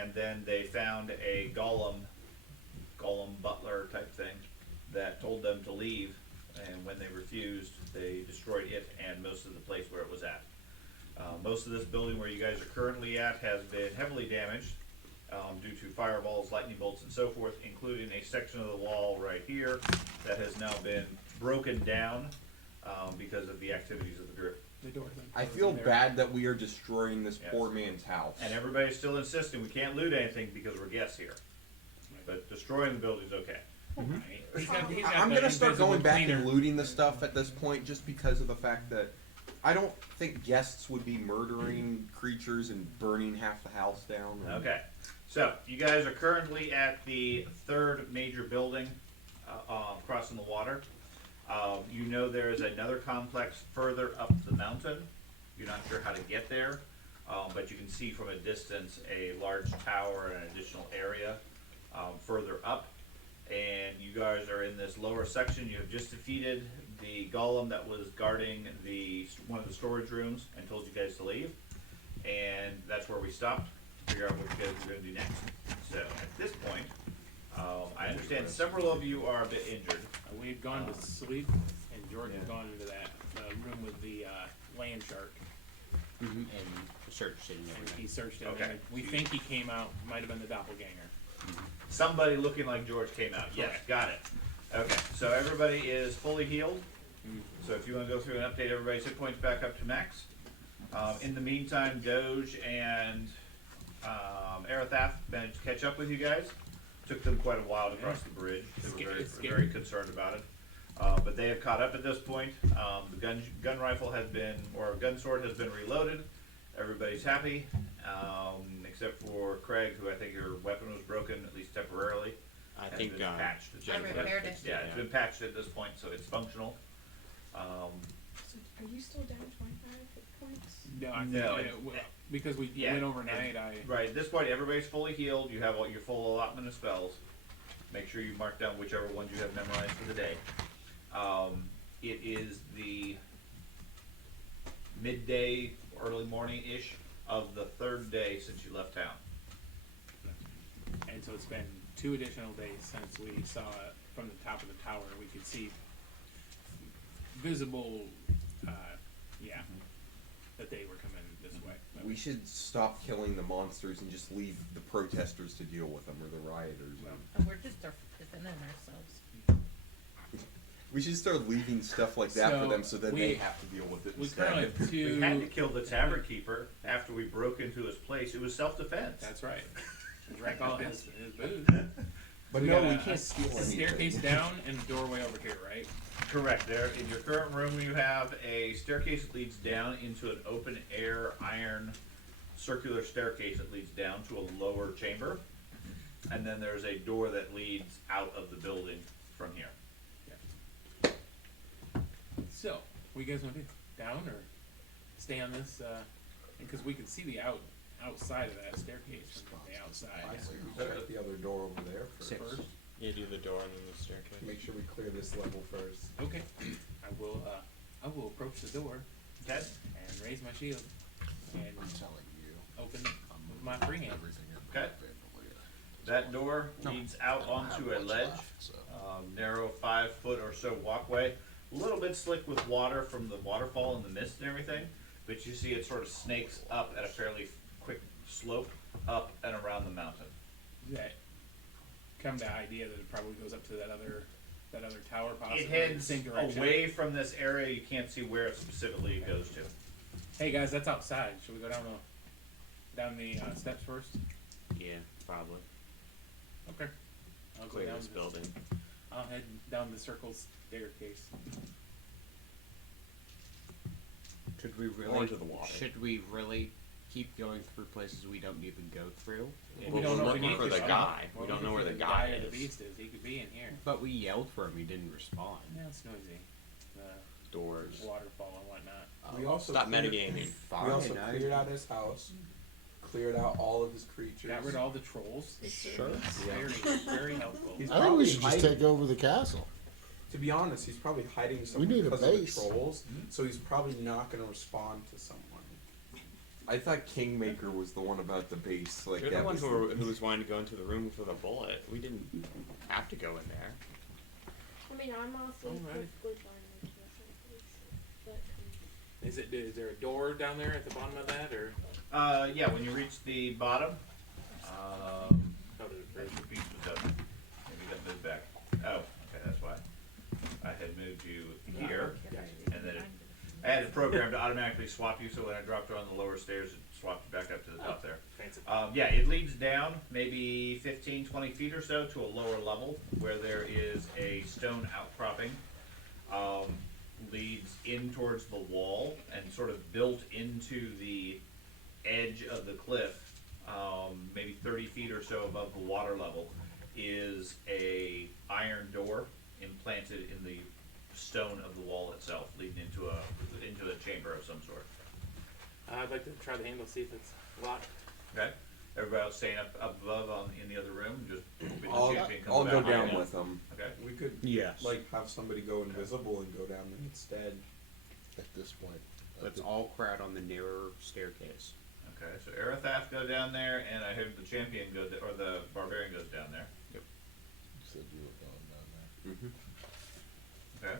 and then they found a golem butler type thing that told them to leave, and when they refused, they destroyed it and most of the place where it was at. Most of this building where you guys are currently at has been heavily damaged due to fireballs, lightning bolts, and so forth, including a section of the wall right here that has now been broken down because of the activities of the group. I feel bad that we are destroying this poor man's house. And everybody's still insisting we can't loot anything because we're guests here. But destroying the building's okay. I'm going to start going back and looting the stuff at this point just because of the fact that I don't think guests would be murdering creatures and burning half the house down. Okay. So, you guys are currently at the third major building crossing the water. You know there is another complex further up the mountain. You're not sure how to get there, but you can see from a distance a large tower and an additional area further up. And you guys are in this lower section. You have just defeated the golem that was guarding one of the storage rooms and told you guys to leave. And that's where we stopped. Figure out what you guys are going to do next. So at this point, I understand several of you are a bit injured. We had gone to sleep, and George had gone into that room with the land shark. And searched it and And everything. he searched it. Okay. And we think he came out. Might have been the doppelganger. Somebody looking like George came out. Yes, Correct. got it. Okay, so everybody is fully healed. So if you want to go through and update everybody's hit points back up to max. In the meantime, Doge and Arathath managed to catch up with you guys. Took them quite a while to cross the bridge. They were very concerned about it. But they have caught up at this point. The gun rifle has been, or gun sword has been reloaded. Everybody's happy, except for Craig, who I think your weapon was broken, at least temporarily. I Has think been patched. I repaired it. Yeah, it's been patched at this point, so it's functional. So are you still down 25 hit points? No, I No, think because we went overnight. Right, at this point, everybody's fully healed. You have your full allotment of spells. Make sure you mark down whichever ones you have memorized for the day. It is the midday, early morning-ish of the third day since you left town. And so it's been 2 additional days since we saw it from the top of the tower. We could see visible, that they were coming this way. But We should stop killing the monsters and just leave the protesters to deal with them, or the rioters. And we're just defending ourselves. We should start leaving stuff like that for them so that they have to deal with it we instead. currently have We had to kill the tavern keeper after we broke into his place. It was self-defense. That's right. Drank all his booze. But We no, got we a can't steal anything. staircase down and a doorway over here, right? Correct. There, in your current room, you have a staircase that leads down into an open-air iron circular staircase that leads down to a lower chamber, and then there's a door that leads out of the building from here. So, what you guys want to do? Down or stay on this? Because we can see the outside of that staircase from the outside. I say we check the other door over there first. Yeah, do the door and then the staircase. Make sure we clear this level first. Okay. I will approach the door Okay. and raise my shield and telling you. open it with my free hand. Okay. That door leads out onto a ledge, narrow 5 foot or so walkway. A little bit slick with water from the waterfall and the mist and everything, but you see it sort of snakes up at a fairly quick slope up and around the mountain. That come to idea that it probably goes up to that other tower possibly. It heads same direction. away from this area. You can't see where it specifically goes to. Hey guys, that's outside. Should we go down the steps first? Yeah, probably. Okay. I'll go Clear down this building. I'll head down the circle staircase. Should we Or into the water. Should we really keep going through places we don't need to go through? We don't know we're if we looking need for to the shoot. guy. We're We don't know looking where for the guy or the is. beast is. He could be in here. But we yelled for him. He didn't respond. Yeah, it's noisy. Doors. Waterfall and whatnot. We also Stop cleared- metagaming. We also cleared out his house, cleared out all of his creatures. Got rid of all the trolls. Sure. Very, very helpful. He's I think we probably should just hiding- take over the castle. To be honest, he's probably hiding We someone need a because of the base. trolls, so he's probably not going to respond to someone. I thought Kingmaker was the one about the base. Like You're that the ones was who was wanting to go into the room for the bullet. We didn't have to go in there. I mean, I'm also Alright. perfectly fine with that. Is there a door down there at the bottom of that, or? Yeah, when you reach the bottom, Oh, there's the beach was up. Maybe that moved back. Oh, okay, that's why. I had moved you here, and then I had a program to automatically swap you, so when I dropped you on the lower stairs, it swapped you back up to the top there. fancy. Yeah, it leads down maybe 15, 20 feet or so to a lower level where there is a stone outcropping. Leads in towards the wall and sort of built into the edge of the cliff, maybe 30 feet or so above the water level, is a iron door implanted in the stone of the wall itself, leading into a chamber of some sort. I'd like to try the handle, see if it's locked. Okay, everybody else staying up above in the other room, just hoping the I'll champion comes I'll go back down in. with them. Okay. We could Yes. like have somebody go invisible and go down there instead. At this point. Let's all crowd on the nearer staircase. Okay, so Arathath go down there, and I heard the champion go, or the barbarian goes down there. You said you were going down there. Mm-hmm. Okay.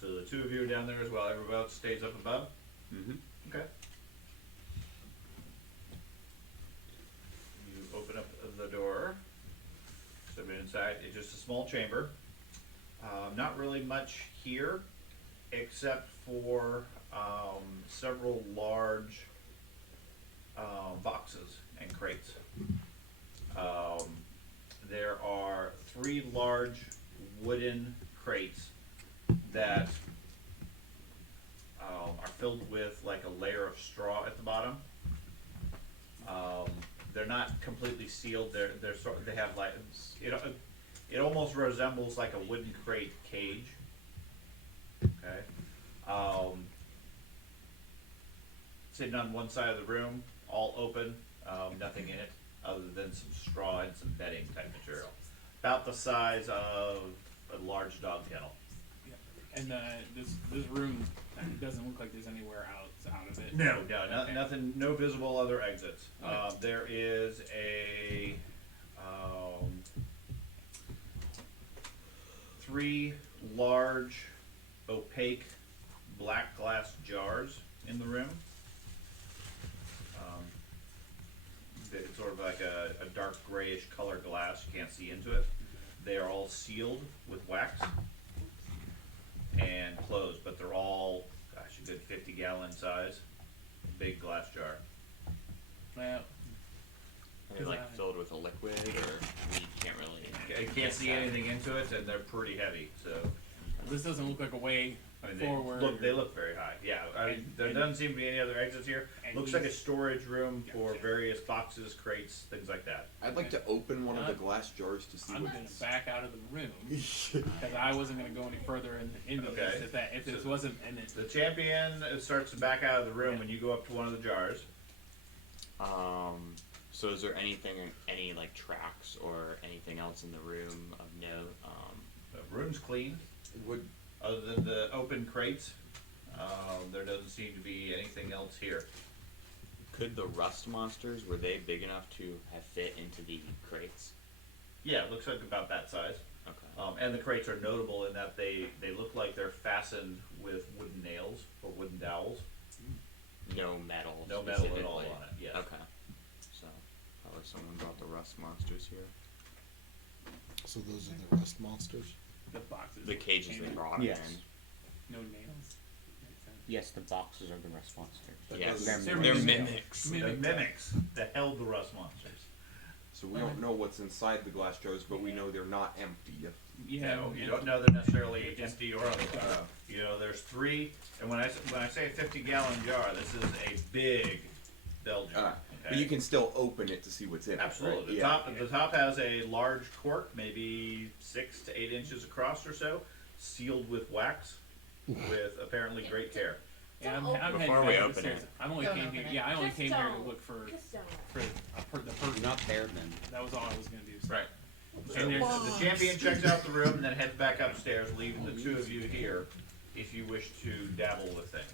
So the two of you are down there as well. Everybody else stays up above. Mm-hmm. Okay. You open up the door. So inside, it's just a small chamber. Not really much here, except for several large boxes and crates. There are 3 large wooden crates that are filled with like a layer of straw at the bottom. They're not completely sealed. They're sort. They have like it almost resembles like a wooden crate cage. Okay. Sitting on one side of the room, all open, nothing in it other than some straw and some bedding type material. About the size of a large dog kennel. And this room doesn't look like there's anywhere out of it. No, Okay. nothing, no visible other exits. There is a 3 large, opaque, black glass jars in the room. It's sort of like a dark grayish color glass. You can't see into it. They are all sealed with wax and closed, but they're all, gosh, a good 50-gallon size, big glass jar. Well, Are they like filled with a liquid, or we can't really? You can't see anything into it, and they're pretty heavy. So, this doesn't look like a way I mean, forward. they look very high. Yeah, I mean, there doesn't seem to be any other exits here. and Looks like a he's- storage room for Gotcha. various boxes, crates, things like that. I'd like to open one of the glass jars to see I'm what. gonna back out of the room because I wasn't gonna go any further into Okay. this if this wasn't and it. The champion starts to back out of the room when you go up to one of the jars. So is there any like tracks or anything else in the room of note? The room's clean. Would Other than the open crates, there doesn't seem to be anything else here. Could the rust monsters, were they big enough to have fit into the crates? Yeah, it looks like about that size. Okay. And the crates are notable in that they look like they're fastened with wooden nails or wooden dowels. No metal. No metal at all on specifically. it, yes. Okay. So probably someone brought the rust monsters here. So those are the rust monsters? The boxes. The cages they Amen. brought them Yes. in. No nails. Makes sense. Yes, the boxes are the rust monsters. that Yes, doesn't- they're mimics. mimics. The mimics that held the rust monsters. So we don't know what's inside the glass jars, but we know they're not empty. Yeah. No, you and- don't know they're necessarily empty or otherwise. You know, there's 3, and when I say a 50-gallon jar, this is a big bell jar. But you can still open it to see what's in it. Absolutely. Right? The top has a large cork, maybe 6 to 8 inches across or so, sealed with wax, with apparently great care. Yeah, I'm Before heading we back open upstairs. it. I'm only Don't came open here. it. Yeah, I only Just came here to don't. look for Just don't. the You're person. not there then. That was all I was gonna do. So. Right. So And there's the champion checks out the room and then heads back upstairs, leaving the 2 of you here if you wish to dabble with things.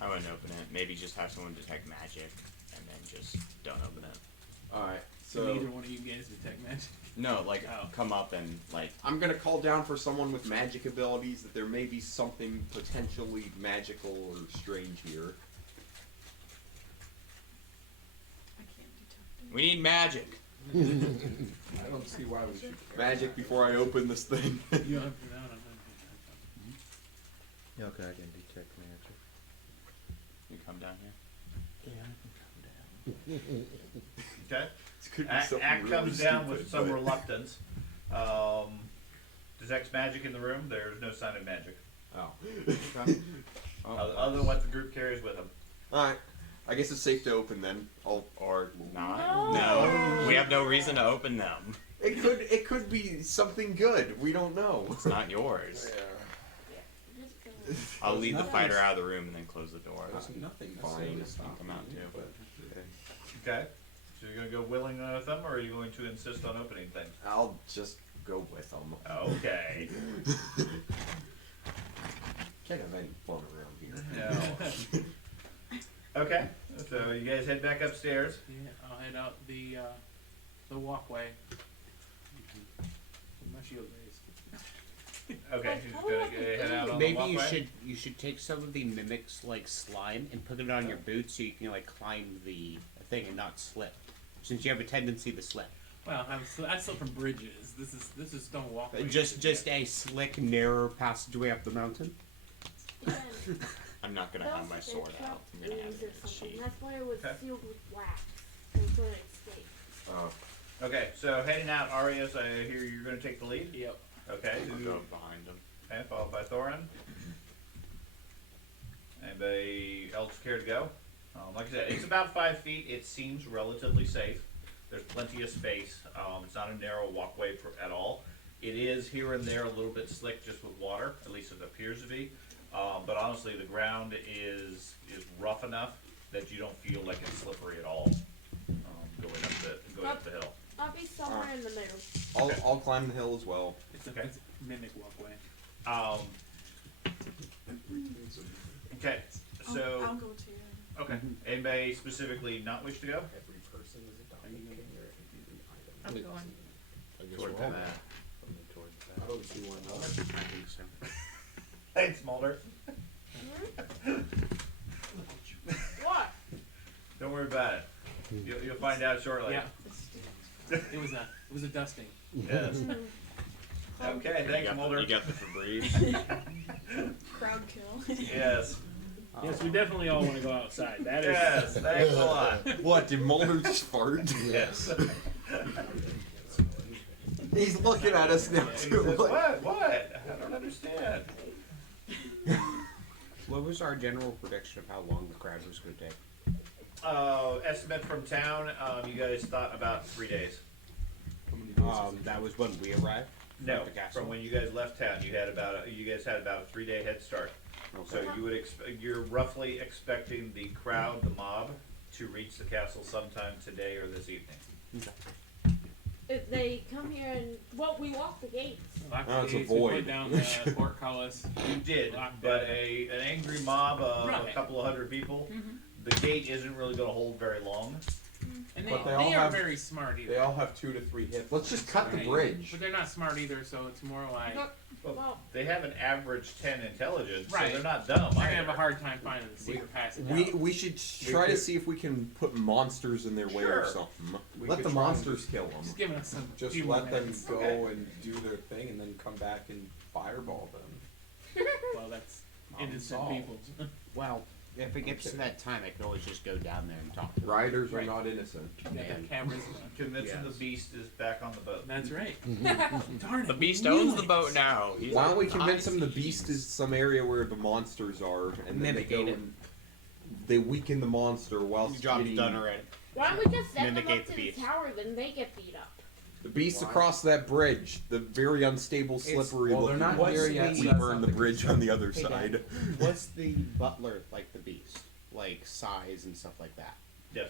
I wouldn't open it. Maybe just have someone detect magic, and then just don't open it. Alright, So so neither one of you guys detect magic. No, like Oh. come up and like. I'm gonna call down for someone with magic abilities that there may be something potentially magical or strange here. I can't detect it. We need magic. I don't see why we should care. Magic before I open this thing. You don't have to. No, no, no. Yeah, okay, I can detect magic. You come down here. Yeah, I can come down. Okay. This could be Act something really comes down stupid, with some but- reluctance. Detects magic in the room. There's no sign of magic, Oh. other than what the group carries with them. Alright. I guess it's safe to open then. Or Not. No. We have no reason to open them. it could be something good. We don't know. It's not yours. Just go. I'll lead the nothing- fighter out of the room and then close the door. There's nothing Fine. necessarily to stop Come out you, too. but Okay. So you're gonna go willing with them, or are you going to insist on opening things? I'll just go with them. Okay. Can't have any fun around here. No. Okay. So you guys head back upstairs. Yeah, I'll head out the walkway. With my shield raised. Okay. He's gonna head out on the Maybe walkway. you should take some of the mimics like slime and put it on your boots so you can like climb the thing and not slip. Since you have a tendency to slip. Well, I slip from bridges. This is stone walkway. Just a slick, narrow passageway up the mountain. I'm not gonna have my sword out. I'm gonna have it in its sheath. That's why it was Okay. sealed with wax. That's why it escaped. Oh. Okay. So heading out, Arius, I hear you're gonna take the lead. Yep. Okay. I'll go behind them. Okay. Followed by Thorin. Anybody else care to go? Like I said, it's about 5 feet. It seems relatively safe. There's plenty of space. It's not a narrow walkway at all. It is here and there a little bit slick just with water, at least it appears to be. But honestly, the ground is rough enough that you don't feel like it's slippery at all going up the hill. I'll be somewhere in the middle. I'll climb the hill as well. It's Okay. it's a mimic walkway. Okay, so I'll go too. okay. Anybody specifically not wish to go? every person is a doppelganger. I'm going. I guess Toward we're all that. coming towards I that. don't see why not. I think so. Thanks, Mulder. What? Don't worry about it. You'll find out shortly. Yeah. It was a dusting. Yes. Okay, thanks, Mulder. You got the Febreze. Crowd kill. Yes. Yes, we definitely all want to go outside. That is. Yes, thanks a lot. What, did Mulder just fart? Yes. He's looking at us now He too. says, like- what? I don't understand. What was our general prediction of how long the crowd was going to take? Estimate from town, you guys thought about 3 days. How many days is it? That was when we arrived. No, At the castle? from when you guys left town, you guys had about a 3-day head start. So Okay. you would you're roughly expecting the crowd, the mob, to reach the castle sometime today or this evening. If they come here and we locked the gates. Lock Oh, the it's a gates, we void. put down the portcullis. You did, Locked but down. an angry mob of a Right. couple of hundred people, the gate isn't really going to hold very long. And But they they all are have- very smart either. They all have 2 to 3 hits. Let's just cut the Right. bridge. But they're not smart either, so it's more like Well, They have an average 10 intelligence, Right. so they're not dumb. they're gonna either. have a hard time finding the secret passage We out. we should try to see if we can put monsters in their way or Sure. something. We Let could the try and monsters kill them. Just giving us some. Just few let them minutes. go Okay. and do their thing and then come back and fireball them. Well, that's Problem innocent solved. people. Well, if it gets to that time, I can always just go down there and talk to them. Riders are Right. not innocent. They got Man. cameras. Convincing Yes. the beast is back on the boat. That's right. Darn it. The beast we owns knew the it. boat now. He's Why don't we like, convince them the "Nice." beast is some area where the monsters are, and then they go Mimicate it. and they weaken the monster whilst Job's getting done already. why don't we just send them Mimicate up to the the beast. tower, then they get beat up? the beast Why? across that bridge, the very unstable, slippery well, they're looking not here one. yet, so We that's burn not the the bridge on the other Hey, side. Dad, what's the butler like the beast? Like size and stuff like that? Yes.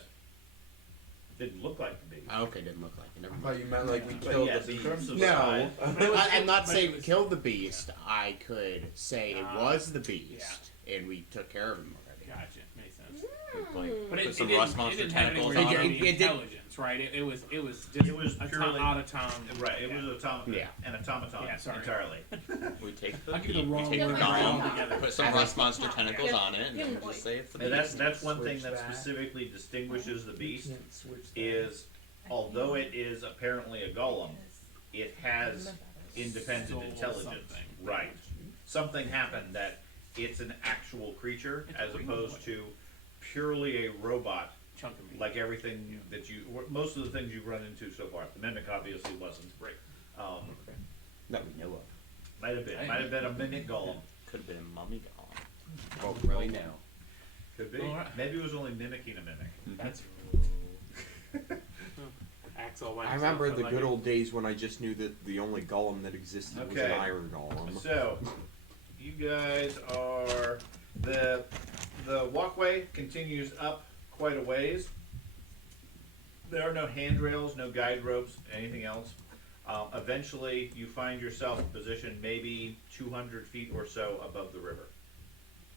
Didn't look like the beast. Okay, didn't look like it. Never I mind. thought you meant like we But killed yes, the in beast. terms of No. size, I'm not but saying it was- kill the beast. I could say it was the beast. Yeah. and we took care of him already. Gotcha. Makes sense. Like, But put some didn't- rust monster didn't have tentacles anywhere on near him. the It did- intelligence, right? It was just It was purely- automaton. Right, it was Yeah. an automaton Yeah, sorry. entirely. We take the I'll give you the we wrong take the word. golem, Together. put some rust monster tentacles Yeah. on it, and then just say it's the And beast. that's one thing Switch that that. specifically distinguishes the beast Can't switch that. is, although it is apparently a golem, it has independent Soul intelligence. something. Right. Something happened that it's an actual creature It's as a opposed boy. to purely a robot, Chunk of meat. like everything that most of the things you've run into so far. The mimic obviously wasn't. Right. That we know of. Might have been a mimic golem. Could have been a mummy golem. Well, really now. Could be. Alright. Maybe it was only mimicking a mimic. That's. Axel. I remember the good old days when I just knew that the only golem that existed was an Okay. iron golem. So, you guys are the walkway continues up quite a ways. There are no handrails, no guide ropes, anything else. Eventually, you find yourself positioned maybe 200 feet or so above the river.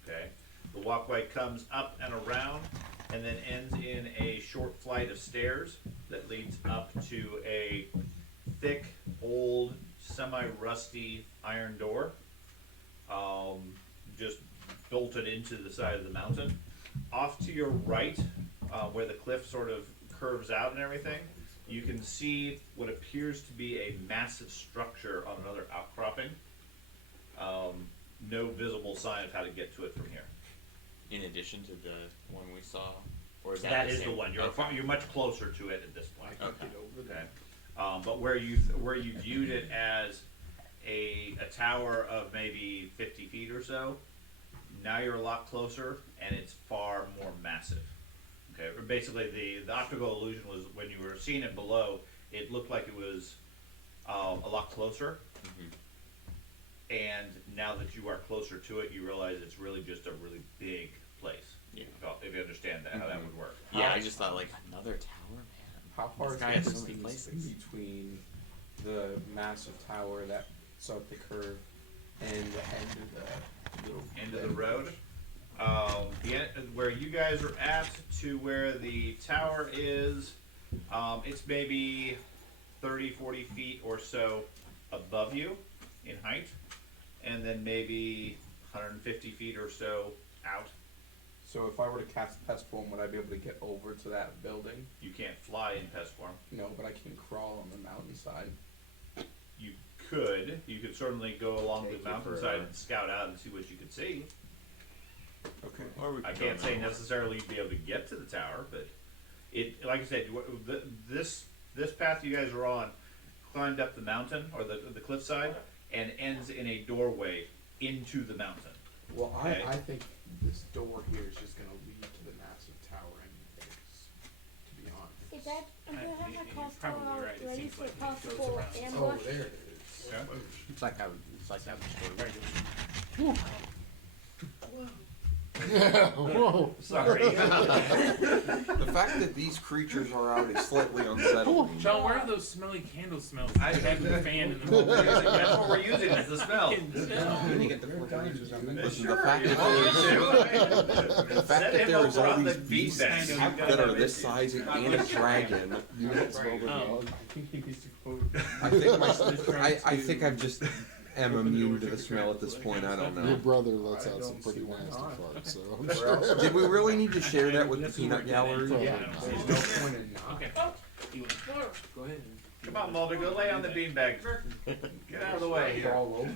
Okay, the walkway comes up and around, and then ends in a short flight of stairs that leads up to a thick, old, semi-rusty iron door, just bolted into the side of the mountain. Off to your right, where the cliff sort of curves out and everything, you can see what appears to be a massive structure on another outcropping. No visible sign of how to get to it from here. In addition to the one we saw, or is that That the is the same? one. Okay. You're much closer to it at this point. Okay. Okay. But where you viewed it as a tower of maybe 50 feet or so, now you're a lot closer and it's far more massive. Okay. Basically, the optical illusion was when you were seeing it below, it looked like it was a lot closer. Mhm. And now that you are closer to it, you realize it's really just a really big place. Yeah. If you understand that, how that would work. Yeah, I just thought like another tower, man. How far This is guy the has so many distance places. between the massive tower that's up the curve and the end of the little End of the road. Where you guys are at to where the tower is, it's maybe 30, 40 feet or so above you in height, and then maybe 150 feet or so out. So if I were to cast pest form, would I be able to get over to that building? You can't fly in pest form. No, but I can crawl on the mountainside. You could certainly go along Thank the you for, mountainside and scout out and see what you could see. Okay. Or we I could can't go say north. necessarily you'd be able to get to the tower, but it, like I said, this path you guys are on climbed up the mountain or the cliffside and ends in a doorway into the mountain. Well, Okay. I think this door here is just gonna lead to the massive tower anyways, to be honest. Hey, Dad, I'm gonna have my You're crossbow probably out right. It ready seems for like it goes possible around. Oh, ambush. there it is. Yeah. It's like how Very good. Whoa. Sorry. The fact that these creatures are out is slightly unsettling. John, where are those smelly candle smells? I- You have the fan in the That's middle. what we're using is the smell. When you get the guns or something. Listen, Sure, the fact you that want me there's, to? the fact Set that him there is over all on these the beasts beanbags. You've got that are that this with size and a dragon, You don't smell the Um, dog? I think I've just am immune to the smell at this point. I don't Your know. brother lets I out some don't pretty see why nasty not. farts, so I'm Where sure. else? Did we really need to share that with the That's what we're peanut gallery? Probably Yeah, not. There's no point in not. Okay. You- Go ahead. Come on, Mulder, go lay on the beanbag. Get out of the way here. Crawl over.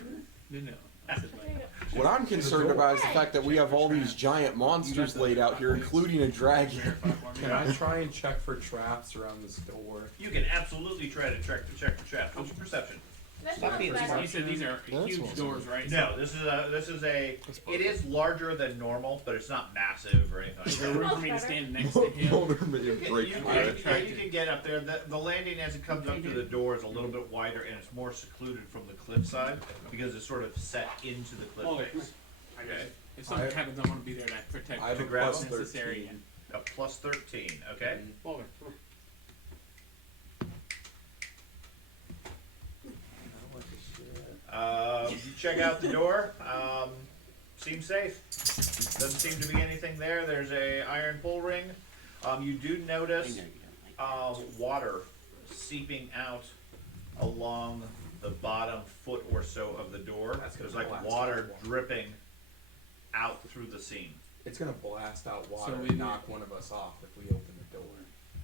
No. I said like, What I'm concerned about is the fact that we have all these giant monsters laid out here, including a dragon. Can I try and check for traps around this door? You can absolutely try to check the traps. What's your perception? That's not you bad. said these are That's huge awesome. doors, right? No, this is a. It is larger than normal, but it's not massive or anything like Is that. there room for me to stand next to him? Mulder may You break can, through it. you can get up there. The landing as it comes up to the door is a little bit wider and it's more secluded from the cliffside because it's sort of set into the cliff Okay. face. Okay. If something I- happens, I want to be there to protect. I have To a grab plus them? necessary. 13. A plus 13. Okay. Mulder, come on. You check out the door. seems safe. Doesn't seem to be anything there. There's a iron pull ring. You do I know notice you don't like water seeping out along the bottom foot or so of the door. That's gonna There's like blast water out water. dripping out through the seam. It's gonna blast out water So we- and knock one of us off if we open the door.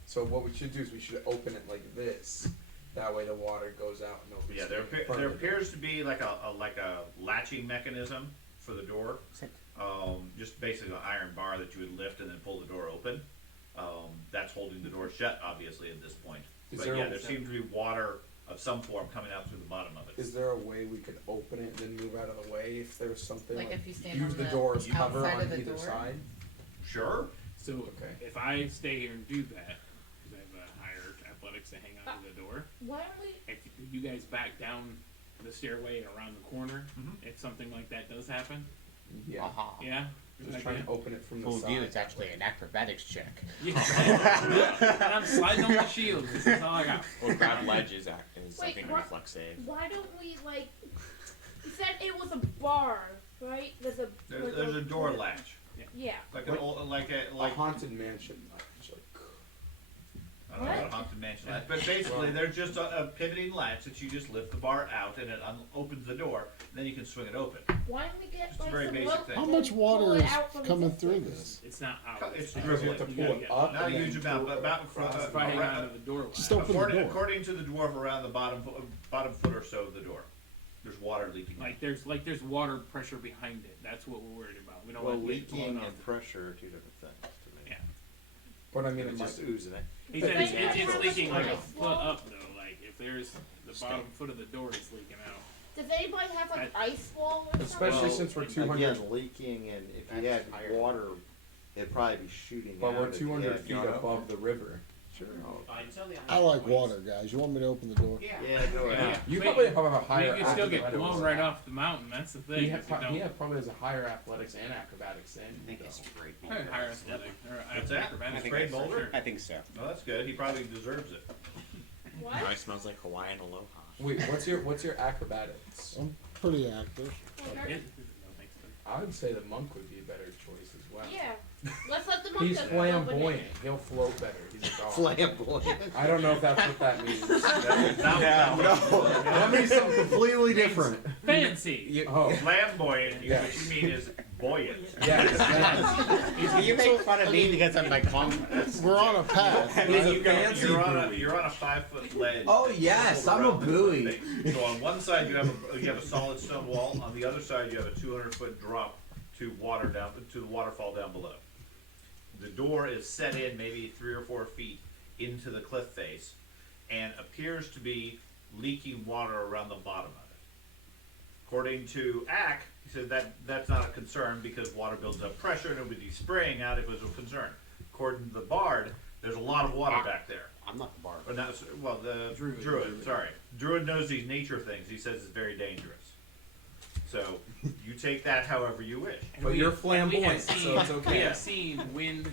So what we should do is we should open it like this. That way the water goes out and nobody's Yeah, there, standing in front there of the door. appears to be like a latching mechanism for the door. Sit. Just basically an iron bar that you would lift and then pull the door open. That's holding the door shut, obviously, at this point. Is But there yeah, a- there seems to be water of some form coming out through the bottom of it. Is there a way we could open it and then move out of the way if there was something Like if you stand use on the the door as cover outside on of the either door? side? Sure. So Okay. if I stay here and do that, because I have a higher athletics to hang on to the door, Why don't we? if you guys back down the stairway and around the corner, Mhm. if something like that does happen, Yeah. Aha. yeah? Just Good trying idea. to open it from the Full side. view, it's actually an acrobatics check. Yeah. And I'm sliding on the shield. This is all I got. Or grab ledge is Wait, something a what- reflex save. Why don't we like? You said it was a bar, right? There's a. There's a door latch, Yeah. like an old, like a Like like haunted mansion. Like, I don't know what a What? haunted mansion latch, but basically there's just a pivoting latch that you just lift the bar out and it opens the door. And then you can swing it open. Why don't we get Just a like very some basic rope thing. How and much pull water it is out from the coming through distance? this? It's not out. It's you dribbling. have to You pull gotta it get- up. Not a and then huge amount, pull but it about across from, the If I hang door. on to the door Just latch, open the door. according to the dwarf around the bottom foot or so of the door, there's water leaking. like there's water pressure behind it. That's what we're worried about. We don't Well, want to get blown leaking off. and pressure are two different things to me. Yeah. But I mean, it It's might. just oozing it. He said Maybe it's have a leaking like a ice foot wall? up though. Like if there's the bottom foot of the door is leaking out. Does anybody have like ice wall or Especially something? since we're 200. Again, leaking, and if you That's had higher. water, it'd probably be shooting But out. we're if you 200 had feet gone up. above the river. Sure. I like water, guys. You want me to open the door? Yeah, go ahead. You Wait, probably have a higher. You can still get athletics. blown right off the mountain. That's the thing. He, is had, you don't- he had probably has a higher athletics and acrobatics than I you, think though. it's great. Probably higher athletic or What's that? acrobatics. Sprayed for boulder? sure. I think so. Well, that's good. He probably deserves it. What? Probably smells like Hawaiian aloha. Wait, what's your acrobatics? I'm pretty active. Okay. No, thanks, but- I would say the monk would be a better choice as well. Yeah. Let's let the monk He's open flamboyant. it. He'll float better. He's a dog. Flamboyant. I don't know if that's what that means. That means something completely different. Fancy. Oh, Flamboyant, Yes. what you mean is buoyant. yes. You make fun of me because I'm like confident. We're on a path. He's a You fancy you're on buoy. a 5-foot ledge. Oh, yes, I'm a Around the buoy. thing. So on one side you have a solid stone wall. On the other side you have a 200-foot drop to the waterfall down below. The door is set in maybe 3 or 4 feet into the cliff face, and appears to be leaking water around the bottom of it. According to Ack, he said that's not a concern because water builds up pressure and it would be spraying out if it was a concern. According to the bard, there's a lot of water back there. I'm not the bar. Or not, well, the Druid. sorry. Druid knows these nature things. He says it's very dangerous. So, you take that however you wish. And But we- you're and flamboyant, so it's We okay. have seen wind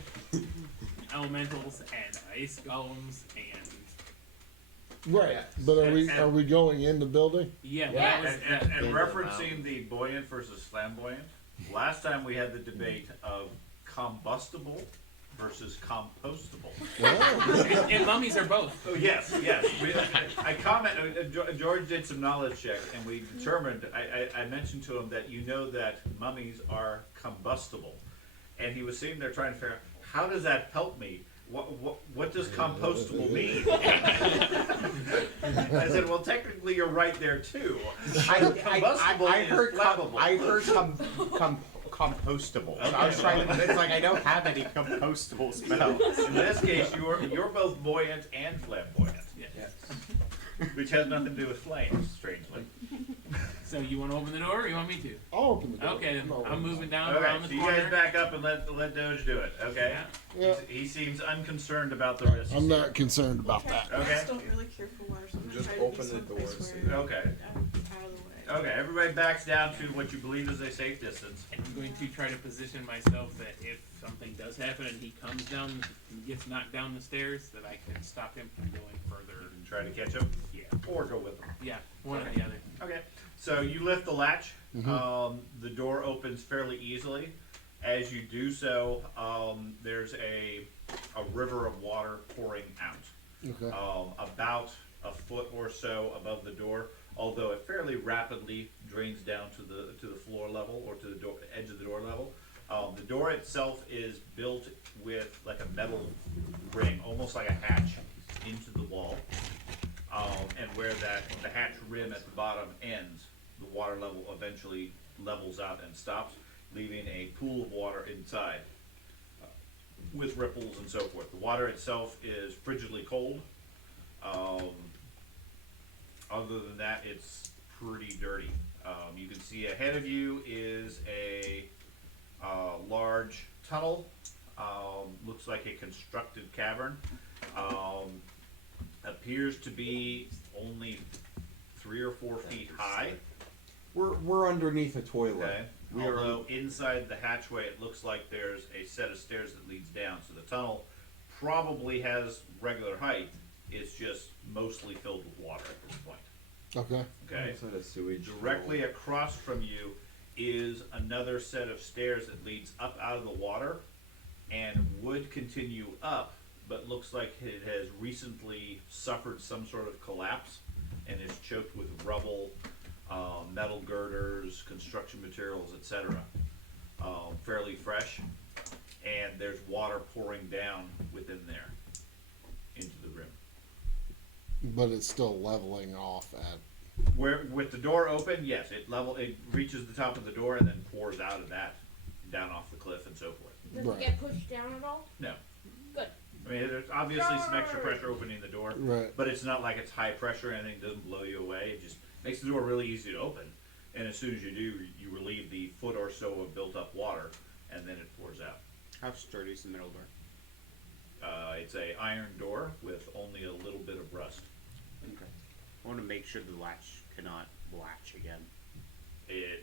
elementals and ice golems and Right. But are we going in the building? yeah, Yeah. that was And, that. and referencing the buoyant versus flamboyant, last time we had the debate of combustible versus compostable. And mummies are both. Oh, yes. George did some knowledge check, and we determined, I mentioned to him that you know that mummies are combustible. And he was sitting there trying to figure out, how does that help me? What does compostable mean? I said, well, technically you're right there too. Combustible I is heard flammable. I heard compostable. So I was trying to. It's like I don't have any compostable spells. In this case, you're both buoyant and flamboyant, Yeah. which has nothing to do with flames, strangely. So you want to open the door, or you want me to? I'll open the door. Okay, then I'm moving down Okay, around so the you corner. guys back up and let Doge do it. Okay. Yeah. Yeah. He seems unconcerned about the risks. I'm not concerned about that. Okay. I just don't really care for water, so I'm gonna Just try to be open the someplace doors. where Okay. I'm out of the way. Okay. Everybody backs down to what you believe is a safe distance. And I'm going to try to position myself that if something does happen and he comes down and gets knocked down the stairs, that I can stop him from going further. And try to catch him, Yeah. or go with him. Yeah, one or the other. Okay. So you lift the latch. Mhm. The door opens fairly easily. As you do so, there's a river of water pouring out. Okay. About a foot or so above the door, although it fairly rapidly drains down to the floor level or to the door, edge of the door level. The door itself is built with like a metal ring, almost like a hatch into the wall. And where the hatch rim at the bottom ends, the water level eventually levels out and stops, leaving a pool of water inside with ripples and so forth. The water itself is frigidly cold. Other than that, it's pretty dirty. You can see ahead of you is a large tunnel. Looks like a constructed cavern. Appears to be only 3 or 4 feet high. We're underneath a toilet. Okay. We are. Although inside the hatchway, it looks like there's a set of stairs that leads down. So the tunnel probably has regular height. It's just mostly filled with water at this point. Okay. Okay. It's not a sewage. Directly across from you is another set of stairs that leads up out of the water and would continue up, but looks like it has recently suffered some sort of collapse and is choked with rubble, metal girders, construction materials, etc. Fairly fresh, and there's water pouring down within there into the rim. But it's still leveling off at. Where with the door open, yes, it reaches the top of the door and then pours out of that down off the cliff and so forth. Does Right. it get pushed down at all? No. Good. I mean, there's obviously some extra pressure opening the door, Right. but it's not like it's high pressure or anything. It doesn't blow you away. It just makes the door really easy to open. And as soon as you do, you relieve the foot or so of built up water, and then it pours out. How sturdy is the middle door? It's a iron door with only a little bit of rust. Okay. I want to make sure the latch cannot latch again.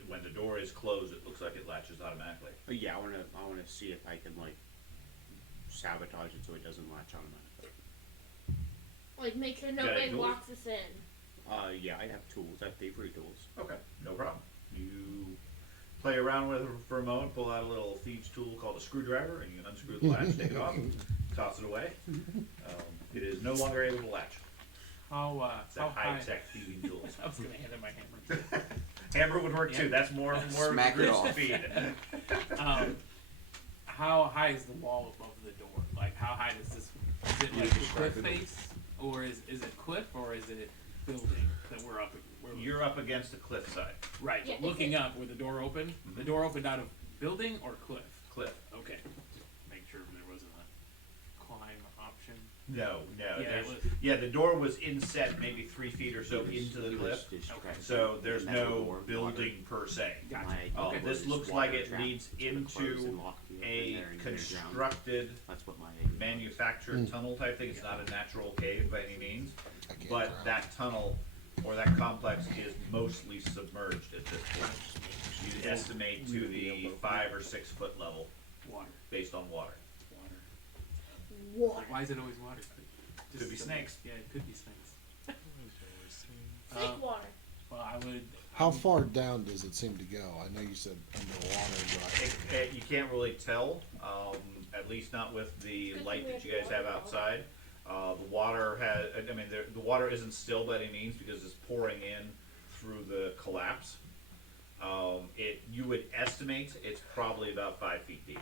When the door is closed, it looks like it latches automatically. But yeah, I want to see if I can like sabotage it so it doesn't latch automatically. Like, make sure Got any nobody tools? locks us in. Yeah, I have tools. I have thievery tools. Okay, no problem. You play around with it for a moment, pull out a little thieves tool called a screwdriver, and you can unscrew the latch, take it off, toss it away. It is no longer able to latch. It's a high-tech thieving tool. I was gonna hand him my hammer. Hammer would work too. Yeah. That's more Smack it grist off. speed. How high is the wall above the door? Like, how high does this? Is it like the cliff face, or is it cliff, or is it building that we're up? You're up against the cliff side. Right. Yeah, But looking up where the door opened. The door opened out of building or cliff. Cliff. Okay. Make sure there wasn't a climb option. No. Yeah, there's- it was- yeah, the door was inset maybe 3 feet or so into the cliff, Okay. so there's no building per se. Gotcha. Okay. This looks like it leads into a constructed That's what my manufactured tunnel type thing. It's not a natural cave by any means, I can't but drown. that tunnel or that complex is mostly submerged at this point. You'd estimate to the 5 or 6 foot level Water. based on water. Water. Water. Why is it always water? Could be snakes. Yeah, it could be snakes. Snake water. Well, I would. How far down does it seem to go? I know you said underwater, but You can't really tell, at least not with the light that you guys have outside. The water the water isn't still by any means because it's pouring in through the collapse. You would estimate it's probably about 5 feet deep,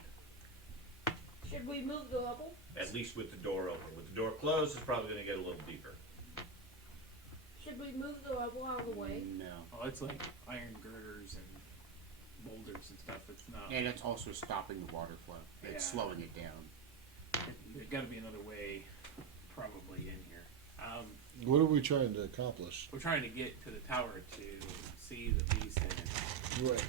Should we move the level? at least with the door open. With the door closed, it's probably gonna get a little deeper. Should we move the level out of the way? No. Oh, it's like iron girders and boulders and stuff. It's not. And it's also stopping the water flow. It's Yeah. slowing it down. There's got to be another way, probably in here. what are we trying to accomplish? We're trying to get to the tower to see the beast and Right.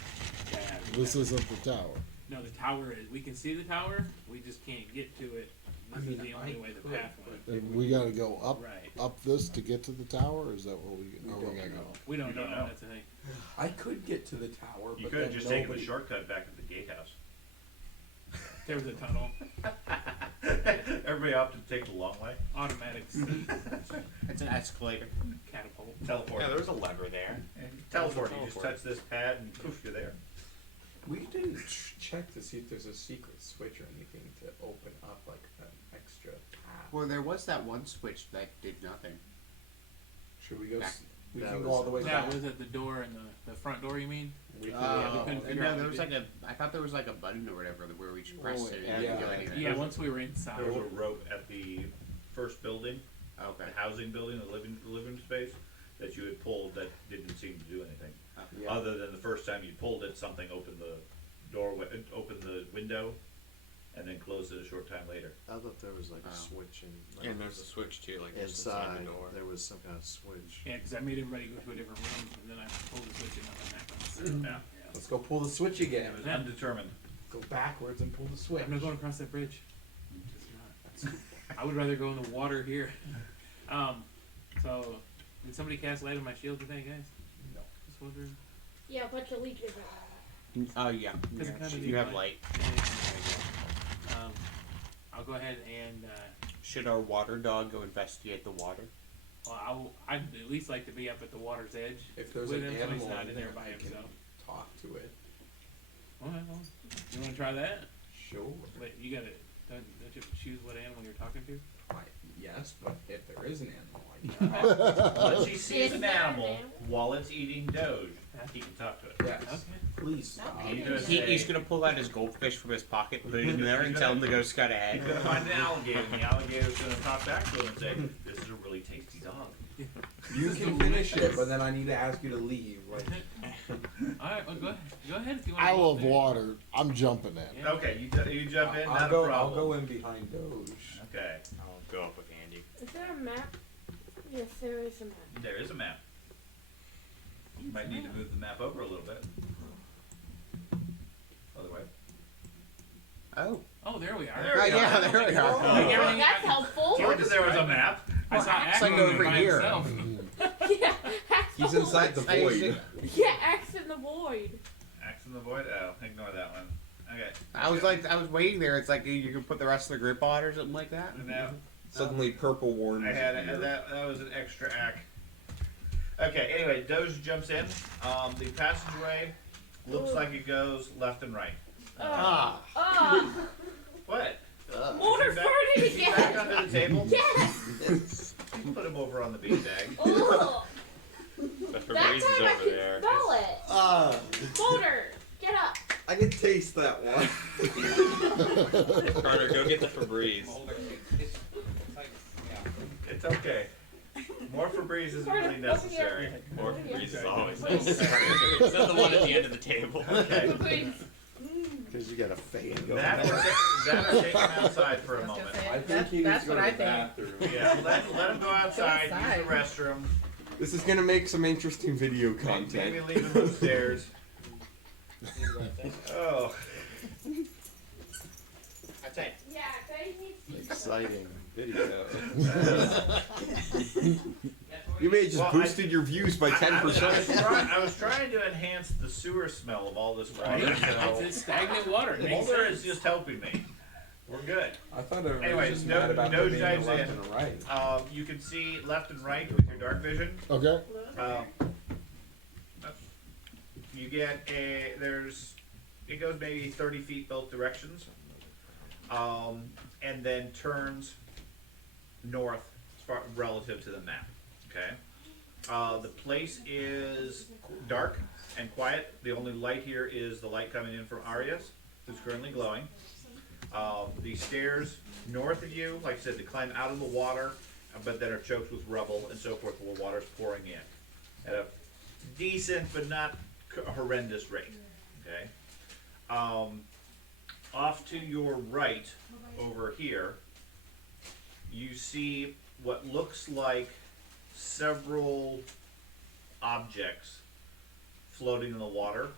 that. This isn't the tower. No, the tower is. We can see the tower. We just can't get to it. This is the only way the path went. And we got to go up Right. up this to get to the tower. Or is that what we? Or we don't got to know. go? We don't You don't know. know. That's the thing. I could get to the tower, You but could have then just taken the nobody- shortcut back to the gatehouse. There was a tunnel. Everybody Everybody opted to take the long way. Automatic seat, It's an escalator. catapult. Teleport. Yeah, there's a lever there. And teleport. You just Teleport. touch this pad and poof, you're there. We didn't check to see if there's a secret switch or anything to open up like an extra path. Well, there was that one switch that did nothing. Should we go? Back- We that can go was- all the way That back. was at the door and the front door. You mean? We can, we couldn't figure no, out there what was to like I thought there was like a button or whatever where we just pressed it and it yeah. didn't do anything. Yeah, once we were inside. There was a rope at the first building, Okay. the housing building, the living space, that you had pulled that didn't seem to do anything. Yeah. Other than the first time you pulled it, something opened the doorway, opened the window, and then closed it a short time later. I thought there was like Oh. a switch in, like, And there's a switch too, like just inside inside. the door. There was some kind of switch. Yeah, because I made everybody go to a different room, and then I pulled the switch and nothing happened. Yeah. Let's go pull the switch again. It was undetermined. Go backwards and pull the switch. I'm not going across that bridge. Just not. I would rather go in the water here. So, did somebody cast light on my shield today, guys? No. Just wondering. Yeah, a bunch of leeches. Oh yeah. Because it kinda You needs have light. light. Yeah, there you go. I'll go ahead and, Should our water dog go investigate the water? well, I'd at least like to be up at the water's edge. If there's with an him, so he's animal not in in there there, by I can himself. talk to it. Alright, well, you want to try that? Sure. Wait, you gotta, don't you have to choose what animal you're talking to? Yes, but if there is an animal, I can talk. Once he sees Is an that an animal animal? while it's eating Doge, he can talk to it. Yes. Okay. Please stop. He's gonna He's say- gonna pull out his goldfish from his pocket, put it in there, and tell him to go scut ahead. He's gonna find an alligator, and the alligator's gonna talk back to him and say, "This is a really tasty dog." You can finish it, but then I need to ask you to leave. Like, Alright, well, go ahead if you want I to. love water. I'm jumping in. Yeah. Okay, you jump in, not I'll a go. problem. I'll go in behind Doge. Okay, I'll go up with Andy. Is there a map? Yes, there is a map. there is a map. You might need to move the map over a little bit. Other way. Oh. Oh, there we are. There we yeah, are. there we are. Like Oh, everything- that's helpful. Told you there was a map. I saw It's like Ackman over by here. himself. Yeah, Axe He's the inside the I see. void. Yeah, Axe in the void. Axe in the void. Oh, ignore that one. Okay. I was waiting there. It's like you can put the rest of the grip on or something like that. And now Suddenly, purple warns. I had appear. that was an extra act. Okay. Anyway, Doge jumps in. The passageway looks like it goes left and right. Ah. What? Motor Back- farted is he back again. under the table? Yes. Put him over on the beanbag. Ugh. The That Febreze is time I over can there. smell it. Motor, get up. I can taste that one. Carter, go get the Febreze. It's okay. More Febreze isn't Carter, really over necessary. here. More Over here. Febreze is always Please. necessary. It's not the one at the end of the table. Okay. Please. Because you got a fan going. That or take him outside for a moment. I think he needs to go to the bathroom. Yeah, let him go outside, use the restroom. This is gonna make some interesting video Maybe content. leave him upstairs. Oh. That's it. Yeah, they need to. Exciting video. You may have just Well, boosted your views by 10%. I was trying to enhance the sewer smell of all this water. It's stagnant water. It makes Mulder sense. is just helping me. We're good. I thought everybody Anyway, was just no- mad about no there being a dives left in. and a right. You can see left and right with your dark vision. Okay. You get it goes maybe 30 feet both directions, and then turns north relative to the map. Okay. The place is dark and quiet. The only light here is the light coming in from Arias, who's currently glowing. The stairs north of you, like I said, they climb out of the water, but then are choked with rubble and so forth while water's pouring in at a decent but not horrendous rate. Okay. Off to your right over here, you see what looks like several objects floating in the water.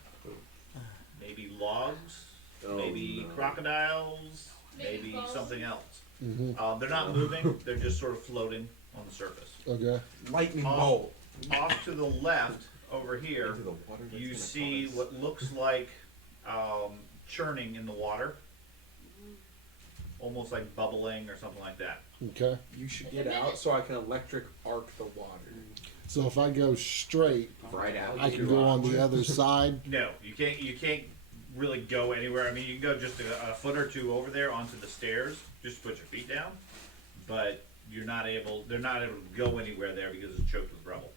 Maybe logs, maybe crocodiles, Maybe maybe both. something else. Mm-hmm. They're not moving, they're just sort of floating on the surface. Okay. Lightning Off- bolt. Off to the left over here, Into the water that's you gonna see cause- what looks like churning in the water. almost like bubbling or something like that. Okay. You should get out so I can electric arc the water. So if I go straight, Right out. I can go on the other side. No, you can't really go anywhere. I mean, you can go just a foot or two over there onto the stairs, just to put your feet down, but they're not able to go anywhere there because it's choked with rubble.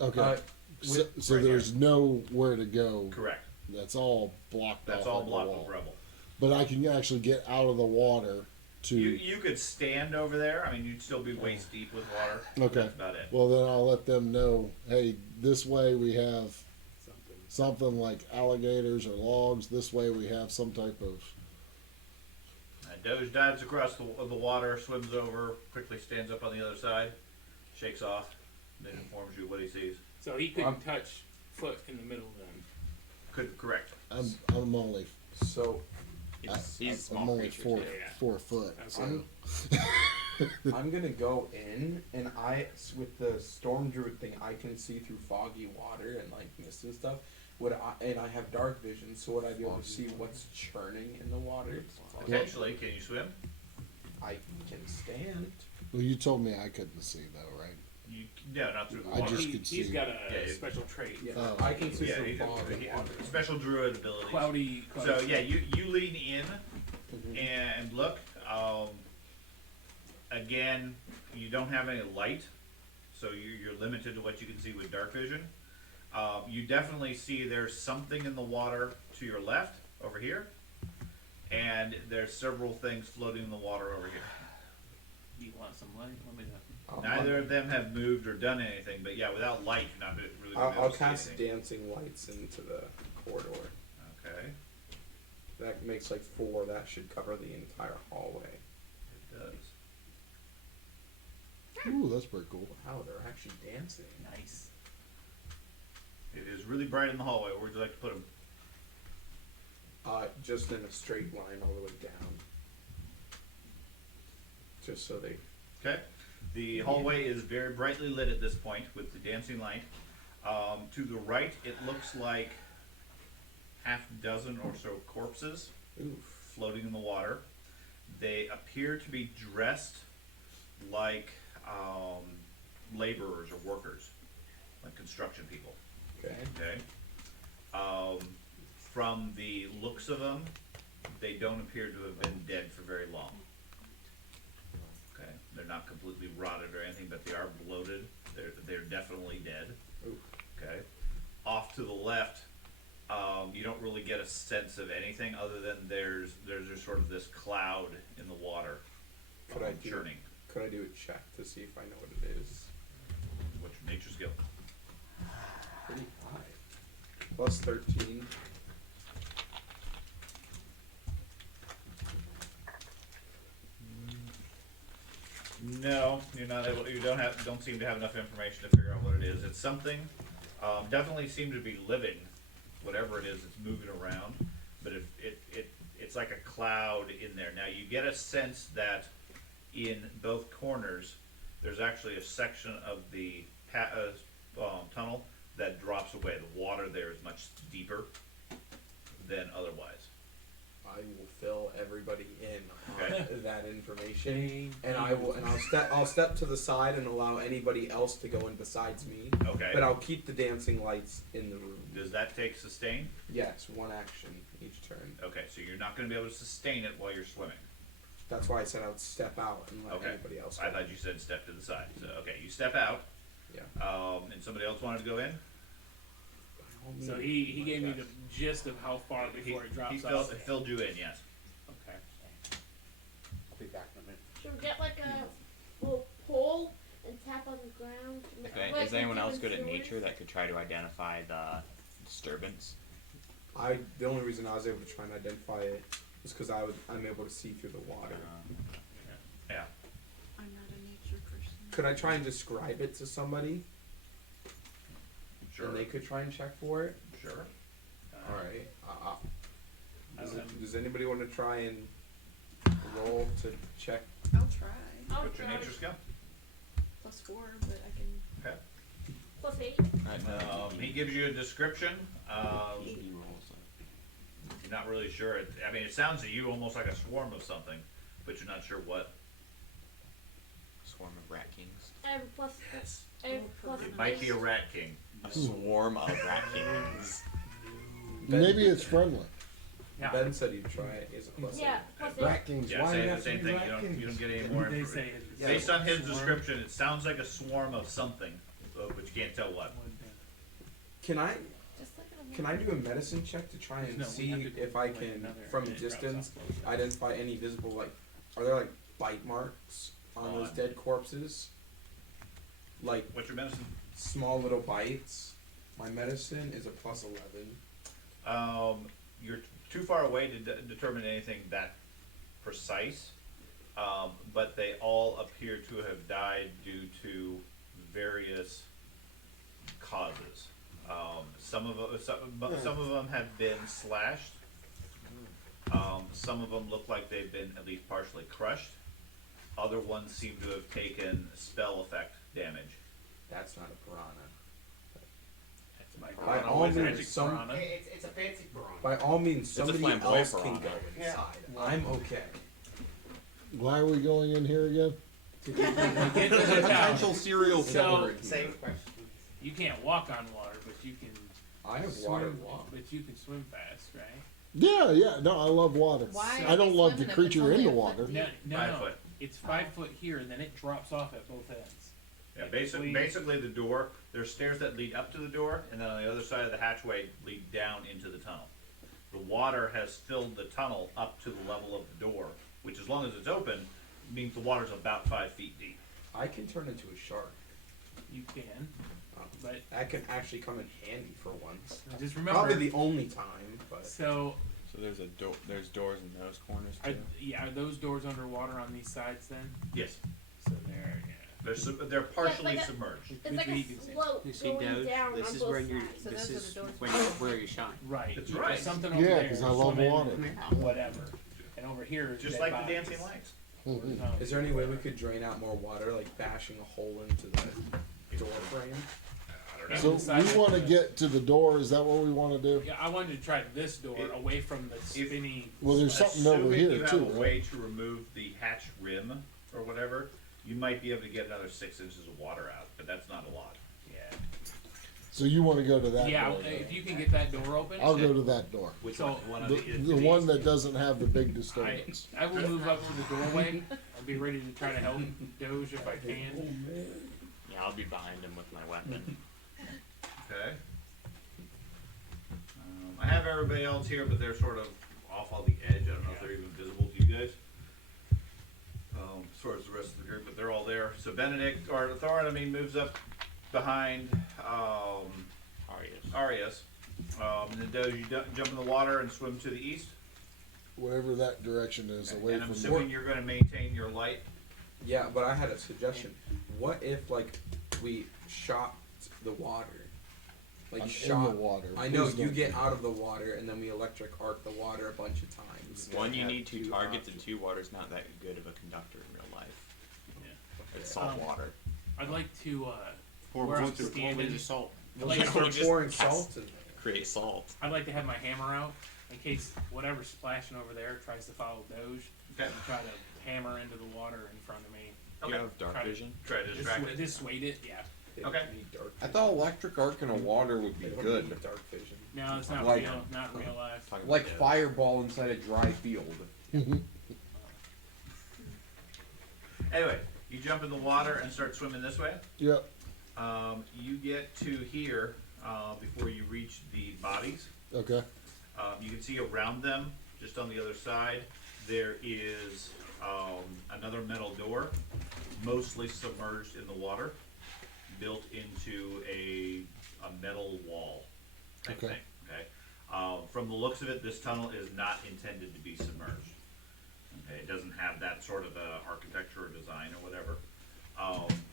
Okay. So, With- right there's nowhere to go. Correct. That's all blocked That's off. all like the blocked wall. with rubble. But I can actually get out of the water to. You could stand over there. I mean, you'd still be waist deep with water. Okay. That's about it. Well, then I'll let them know. Hey, this way we have something like alligators or logs. This way we have some type of. Doge dives across the water, swims over, quickly stands up on the other side, shakes off, then informs you what he sees. So he couldn't touch foot in the middle then. Correct. I'm only. So He's a small I'm only creature, four too. yeah. 4 foot. Absolutely. I'm gonna go in, and with the storm druid thing, I can see through foggy water and like mist and stuff. And I have dark vision, so would I be able to see what's churning in the water? Potentially, can you swim? I can stand. Well, you told me I couldn't see though, right? No, not through the I water. just could He's see. got a Yeah, special trait. Yeah, Oh. I can see Yeah, through he fog and water. special druid abilities. Cloudy. So yeah, you lean in Mhm. and look. Again, you don't have any light, so you're limited to what you can see with dark vision. You definitely see there's something in the water to your left over here, and there's several things floating in the water over here. You want some light? Let me know. Neither of them have moved or done anything, but yeah, without light, you're not really gonna be I'll able to see cast anything. dancing lights into the corridor. Okay, That makes like 4. That should cover the entire hallway. it does. Ooh, that's pretty cool. Wow, they're actually dancing. Nice. It is really bright in the hallway. Where would you like to put them? Just in a straight line all the way down. Just so they. Okay. The hallway is very brightly lit at this point with the dancing light. To the right, it looks like half dozen or so corpses Oof. floating in the water. They appear to be dressed like laborers or workers, like construction people. Okay. Okay. From the looks of them, they don't appear to have been dead for very long. Okay, they're not completely rotted or anything, but they are bloated. They're definitely dead. Oof. Okay. Off to the left, you don't really get a sense of anything other than there's just sort of this cloud in the water churning. Could I do a check to see if I know what it is? What's your nature skill? Pretty high. Plus 13. No, you're not able. You don't seem to have enough information to figure out what it is. It's something. Definitely seem to be living, whatever it is. It's moving around, but it's like a cloud in there. Now you get a sense that in both corners, there's actually a section of the tunnel that drops away. The water there is much deeper than otherwise. I will fill everybody in Okay. on that information, and I'll step to the side and allow anybody else to go in besides me. Okay. But I'll keep the dancing lights in the room. Does that take sustain? Yes, 1 action each turn. Okay, so you're not going to be able to sustain it while you're swimming. That's why I said I would step out and let Okay. anybody else go. I thought you said step to the side. So okay, you step out. Yeah. And somebody else wanted to go in. So he gave me the gist of how far before it drops off. Filled you in, yes. Okay. I'll be back in a minute. Should we get like a little pole and tap on the ground? Okay, Like is we anyone do else in good at sewers? nature that could try to identify the disturbance? The only reason I was able to try and identify it is because I'm able to see through the water. Yeah. I'm not a nature person. Could I try and describe it to somebody, Sure. and they could try and check for it? Sure. All right. Um, Does anybody want to try and roll to check? I'll try. I'll What's your try. nature skill? +4, but I can. Okay. Plus 8. He gives you a description. He rolls You're not really sure. I mean, it sounds to you almost like a swarm of something. but you're not sure what. Swarm of rat kings. I have a plus. Yes. I have a plus. It might be a rat king. A swarm of rat kings. Maybe it's friendly. Yeah. Ben said he'd try it. He's a plus. Yeah, plus Rat Kings, Yeah, why say you the have to same be thing. rat You don't kings? get any more They information. say it's Based on his swarm. description, it sounds like a swarm of something, but you can't tell what. Can I Just look at can I do a medicine check to try and No, we see have to go if I like can, another from minute distance, drops off. identify any visible, like, are there like bite marks on those On- dead corpses? Like What's your medicine? small little bites. My medicine is a plus 11. You're too far away to determine anything that precise, but they all appear to have died due to various causes. Some of them have been slashed. Some of them look like they've been at least partially crushed. Other ones seem to have taken spell effect damage. That's not a piranha. By By all all means, means, some. It's a fancy piranha. By all means, It's a somebody flamboyant else can piranha. go inside. I'm okay. Why are we going in here again? Get to the town. Potential serial So- killer. Same question. You can't walk on water, but you can I have swim. water walk. But you can swim fast, right? Yeah, yeah. No, I love water. Why I are don't they love the swimming if creature it's only in the a water. foot No, deep? no, 5 no. foot. It's 5 foot here, and then it drops off at both ends. Yeah, Basically- basically the door, there's stairs that lead up to the door, and then on the other side of the hatchway lead down into the tunnel. The water has filled the tunnel up to the level of the door, which as long as it's open, means the water's about 5 feet deep. I can turn into a shark. You can, but That can actually come in handy for once. just remember. Probably the only time, but So, So there's a there's doors in those corners are, too. are those doors underwater on these sides then? Yes, So they're they're partially like a- submerged. It's like a slope You see, going Doge, down this on is both where you sides. So this those are is the doors. where you shine. right. That's There's right. something over Yeah, there. 'cause I love swimming, water. Whatever. And over here is Just dead like bodies. the dancing lights. is there any way we could drain out more water, like bashing a hole into the door frame? I don't know. So Inside we the- want to get to the door. Is that what we want to do? Yeah, I wanted to try this door away from the spinny. Well, there's something over Assuming here you have too, a right? way to remove the hatch rim or whatever, you might be able to get another 6 inches of water out, but that's not a lot. Yeah. So you want to go to that Yeah, door? then? if you can get that door open. I'll go to that door. Which So, one? On The, the the one that doesn't have the big I, disturbance. I will move up to the doorway. I'll be ready to try to help Doge if I can. Yeah, I'll be behind him with my weapon. Okay. I have everybody else here, but they're sort of off on the edge. I don't know if they're even visible to you guys. As far as the rest of the group, but they're all there. So Benedict, or Thorin, I mean, moves up behind Arius. Arius. And then Doge, you jump in the water and swim to the east. Whatever that direction is, away And I'm from assuming you're going to maintain your light. Yeah, but I had a suggestion. What if, like, we shot the water? Like, I'm shot. in the water. I know, Please you don't get do out of the water, and then we electric arc the water a bunch of times. One, you Have need to two target the options. two. Water's not that good of a conductor in real life. Yeah. It's salt water. I'd like to, Pour where I'm 4 standing, liters of salt. I'd like, Just to, start just pouring cast- salt in there. Create salt. I'd like to have my hammer out in case whatever's splashing over there tries to follow Doge Okay. and try to hammer into the water in front of me. You Okay. have dark Try to- vision. Try to distract it. Dissuade it, yeah. They Okay. don't need dark I thought electric arc in a water would be They don't good. need dark vision. No, it's not Like- real, not in real life. Talking Like about the- fireball inside a dry field. Anyway, you jump in the water and start swimming this way. Yep. You get to here before you reach the bodies. Okay. You can see around them, just on the other side, there is another metal door, mostly submerged in the water, built into a metal wall type Okay. thing. Okay. From the looks of it, this tunnel is not intended to be submerged. Okay, it doesn't have that sort of architecture or design or whatever.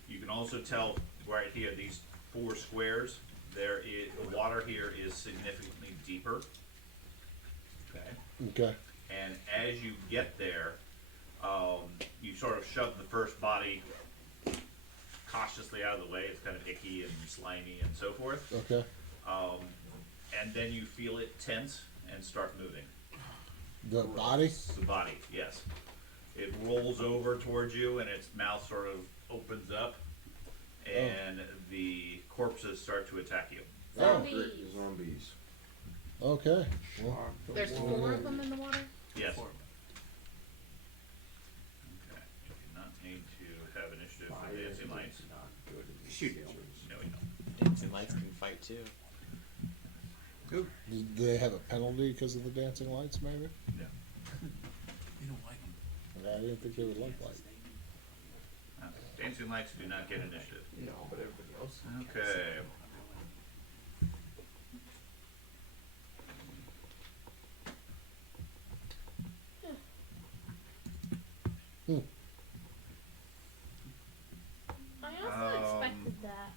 You can also tell right here, these 4 squares, the water here is significantly deeper. Okay. Okay. And as you get there, you sort of shove the first body cautiously out of the way. It's kind of icky and slimy and so forth. Okay. And then you feel it tense and start moving. The body. The body, yes. It rolls over towards you, and its mouth sort of opens up, and the corpses start to attack you. Zombies. Zombies. Okay. Well, There's 4 of them in the water. Yes. Four. Okay. You do not need to have initiative for dancing lights. Shoot. No, you don't. Dancing lights can fight too. do they have a penalty because of the dancing lights, maybe? No. You don't like them. I didn't think they would look like. Dancing lights do not get initiative. No, but everybody else. Okay. I also expected that.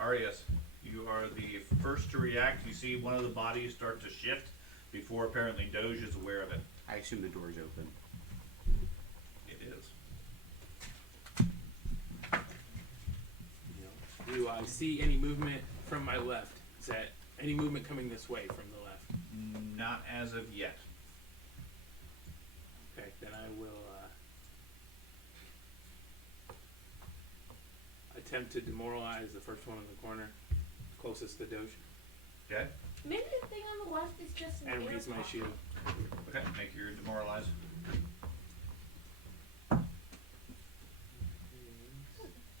Arias, you are the first to react. You see one of the bodies start to shift before apparently Doge is aware of it. I assume the door's open. It is. Do I see any movement from my left? Is that any movement coming this way from the left? Not as of yet. Okay, then I will attempt to demoralize the first one in the corner, closest to Doge, Okay? Maybe the thing on the left is just an and air raise my pop. shield. Okay, make your demoralize.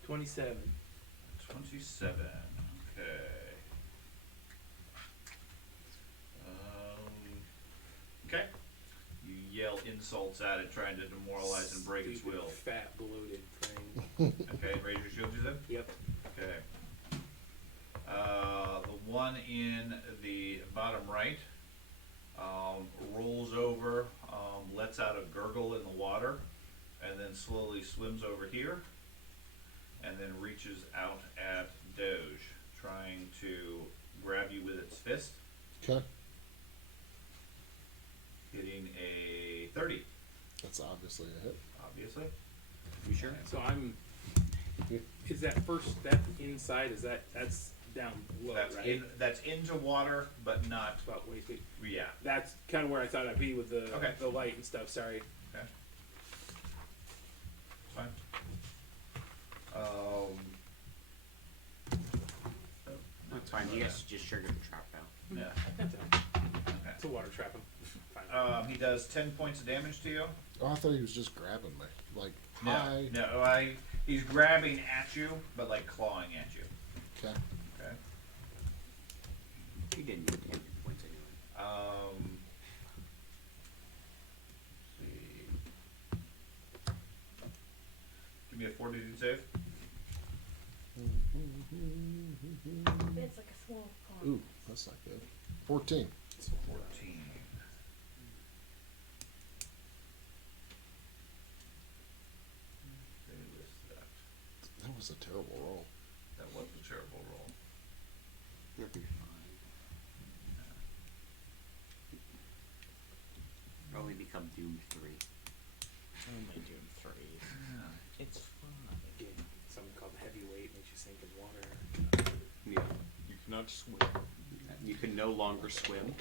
27. 27. Okay. Okay. You yell insults at it, trying to demoralize and break its Stupid, will. Fat, bloated thing. Okay, raise your shield, you said? Yep. Okay. The one in the bottom right rolls over, lets out a gurgle in the water, and then slowly swims over here, and then reaches out at Doge, trying to grab you with its fist, Okay. hitting a 30, That's obviously a hit. obviously. You sure? So I'm. Is that first step inside? That's down below, right? That's into water, but not, About waist deep. yeah. That's kind of where I thought I'd be with the Okay. the light and stuff. Sorry. Okay. Fine. That's fine. You guys just triggered the trap now. Yeah. It's a water trap. I'm fine. He does 10 points of damage to you. Oh, I thought he was just grabbing me. Like, No, hi. no, he's grabbing at you, but like clawing at you. Okay. Okay. You didn't need 10 points anyway. Let's see. Give me a fortitude save. It's like a small pond. Ooh, that's not good. 14. 14. They list that. That was a terrible roll. That was a terrible roll. You'll be fine. Probably become Doom 3. Oh my Doom 3. It's fun. Again, something called heavyweight makes you sink in water. Yeah. You cannot swim. You can no longer swim.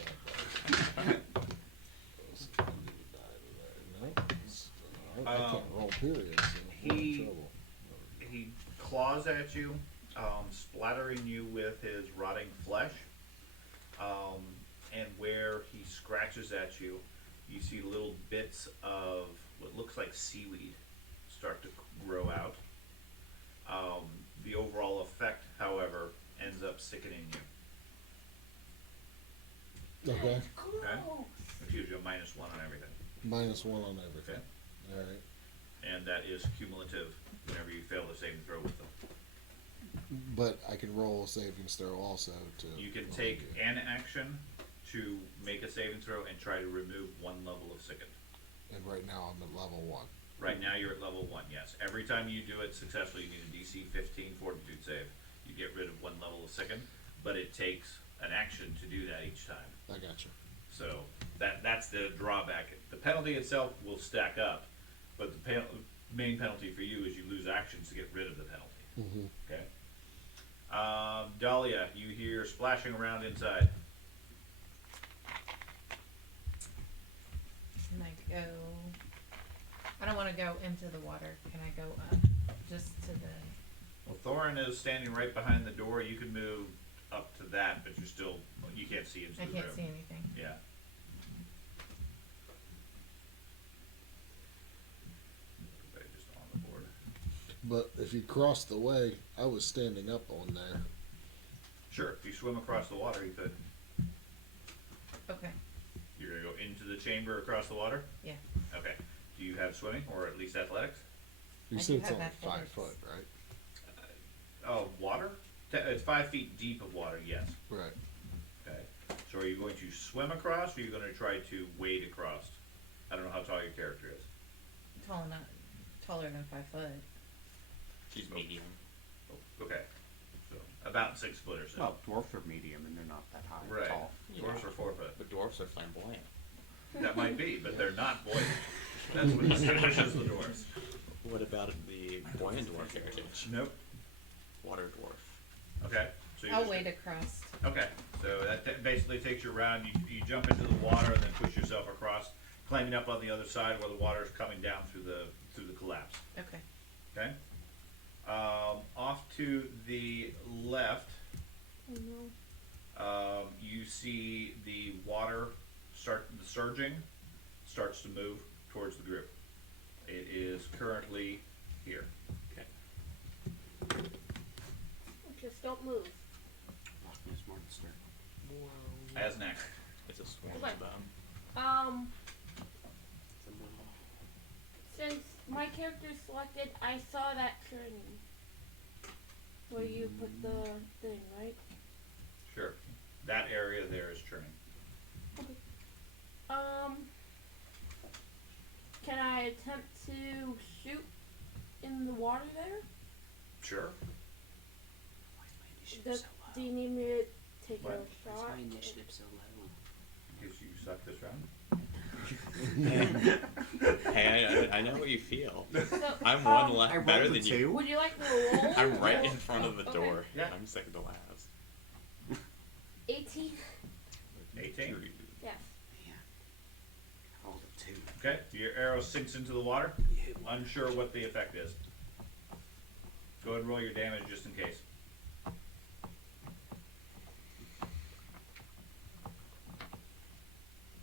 I can't roll period, so I'm in he- trouble. He claws at you, splattering you with his rotting flesh. And where he scratches at you, you see little bits of what looks like seaweed start to grow out. The overall effect, however, ends up sickening you. Okay. Okay? Which gives you a -1 on everything. -1 on everything. Okay. Alright. And that is cumulative whenever you fail to save and throw with them. But I can roll a savings throw also to. You can take an action to make a saving throw and try to remove 1 level of sicken. And right now I'm at level 1. Right now you're at level 1, yes. Every time you do it successfully, you need a DC 15 fortitude save. You get rid of 1 level of sicken, but it takes an action to do that each time. I got you. So that's the drawback. The penalty itself will stack up, but the main penalty for you is you lose actions to get rid of the penalty. Mm-hmm. Okay. Dahlia, you hear splashing around inside. And I go want to go into the water. Can I go up just to the? Well, Thorin is standing right behind the door. You can move up to that, but you can't see into I the can't room. see anything. Yeah. Everybody just on the board. But if you cross the way, I was standing up on there. Sure, if you swim across the water, you could. Okay. You're gonna go into the chamber across the water? Yeah. Okay. Do you have swimming, or at least athletics? You I said do it's have only athletics. 5 foot, right? Oh, water? It's 5 feet deep of water, yes. Right. Okay. So are you going to swim across, or are you gonna try to wade across? I don't know how tall your character is. Tall enough, taller than 5 foot. She's medium. Okay. So about 6 foot or so. Well, dwarfs are medium and they're not that high. right. Tall. Dwarfs are 4 foot. But dwarfs are flamboyant. That might be, but they're not buoyant. That's what distinguishes the dwarfs. What about the buoyant dwarf heritage? Nope. Water dwarf. Okay. So you I'll just- wade across. Okay. So that basically takes you around. You jump into the water and then push yourself across, climbing up on the other side where the water is coming down through the collapse. Okay. Okay. Off to the left, Oh no. you see the water the surging starts to move towards the group. It is currently here. Just don't move. Loch Ness monster. As next. It's a swarm Come about. Since my character's selected, I saw that turning. Where you put the thing, right? Sure. That area there is churning. Can I attempt to shoot in the water there? Sure. Do you need me to take What? a shot? so low. Because you suck this round. Hey, I know what you feel. So, I'm one I left better than you. Would you like me to roll? I'm right in front of the Okay. door. Yeah. I'm second to last. 18? 18. Yes. Hold it 2. Okay. Your arrow sinks into the water. Unsure what the effect is. Go ahead and roll your damage just in case.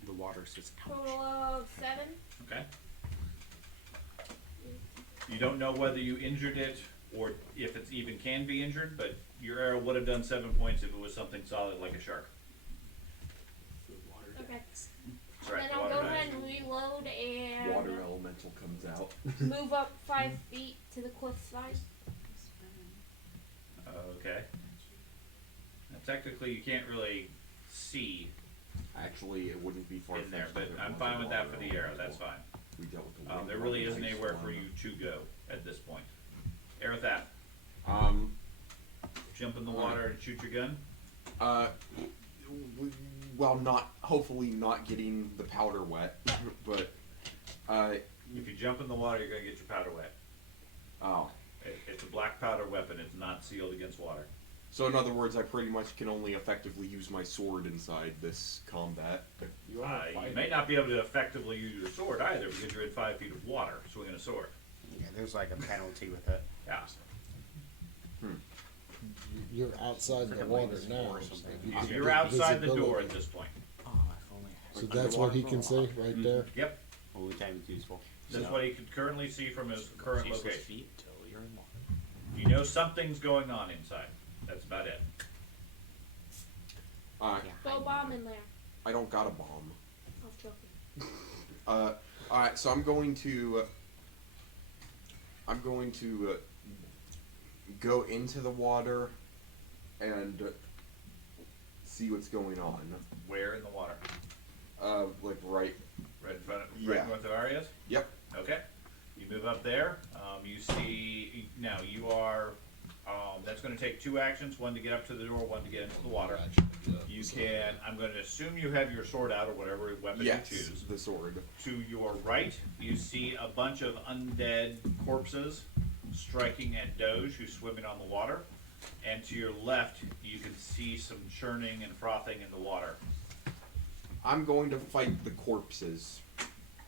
The water says Total of 7. Okay. You don't know whether you injured it or if it even can be injured, but your arrow would have done 7 points if it was something solid like a shark. Okay. That's right, Then the I'll water go dies. ahead and reload and Water elemental comes out. move up 5 feet to the cliff side. Okay. Now, technically, you can't really see Actually, it wouldn't be far in there, but I'm fine with that for the arrow. That's fine. We dealt with the There really isn't anywhere for you to go at this point. Aerothaf, jump in the water and shoot your gun. Well, hopefully not getting the powder wet, but, If you jump in the water, you're going to get your powder wet. oh. It's a black powder weapon. It's not sealed against water. So in other words, I pretty much can only effectively use my sword inside this combat. You are a You fighter. may not be able to effectively use your sword either because you're in 5 feet of water swinging a sword. Yeah, there's like a penalty with it. Yeah. You're outside the water now. You can You're get outside the door visibility. at this point. Oh, if only I So that's what he can see right there. Yep. Holy time is useful. That's what he can currently see from his current Useless location. feet until you're in water. You know something's going on inside. That's about it. Throw a bomb in there. I don't got a bomb. I was joking. Alright, so I'm going to go into the water and see what's going on. Where in the water? Like right. Right in front of, Yeah. right north of Arias? Yep. Okay. You move up there. You see, now you are, that's going to take 2 actions, one to get up to the door, one to get into the water. You can, I'm going to assume you have your sword out or whatever weapon Yes, you choose. the sword. To your right, you see a bunch of undead corpses striking at Doge who's swimming on the water. And to your left, you can see some churning and frothing in the water. I'm going to fight the corpses.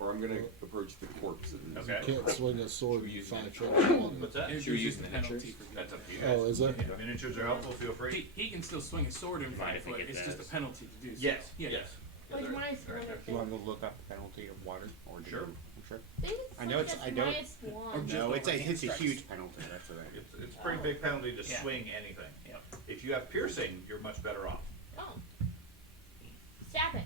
or I'm gonna approach the corpses. Okay. Can't swing a sword in Use 5 miniatures. feet of water. What's that? There's Should we just use a penalty miniatures? for doing That's up to you that. guys. Oh, is there? If miniatures are helpful, feel free. He can still swing a sword in Right, I 5 think foot. it It's just a does. penalty to do so. Yes. Yeah. Yes. Like my Right sword, there. I You want think. to look up the penalty of water? Or do Sure. you- Sure. I think I know it's- I know it- minus Or one. just No, it's a overhand strikes. huge penalty. That's what I. It's a pretty big penalty to Yeah. swing anything. Yep. If you have piercing, you're much better off. Oh. Stab it.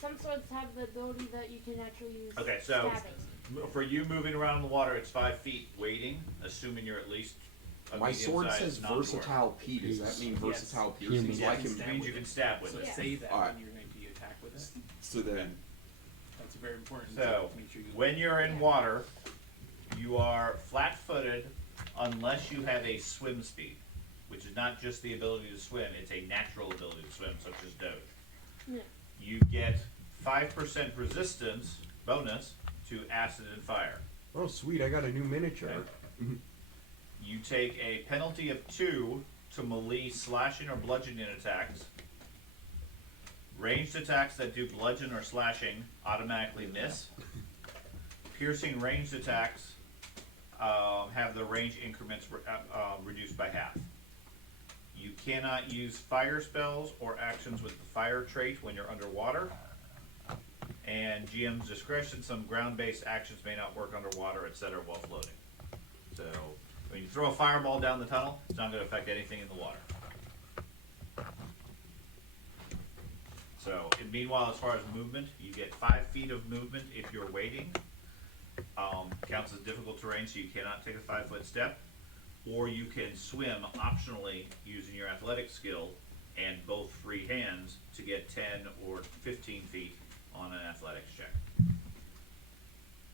Some swords have the ability that you can actually use Okay, so stabbing. for you moving around in the water, it's 5 feet waiting, assuming you're at least a My sword medium-sized says non-dwarf. versatile P. Does that mean Yes. versatile piercing? Human. So I Yeah, can. It means you can stab with So it. Yeah. say that Alright. when you're going to attack with it. So then, That's very important. So, to make sure you when you're in Yeah. water, you are flat-footed unless you have a swim speed, which is not just the ability to swim, it's a natural ability to swim, such as Doge. Yeah. You get 5% resistance bonus to acid and fire. oh sweet, I got a new miniature. Okay. You take a penalty of 2 to melee, slashing, or bludgeoning attacks. Ranged attacks that do bludgeon or slashing automatically miss. Piercing ranged attacks have the range increments reduced by half. You cannot use fire spells or actions with the fire trait when you're underwater. And GM's discretion, some ground-based actions may not work underwater, etc. while floating. So, when you throw a fireball down the tunnel, it's not going to affect anything in the water. So, meanwhile, as far as movement, you get 5 feet of movement if you're wading. Counts as difficult terrain, so you cannot take a 5-foot step. Or you can swim optionally using your athletic skill and both free hands to get 10 or 15 feet on an athletics check.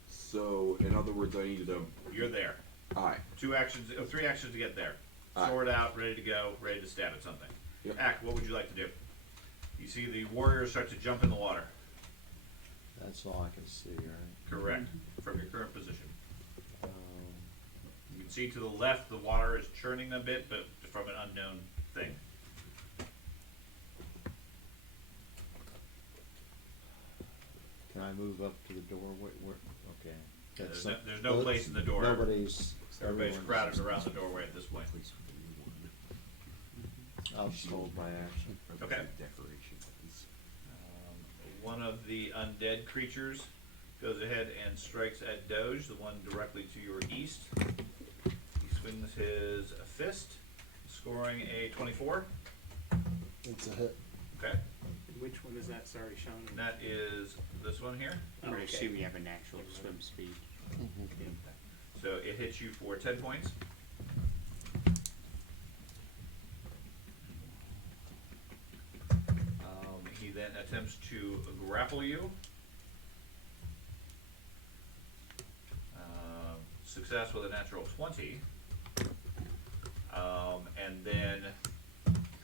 So in other words, I needed a. You're there. Alright. 3 actions to get there. Alright. Sword out, ready to go, ready to stab at something. Yep. Act, what would you like to do? You see the warriors start to jump in the water. That's all I can see, right? Correct. From your current position. Um, You can see to the left the water is churning a bit, but from an unknown thing. Can I move up to the door? Where, okay. There's no place in the door. Everybody's Everybody's everyone's- crowded around the doorway at this point. I'll just hold my action. Okay. Decoration. One of the undead creatures goes ahead and strikes at Doge, the one directly to your east. He swings his fist, scoring a 24. It's a hit. Okay. Which one is that? Sorry, Sean. And that is this one here. I'm going to Okay. assume you have a natural swim speed. So it hits you for 10 points. He then attempts to grapple you. Success with a natural 20. And then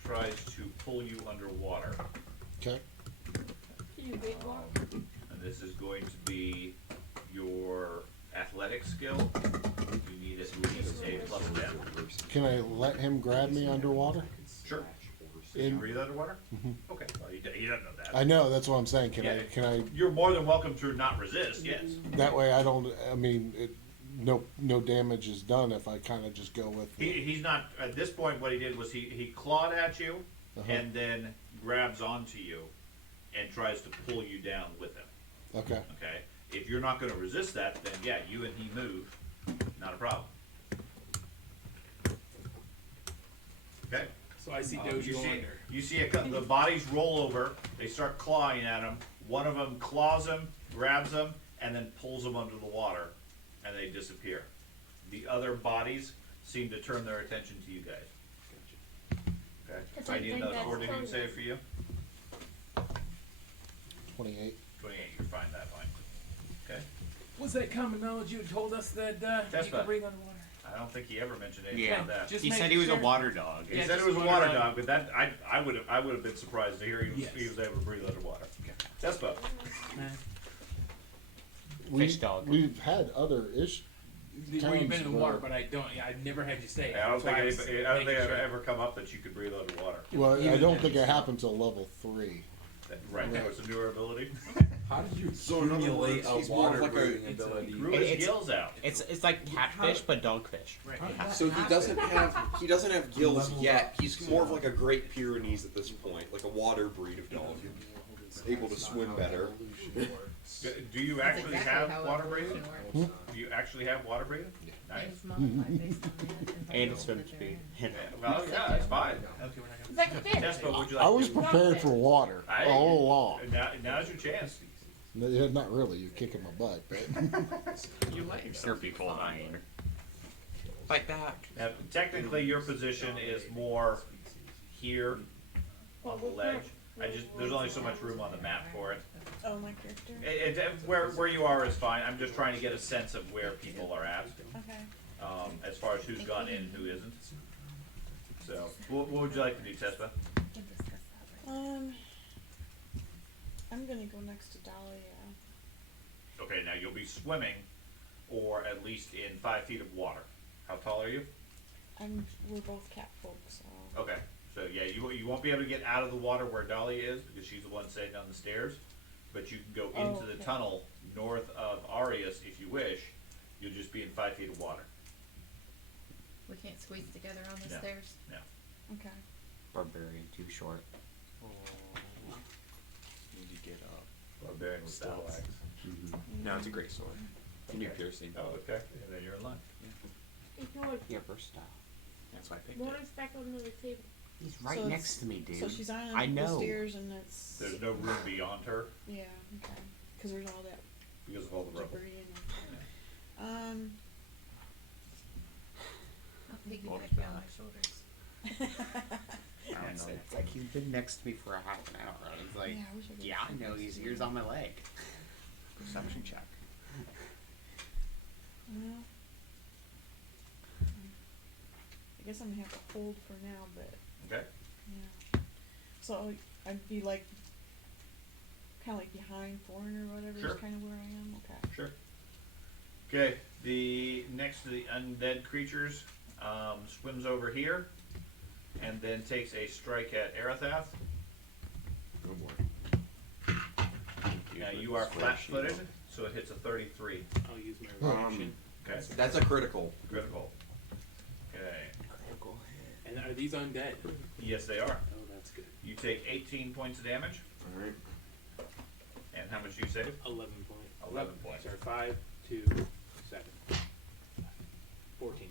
tries to pull you underwater. Okay. You big one. And this is going to be your athletic skill. You need at least a plus 10. Can I let him grab me underwater? Sure. Can you In- breathe underwater? Okay. Well, he doesn't know that. I know, that's what I'm saying. Can Yeah. I, You're more than welcome to not resist, yes. that way I don't, I mean, no damage is done if I kind of just go with. He's not, at this point, what he did was he clawed at you Uh-huh. and then grabs onto you and tries to pull you down with him, Okay. okay? If you're not gonna resist that, then yeah, you and he move, not a problem. Okay? So I see Doge You go see, under. you see the bodies roll over, they start clawing at him, one of them claws him, grabs him, and then pulls him under the water, and they disappear. The other bodies seem to turn their attention to you guys. Okay, Because I I need think another that's fortitude totally- save for you. 28. 28, you're fine that line. Okay, Was that common knowledge you had told us that That's you could fine. breathe underwater? I don't think he ever mentioned anything Yeah. about that. Just He make said he was a sure. water dog. He Yeah, said it just was a water water dog. dog, but that I would have been surprised to hear he Yes. was able to breathe underwater. Despo. Fish dog. We've had other issues. Where you've been in the water, where- but I don't. Yeah, I've never had you say it. I don't That's why think was I don't think making it sure. ever come up that you could breathe underwater. Well, I Even don't then, think it it's- happened till level 3. Right, that was a newer ability. How did you So in other accumulate words, a he's more of water like a- breathing it's a ability? Grew his It's- gills out. It's like catfish, but dogfish. Right. So he doesn't have gills yet. He's more of like a Great Pyrenees at this point, like a water breed of dog. Able to swim better. Do you actually exactly how have water breathing? evolution works. Do you actually have water breathing? Nice. It's modified based on the And it's swim environment that speed. they're in. Well, yeah, that's fine. It's like a fish. Tespa, would you like I was to? prepared for water I- all along. Now's your chance. No, yeah, not really. You're kicking my butt, but You let yourself be full of iron. Fight back. Now, technically, your position is more here on the ledge. There's only so much room on the map for it. Oh, my character. Where you are is fine. I'm just trying to get a sense of where people are at, Okay. as far as who's gone in and who isn't. So, what would you like to do, Tespa? We can discuss that later. I'm gonna go next to Dahlia. Okay, now you'll be swimming, or at least in 5 feet of water. How tall are you? We're both cat folk, so. Okay, so yeah, you won't be able to get out of the water where Dahlia is, because she's the one sitting on the stairs. But you can go into the okay. tunnel north of Arius if you wish. You'll just be in 5 feet of water. We can't squeeze together on the No. stairs. Okay. Barbarian, too short. Need to get up. Barbarian with battle axe. No, it's a great sword. Can you piercing? Oh, okay. And then you're in line. Ignore Yeah, versatile. That's why I picked More it. is back on the table. He's right So next to me, dude. So she's on I the know. stairs and it's. There's no room beyond her Yeah, okay. Cause there's all that because of all the rubble. debris and. I'll piggyback you on my shoulders. I don't know. It's like he's been next to me for a half an hour. It's like, Yeah, I wish I could yeah, I see know this. he's ears on my leg. Perception check. Well, I guess I'm gonna have to hold for now, but Okay. yeah. So I'd be like, kind of like behind Thorn or whatever. Sure. Is kind of where I am. Okay. Sure. Okay. The next to the undead creatures swims over here, and then takes a strike at Arathath. Oh boy. Now you are flat-footed, so it hits a 33. I'll use my reaction. Okay. That's a critical. Critical. Okay. And are these undead? Yes, they are. Oh, that's good. You take 18 points of damage, All right. and how much do you save? 11 points. 11 points. Sorry, 5, 2, 7. 14.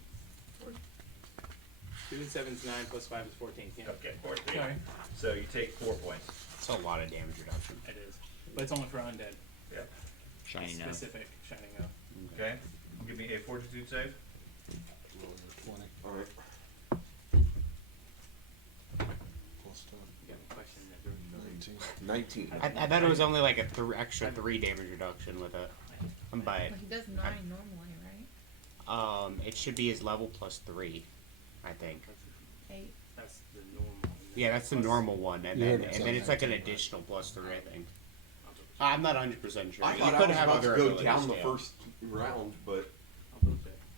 2 and 7 is 9, plus 5 is 14. Yeah. Okay, 14. Sorry. So you take 4 points. It's a lot of damage reduction. It is. But it's only for undead. Yep. Shiny now. Specific shining up. Okay. Give me a fortitude save. 20 All right. plus 10, You got a question there? 19. 19. I thought it was only like a extra 3 damage reduction with it. But Well, he does 9 normally, right? it should be his level plus 3, I think. 8. That's the normal. Yeah, that's the Plus- normal one, and You then heard it it's like an sound like additional plus 3, I think. I'm not 100% sure. I You thought I could was have about to other go abilities, down the yeah. first round, but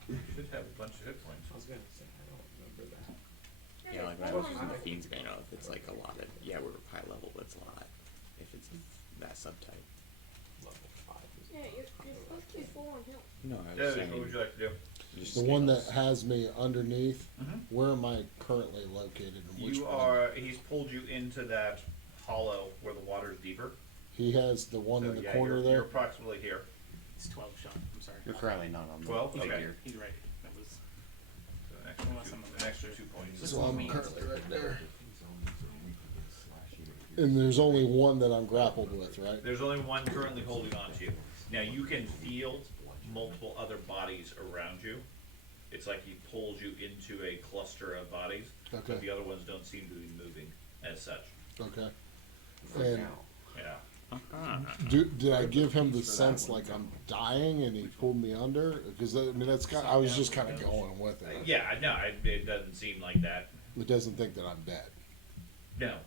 You should have a bunch of hit points. I was gonna say I don't remember that. Yeah, like when I was using the Fiend's Bane, if it's like a lot of, yeah, we're high level, but it's a lot. If it's that subtype. Level 5 is Yeah, you're supposed to be full on health. No, I was What saying. would you like to do? just The one that scales. has me underneath, Mhm. where am I currently located? And which You one? are. He's pulled you into that hollow where the water's deeper. He has the one So, in the yeah, corner you're there. approximately here. It's 12 shot. I'm sorry. You're currently not on 12? the Okay. figure. He's right. That was. So an extra Unless I'm an extra 2 points. So I'm currently right there. And there's only one that I'm grappled with, right? There's only one currently holding on to you. Now you can feel multiple other bodies around you. It's like he pulls you into a cluster of bodies, Okay. but the other ones don't seem to be moving as such. Okay. For And now. Yeah. did I give him the sense like I'm dying and he pulled me under? Because I mean that's kind. I was just kind of going with it. Yeah, no, it doesn't seem like that. It doesn't think that I'm dead. No,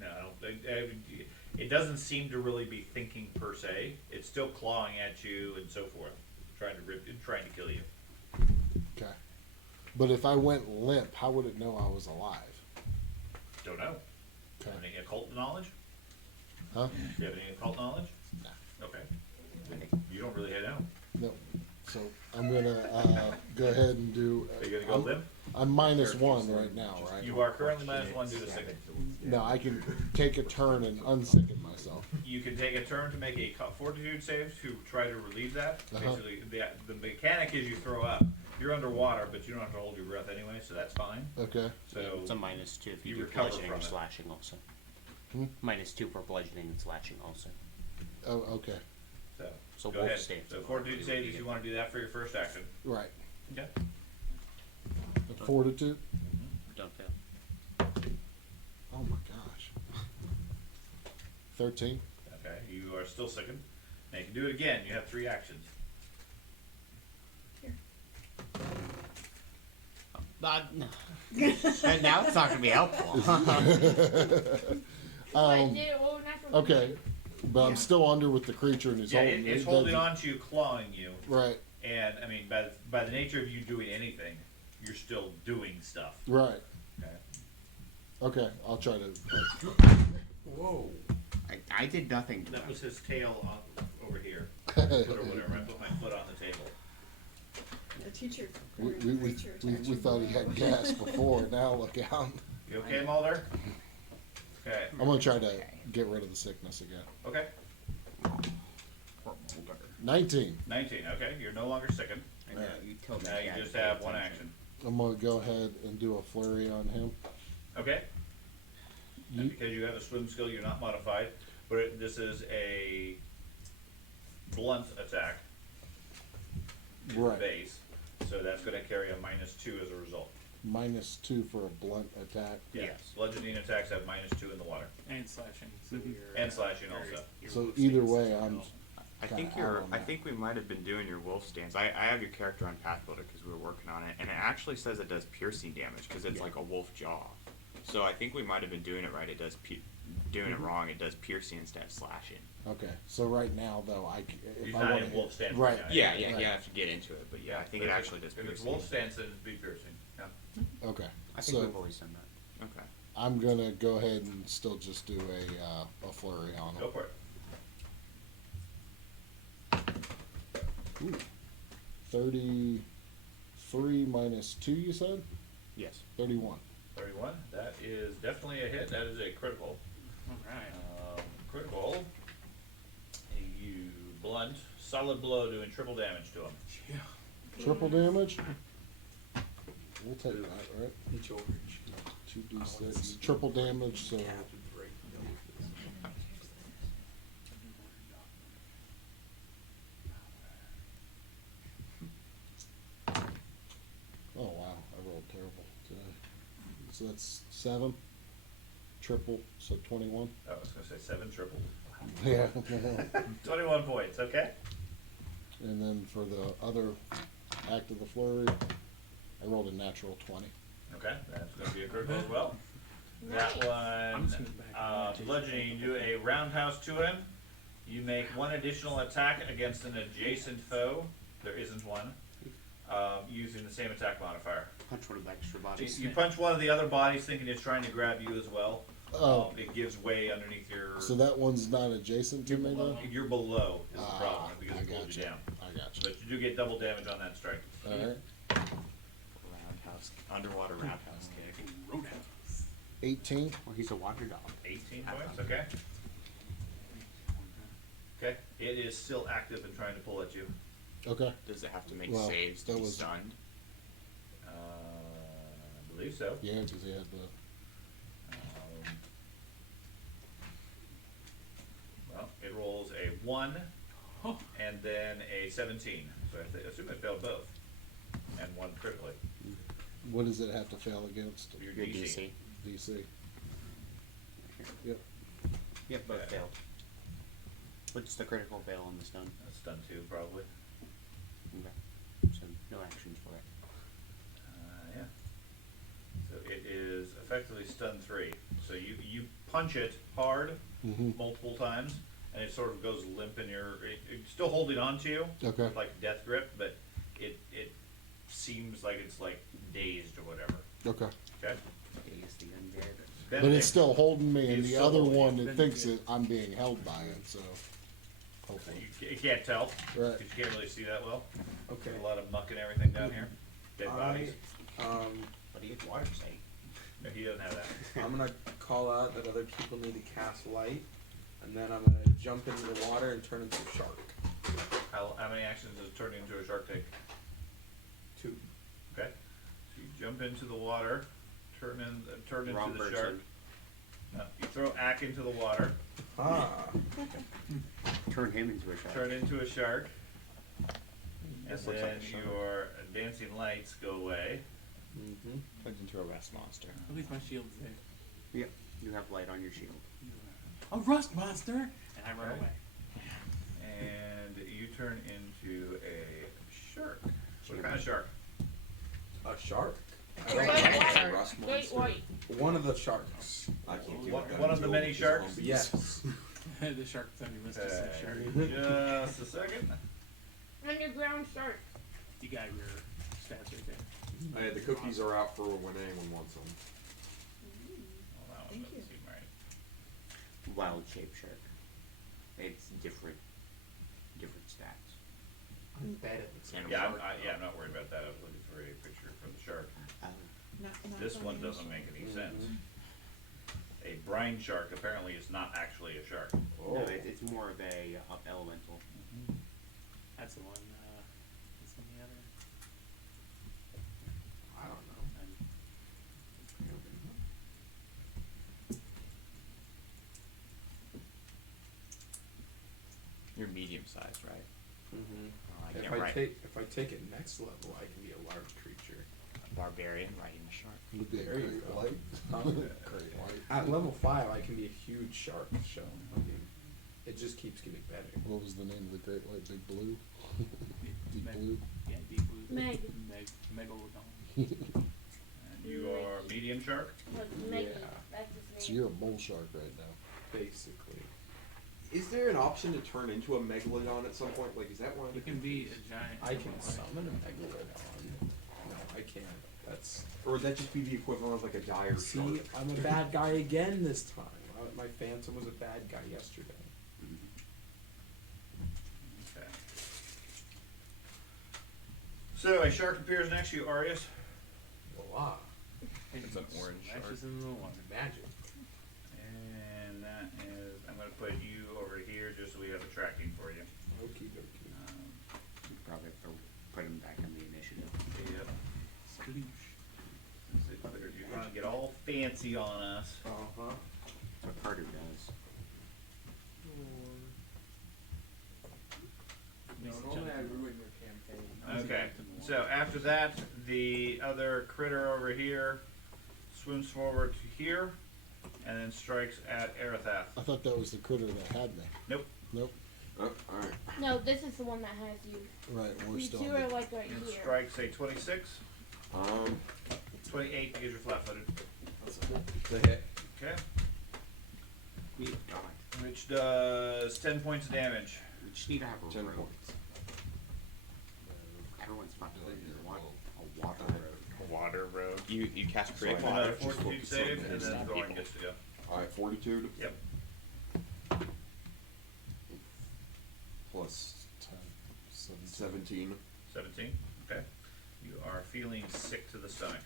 no, I don't. It doesn't seem to really be thinking per se. It's still clawing at you and so forth, trying to kill you. Okay. But if I went limp, how would it know I was alive? Don't know. Okay. Any occult knowledge? Huh? Do you have any occult knowledge? Nah. Okay. You don't really know. No. So I'm gonna go ahead and do. Are you gonna go limp? I'm -1 right now, right? You are currently -1 due to sickness. No, I can take a turn and unsicken myself. You can take a turn to make a fortitude save to try to relieve that. Basically, the mechanic is you throw up. You're underwater, but you don't have to hold your breath anyway, so that's fine. Okay. So It's a -2 if you, you do recover bludgeoning from or it. slashing also. Hmm? -2 for bludgeoning and slashing also. Oh, okay. So go wolf ahead. stance. So fortitude save if you want to do that for your first action. Right. Okay. The fortitude. Don't fail. Oh my gosh. 13. Okay. You are still sickened. Now you can do it again. You have 3 actions. No. And now it's not going to be helpful. Okay, but I'm still under with the creature and he's Yeah, holding me. it's holding on to you, clawing you. Right. And I mean, by the nature of you doing anything, you're still doing stuff. Right. Okay. Okay, I'll try to. Whoa. I did nothing to That him. was his tail over here. Foot or whatever. I put my foot on the table. The teacher. We thought he had gas before. Now look out. You okay, Mulder? Okay. I'm gonna try to get rid of the sickness again. Okay. 19. 19. Okay. You're no longer sickened. I know, you told me Now I you had just to pay have 1 attention. action. I'm gonna go ahead and do a flurry on him. Okay. And You, because you have a swim skill, you're not modified. But this is a blunt attack. Is the Right. Base. So that's going to carry a -2 as a result. -2 for a blunt attack. Yes. Bludgeoning attacks have -2 in the water. And slashing. So you're, And slashing also. your So wolf either stance way, is I'm. well. I Kinda think out on I that. think we might have been doing your wolf stance. I have your character on Pathfinder because we were working on it, and it actually says it does piercing damage because it's like a wolf jaw. So I think we might have been doing it right. It does doing it wrong. It does piercing instead of slashing. Okay, so right now though, if He's I not want in to wolf stance right, right now. Yeah, yeah, Right. you have to get into it, but yeah, I think it But actually does If it's piercing. wolf stance, then it'd be piercing. Yeah. okay. I think So we've always done that. Okay. I'm gonna go ahead and still just do a flurry on him. Go for it. Ooh. 33 -2, you said? Yes. 31. 31. That is definitely a hit. That is a critical. Alright. Critical. You blunt, solid blow doing triple damage to him. Triple damage? We'll take that, right? George. 2d6. Triple damage, so. Oh wow, I rolled terrible today. So that's 7. Triple, so 21. I was going to say 7 triple. Yeah. 21 points, okay? And then for the other act of the flurry, I rolled a natural 20. Okay, that's going to be a critical as well. That I'm one, just gonna back up. bludgeoning, you do a roundhouse to him. You make 1 additional attack against an adjacent foe. There isn't one. Using the same attack modifier. Punch one of the extra bodies. You punch one of the other bodies thinking it's trying to grab you as well. Oh. It gives way underneath your... So that one's not adjacent to me though? You're below is the problem because I it pulled you gotcha. down. I got you. But you do get double damage on that strike. Alright. Roundhouse, underwater roundhouse kick. Roadhouse. 18. Well, he's a water dog. 18 points, okay. Okay, it is still active and trying to pull at you. Okay. Does it have to make Well, saves to that be was- stunned? I believe so. Yeah, because he had the. Well, it rolls a 1 and then a 17. So I assume it failed both. And 1 critically. What does it have to fail against? Your Your DC. DC. DC. Yep. Yep, both Okay. failed. What's the critical fail on the stun? That's done 2 probably. Okay. So no actions for it. Yeah. So it is effectively stun 3. So you punch it hard Mm-hmm. multiple times, and it sort of goes limp in your. It's still holding on to you, Okay. like death grip, but it seems like it's like dazed or whatever. Okay. Okay. Days the undead. But Benedict, it's still holding me, and He's the still other holding one you. that thinks that I'm being held by it. So hopefully, you can't tell, right. 'cause you can't really see that well. Okay. There's a lot of muck and everything down here. Dead bodies. What do you water say? No, he doesn't have that. I'm gonna call out that other people need to cast light, and then I'm gonna jump into the water and turn into a shark. How many actions does turning into a shark take? 2. Okay. So you jump into the water, turn Wrong into the person. shark. No, you throw Ack into the water, Ah. Turn him into a shark. turn into a shark, and This looks then like a shark. your dancing lights go away. Mm-hmm. Turns into a rest monster. At least my shield's there. Yep. You have light on your shield. A rust monster, and I run Okay. away. And you turn into a shark. What kind of shark? A shark? Great white. Rust Great monster. white. One of the sharks. I can't do One of the many sharks? Yes. The shark's on your list to say shark. Just a second. Underground shark. You got your stats right there. Hey, the cookies are out for when anyone wants them. Well, that one Thank doesn't you. seem right. Wild shape shark. It's different stats. I bet it's Animal Yeah, shark. I'm not worried about that. I was looking for a picture for the shark. Not This on one yours. doesn't make any sense. A brine shark apparently is not actually a shark. No, it's more of a up elemental. That's the one. What's the other? I don't know. You're medium sized, right? Mm-hmm. Oh, I If can't I write. take it next level, I can be a large creature. A barbarian riding a shark. Would be a There you great go. light. Huh? Great light. At level 5, I can be a huge shark. So I mean, it just keeps getting better. What was the name of the great white? Big Blue. Deep Meg. Blue. Yeah, deep blue. Meg. Megalodon. And you are medium shark? What's Meggy? Yeah. That's his So name. you're a bull shark right now. Basically. Is there an option to turn into a megalodon at some point? Like, is that one of You the can be a giant. I can summon a megalodon. No, I can't. That's. or would that just be the equivalent of like a dire See, shark? I'm a bad guy again this time. My phantom was a bad guy yesterday. Okay. So a shark appears next to you, Arius. Voila. It's an orange shark. Smashes in the water. Magic. And that is, I'm going to put you over here just so we have the tracking for you. Okie dokie. You probably have to put him back in the initiative. Yep. Sploosh. You're going to get all fancy on us. Uh-huh. What Carter does. Okay, so after that, the other critter over here swims forward to here and then strikes at Arathath. I thought that was the critter that had me. Nope. Nope. Oh, alright. No, this is the one that has you. Right, we're You still. two on are the- like right It here. strikes a 26, 28 because you're flat-footed. The hit. Okay, We die. which does 10 points of damage. We just need to have a 10 road. points. Everyone's fucking want a water road. A water road. You cast create Sorry. Another water. Just fortitude focus on save, the and then stab Thorin people. gets to go. Alright, fortitude Yep. plus 10, 17. 17. 17. Okay. You are feeling sick to the stomach.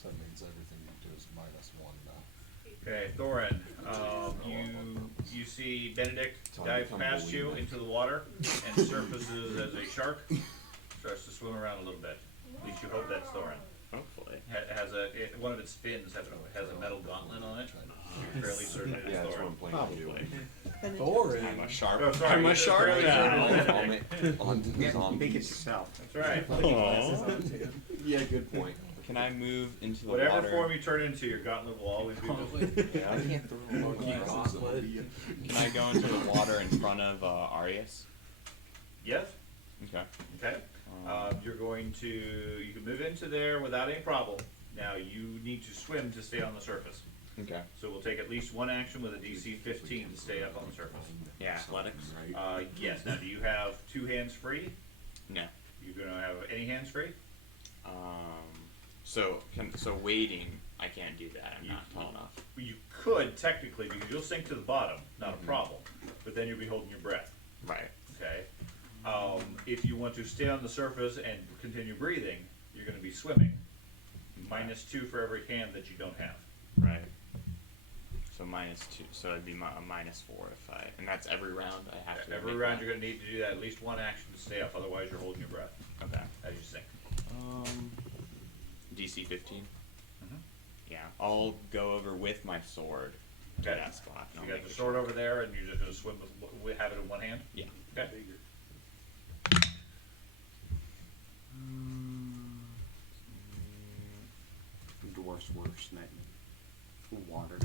So that means everything you do is -1 now. Okay, Thorin, you see Benedict dive past you into the water and surfaces as a shark. Starts to swim around a little bit. At least you hope that's Thorin. Hopefully. One of its fins has a metal gauntlet on it. You're fairly certain it is Yeah, that's what I'm Thorin. planning to do. Then it Thorin. I'm a shark. Oh, sorry, I'm you're a shark fairly certain it's now. Benedict. On to the Think zombies. it's yourself. That's right. Aww. Yeah, good point. Can I move into the Whatever water? form you turn into, your gauntlet will always be visible. Yeah, I can't throw a Monkey gauntlet. Can I go into the water in front of Arius? Yes? Okay. Okay. You're going to, you can move into there without any problem. Now, you need to swim to stay on the surface. Okay. So we'll take at least one action with a DC 15 to stay up on the surface. Yeah, athletics. Right. Yes. Now, do you have two hands free? No. You gonna have any hands free? So wading I can't do that. I'm not tall enough. You could technically, because you'll sink to the bottom, not a problem. But then you'll be holding your breath. Right. Okay. If you want to stay on the surface and continue breathing, you're going to be swimming. -2 for every hand that you don't have. Right. So -2. So it'd be a -4 if I. And that's every round. I have to. Every make round that. you're going to need to do that at least one action to stay up. Otherwise, you're holding your breath Okay. as you sink. DC 15. Mhm. Yeah. I'll go over with my sword to Okay. that spot. So and you I'll got make the a sword shot. over there, and you're just going to swim with have it in one hand. Yeah. Okay. Dwarf's worst nightmare. Water.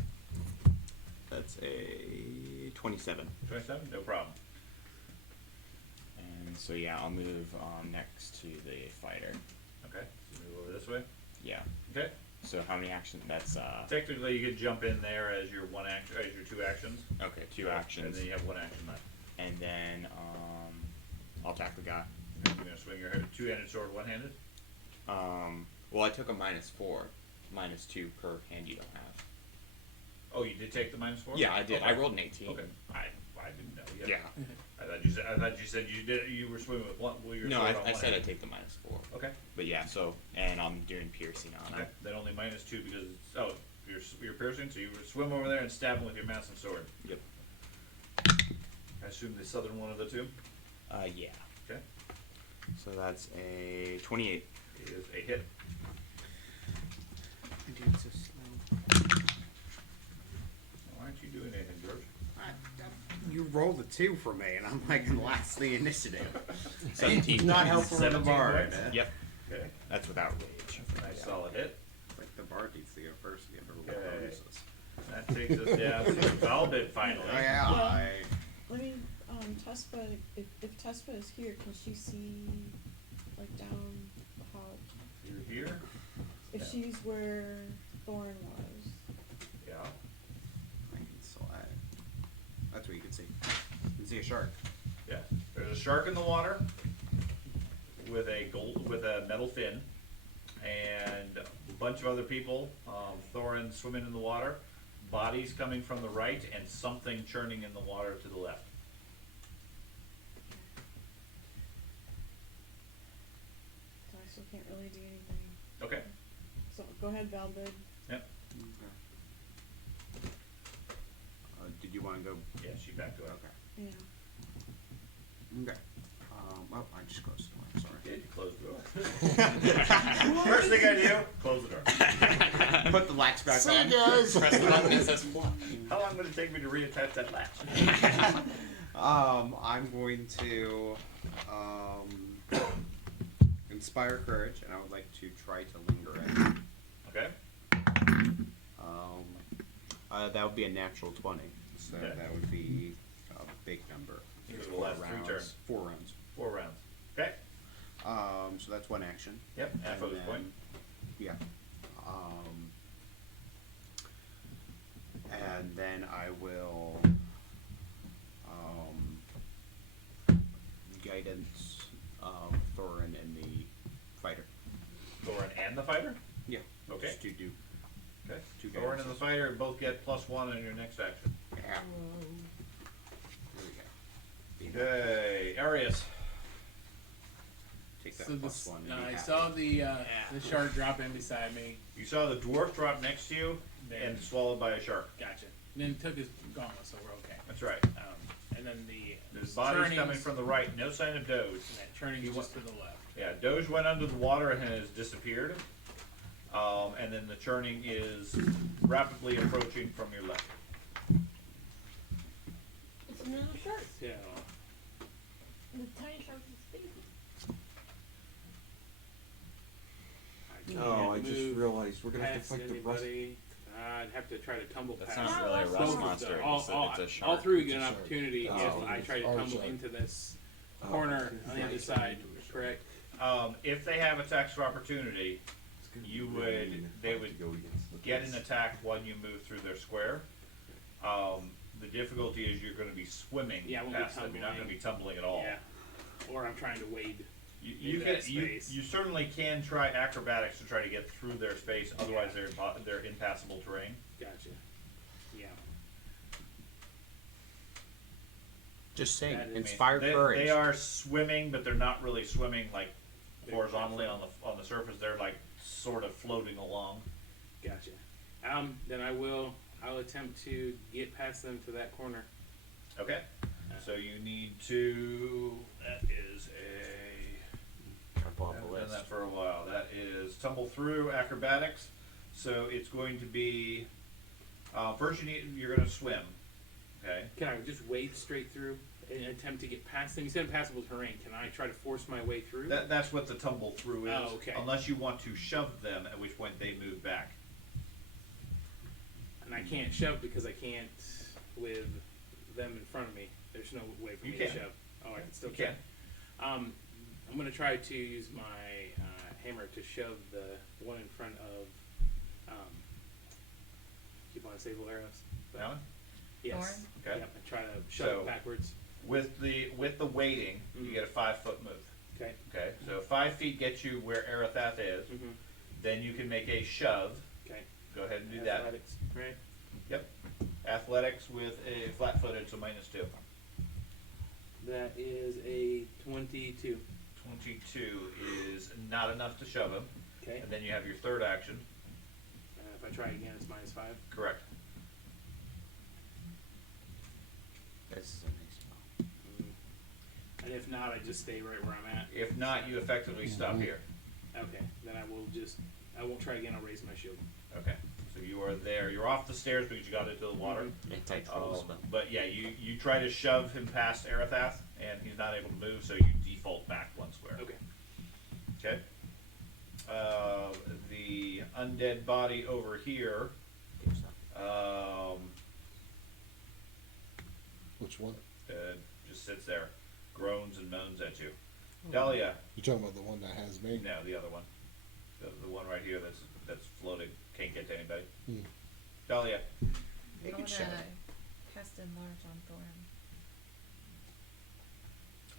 That's a 27. 27, no problem. And so yeah, I'll move next to the fighter. Okay. So move over this way. Yeah. Okay. So how many actions? That's Technically, you could jump in there as your one action, as your 2 actions. okay. 2 And actions. then you have 1 action left. And then I'll attack the guy. You're gonna swing your 2-handed sword one-handed. Well, I took a -4, -2 per hand you don't have. Oh, you did take the -4. Yeah, I did. Okay. I rolled an 18. Okay. I didn't know. Yeah. I thought you said you did. You were swimming with one. With your No, sword on I one said hand. I'd take the -4. Okay. But yeah, so and I'm doing piercing on Okay. it. Then only -2 because it's, you're piercing. So you would swim over there and stab him with your massive sword. Yep. I assume the southern one of the two. Yeah. Okay. So that's a 28. It is a hit. Dude, so slow. Why aren't you doing anything, George? You rolled a 2 for me, and I'm like last the initiative. 17 Not points. helpful for the 17 bard. points? Yep. Okay. That's without rage. That's a nice solid hit. Like the bard needs to go first to get the Okay. bonuses. That takes us down to Valbit finally. Oh yeah, Yeah. Let me, Tespa, if Tespa is here, can she see, like, down how, You're here. if Yeah. she's where Thorn was? Yeah. I can still that's what you can see. You can see a shark. Yeah. There's a shark in the water with a metal fin, and a bunch of other people. Thorin swimming in the water, bodies coming from the right, and something churning in the water to the left. So I still can't really do anything. Okay. So go ahead, Valbid. Yep. Did you want to go? Yeah, she backed away. Okay. Yeah. Okay. Oh, I just closed the door. Sorry. Yeah, you closed the door. First thing I do, close the door. Put the latch back See on. you guys. Press the button that says what? How long would it take me to reattach that latch? I'm going to inspire courage, and I would like to try to linger it. Okay. That would be a natural 20, so Okay. that would be a big number. Because we'll last 3 turns. 4 rounds. 4 rounds. Okay. So that's 1 action. Yep. At focus point. Yeah. And then I will guidance Thorin and the fighter. Thorin and the fighter. Yeah. Okay. Just to do. Okay. Two Thorin and the guidances. fighter both get +1 in your next action. Yeah. There we go. Okay. Arius. Take that So plus 1. and be I happy. saw the shark drop in beside me. You saw the dwarf drop next to you and swallowed by a shark. Gotcha. And then took his gauntlet, so we're okay. That's right. And then There's bodies churnings- coming from the right. No sign of Doge. and that churning He just wa- to the left. Yeah, Doge went under the water and has disappeared. And then the churning is rapidly approaching from your left. It's another shark. So The tiny shark is baby. Oh, I just realized we're gonna have to past fight the rust. anybody. I'd have to try to tumble That's past. not really a Both rust of monster. all, It's a all shark. three It's get a an shark. opportunity Oh, if I try to our tumble shark. into this Oh, corner on the other side. Correct. If they have attacks of opportunity, they would get an attack when you move through their square. The difficulty is you're going to be swimming Yeah, I won't be past them. You're not going to be tumbling at all. Yeah. Or I'm trying to wade. You into can that you, space. you certainly can try acrobatics to try to get through their space. Otherwise, they're impassable terrain. Gotcha. Yeah. Just saying, That is- inspire They courage. are swimming, but they're not really swimming like horizontally on the surface. They're like sort of floating along. Gotcha. Then I'll attempt to get past them to that corner. Okay. So you need to. That is a. Gotta pull I up haven't a done list. that for a while. That is tumble through acrobatics. So it's going to be. First, you're going to swim. Okay. Can I just wade straight through and attempt to get past them? You said impassable terrain. Can I try to force my way through? That's what the tumble through is. Oh, okay. Unless you want to shove them, at which point they move back. And I can't shove because I can't with them in front of me. There's no way for You me can. to shove. Oh, I can still You try. can. I'm going to try to use my hammer to shove the one in front of. Keep on say Valeros. That one? Yes. Thorn? Okay. Yep. And try to shove So- it backwards. With the weighting, you Mhm. get a 5-foot move. Okay. Okay. So 5 feet gets you where Arathath is. Mm-hmm. Then you can make a shove. Okay. Go ahead and do that. Athletics, right? Yep. Athletics with a flat-footed, so -2. That is a 22. 22 is not enough to shove him. Okay. And then you have your third action. If I try again, it's -5. Correct. This is a nice spot. And if not, I just stay right where I'm at. If not, you effectively stop here. Okay. Then I won't try again. I'll raise my shield. Okay. So you are there. You're off the stairs because you got into the water. Anti-trolls, But yeah, you try to shove him past Arathath, and he's not able to move, so you default back 1 square. Okay. Okay. The undead body over here. Which one? Just sits there, groans and moans at you. Dahlia. You're talking about the one that has me? No, the other one. The one right here that's floating, can't get to anybody. Dahlia. I wanna cast enlarge on Thorn.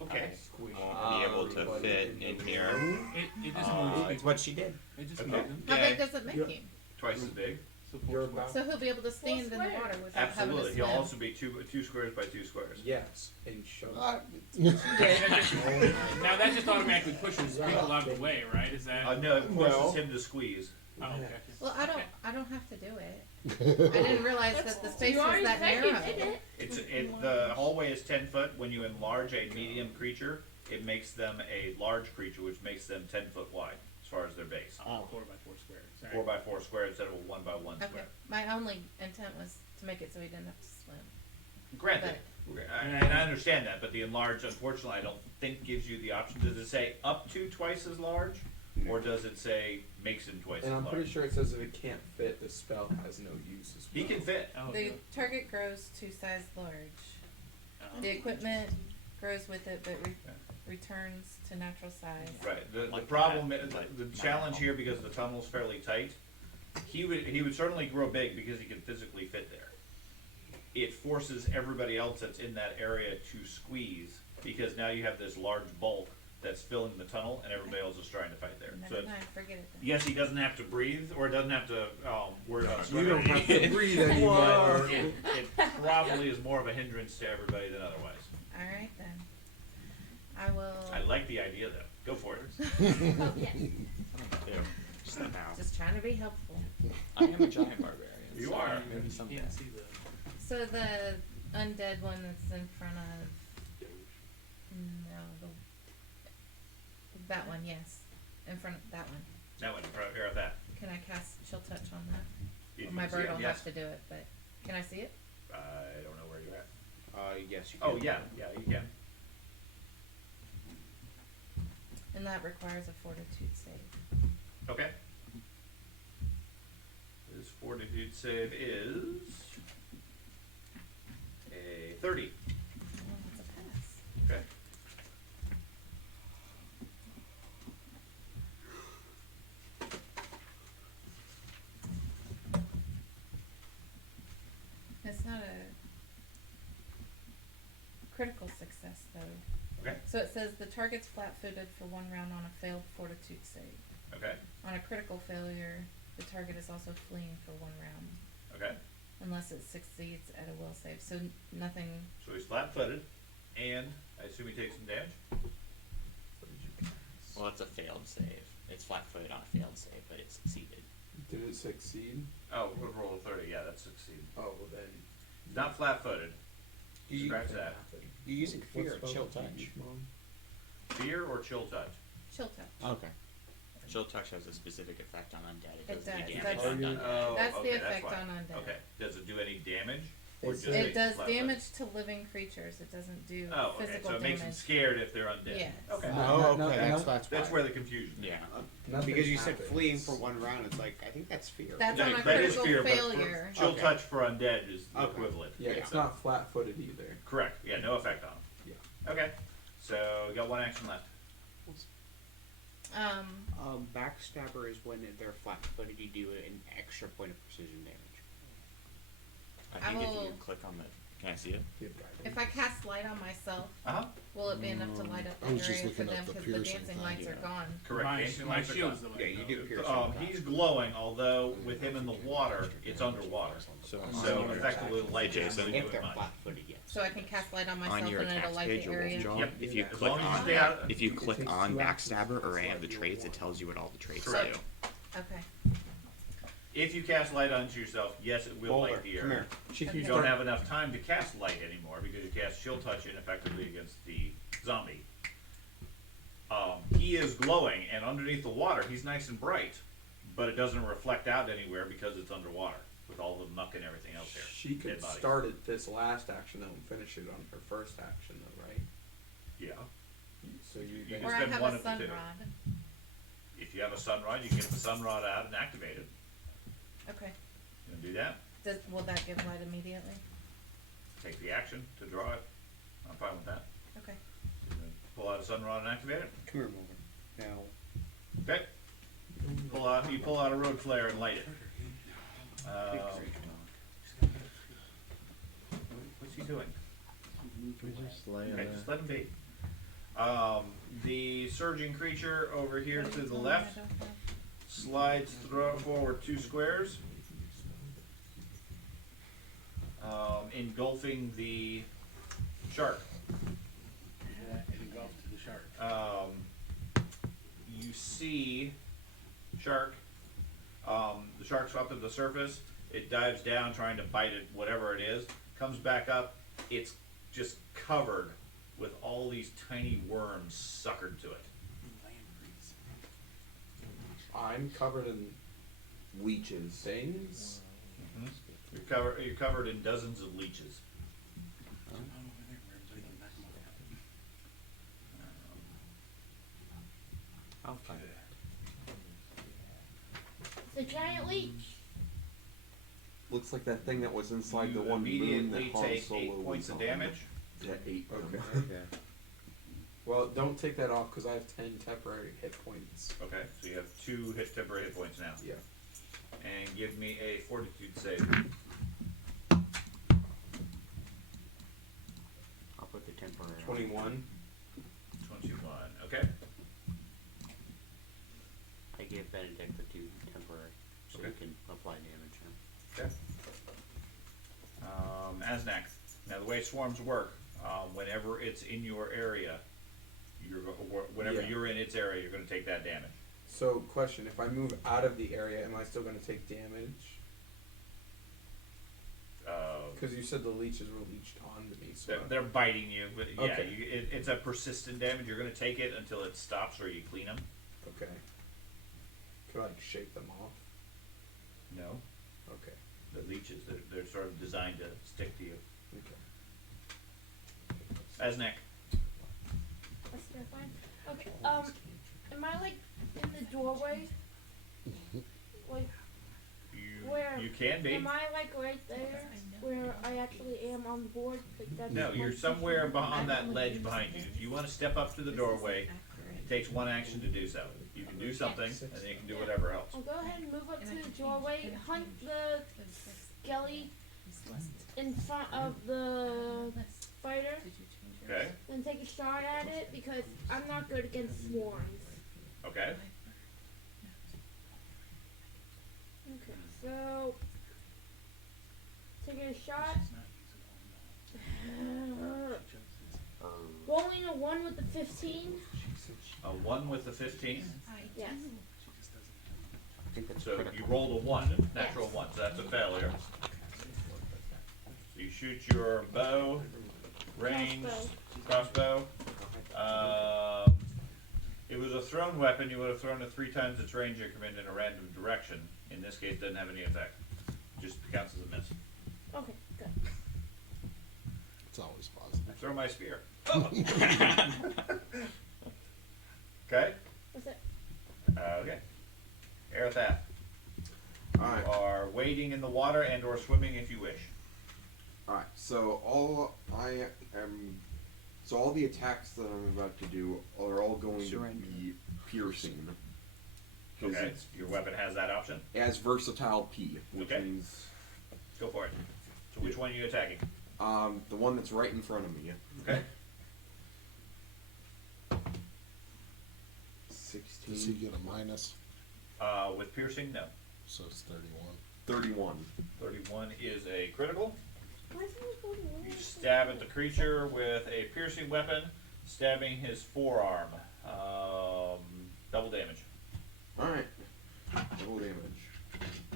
Okay. Be able to fit in here. It just moves. It's what she did. It just Okay. moves him. How big does it make You're- him? Twice as big. You're about So he'll be able to stand in the square. water without having Absolutely. to He'll swim. also be two squares by 2 squares. yes, and show. Now that just automatically pushes people out of the way, right? Is that? No, it forces No. him to squeeze. Oh, okay. Well, I don't have to do it. I didn't realize that the space You was already that said narrow. you did it. The hallway is 10 foot. When you enlarge a medium creature, it makes them a large creature, which makes them 10 foot wide as far as their base. Oh, 4x4 square. Sorry. 4 by 4 square instead of a 1 by 1 Okay. square. My only intent was to make it so he didn't have to swim. Granted, and I understand that, but the enlarge, unfortunately, I don't think gives you the option. Does it say up to twice as large, or does it say makes him twice And as I'm large? pretty sure it says if it can't fit, the spell has no use as well. He can fit. Oh, The good. target grows to size large. Oh. The equipment grows with it, but returns to natural size. Right. The Like problem, that, is like the not challenge at all. here, because the tunnel's fairly tight, he would certainly grow big because he can physically fit there. It forces everybody else that's in that area to squeeze, because now you have this large bulk that's filling the tunnel, and everybody else is trying to fight there. So Never mind, forget it then. yes, he doesn't have to breathe, or doesn't have to worry about You swimming. don't have to breathe anymore. It probably is more of a hindrance to everybody than otherwise. Alright then. I will I like the idea though. Go for it. Oh, yes. Yeah. Just now. just trying to be helpful. I am a giant barbarian. You so are. Maybe You someday. can't see the. So the undead one that's in front of that one, yes. In front of that one. That one, prepare that. Can I cast chill touch on that? If Or you my can see bird it, will yes. have to do it, but can I see it? I don't know where you're at. Yes, you can. Oh yeah, you can. And that requires a fortitude save. Okay. His fortitude save is a 30. Oh, that's a pass. Okay. It's not a critical success though. Okay. So it says the target's flat-footed for 1 round on a failed fortitude save. Okay. On a critical failure, the target is also fleeing for 1 round, Okay. unless it succeeds at a will save. So nothing. So he's flat-footed, and I assume he takes some damage. Well, it's a failed save. It's flat-footed on a failed save, but it succeeded. Did it succeed? Oh, we'll roll a 30. Yeah, that's succeed. Oh, well then. He's not flat-footed. You- Scratch that. You're using fear or What chill spell touch. did you use, Mom? Fear or chill touch? Chill touch. Okay. Chill touch has a specific effect on undead. It It doesn't do does. damage That's- on undead. Oh, That's okay, the that's effect why. on undead. Okay. Does it do any damage? Or It's- just It makes does flat-footed? damage to living creatures. It doesn't do Oh, okay. physical So it makes them damage. scared if they're undead. Yes. Okay. Oh, no, okay. no, That's That's why. where the confusion is. Yeah. Nothing Because you said happens. fleeing for 1 round, it's like I think that's fear. That's Yeah, on a that is critical fear, but failure. for chill Okay. touch for undead is the Okay. equivalent. Yeah, it's not flat-footed either. Correct. Yeah, no effect on them. Yeah. Okay. So you got 1 action left. Backstabber is when they're flat-footed. You do an extra point of precision damage. I I think if you will- click on the, can I see it? If I cast light on myself, Uh-huh. will it be enough to light up the I was just area for looking up them? the Because the piercing dancing thing. lights are Yeah. gone. Correct. My, Dancing my lights are shield's gone. the Yeah, light. you do though. piercing. He's glowing, although with him in the water, it's underwater. So, So on your effectively, the light Jason. isn't If doing they're much. flat-footed, yes. So I can cast light on myself on your and it'll attacks light page, the your wolf area. jaw, Yep. if you As click long as you on stay out. if you It click takes on 2 actions backstabber to or any of the select your traits, it one. tells you what all the traits Correct. do. Okay. If you cast light onto yourself, yes, it will Boulder, light the come area. here. Chief, Okay. You don't have enough time to cast light anymore because you cast chill touch ineffectively against the zombie. He is glowing, and underneath the water, he's nice and bright, but it doesn't reflect out anywhere because it's underwater with all the muck and everything else there. She could Dead bodies. start it this last action though and finish it on her first action though, right? Yeah. So you You then can Or I spend have one a of the two. sunrod. If you have a sunrod, you can get the sunrod out and activate it. Okay. You can do that. Will that give light immediately? Take the action to draw it. I'm fine with that. Okay. You can pull out a sunrod and activate it. Come here, Morgan. Now, Okay. You pull out a road flare and light it. What's he doing? Okay, just let him be. The surging creature over here What to is the on left I don't have? slides forward 2 squares, engulfing the shark. Yeah, it engulfed the shark. You see shark. The shark's up to the surface. It dives down trying to bite it, whatever it is. Comes back up. It's just covered with all these tiny worms suckered to it. I'm covered in Leeches. things. You're covered in dozens of leeches. I'll find it. It's a giant leech. Looks like that thing that was inside the You one moon immediately that Han take Solo 8 was points of on. damage. Yeah, 8. Okay. Okay. Well, don't take that off because I have 10 temporary hit points. Okay, so you have 2 temporary hit points now. Yeah. And give me a fortitude save. I'll put the temporary. 21. 21. Okay. I gave Benedict the 2 temporary, so Okay. he can apply damage. Okay. Asnak. Now the way swarms work, whenever it's in your area, whenever Yeah. you're in its area, you're going to take that damage. So, question: if I move out of the area, am I still going to take damage? Because you said the leeches were leeched onto me. So They're biting you, but yeah, Okay. it's a persistent damage. You're going to take it until it stops or you clean them. okay. Could I shake them off? No. Okay. The leeches, they're sort of designed to stick to you. Okay. Asnak. That's terrifying. Okay, am I like in the doorway? Like, where? You can be. Am I like right there where I actually am on the board? Like that's No, you're one- somewhere on that ledge behind you. If you want to step up to the doorway, it takes 1 action to do so. You can do something, and then you can do whatever else. I'll go ahead and move up to the doorway, hunt the skelly in front of the fighter, Okay. then take a shot at it because I'm not good against swarms. Okay. Okay, so taking a shot. Rolling a 1 with the 15. A 1 with the 15. Yes. I think that's So critical. you rolled a 1, natural 1, so that's a failure. So you shoot your bow, range, crossbow. It was a thrown weapon, you would have thrown it 3 times its range increment in a random direction. In this case, it doesn't have any effect. Just counts as a miss. Okay, good. It's always positive. Throw my spear. Okay? That's it. Okay. Aerothat. Alright. You are wading in the water and or swimming if you wish. Alright, so all the attacks that I'm about to do are all going Surrender. to be piercing. 'Cause Okay. it's Your weapon has that option. as versatile P, which Okay. means Go for it. So which one are you attacking? the one that's right in front of me. Okay. 16. Does he get a minus? With piercing, no. So it's 31. 31. 31 is a critical. Why is it 41? You stab at the creature with a piercing weapon, stabbing his forearm. Double damage. Alright. Double damage.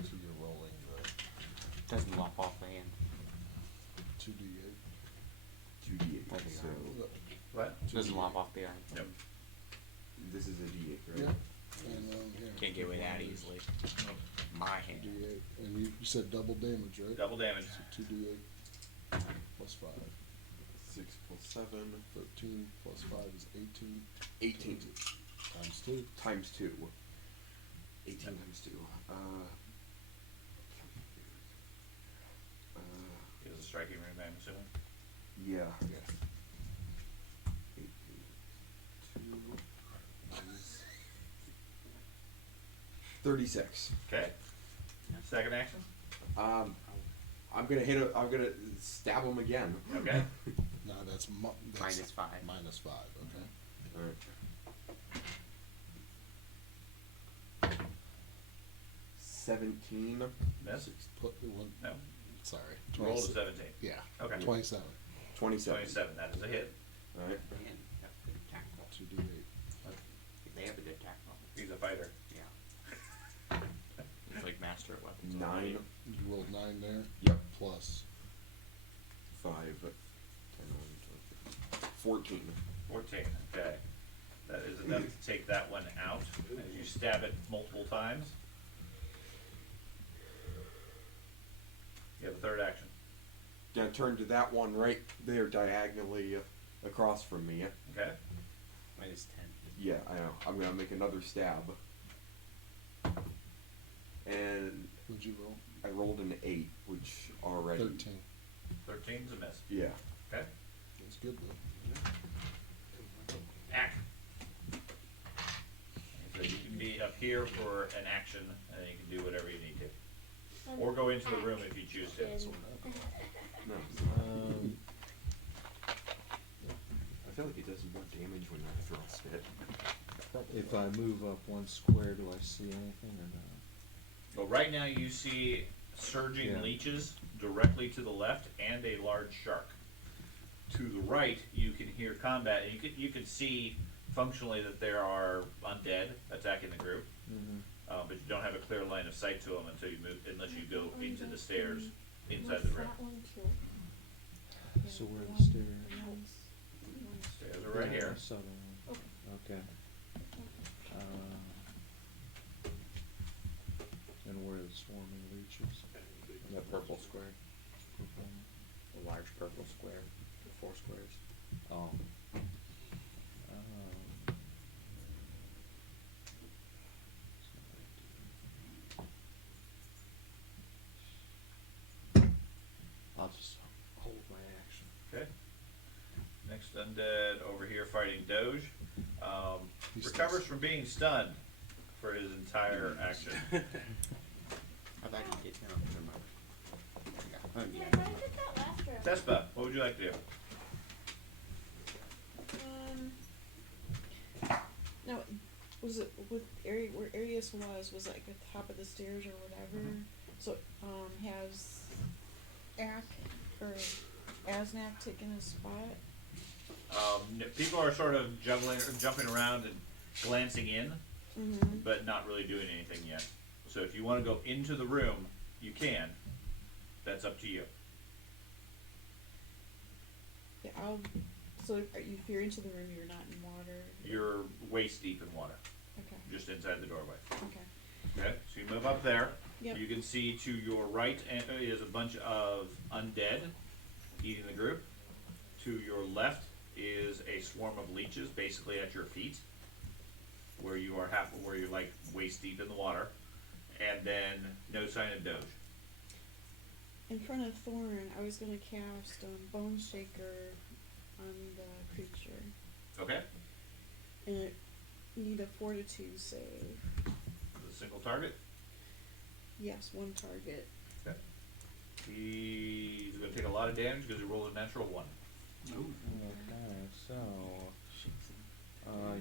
So you're rolling the Doesn't lop off the hand. 2d8. 2d8. That'd be So What? Doesn't lop off the arm. Yep. this is a d8, right? Yeah. And here. Can't get away that easily. My hand. D8. And you said double damage, right? Double damage. So 2d8 plus 5. 6 plus 7. 13 plus 5 is 18. 18. Times 2. Times 2. 18 times 2. It was a striking ring, I'm assuming. Yeah. Yeah. 36. Okay. Second action. I'm gonna I'm gonna stab him again. Okay. No, that's Minus 5. Minus 5, okay. Alright. 17. Miss. Put one. No. Sorry. Roll to 27. 17. Yeah. Okay. 27. 27. 27. That is a hit. Alright. Man, that's a good attack roll. 2d8. They have a good attack roll. He's a fighter. Yeah. It's like master at weapons. 9. You rolled 9 there. Yep. Plus 5. 10, 14. 14. Okay. That is enough to take that one out as you stab it multiple times. You have a third action. Gonna turn to that one right there diagonally across from me. Okay. Minus 10. Yeah, I know. I'm gonna make another stab. And What'd you roll? I rolled an 8, which already. 13. 13's a miss. Yeah. Okay. That's good though. Act. So you can be up here for an action, and then you can do whatever you need to. Or go into the room if you choose to. No. I feel like it does more damage when I thrust it. If I move up 1 square, do I see anything or not? Well, right now you see surging Yeah. leeches directly to the left and a large shark. To the right, you can hear combat, and you can see functionally that there are undead attacking the group, but you don't have a clear line of sight to them until you move, unless you go into the stairs inside the room. So where are the stairs? Stairs are right here. Southern one. Okay. And where are the swarming leeches? The purple square. Purple. The large purple square. The 4 squares. Oh. I'll just hold my action. Okay. Next undead over here fighting Doge. He's Recovers from being stunned for his entire action. I thought you did. No, never mind. Yeah, how did that last round? Tespa, what would you like to do? Now, was it with area where Arius was like at the top of the stairs or whatever? So has Ak or Asnak taken a spot? People are sort of jumping around and glancing in, but not really doing anything yet. So if you want to go into the room, you can. That's up to you. Yeah, so if you're into the room, you're not in water. You're waist deep in water, Okay. just inside the doorway. Okay. Okay, so you move up there. Yep. You can see to your right is a bunch of undead eating the group. To your left is a swarm of leeches, basically at your feet, where you're like waist deep in the water, and then no sign of Doge. In front of Thorn, I was gonna cast Bone Shaker on the creature, Okay, and it need a Fortitude save. the single target. Yes, one target. Okay. He's going to take a lot of damage because he rolled a natural 1. Okay, so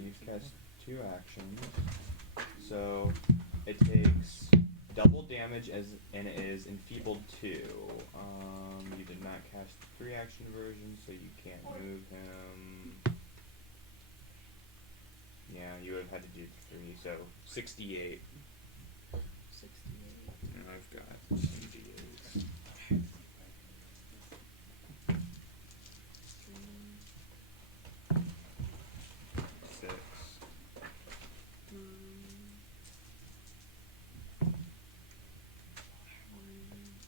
you've cast 2 actions. So it takes double damage and it is enfeebled 2. You did not cast the 3 action version, so you can't move him. Yeah, you would have had to do 3, so 68. 68. And I've got 78. 6.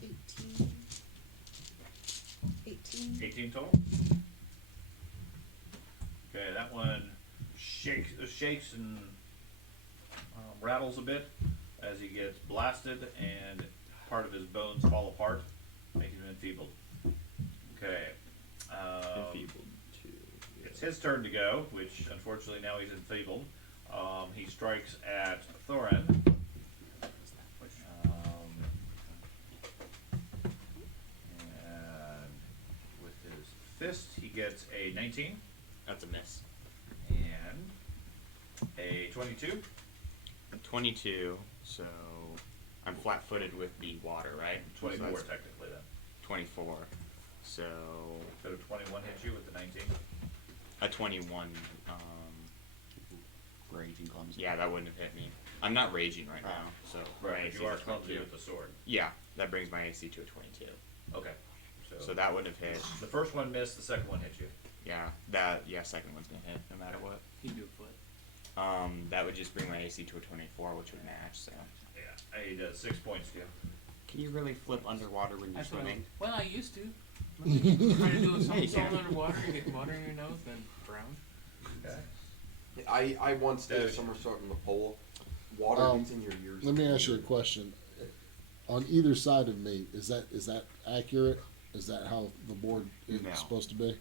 18. 18. 18 total. Okay, that one shakes and rattles a bit as he gets blasted, and part of his bones fall apart, making him enfeebled. Okay. Enfeebled 2. It's his turn to go, which unfortunately now he's enfeebled. He strikes at Thorin. And with his fist, he gets a 19 That's a miss. and a 22. 22, so I'm flat-footed with the water, right? 24 So that's technically then. 24. So So 21 hits you with the 19. a 21. Raging clumsy. Yeah, that wouldn't have hit me. I'm not raging right now, so my Right, AC you are is a clumsy 22. with the sword. Yeah, that brings my AC to a 22. Okay. So that would have hit. The first one missed, the second one hit you. Yeah, second one's gonna hit no matter what. You do a foot. That would just bring my AC to a 24, which would match. So Yeah, he does 6 points to you. Can you really flip underwater when you're That's what swimming? well, I used to. Try to do a Hey, somersault Ken. underwater, you get water in your nose, then drown. Okay. I once did a Doge. somersault in the pool. Water gets in your ears. Let me ask you a question. On either side of me, is that accurate? Is that how the board is No. supposed to be?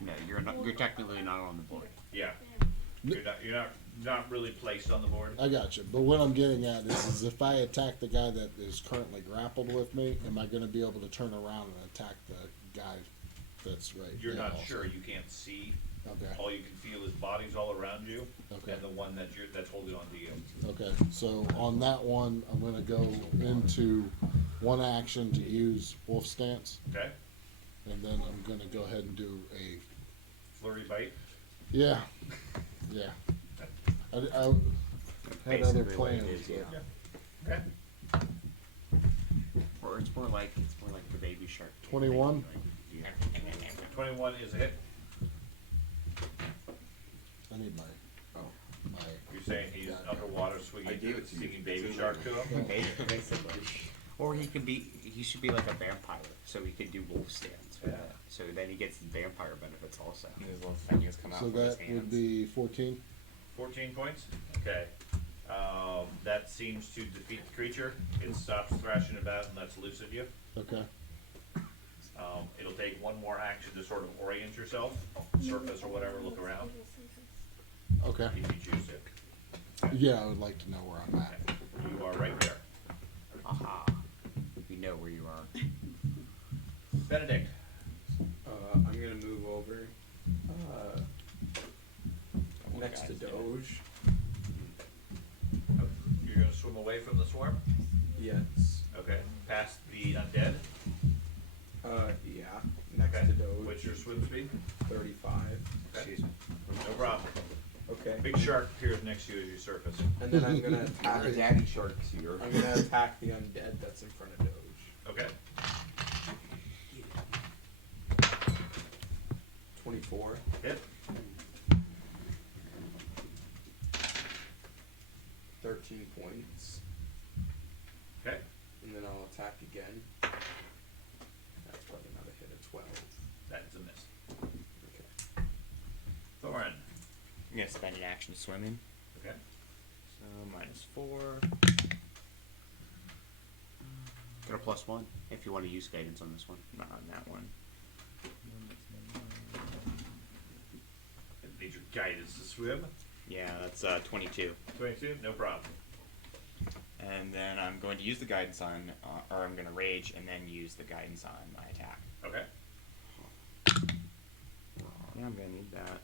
No, you're technically not on the board. Yeah. You're not really placed on the board. I got you. But what I'm getting at is if I attack the guy that is currently grappled with me, am I going to be able to turn around and attack the guy that's right? You're there not also? sure. You can't see. Okay. All you can feel is bodies all around you, Okay. and the one that's holding on to you. Okay. So on that one, I'm going to go into one action to use Wolf Stance, Okay. and then I'm going to go ahead and do a Flurry bite. yeah. I had other Basically what it plans. is, yeah. Okay. Or it's more like the baby shark. 21? Yeah. 21 is a hit. I need my You're saying he's Yeah. underwater I swinging, gave it to you. singing baby shark to him. Basically. Or he should be like a vampire, so he could do wolf stance. Yeah. So then he gets vampire benefits also. And his little fingers come out So from his that hands. would be 14. 14 points. Okay. That seems to defeat the creature. It stops thrashing about and lets loose at you. Okay. It'll take one more action to sort of orient yourself, surface or whatever, look around Okay. if you choose to. Yeah, I would like to know where I'm at. You are right there. Aha. We know where you are. Benedict. I'm gonna move over next to Doge. away from the swarm? Yes. Okay. Past the undead? Yeah. Next Okay. to Doge. What's your swim speed? 35. Okay. Excuse me. No problem. Okay. Big shark appears next to you as you surface. And then I'm gonna attack. Daddy shark's here. I'm gonna attack the undead that's in front of Doge. Okay. 24. Hit. 13 points. Okay. And then I'll attack again. That's probably not a hit of 12. That is a miss. Okay. Thorin. I'm gonna spend an action to swim in. Okay. So -4. Got a +1 if you want to use guidance on this one. Not on that one. Need your guidance to swim. Yeah, that's 22. 22, no problem. And then I'm going to use the guidance on, or I'm going to rage and then use the guidance on my attack. Okay. Yeah, I'm going to need that.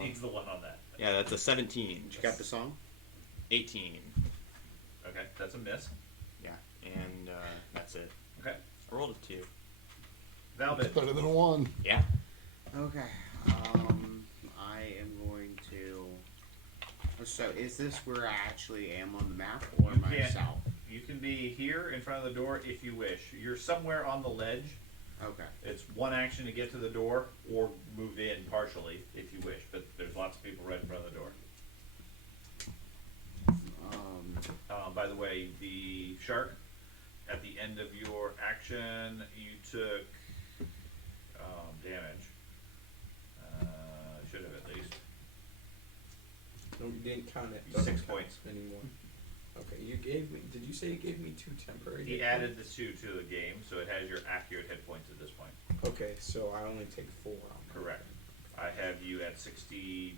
Needs the one on that. Yeah, that's a 17. Did you got the song? 18. Okay, that's a miss. Yeah, and that's it. Okay. I rolled a 2. Valbit. Better than a 1. Yeah. Okay. I am going to. So, is this where I actually am on the map, or am I south? You can be here in front of the door if you wish. You're somewhere on the ledge. Okay. It's one action to get to the door or move in partially if you wish, but there's lots of people right in front of the door. By the way, the shark, at the end of your action, you took damage. Should have at least. No, you didn't count it. 6 Doesn't count points. anymore. Okay, you gave me. Did you say you gave me 2 temporary? He hit added the points? 2 to the game, so it has your accurate hit points at this point. Okay, so I only take 4 on that. Correct. I have you at 60.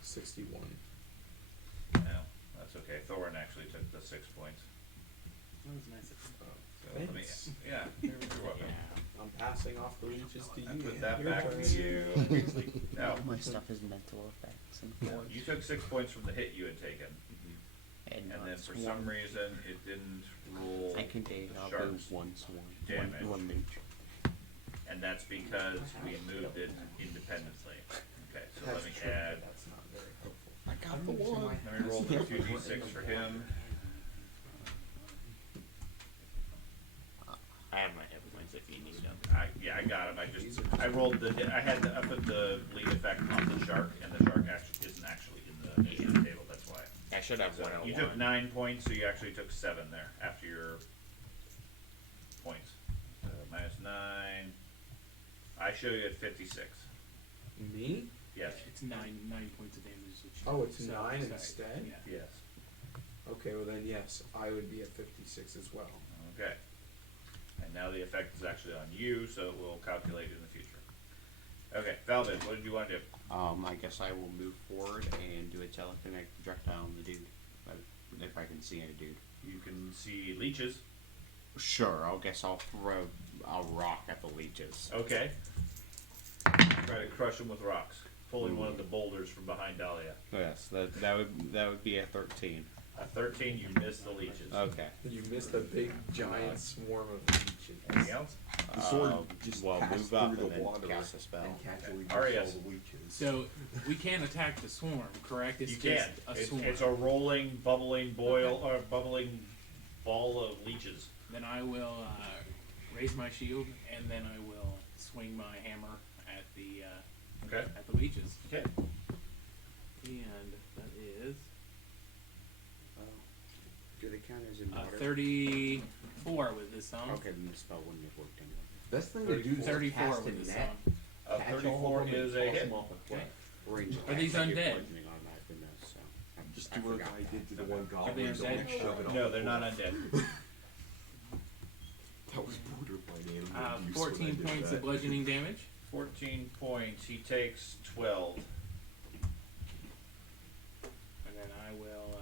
61. No, that's okay. Thorin actually took the 6 points. That was nice. So let me, Thanks. yeah, you're welcome. I'm passing off the leeches to you. I put man. that Your back turn. to you. Now, My stuff is mental effects and force. you took 6 points from the hit you had taken, And and then not for swarm. some reason it didn't roll I can take the out sharks, one swarm. damage. One mage. and that's because we moved it independently. Okay, so let That's me true. add. That's not very helpful. I got the 1. Let me roll the 2d6 for him. I have my hit points if you need them. I got him. I rolled I put the lead effect on the shark, and the shark actually isn't actually in the initiative table. That's why. I should have So 101. you took 9 points, so you actually took 7 there after your points. So -9. I show you at 56. Me? Yes. It's 9 points of damage. Oh, it's So, 9 sorry. instead? Yeah. Yes. Okay, well then yes, I would be at 56 as well. Okay. And now the effect is actually on you, so it will calculate in the future. Okay, Valvin, what did you want to do? I guess I will move forward and do a telekinetic projectile on the dude. If I can see any dude. You can see leeches. Sure, I'll throw a rock at the leeches. Okay. Try to crush them with rocks, pulling one of the boulders from behind Dahlia. Yes, that would be a 13. A 13, you miss the leeches. Okay. You missed a big giant swarm of leeches. Anything else? The sword just well, passed move up through and the then water cast a spell. and casually Okay. just Arias. all the leeches. So we can't attack the swarm, correct? It's You just can. a It's, swarm. it's a rolling, bubbling bubbling ball of leeches. Then I will raise my shield, and then I will swing my hammer at the Okay. leeches. Okay. And that is Do they count as in water? 34 with this song. Okay, then the spell wouldn't have worked anyway. Best thing to do is 34 cast a with this net, song. catch all 34 of them, is and a toss hit. them off a cliff. Range Are these attack, I get undead? bludgeoning automatically missed, so Just I do what forgot I that. did to the one Are they goblin. undead? Shove it off No, the they're not cliff. undead. That was borderline animal abuse 14 when I did points that. of bludgeoning damage. 14 points. He takes 12. And then I will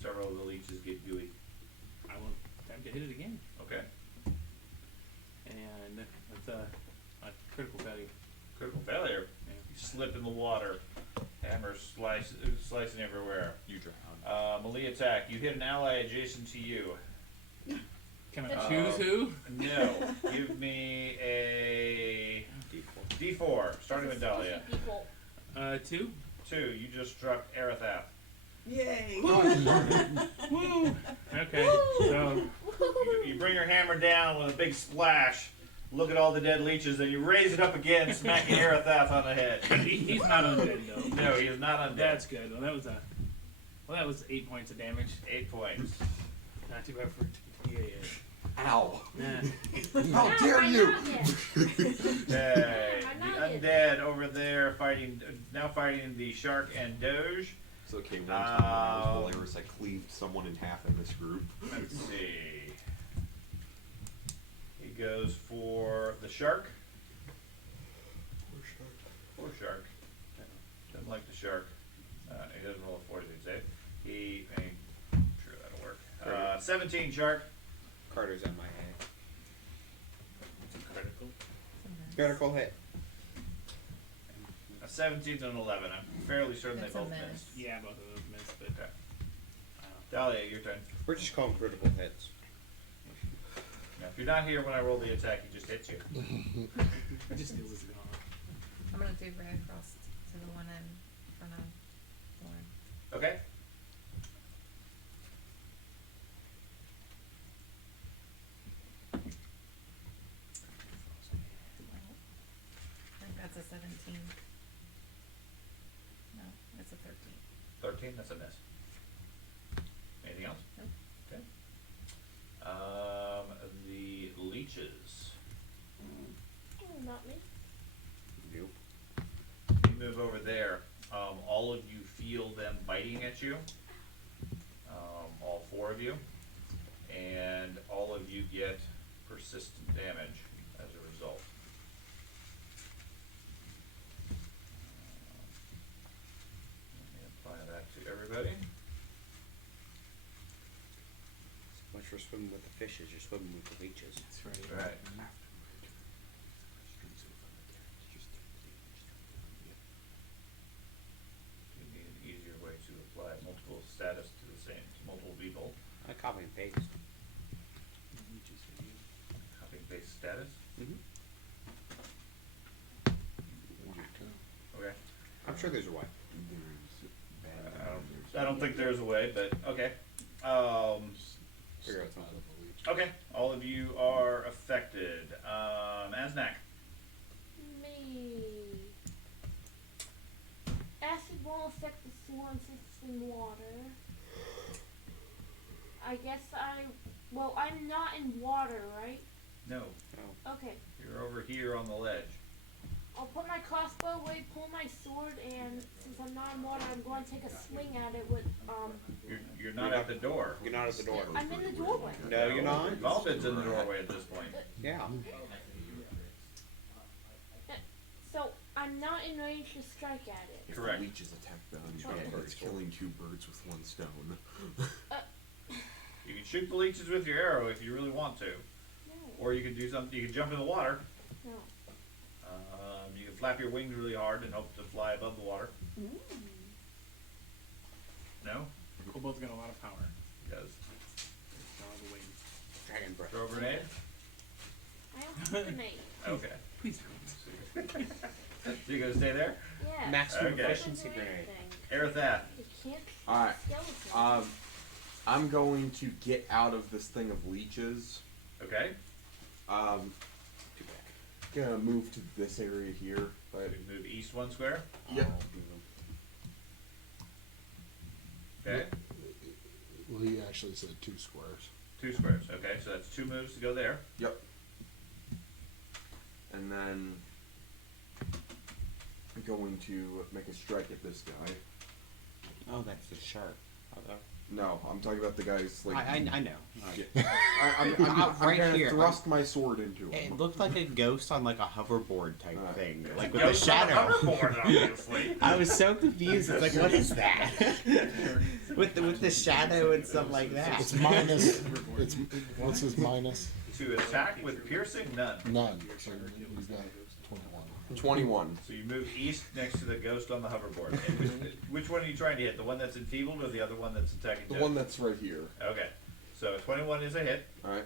Several of the leeches get gooey. attempt to hit it again. Okay. And that's a critical failure. Critical failure. Yeah. You slip in the water, hammer slicing everywhere. You drown. Melee attack. You hit an ally adjacent to you. Can I choose who? No. Give me a D4. Starting with Dahlia. 2. 2. You just struck Arathath. Yay! Woo! Okay, so You bring your hammer down with a big splash. Look at all the dead leeches, then you raise it up again, smacking Arathath on the head. he's not undead though. No, he is not undead. That's good. Well, that was 8 points of damage. 8 points. Not too bad for TPA. Ow! Nah. How dare you! Okay, the undead over there now fighting the shark and Doge. It's okay, one time when I was Polaris, I cleaved someone in half in this group. Let's see. He goes for the shark. Poor shark. Doesn't like the shark. He doesn't roll a 40 save. I'm sure that'll work. 17 shark. Carter's MIA. Critical. Critical hit. A 17 and an 11. I'm fairly certain That's they a both miss. missed. Yeah, both of those missed, but Okay. Dahlia, your turn. We're just calling critical hits. Now, if you're not here when I roll the attack, he just hits you. I just knew it was gone. I'm gonna do right across to the one in front of Lauren. Okay. I think that's a 17. No, it's a 13. 13, that's a miss. Anything else? Nope. Okay. The leeches. Not me. Nope. You move over there. All of you feel them biting at you. All 4 of you. And all of you get persistent damage as a result. Let me apply that to everybody. Once you're swimming with the fishes, you're swimming with the leeches. That's right. Right. You need an easier way to apply multiple status to multiple people. I copy and paste. Copy and paste status. Mm-hmm. Okay. I'm sure there's a way. I don't think there's a way, but okay. Figure out something. Okay, all of you are affected. Asnak. Me. Acid won't affect the swarm since it's in water. I guess I'm not in water, right? No, Okay. you're over here on the ledge. I'll put my crossbow away, pull my sword, and since I'm not in water, I'm going to take a swing at it with, You're not at the door. You're not at the door. I'm in the doorway. No, you're not. Valvid's in the doorway at this point. Yeah. So, I'm not in range to strike at it. If Correct. the leeches attack the Okay. undead, it's killing 2 birds with 1 stone. You can shoot the leeches with your arrow if you really want to. No. Or you can do something, you can jump in the water. No. You can flap your wings really hard and hope to fly above the water. No? Kobold's got a lot of power. He does. It's all the wings. Dragon breath. Throw a grenade? I don't have a grenade. Okay. Please don't. So you're gonna stay there? Yeah. Maximum Okay. efficiency grenade. Arathath. You can't Alright. skeleton. I'm going to get out of this thing of leeches. Okay. Gonna move to this area here. But You move east 1 square. Yep. Okay. Well, he actually said 2 squares. 2 squares. Okay, so that's 2 moves to go there. Yep. And then I'm going to make a strike at this guy. Oh, that's the shark. Although. No, I'm talking about the guys like. I know. I'm Right gonna here. thrust my sword into him. It looked like a ghost on like a hoverboard type thing, like with Ghost a on a shadow. hoverboard, obviously. I was so confused. It's like, what is that? with the shadow and stuff like that. It's minus. It's what's his minus? To attack with piercing, none. None. So you've got 21. 21. So you move east next to the ghost on the hoverboard. And which one are you trying to hit? The one that's enfeebled or the other one that's attacking? The Jeff? one that's right here. Okay. So 21 is a hit. Alright.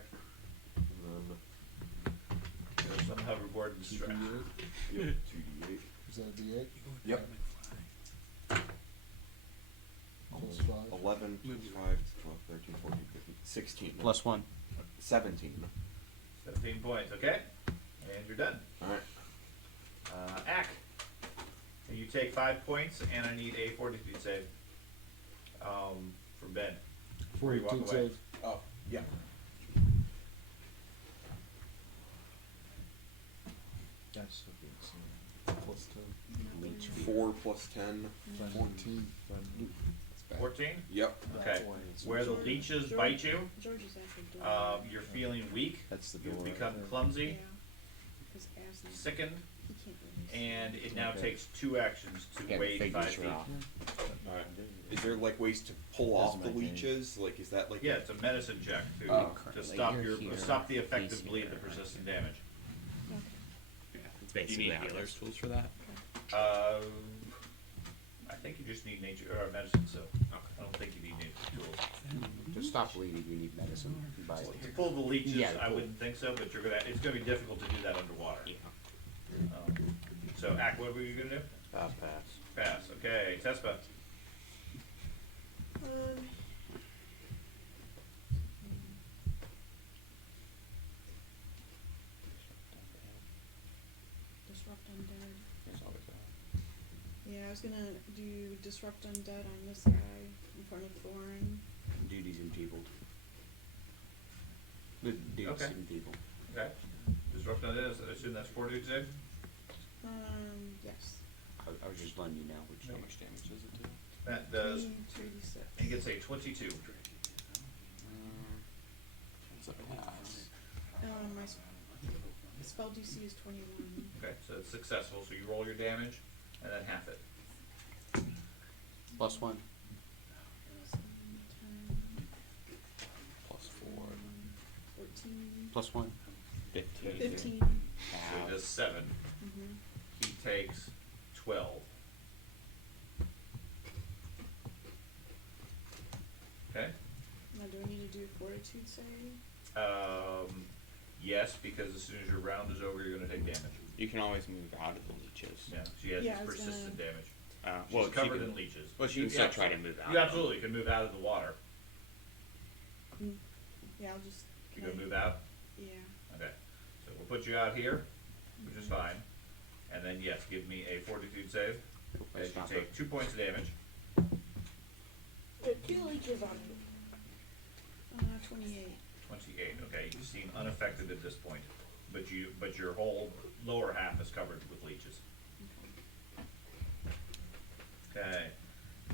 Ghost on the hoverboard and distract. Yep, 2d8. Is that a D8? Yep. Plus 5. 11, 5, 12, 13, 14, 15, 16. Plus 1. 17. 17 points. Okay. And you're done. Alright. Ack. And you take 5 points, and I need a fortitude save. For Ben. Before you walk away. Save. Oh, yeah. That's so good. Plus 4 plus 10. 10. 14. That's bad. 14? Yep. Okay. Where the leeches bite you, George is at the door. you're feeling weak. That's the You've door. become right there. clumsy, Yeah. Because Aslan, sickened, he can't really and see. it now Okay. takes 2 actions to Yeah, wade 5 figures feet. are off. Alright. Is there like ways to pull off the Doesn't make any- leeches? Like, is that like? Yeah, it's a medicine check to, Oh. to Currently, stop you're your here, stop the effective he's bleed, here, the right persistent here. damage. Okay. Yeah, it's Do you basically need how it healer's is. tools for that? I think you just need nature or medicine. So I don't think you need nature tools. To stop bleeding, you need medicine. By To pull the leeches, Yeah, I cool. wouldn't think so, but it's gonna be difficult to do that underwater. yeah. So, Ack, what were you gonna do? Pass. Pass. Okay, Tespa. Disrupt undead. There's always that. Yeah, I was gonna do disrupt undead on this guy in front of Thorin. Duty's enfeebled. The dude's Okay. enfeebled. Okay. Disrupt on this. I assume that's fortitude save. Yes. I was just letting you know which how much damage does it do. That does. 3d6. He gets a 22. It's a pass. My spell DC is 21. Okay, so it's successful. So you roll your damage, and then half it. Plus 1. 7, 10, Plus 4. 14, Plus 1. 15. 15. So he does 7. Mm-hmm. He takes 12. Okay. Now, do I need to do a fortitude save? Yes, because as soon as your round is over, you're gonna take damage. You can always move out of the leeches. Yeah, she has Yeah, I was persistent damage. She's Well, she covered can, in leeches. well, she can still try to move out. You absolutely can move out of the water. Yeah, I'll just. You can gonna I- move out? Yeah. Okay. So we'll put you out here, which is fine. And then yes, give me a fortitude save. As you Stop take it. 2 points of damage. There are 2 leeches on me. 28. 28. Okay, you seem unaffected at this point, but your whole lower half is covered with leeches. Okay.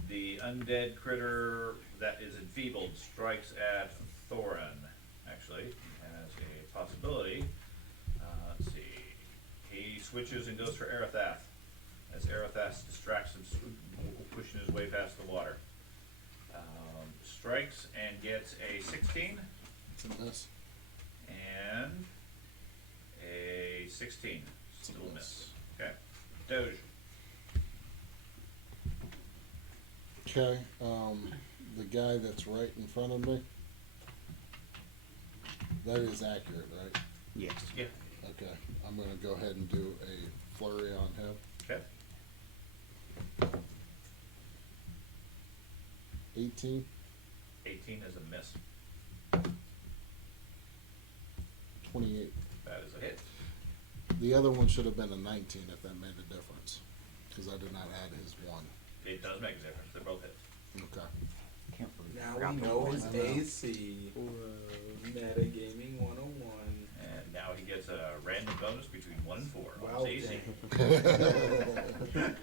The undead critter that is enfeebled strikes at Thorin. Actually, has a possibility. Let's see. He switches and goes for Arathath, as Arathath distracts him, pushing his way past the water. Strikes and gets a 16 It's a miss. and a 16. It's a Still miss. miss. Okay. Doge. Okay, the guy that's right in front of me, that is accurate, right? Yes. Yeah. Okay, I'm gonna go ahead and do a flurry on him. Okay. 18, 18 is a miss. 28. That is a hit. The other one should have been a 19 if that made a difference, because I did not add his 1. It does make a difference. They're both hits. Okay. Now we know his AC. Metagaming 101. And now he gets a random bonus between 1 and 4 on Well, his AC.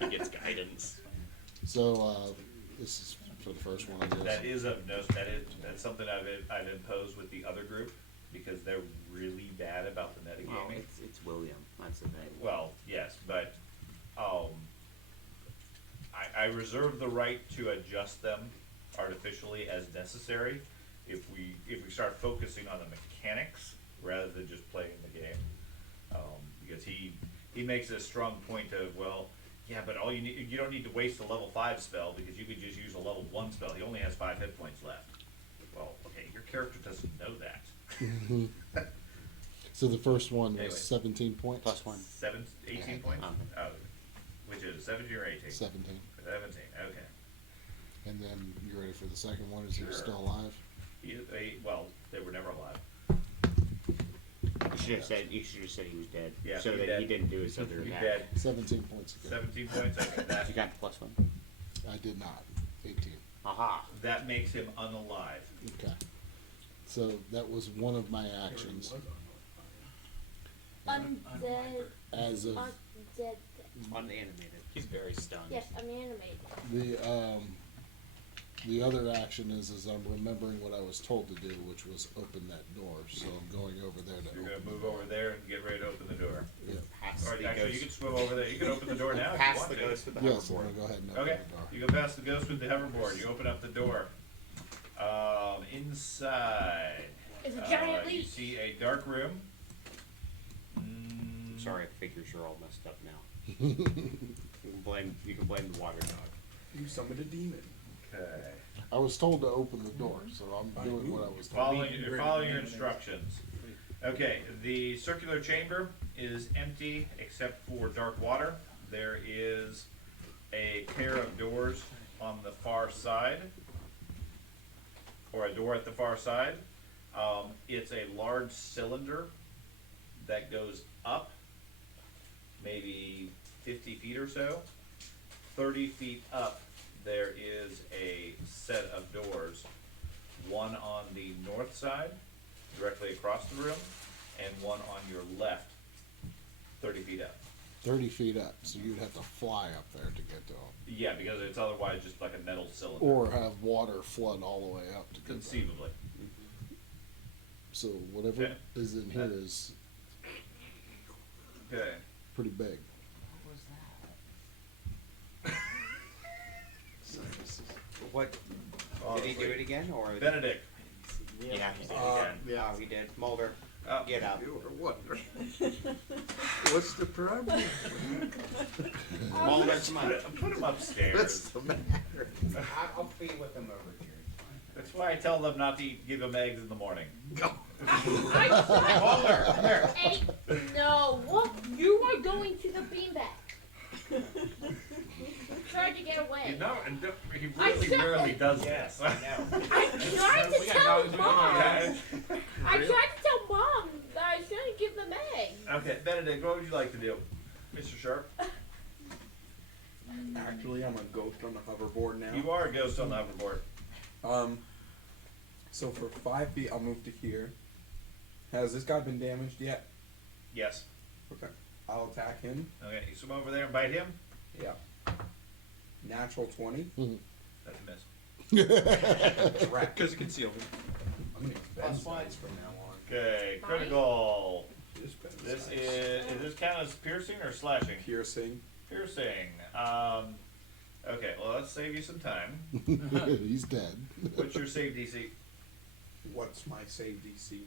He gets guidance. So, this is for the first one, I guess. That is of note. That's something I've imposed with the other group because they're really bad about the metagaming. Well, it's William. That's the thing. Well, yes, but I reserve the right to adjust them artificially as necessary if we start focusing on the mechanics rather than just playing the game. Because he makes a strong point of, well, yeah, but all you don't need to waste a level 5 spell because you could just use a level 1 spell. He only has 5 hit points left. Well, okay, your character doesn't know that. So the first one was Anyway. 17 points. Plus 1. 18 Yeah. points? Oh, which is 17 or 18? 17. 17, okay. And then you ready for the second one? Is he still alive? Well, they were never alive. You should have said he was dead. Yeah, so he's that dead. he didn't do his other You're attack. dead. 17 points ago. 17 points, okay, You got the plus 1. I did not. 18. Aha. that makes him unalive. Okay. So that was one of my actions. Undead. As of Undead. Unanimated. He's very stunned. Yes, unanimated. the other action is I'm remembering what I was told to do, which was open that door. So I'm going over there to You're open. gonna move over there and get ready to open the door. Yeah. Pass Or the actually, you ghost. can swim over there. You can open the door now if you Pass want the to. ghost with the Yes, I'm hoverboard. gonna go ahead and open Okay, the door. you go past the ghost with the hoverboard. You open up the door. Inside, It's a giant you leech. see a dark room. I'm sorry, figures are all messed up now. You can blame the water dog. You summoned a demon. Okay. I was told to open the door, so I'm doing what I was told. You're following your instructions. Okay, the circular chamber is empty except for dark water. There is a pair of doors on the far side, or a door at the far side. It's a large cylinder that goes up maybe 50 feet or so. 30 feet up, there is a set of doors, one on the north side, directly across the room, and one on your left, 30 feet up. 30 feet up, so you'd have to fly up there to get to them. Yeah, because it's otherwise just like a metal cylinder. Or have water flood all the way up to get them. Conceivably. So whatever Okay. is in here is Okay. pretty big. What? Did he do it again, or? Benedict. Yeah, he did Uh, again. Oh, he did. Mulder, Oh, get up. What's the problem? Mulder, come on. put him upstairs. What's the matter? I'll be with him over here. That's why I tell them not to give them eggs in the morning. I Mulder, come here. Hey, no, what? You are going to the beanbag. Tried to get away. You know, and he I really said- rarely does this. I tried to tell Mom. Yeah. I tried to tell Mom that I shouldn't give them eggs. Okay, Benedict, what would you like to do? Mr. Sharp? Actually, I'm a ghost on the hoverboard now. You are a ghost on the hoverboard. So for 5 feet, I'll move to here. Has this guy been damaged yet? Yes. Okay. I'll attack him. Okay, you swim over there and bite him? Yeah. Natural 20. That's a miss. Correct. Because concealment. I'm gonna use Ben's dice from now on. Okay, critical. Just Ben's This dice. is this count as piercing or slashing? Piercing. Piercing. Okay, well, let's save you some time. He's dead. What's your save DC? What's my save DC?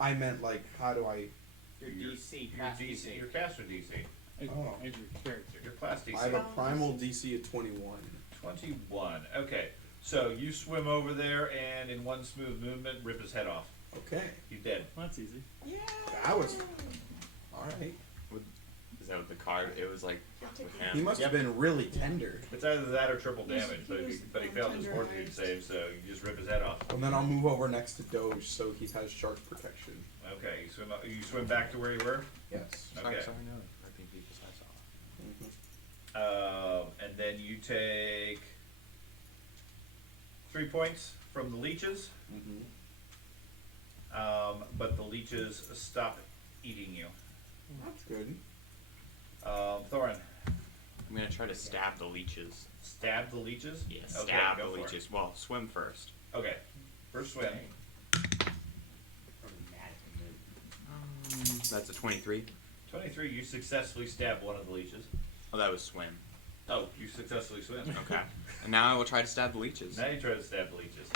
I meant like, how do I? Your DC, Your DC, your caster DC. Oh. As your character. Your class DC. I have a primal DC of 21. 21. Okay, so you swim over there and in one smooth movement rip his head off. Okay. He's dead. Well, that's easy. That was. All right. Is that what the card? It was like with him. He must have been really tender. It's either that or triple damage, but he failed his fortitude save, so you just rip his head off. And then I'll move over next to Doge so he has shark protection. Okay, you swim back to where you were? Yes. Okay. no. I think he just has off. And then you take 3 points from the leeches, but the leeches stop eating you. That's good. Thorin, I'm gonna try to stab the leeches. stab the leeches? Yeah, Okay, stab go the for it. leeches. Well, swim first. Okay, first swim. That's a 23. 23, you successfully stab one of the leeches. Oh, that was swim. Oh, you successfully swim. Okay. And now I will try to stab the leeches. Now you try to stab the leeches.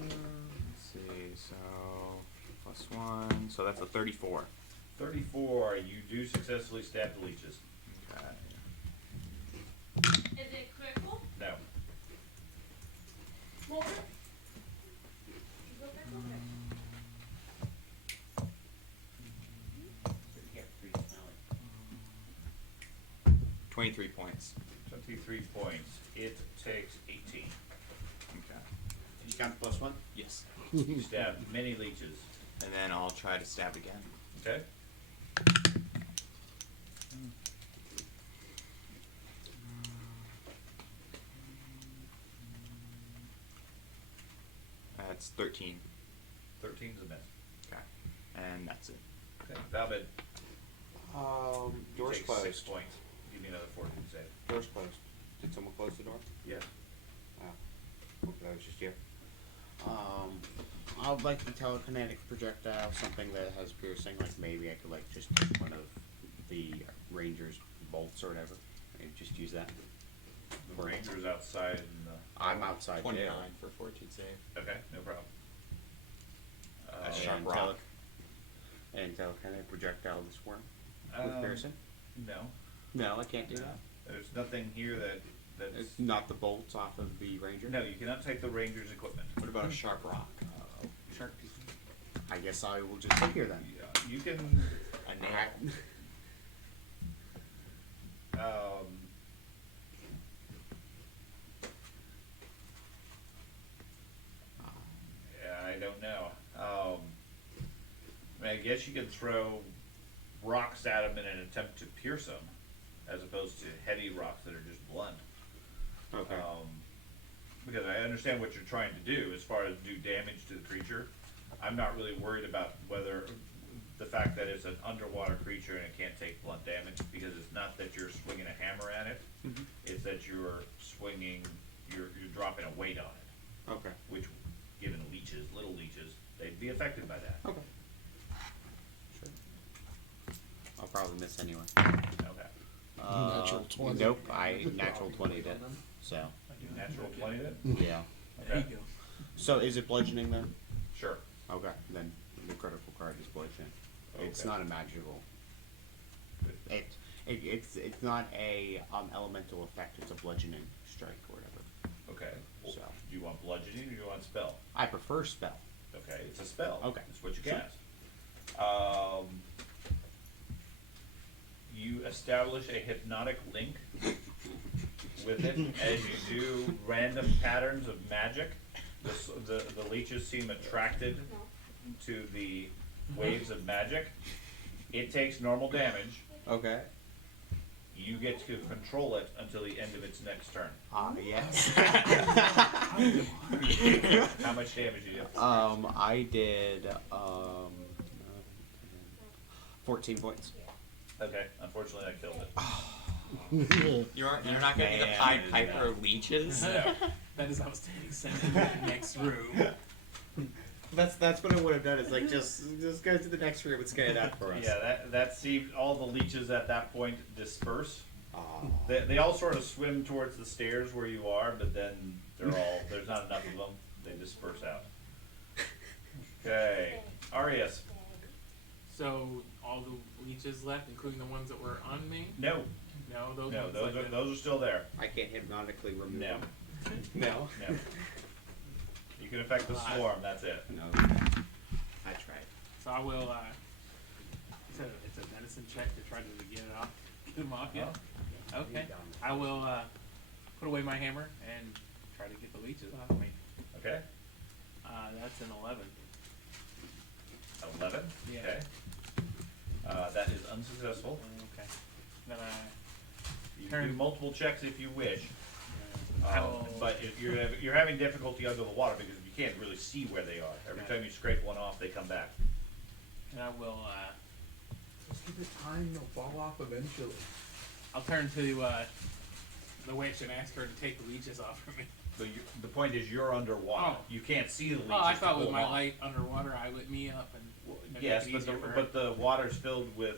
Let's see. So +1. So that's a 34. 34, you do successfully stab the leeches. Okay. Is it critical? No. More? You go critical? Here, pretty smelly. 23 points. 23 points. It takes 18. Okay. Did you count the +1? Yes. You stab many leeches. And then I'll try to stab again. Okay? That's 13. 13's a miss. Okay. And that's it. Okay. Valbid, Um, you door's take closed. 6 points. Give me another fortitude save. Door's closed. Did someone close the door? Yes. Hope that was just you. I would like the telekinetic projectile, something that has piercing, like maybe I could like just take one of the ranger's bolts or whatever, and just use that. The ranger's outside and I'm outside 29 there. for fortitude save. okay, no problem. A sharp And rock. and telekinetic projectile this worm with piercing? No. No, I can't do that. There's nothing here that's It's not the bolts off of the ranger? no, you cannot take the ranger's equipment. What about a sharp rock? Shark teeth. I guess I will just sit here then. You can A nail? yeah, I don't know. I guess you could throw rocks at them in an attempt to pierce them, as opposed to heavy rocks that are just blunt. Okay. Because I understand what you're trying to do as far as do damage to the creature. I'm not really worried about whether the fact that it's an underwater creature and it can't take blunt damage, because it's not that you're swinging a hammer at it. Mhm. It's that you're swinging, you're dropping a weight on it, Okay. which, given leeches, little leeches, they'd be affected by that. Okay. Sure. I'll probably miss anyway. Okay. Natural 20. Nope, I natural 20'd it. So, Natural 20 then? yeah. There Okay. you go. So is it bludgeoning then? Sure. Okay, then the critical card is bludgeoning. It's Okay. not a magical. It's not a elemental effect. It's a bludgeoning strike or whatever. Okay. Well, So. do you want bludgeoning or do you want spell? I prefer spell. Okay, it's a spell. Okay. It's what you Sure. cast. You establish a hypnotic link with it as you do random patterns of magic. The leeches seem attracted to the waves of magic. It takes normal damage. Okay. You get to control it until the end of its next turn. Yes. How much damage do you do? I did 14 points. Okay, unfortunately I killed it. You're not gonna be the Man, Pied Piper leeches? No. That is outstanding. Send him to the next room. That's what I would have done. Is like just go to the next room and scan it out for us. Yeah, that seemed, all the leeches at that point disperse. Oh. They all sort of swim towards the stairs where you are, but then there's not enough of them. They disperse out. Okay, Arias. So all the leeches left, including the ones that were on me. No, No, those no, ones those like are those are still there. I can't hypnotically remove No, them. No. no. You can affect the swarm. That's it. No. I tried. So I will. It's a medicine check to try to get it off, get them off. Yeah. Okay. I will put away my hammer and try to get the leeches off me. Okay, That's an 11. 11. Yeah. Okay, that is unsuccessful. Okay. Then You can do multiple checks if you wish. I will. But if you're having difficulty under the water because you can't really see where they are. Every time you scrape one off, they come back. And I will. Just give it time, they'll fall off eventually. I'll turn to the witch and ask her to take the leeches off from me. But the point is, you're underwater. Oh. You can't see the leeches. Oh, I to thought with pull my them off. light underwater, I lit me up and make Yes, it but easier for her. but the water's filled with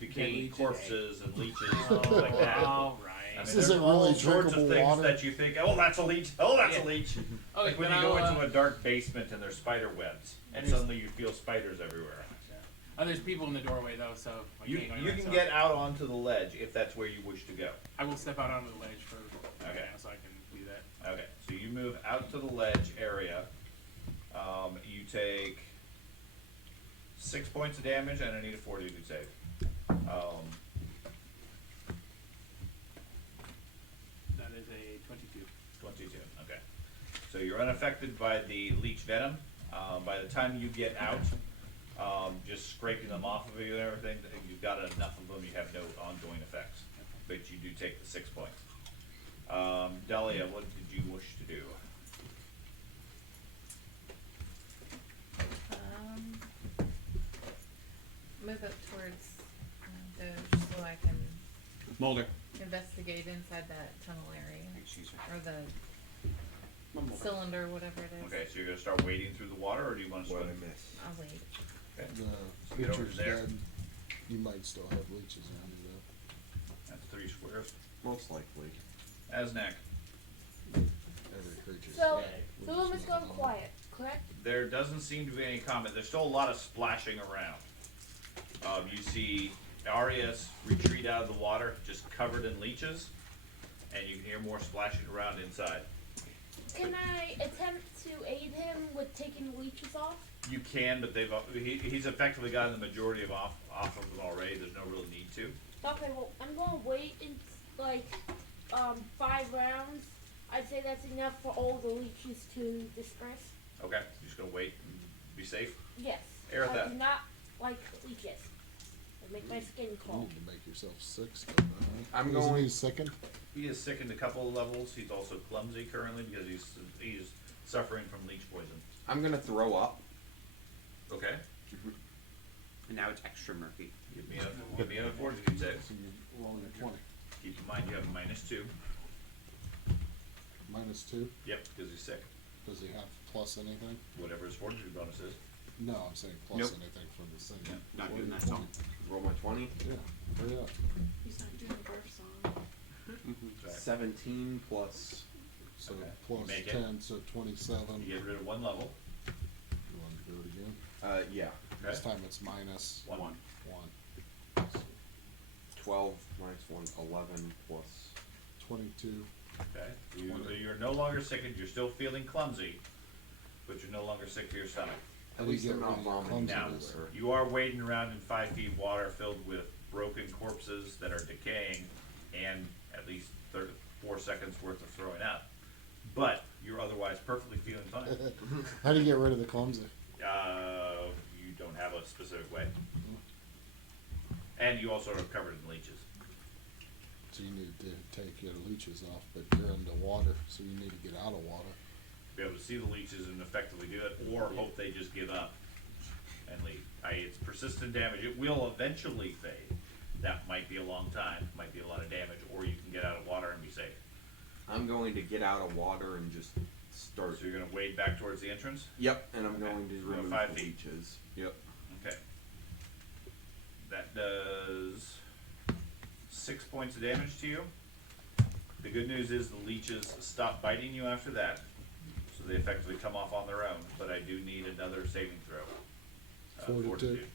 decayed leeches. corpses and leeches and stuff like that. All right. I mean, This there's isn't all really sorts of drinkable things water. that you think, oh, that's a leech. Oh, that's a leech. Okay, Like when then you go I'll, into a dark basement and there's spider webs, and There's- suddenly you feel spiders everywhere. Oh, there's people in the doorway though, so I You, can't go you anywhere, can so get out onto the ledge if that's where you wish to go. I will step out onto the ledge for right Okay. now, so I can do that. Okay, so you move out to the ledge area. You take 6 points of damage, and I need a fortitude save. That is a 22. 22. Okay. So you're unaffected by the leech venom. By the time you get out, just scraping them off of you and everything, you've got enough of them. You have no ongoing effects, but you do take the 6 points. Dahlia, what did you wish to do? Move up towards Doge so I can Molder. investigate inside that tunnel area. She's Or the cylinder, whatever it is. Okay, so you're gonna start wading through the water, or do you want to What swim? I miss? I'll wait. Okay. The Get over creature's there. dead. You might still have leeches on you though. That's 3 squares. Most likely. Asnak. Every creature's So, dead. the room is gone quiet, correct? There doesn't seem to be any comment. There's still a lot of splashing around. You see Arias retreat out of the water, just covered in leeches, and you can hear more splashing around inside. Can I attempt to aid him with taking the leeches off? You can, but he's effectively gotten the majority of off of them already. There's no real need to. Okay, well, I'm gonna wait in like 5 rounds. I'd say that's enough for all the leeches to disperse. Okay, you're just gonna wait and be safe. Yes. Aerotha. I do not like leeches. They make my skin You cold. need to make yourself sick still, don't you? I'm Isn't going- he sickened? He is sickened a couple of levels. He's also clumsy currently because he's suffering from leech poison. I'm gonna throw up. Okay. And now it's extra murky. Give me a fortitude save. So you're rolling a 20. Keep in mind you have a -2. -2. Yep, because he's sick. Does he have plus anything? Whatever his fortitude bonus is. No, I'm saying plus Nope. anything from the thing. Yeah, not Roll doing your that song. 20. Roll my 20. Yeah, hurry up. He's not doing a birth song. Right. 17 plus. So Okay. plus Make it. 10, so 27. You get rid of 1 level. You want to do it again? Yeah. This Okay. time it's minus 1. 1. 12 minus 1, 11 plus. 22. Okay. 20. You're no longer sickened. You're still feeling clumsy, but you're no longer sick to your stomach. How At do you least get I'm rid not of your vomiting Now, clumsiness? everywhere. you are wading around in 5 feet of water filled with broken corpses that are decaying and at least 4 seconds worth of throwing up. But you're otherwise perfectly feeling fine. How do you get rid of the clumsy? You don't have a specific way. And you also are covered in leeches. So you need to take your leeches off, but you're in the water, so you need to get out of water. Be able to see the leeches and effectively do it, or hope they just give up and leave. It's persistent damage. It will eventually fade. That might be a long time, might be a lot of damage, or you can get out of water and be safe. I'm going to get out of water and just start. So you're gonna wade back towards the entrance? Yep, and I'm Okay. going to So remove 5 the feet. leeches. Yep. Okay. That does 6 points of damage to you. The good news is the leeches stop biting you after that, so they effectively come off on their own, but I do need another saving throw. Fortitude.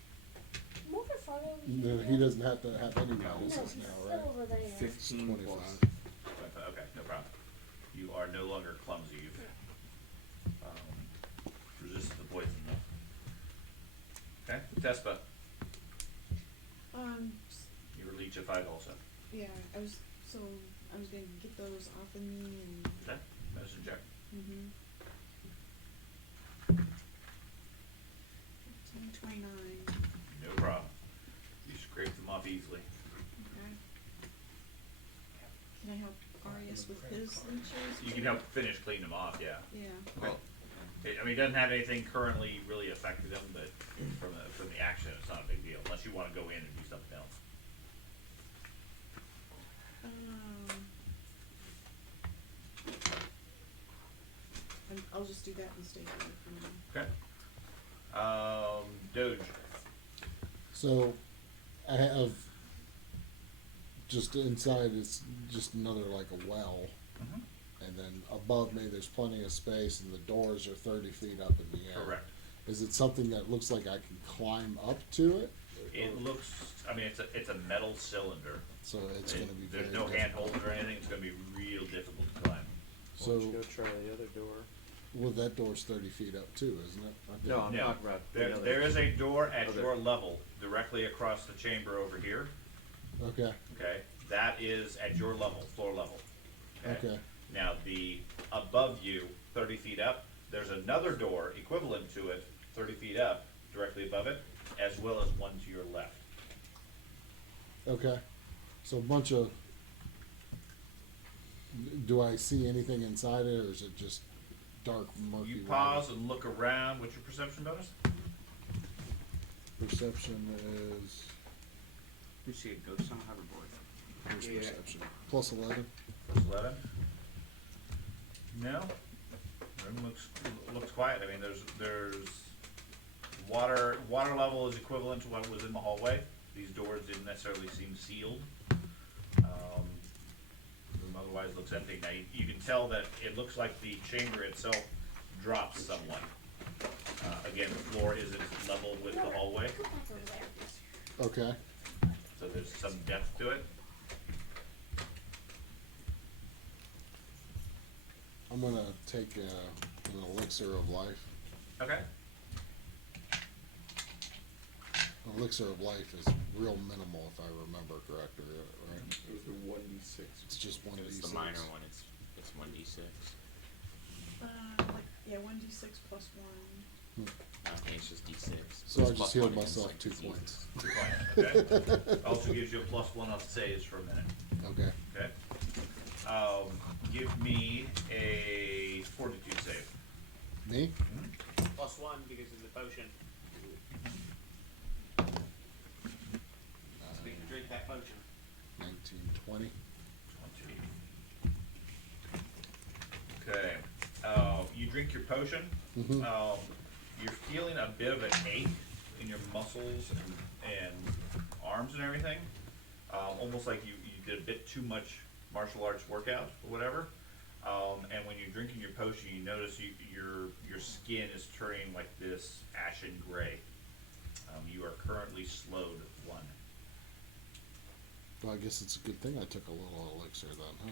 Move it farther over No, here. he doesn't have to have any No. No, he's bonuses now, still right? over there. 15 plus. 25. Okay, no problem. You are no longer clumsy. You've resisted the poison though. Okay, Tespa, you were leech at 5 also. Yeah, I was gonna get those off of me and. Okay, medicine check. Mm-hmm. 29. No problem. You scrape them off easily. Okay. Can I help Arias with his leeches? You can help finish cleaning them off, yeah. Yeah. Well, it doesn't have anything currently really affecting them, but from the action, it's not a big deal, unless you wanna go in and do something else. I'll just do that and stay away from them. Okay. Doge. So, I have just inside is just another like a well, and then above me there's plenty of space, and the doors are 30 feet up in the air. Correct. Is it something that looks like I can climb up to it? It looks, I mean, it's a metal cylinder. So it's going to be There's very no difficult. handhold or anything, it's gonna be real difficult to climb. Why don't you So, go try the other door? well, that door's 30 feet up too, isn't it? No, I'm No, talking about the There, other. there is a door at Other- your level, directly across the chamber over here, Okay, okay? That is at your level, floor level. okay. Now, the, above you, 30 feet up, there's another door equivalent to it, 30 feet up, directly above it, as well as one to your left. Okay. So a bunch of. Do I see anything inside it, or is it just dark, murky? You water? pause and look around, what's your perception bonus? Perception is. You see a ghost on a hoverboard. Where's Yeah. perception? Plus 11. Plus 11? No. Room looks quiet. I mean, there's water level is equivalent to what was in the hallway. These doors didn't necessarily seem sealed. Room otherwise looks empty. Now, you can tell that it looks like the chamber itself drops somewhat. Again, the floor isn't level with the hallway, Go back over there. Okay. so there's some depth to it. I'm gonna take an elixir of life. Okay. Elixir of life is real minimal, if I remember correctly, right? It was the 1d6. It's just one of It's these. the minor one. It's 1d6. Like, yeah, 1d6 plus 1. I think it's just d6. So I Plus just healed one against, myself like, 2 diseases. points. 2 points, okay? Also gives you a +1 on saves for a minute, Okay. okay? Give me a fortitude save. Me? +1 because of the potion. So you can drink that potion. 19, 20. 20. Okay, you drink your potion. Mhm. You're feeling a bit of an ache in your muscles and arms and everything. Almost like you did a bit too much martial arts workout or whatever. And when you're drinking your potion, you notice your skin is turning like this ashen gray. You are currently slowed 1. Well, I guess it's a good thing I took a little elixir then, huh?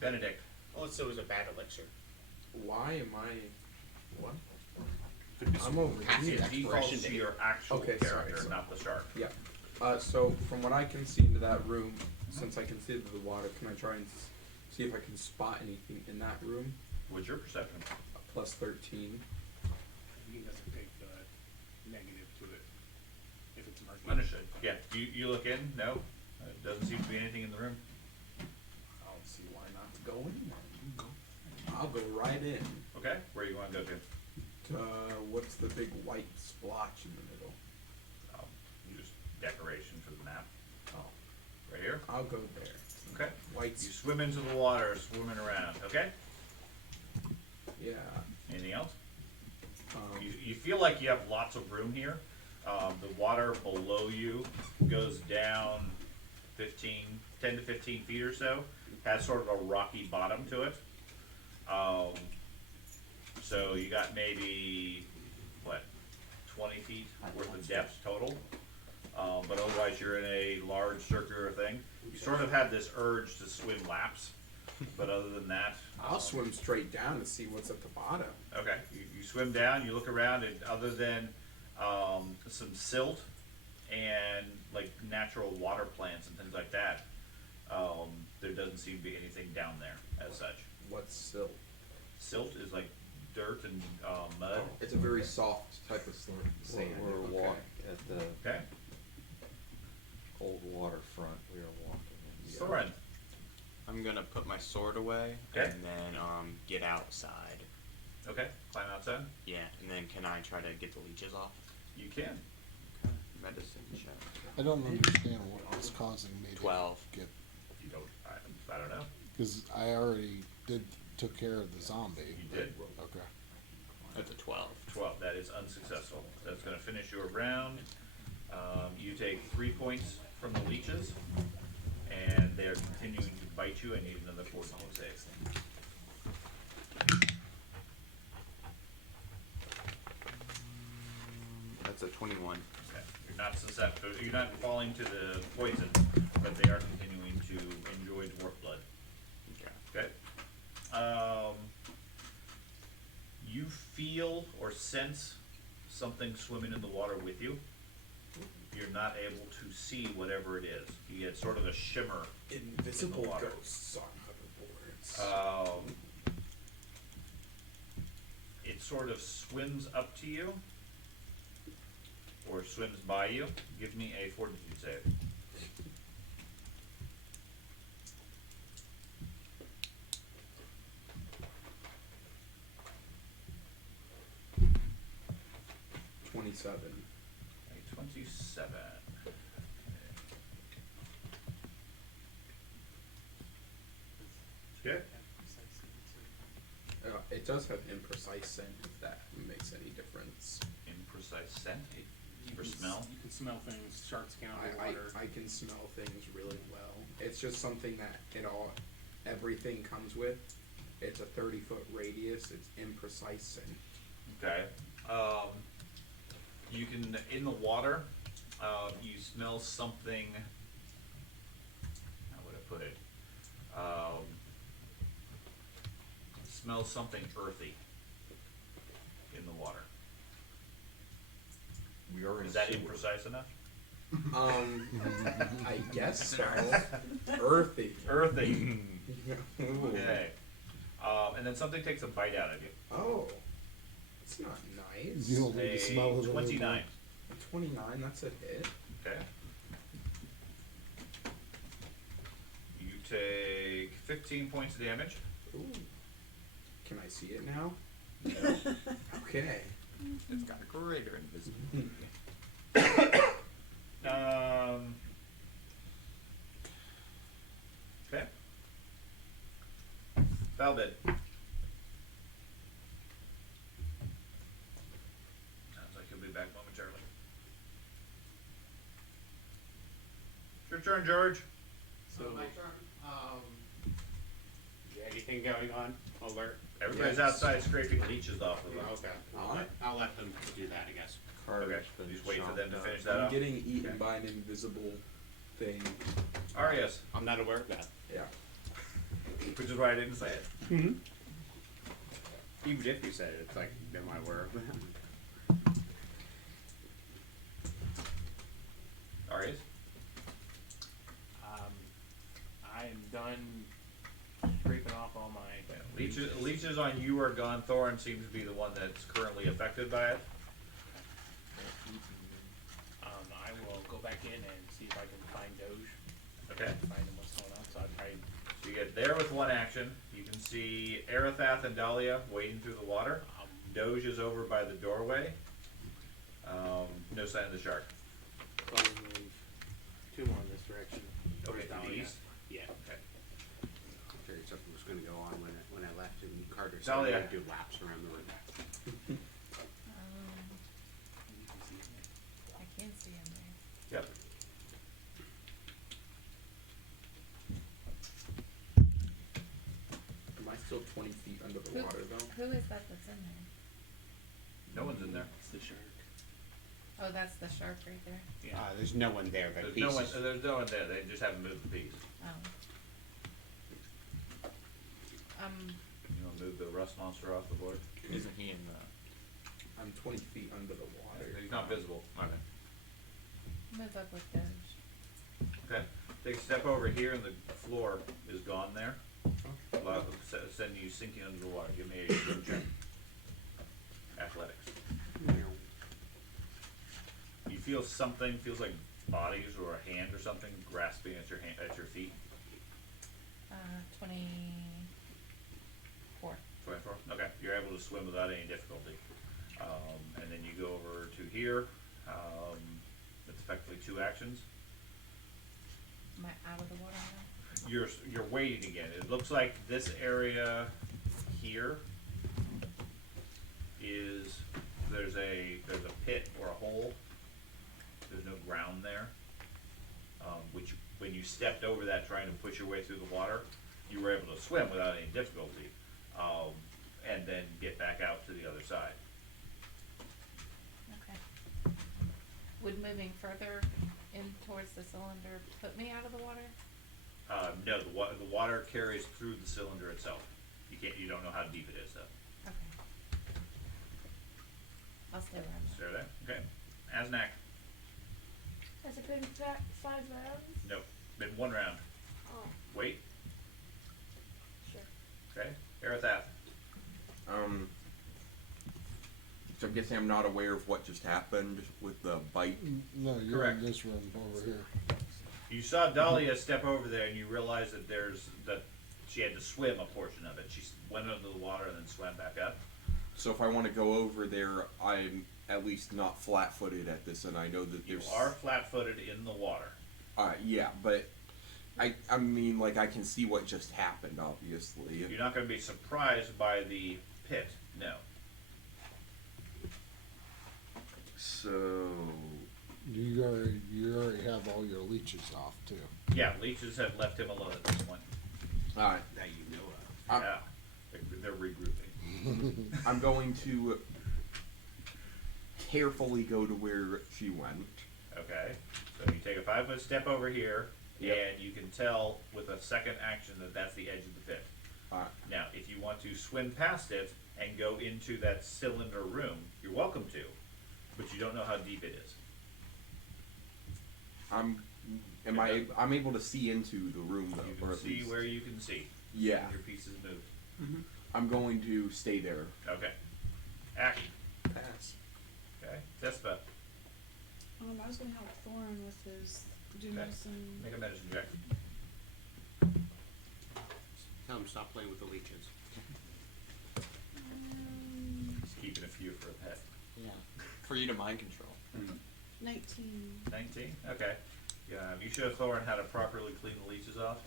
Benedict. Oh, so it was a bad elixir. Why am I? What? I'm over passive here. Defaults expression to to your actual Okay, character, sorry. not the shark. Yeah. So from what I can see into that room, since I can see into the water, can I try and see if I can spot anything in that room? What's your perception? Plus 13. He doesn't take the negative to it if it's murky. Understood. Yeah. You look in. No, doesn't seem to be anything in the room. I don't see why not to go in. I'll go right in. Okay. Where you want to go to? What's the big white splotch in the middle? Just decoration for the map. Oh, Right here. I'll go there. Okay. White. You swim into the water, swimming around. Okay. Yeah. Anything else? Um, You feel like you have lots of room here. The water below you goes down 10 to 15 feet or so. Has sort of a rocky bottom to it. So you got maybe, what, 20 feet worth of depth total. But otherwise you're in a large circular thing. You sort of have this urge to swim laps. But other than that, I'll swim straight down to see what's at the bottom. okay, you swim down, you look around, and other than some silt and like natural water plants and things like that, there doesn't seem to be anything down there as such. What's silt? Silt is like dirt and mud. It's a very soft type of sand. We're okay. walking at the Okay, old waterfront. We are walking in. Soren. I'm gonna put my sword away Okay. and then get outside. Okay, climb outside. Yeah, and then can I try to get the leeches off? You can. Okay. Medicine check. I don't understand what's causing me to 12. get. You don't. I don't know. Because I already took care of the zombie. You did. Okay. That's a 12. 12. That is unsuccessful. That's going to finish your round. You take 3 points from the leeches, and they are continuing to bite you. I need another fortitude save. You're not susceptible. You're not falling to the poison, but they are continuing to enjoy dwarf blood. Okay. Okay. You feel or sense something swimming in the water with you. You're not able to see whatever it is. You get sort of a shimmer. Invisible In the water. ghosts on hoverboards. It sort of swims up to you, or swims by you. Give me a fortitude save. $27. A 27. Okay. It does have imprecise scent, if that makes any difference. Imprecise scent. You Or can smell? You can smell things. Sharks can't I underwater. can smell things really well. It's just something that everything comes with. It's a 30-foot radius. It's imprecise scent. Okay. You can, in the water, you smell something, how would I put it? Smell something earthy in the water. We are in Is that sewer. imprecise enough? I guess so. Earthy. Earthy. Ooh. Okay. And then something takes a bite out of you. Oh, it's not nice. You don't need to smell it anymore. 29. 29. That's a hit. Okay. You take 15 points of damage. Ooh. Can I see it now? No. Okay. It's got a greater invisibility. Okay. Valbid. Sounds like he'll be back momentarily. It's your turn, George. So my turn. Is there anything going on? Alert. Everybody's Yes. outside scraping leeches off of them. Okay. What? I'll let them do that, I guess. Okay, just wait for them to finish that I'm up. getting eaten Okay. by an invisible thing. Arias, I'm not aware of that. Yeah. which is why I didn't say it. Even if you said it, it's like, am I aware of that? Arias? I am done scraping off all my Leeches on you are gone. Thorin seems to be the one that's currently affected by it. I will go back in and see if I can find Doge. Okay. Find him what's going on. So I try. So you get there with one action. You can see Arathath and Dahlia wading through the water. Doge is over by the doorway. No sign of the shark. So I'll move 2 more in this direction. Okay, to the Dahlia. east? Yeah. Okay. I figured something was going to go on when I left, and Carter said Dahlia. I'd do laps around the room. I can see him there. Yep. Am I still 20 feet under the water though? Who is that that's in there? No one's in there. It's the shark. Oh, that's the shark right there. Yeah. There's no one there, but There's pieces. there's no one there. They just haven't moved the piece. Oh. You want to move the rust monster off the board? Isn't he in the? I'm 20 feet under the water. He's not visible. Okay. Move up with Doge. Okay. Take a step over here and the floor is gone there. Send you sinking under the water. Give me a swim check. Athletics. You feel something, feels like bodies or a hand or something grasping at your feet. 24. 24? Okay, you're able to swim without any difficulty. And then you go over to here. It's effectively 2 actions. Am I out of the water now? You're waiting again. It looks like this area here is there's a pit or a hole. There's no ground there. Which when you stepped over that trying to push your way through the water, you were able to swim without any difficulty, and then get back out to the other side. Okay. Would moving moving further in towards the cylinder put me out of the water? No, the water carries through the cylinder itself. You don't know how deep it is though. Okay. I'll stay around. Stare there. Okay. Asnak. Has it been 5 rounds? Nope. Been 1 round. Oh, Wait. sure. Okay. Arathath. So I'm guessing I'm not aware of what just happened with the bite. No, you're Correct. in this room over here. You saw Dahlia step over there, and you realize that she had to swim a portion of it. She went under the water and then swam back up. So if I want to go over there, I'm at least not flat-footed at this, and I know that You there's. are flat-footed in the water. Yeah, but I mean, like, I can see what just happened. Obviously. You're not going to be surprised by the pit. No. So. You already have all your leeches off too. Yeah, leeches have left him alone at this point. All right. That you know of. Yeah. They're regrouping. I'm going to carefully go to where she went. Okay. So you take a 5-foot step over here, Yep. and you can tell with a second action that that's the edge of the pit. Alright. Now, if you want to swim past it and go into that cylinder room, you're welcome to, but you don't know how deep it is. I'm able to see into the room though, You or can at see least. where you can see. Yeah. Your pieces moved. I'm going to stay there. Okay. Action. Pass. Okay. Tespa. I was gonna help Thorin with his do Okay. medicine. Make a medicine check. Tell him to stop playing with the leeches. Just keeping a few for a pet. Yeah. For you to mind control. 19. 19? Okay. Yeah, you should have Thorin how to properly clean the leeches off,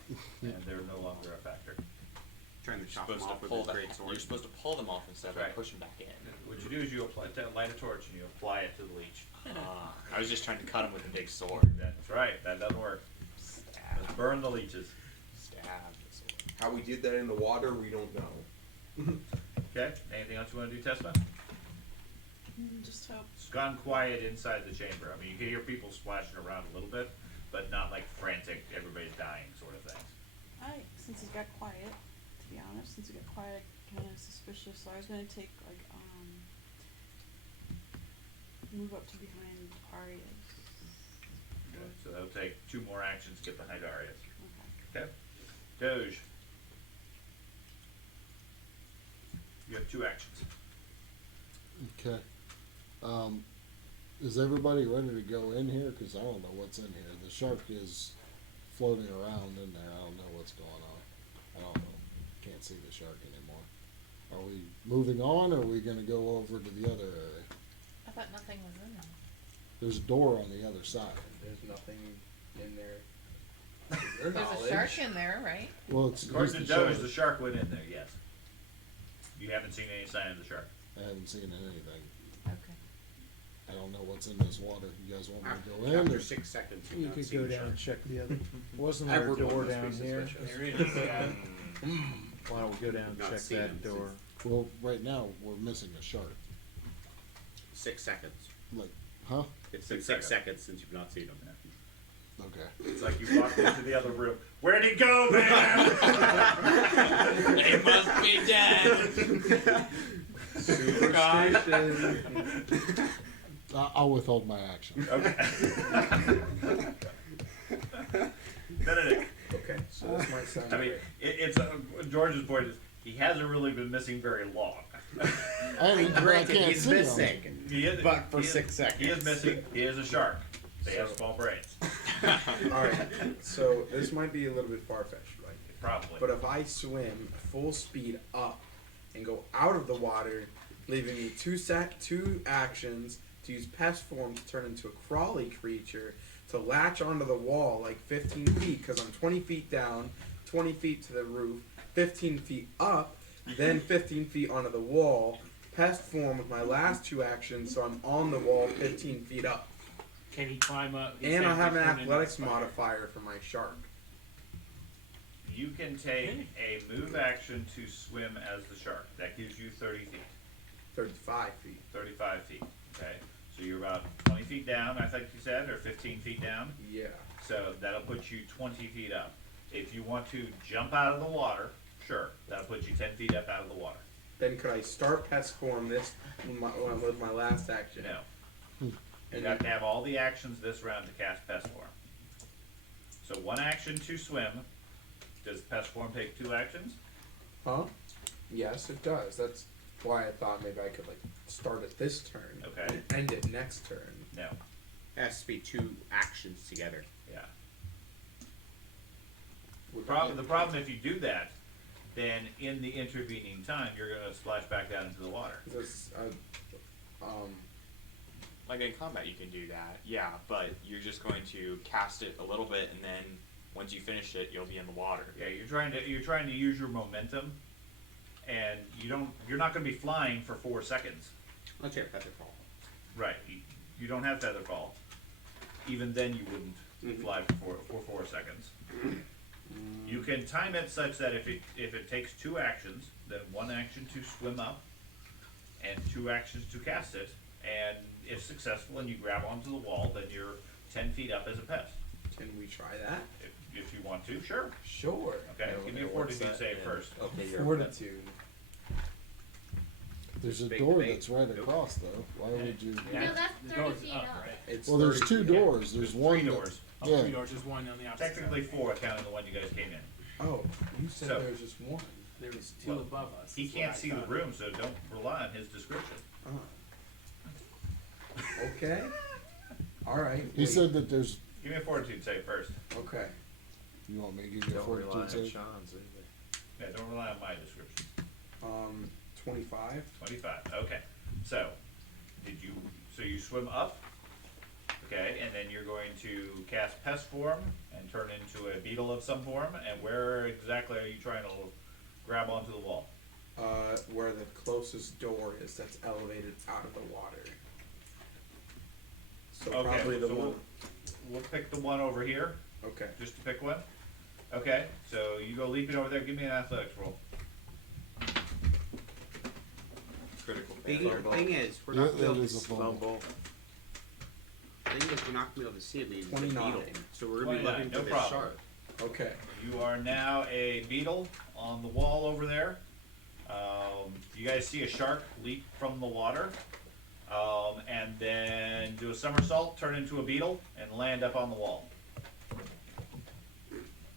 and they're no longer a factor. Trying to You're chop them supposed off to with pull his them. great sword. You're supposed to pull them off instead of Right. push them back in. What you do is you light a torch and you apply it to the leech. I was just trying to cut him with a big sword. That's right. That doesn't work. Stab. Just burn the leeches. Stab the sword. How we did that in the water, we don't know. Okay. Anything else you want to do, Testa? Just help. It's gone quiet inside the chamber. I mean, you can hear people splashing around a little bit, but not like frantic, everybody's dying sort of things. Since it got quiet, to be honest, since it got quiet, kind of suspicious. So I was gonna take move up to behind Arya's. Okay. So that'll take 2 more actions to get behind Arias. Okay. Okay. Doge. You have 2 actions. Okay. Is everybody ready to go in here? Because I don't know what's in here. The shark is floating around in there. I don't know what's going on. I don't know. Can't see the shark anymore. Are we moving on, or are we going to go over to the other area? I thought nothing was in there. There's a door on the other side. There's nothing in there. To your There's knowledge. a shark in there, right? Well, it's According to he's Doge, shark. the shark went in there, yes. You haven't seen any sign of the shark. I haven't seen anything. Okay. I don't know what's in this water. You guys want me to go in? After Or? 6 seconds, You not could see go the down shark. and check the other. Wasn't I've there a worked on door this down piece here? suspicious. There is, yeah. Why don't we go down and Not check seen that him door? Well, right now we're missing a shark. 6 seconds. Like, huh? It's been 6 6 seconds since you've not seen him. Okay. It's like you walked into the other room. Where'd he go, man? He must be dead. Superstition. I'll withhold my action. Okay. No. Okay, so this might sound I mean, great. it's George's point is he hasn't really been missing very long. I Granted, can't he's see him. missing. He is, But for he is- 6 seconds. He is missing. He is a shark. They have So- small brains. Alright, so this might be a little bit far-fetched, right? Probably. But if I swim full speed up and go out of the water, leaving me two actions to use pest form to turn into a crawly creature, to latch onto the wall like 15 feet, because I'm 20 feet down, 20 feet to the roof, 15 feet up, then 15 feet onto the wall, pest form with my last 2 actions, so I'm on the wall 15 feet up. Can he climb up? And I have an turn into a athletics spider? modifier for my shark. You can take a move action to swim as the shark. That gives you 30 feet. 35 feet. 35 feet. Okay. So you're about 20 feet down, I think you said, or 15 feet down. Yeah. So that'll put you 20 feet up. If you want to jump out of the water, sure, that'll put you 10 feet up out of the water. Then could I start pest form this with my last action? No. You And have to then, have all the actions this round to cast Pest Form. So one action to swim. Does Pest Form take 2 actions? huh? Yes, it does. That's why I thought maybe I could like start it this turn. Okay. And end it next turn. No. It has to be 2 actions together. Yeah. Would The problem if you do that, then in the intervening time, you're going to splash back down into the water. This, Like in combat, you can do that, yeah, but you're just going to cast it a little bit, and then once you finish it, you'll be in the water. Yeah, you're trying to use your momentum, and you're not going to be flying for 4 seconds. Let's hear feather fall. Right. You don't have feather fall. Even then, you wouldn't fly for 4 seconds. You can time it such that if it takes 2 actions, then 1 action to swim up, and 2 actions to cast it, and if successful and you grab onto the wall, then you're 10 feet up as a pest. can we try that? If you want to, sure. Sure. Okay, give me a fortitude save first. Okay, Fortitude. There's a Big door debate. that's right across though. Why would you? Yeah. No, that's The 30 door's feet up, up. right? It's Well, there's 30 2 feet. doors. There's one. 3 that- doors. Oh, Yeah. 3 doors, just one on the opposite Technically side. 4, counting the one you guys came in. Oh, you said So- there was just one. There was 2 Well, above us. He is what can't I see the thought. room, so don't rely on his description. Okay. All right. He wait. said that there's. Give me a fortitude save first. Okay. You want me to give you a Don't rely fortitude on save? Sean's either. Yeah, don't rely on my description. 25. 25. Okay. So you swim up, okay, and then you're going to cast Pest Form and turn into a beetle of some form. And where exactly are you trying to grab onto the wall? Where the closest door is that's elevated out of the water. So Okay, probably the so one. We'll pick the one over here, Okay. just to pick one. Okay, so you go leaping over there. Give me an athletics roll. Critical Thing is, we're Yeah, not gonna be able that to is a see. fumble. Thing is, we're not gonna be able to see it. It's a 29. beetle. So we're gonna be 29, looking no for this problem. shark. Okay. You are now a beetle on the wall over there. You guys see a shark leap from the water, and then do a somersault, turn into a beetle, and land up on the wall.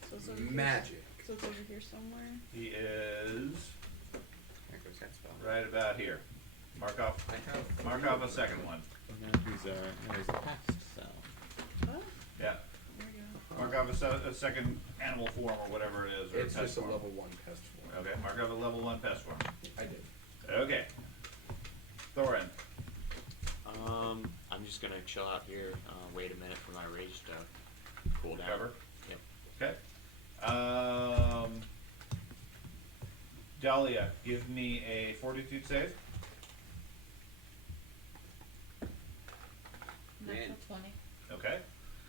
So it's over Magic. Here. So it's over here somewhere. He is There goes that spell. right about here. Mark off a second one. No, he's a pest, so. Oh, Yeah, there we go. mark off a second animal form or whatever it is. Or It's pest just a form. level 1 pest form. Okay, mark off a level 1 pest form. I did. Okay. Thorin. I'm just gonna chill out here, wait a minute for my rage to cool down. Cover. Yep. Okay. Dahlia, give me a fortitude save. Natural Man. 20. Okay.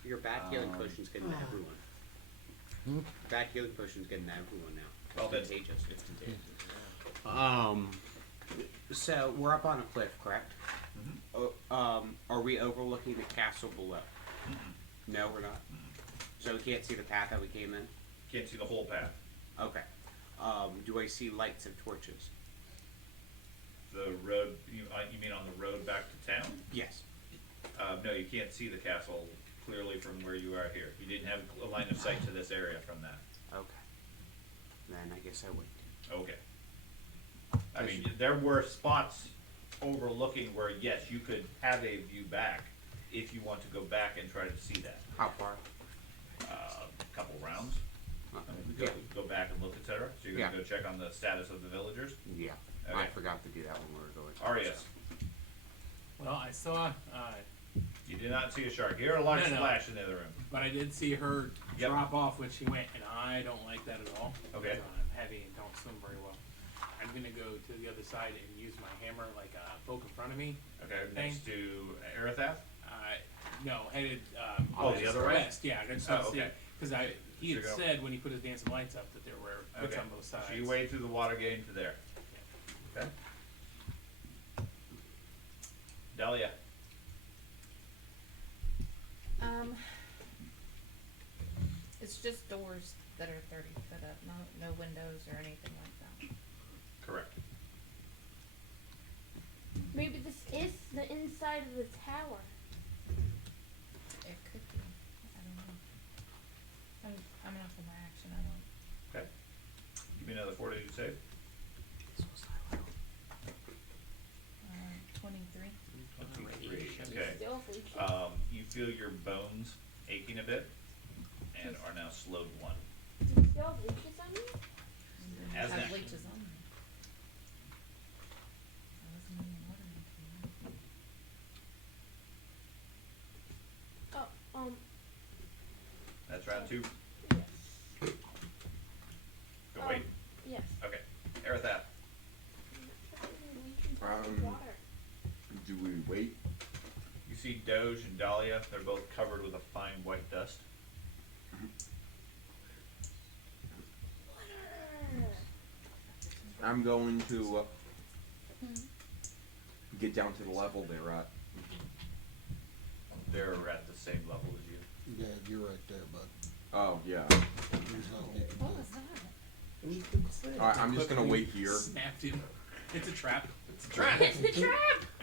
Your bat healing potion's getting to everyone. Hmm? Bat healing potion's getting to everyone now. Well, It's contagious. It's contagious. So we're up on a cliff, correct? Are we overlooking the castle below? No, we're not. So we can't see the path that we came in. Can't see the whole path. Okay. Do I see lights of torches? The road, you mean on the road back to town? Yes. No, you can't see the castle clearly from where you are here. You didn't have a line of sight to this area from that. Okay. Then I guess I wait. Okay. I mean, there were spots overlooking where, yes, you could have a view back if you want to go back and try to see that. How far? A couple rounds. Go back and look, etc. So you're gonna Yeah. go check on the status of the villagers. Yeah. Okay. I forgot to do that when we were going. Arias, Well, I saw, you did not see a shark. You heard a large No, no. splash in the other room. but I did see her Yep. drop off when she went, and I don't like that at all. Okay. Because I'm heavy and don't swim very well. I'm gonna go to the other side and use my hammer like poke in front of me. Okay, next to Arathath. No, headed The other way? west. Yeah, I just want to see okay. because he had So go- said when he put his dancing lights up that there were hooks Okay. on both sides. So you wade through the water gate into there. Okay. Dahlia. just doors that are 30 foot up, no windows or anything like that. Correct. Maybe this is the inside of the tower. It could be. I don't know. I'm enough for my action. I don't. Okay. Give me another fortitude save. 23. 23. Okay. Still leeches. You feel your bones aching a bit, and are now slowed 1. Do you still have leeches on you? As have that- leeches on me. I wasn't in the water anything. Oh, That's round 2. yes. Go Um, wait. Yes. Okay. Aerothat. Um, Do we wait? You see Doge and Dahlia. They're both covered with a fine white dust. I'm going to get down to the level they're at. They're at the same level as you. Yeah, you're right there, bud. Oh, yeah. There's nothing you can What do. was that? It was the clip. Alright, I'm just gonna wait here. Snapped him. It's a trap. It's a trap. It's the trap!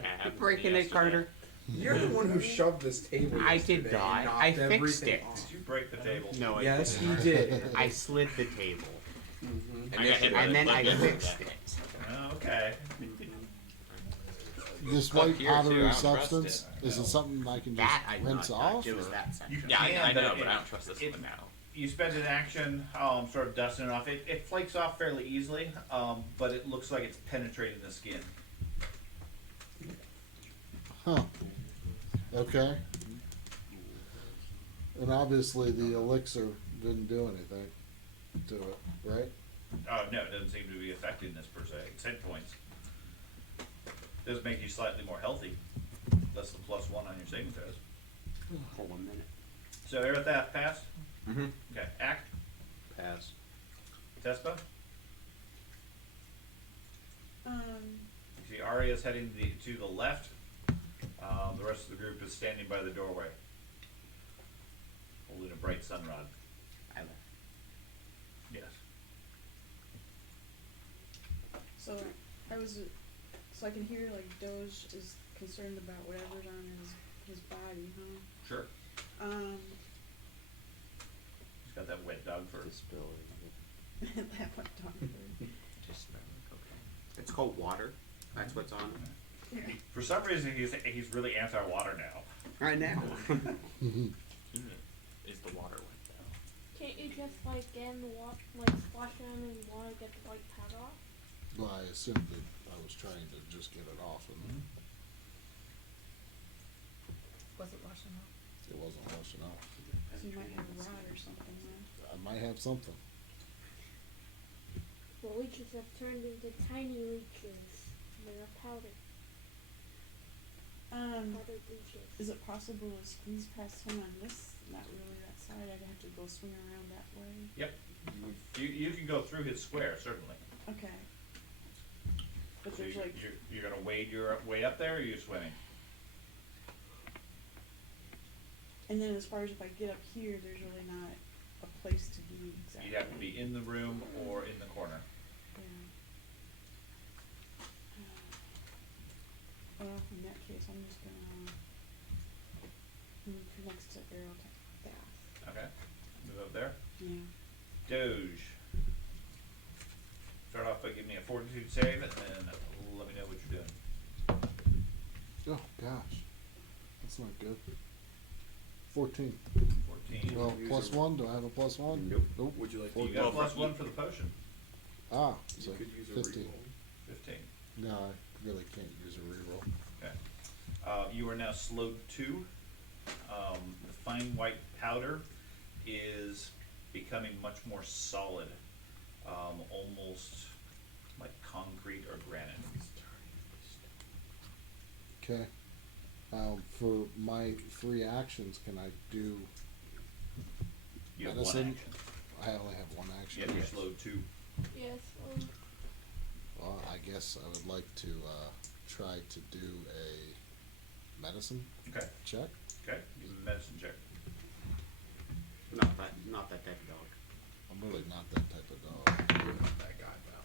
Yeah, Breaking it, Carter. You're the one who shoved this table. I did yesterday not. and knocked I fixed everything it. off. Did you break the table? No, I Yes, didn't. he did. I slid the table, I got hit by and the then I clip yesterday. fixed it. Oh, okay. This Up white here, too, I powdery don't trust substance, it. is it something I can just That I did not rinse touch. off? It was or- that section. Yeah, can, I know, but but I it- don't trust this it- one now. You spend an action, sort of dusting it off. It flakes off fairly easily, but it looks like it's penetrating the skin. Huh. Okay. And obviously the elixir didn't do anything to it, right? Oh, no, it doesn't seem to be affecting this per se. It's hit points. Does make you slightly more healthy. Less than +1 on your saving throws. For 1 minute. So Aerothat pass. Mm-hmm. Okay, Act. Pass. Tespa. Um, You see Arya's heading to the left. The rest of the group is standing by the doorway, holding a bright sunrod. I left. Yes. so so I can hear like Doge is concerned about whatever's on his body, huh? Sure. He's got that wet dog fur. That went on. Just smell like cocaine. It's called water. That's what's on it. For some reason, he's really anti-water now. Right now. Is the water wet though? Can't you just like get in the water, like splash around in the water, get the white powder off? Well, I assumed that I was trying to just get it off, and Was it washing off? it wasn't washing off. So you might have a rod or something then. I might have something. The leeches have turned into tiny leeches. They're powdered. Powdered leeches. Is it possible to squeeze past him on this, not really that side? I'd have to go swing around that way. Yep. You can go through his square, certainly. Okay. But So there's like, you're gonna wade your way up there, or are you swimming? and then as far as if I get up here, there's really not a place to be exactly. You'd have to be in the room or in the corner. Yeah. Well, in that case, I'm just gonna move next to Arrow Bath. Okay. Move up there. Yeah. Doge. Start off by giving me a fortitude save, and then let me know what you're doing. Oh, gosh. That's not good. 14. 14. Well, use plus a- 1? Do I have a plus 1? Nope. Nope. Would you like You to got a use +1 for the potion. Ah, You so could use a 15. reroll. 15. No, I really can't use a reroll. Okay. You are now slowed 2. The fine white powder is becoming much more solid, almost like concrete or granite. Okay. For my 3 actions, can I do... You have Medicine? 1 action. I only have 1 action. Yeah, you're slowed 2. Yes. Well, I guess I would like to try to do a medicine Okay. check. Okay. Give me a medicine check. Not that type of dog. I'm really not that type of dog. You're not that guy, pal.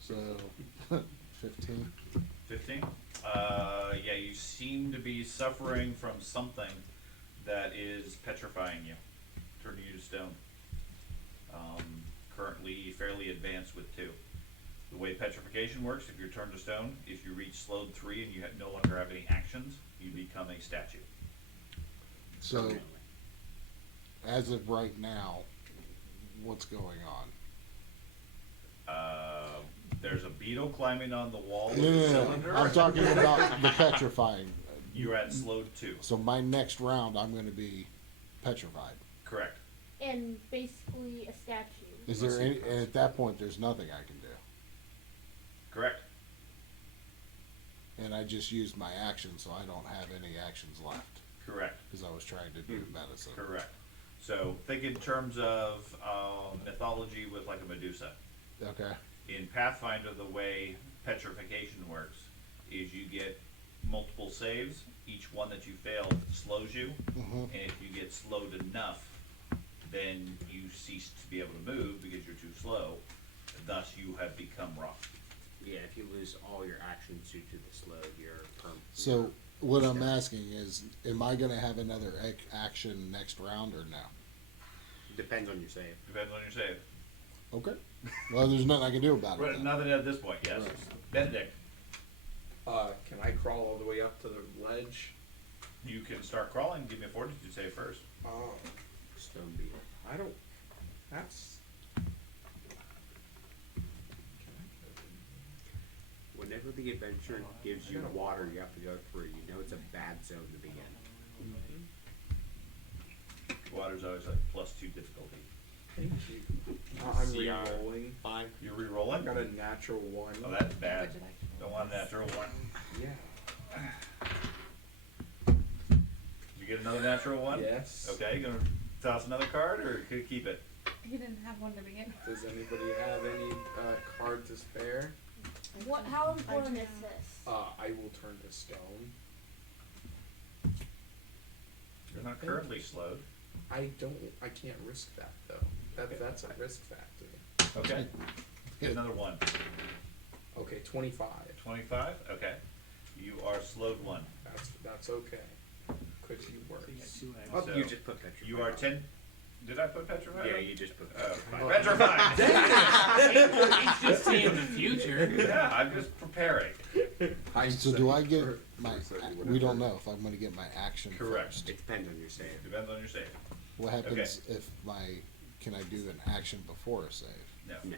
So, 15. 15? Yeah, you seem to be suffering from something that is petrifying you, turning you to stone. Currently fairly advanced with 2. The way petrification works, if you're turned to stone, if you reach slowed 3 and you no longer have any actions, you become a statue. So, as of right now, what's going on? There's a beetle climbing on the wall with No, a no, no. cylinder. I'm talking about the petrifying. You're at slowed 2. So my next round, I'm going to be petrified. Correct. And basically a statue. Is there any? And at that point, there's nothing I can do. Correct. And I just used my action, so I don't have any actions left Correct. because I was trying to do medicine. Correct. So think in terms of mythology with like a Medusa. Okay. In Pathfinder, the way petrification works is you get multiple saves. Each one that you fail slows you, Mhm. and if you get slowed enough, then you cease to be able to move because you're too slow. Thus, you have become rock. Yeah, if you lose all your actions due to the slow, you're So what I'm asking is, am I going to have another action next round or no? Depends on your save. Depends on your save. Okay. Well, there's nothing I can do about it. Right, then. nothing at this point. Yes. Right. Benedict, Can I crawl all the way up to the ledge? you can start crawling. Give me a fortitude save first. Oh, Stone beetle. I don't. That's. Whenever the adventure gives you water you have to go through, you know it's a bad zone to be in. Water's always like +2 difficulty. Thank you. I'm CR. re-rolling. 5. You're I re-rolling? got a natural 1. Oh, that's bad. Would you like to Don't want a natural 1. Yeah. You get another natural 1? Yes. Okay, you gonna toss another card or could you keep it? He didn't have one to begin. Does anybody have any card to spare? What? How important is this? I will turn to stone. You're not currently slowed. I can't risk that though. That's a risk factor. Okay. Get another 1. Okay, 25. 25? Okay. You are slowed 1. That's okay. Could be worse. Oh, So, you just put petrified. You are 10. Did I put petrified? Yeah, on? you just put Oh, petrified. petrified! He's just seeing the future. Yeah, I'm just preparing. So do I get my? We don't know if I'm going to get my action Correct. first. It depends on your save. Depends on your save. What happens if can I do an action before a save? No. No.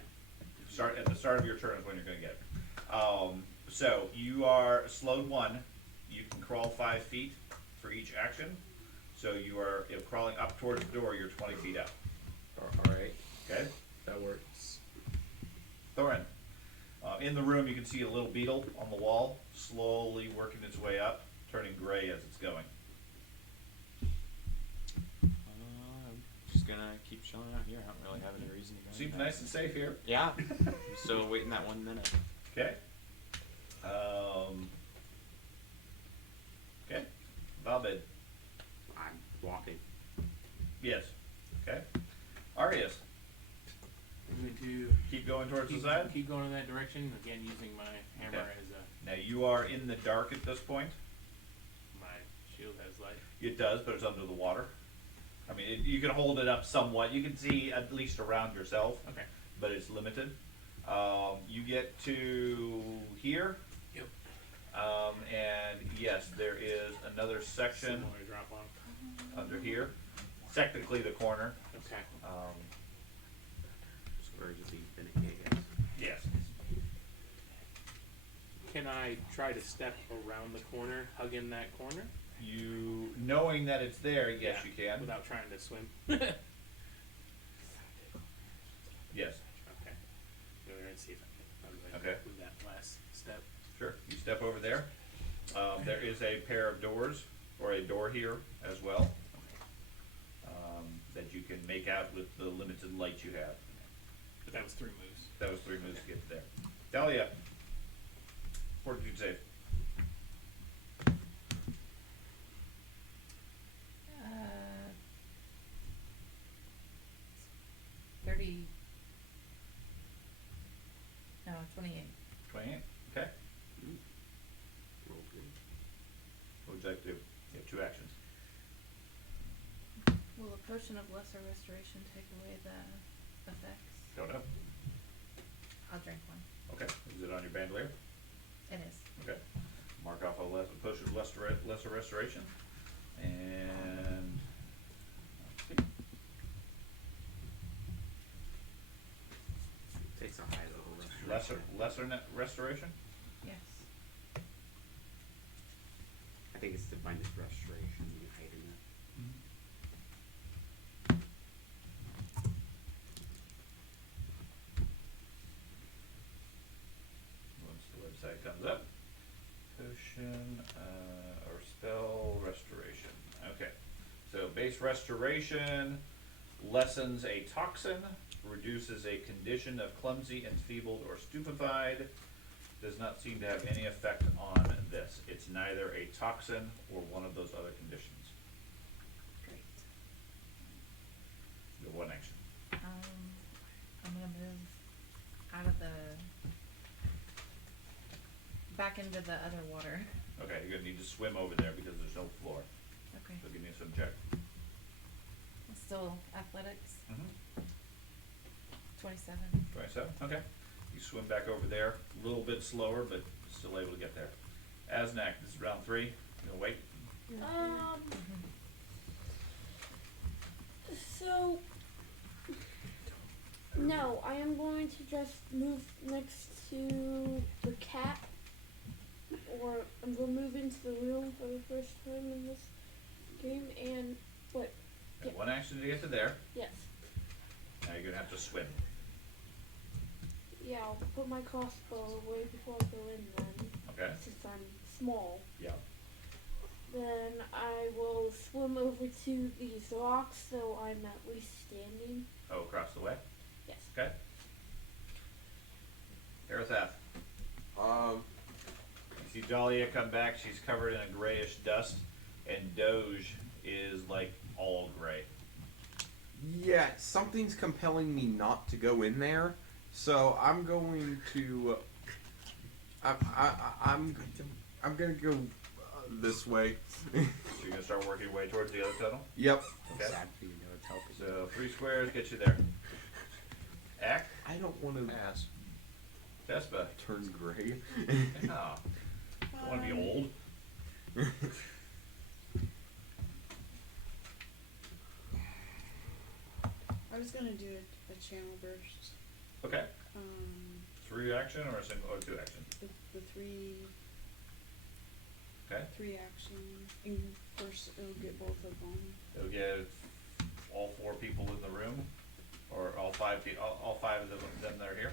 Start at the start of your turn is when you're going to get it. So you are slowed 1. You can crawl 5 feet for each action. So you are crawling up towards the door. You're 20 feet out. Alright, Okay. that works. Thorin. In the room, you can see a little beetle on the wall, slowly working its way up, turning gray as it's going. I'm just gonna keep chilling out here. I don't really have any reason to go. Seems anywhere. nice and safe here. Yeah. I'm still waiting that 1 minute. Okay. Okay. Valbid. I'm walking. Yes. Okay. Arius. I'm going to Keep going towards the side. keep going in that direction. Again, using my hammer Okay. as Now you are in the dark at this point. my shield has light. It does, but it's under the water. I mean, you can hold it up somewhat. You can see at least around yourself, Okay. but it's limited. You get to here. Yep. And yes, there is another section Similar drop off. under here. Technically the corner. Okay. Spurs of the finicky, I guess. Yes. Can I try to step around the corner, hug in that corner? You, knowing that it's there, yes, Yeah, you can. Without trying to swim. Yes. Okay. Go there and see if I can Okay. with that last step. Sure. You step over there. There is a pair of doors, or a door here as well, that you can make out with the limited light you have. But that was 3 moves. That was 3 moves to get there. Dahlia. Fortitude save. potion of lesser restoration take away the effects? Don't know. I'll drink one. Okay, is it on your bandolier? It is. Okay. Mark off a potion of lesser restoration. And let's see. Takes a high level restoration. Lesser restoration? Yes. I think it's defined as restoration. You hide in it. Once the website comes up. Potion or spell restoration. Okay. So base restoration lessens a toxin, reduces a condition of clumsy, enfeebled, or stupefied. Does not seem to have any effect on this. It's neither a toxin or one of those other conditions. Great. The one action. I'm gonna move out of back into the other water. Okay, you're gonna need to swim over there because there's no floor. Okay. So give me a swim check. Still athletics. 27. 27, okay. You swim back over there, a little bit slower, but still able to get there. Asnak, this is round 3. You gonna wait? So no, I am going to just move next to the cat, or I'm going to move into the room for the first time in this game, and what? And one action to get to there. Yes. Now you're gonna have to swim. Yeah, I'll put my crossbow away before I go in then. Okay. Since I'm small. Yeah. Then I will swim over to these rocks so I'm at least standing. Oh, across the way? Yes. Okay. Arathath. You see Dahlia come back, she's covered in a grayish dust, and Doge is like all gray. Yeah, something's compelling me not to go in there, so I'm going to. I'm gonna go this way. So you're gonna start working your way towards the other tunnel? Yep. Okay. Sad for you, though, it's helping. So 3 squares get you there. Ack, I don't want to Pass. Vespa. turn gray. Oh. I wanna be old. I was gonna do a channel burst. Okay. 3 action or a single or 2 action? The three Okay. action. And first, it'll get both of them. It'll get all 4 people in the room, or all 5 all 5 of them that are here.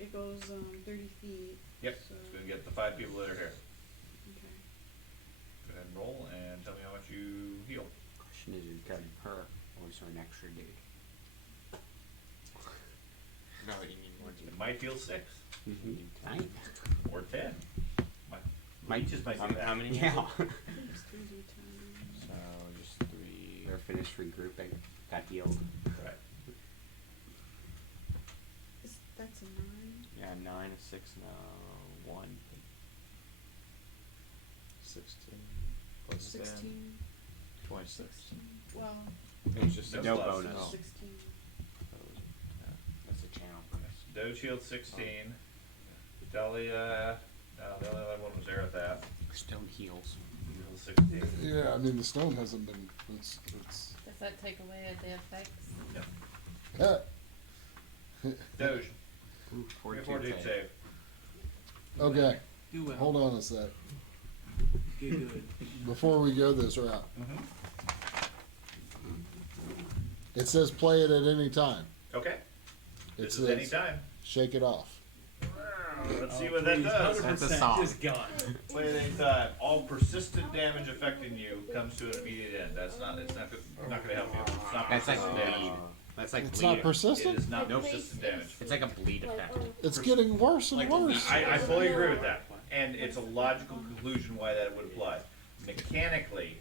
It goes 30 feet. Yep. So, It's gonna get the 5 people that are here. okay. Go ahead and roll and tell me how much you heal. Question is cutting her, or is there an extra dude? No, you need more It might heal 6 Nine. or 10. Might just might do that. How many? Yeah. I think it's 3D times. So just 3. They're finished regrouping. Got healed. Right. That's a 9. Yeah, 9, a 6, no, 1. 16. Plus 16. 26. Well, It was just No No plus. bonus. Oh. 16. That's a channel bonus. Doge healed 16. Dahlia, the only other one was Arathath. Stone heals. Healed 16. Yeah, I mean the stone hasn't been. It's. Does that take away the effects? Doge, Ooh, make a 42 fortitude save. save. Okay, Do well. hold on a sec. Get good. Before we go this route, Mm-hmm. it says play it at any time. Okay. It This is says any time. shake it off. Let's see what that does. That's a song. Just gone. Play at any time. All persistent damage affecting you comes to an immediate end. That's not. It's not. Not going to help you. It's not That's like persistent bleed. damage. That's like It's bleed. not It persistent. is not Nope. persistent damage. It's like a bleed effect. It's getting worse and Like worse. I fully agree with that, and it's a logical conclusion why that would apply. Mechanically,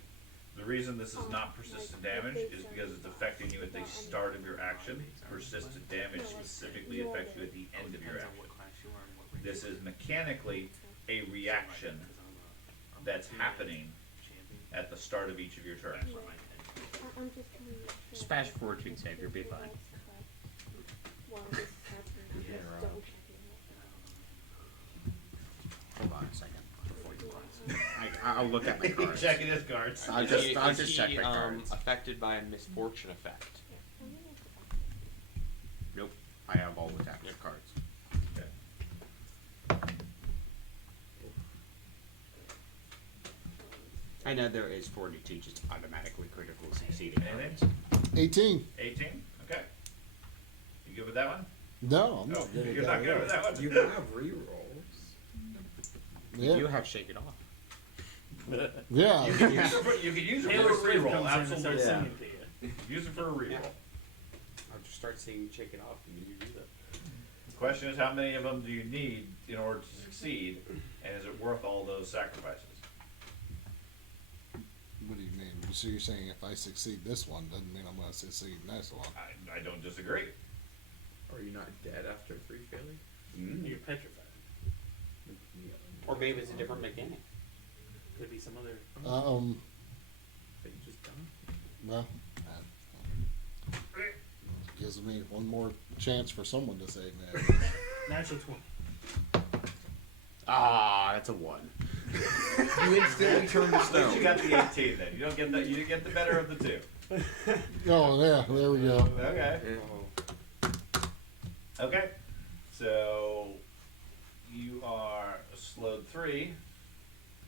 the reason this is not persistent damage is because it's affecting you at the start of your action. Persistent damage specifically affects you at the end of your Depends on action. what class you are and what rank This you is mechanically a reaction are. 'Cause I'm a that's happening champion. at the start of each of your turns. That's where my head. I'm just trying to make sure. Smash fortune save, you'll be fine. While this is happening, Yeah, just right. double checking it. Hold on a second before you close. I'll look at my cards. Checking his cards. I'll just check my cards. affected by a misfortune effect? I'm gonna have to Nope. I have all the tactics cards. I know there is fortitude just automatically critical succeeding. Anything? 18. 18? Okay. You good with that one? No, I'm No, not good you're at not that. good with that one. You have rerolls. Yeah. You have shake it off. Yeah. You can use it for, you can use it Taylor for a Swift reroll, comes in and starts absolutely. singing to you. Use it for a reroll. Yeah. I'll just start seeing shake it off and you do that. The question is, how many of them do you need in order to succeed, and is it worth all those sacrifices? What do you mean? So you're saying if I succeed this one, doesn't mean I'm going to succeed next one? I don't disagree. Are you not dead after 3 failures? You're petrified. Or maybe it's a different mechanic. Could be some other. That you just done? Well, gives me one more chance for someone to save me. Natural 20. Ah, that's a 1. You instantly turn to At least you stone. got the 18 then. You don't get the, you get the better of the two. Oh, yeah, there we go. Okay. Okay. So you are slowed 3,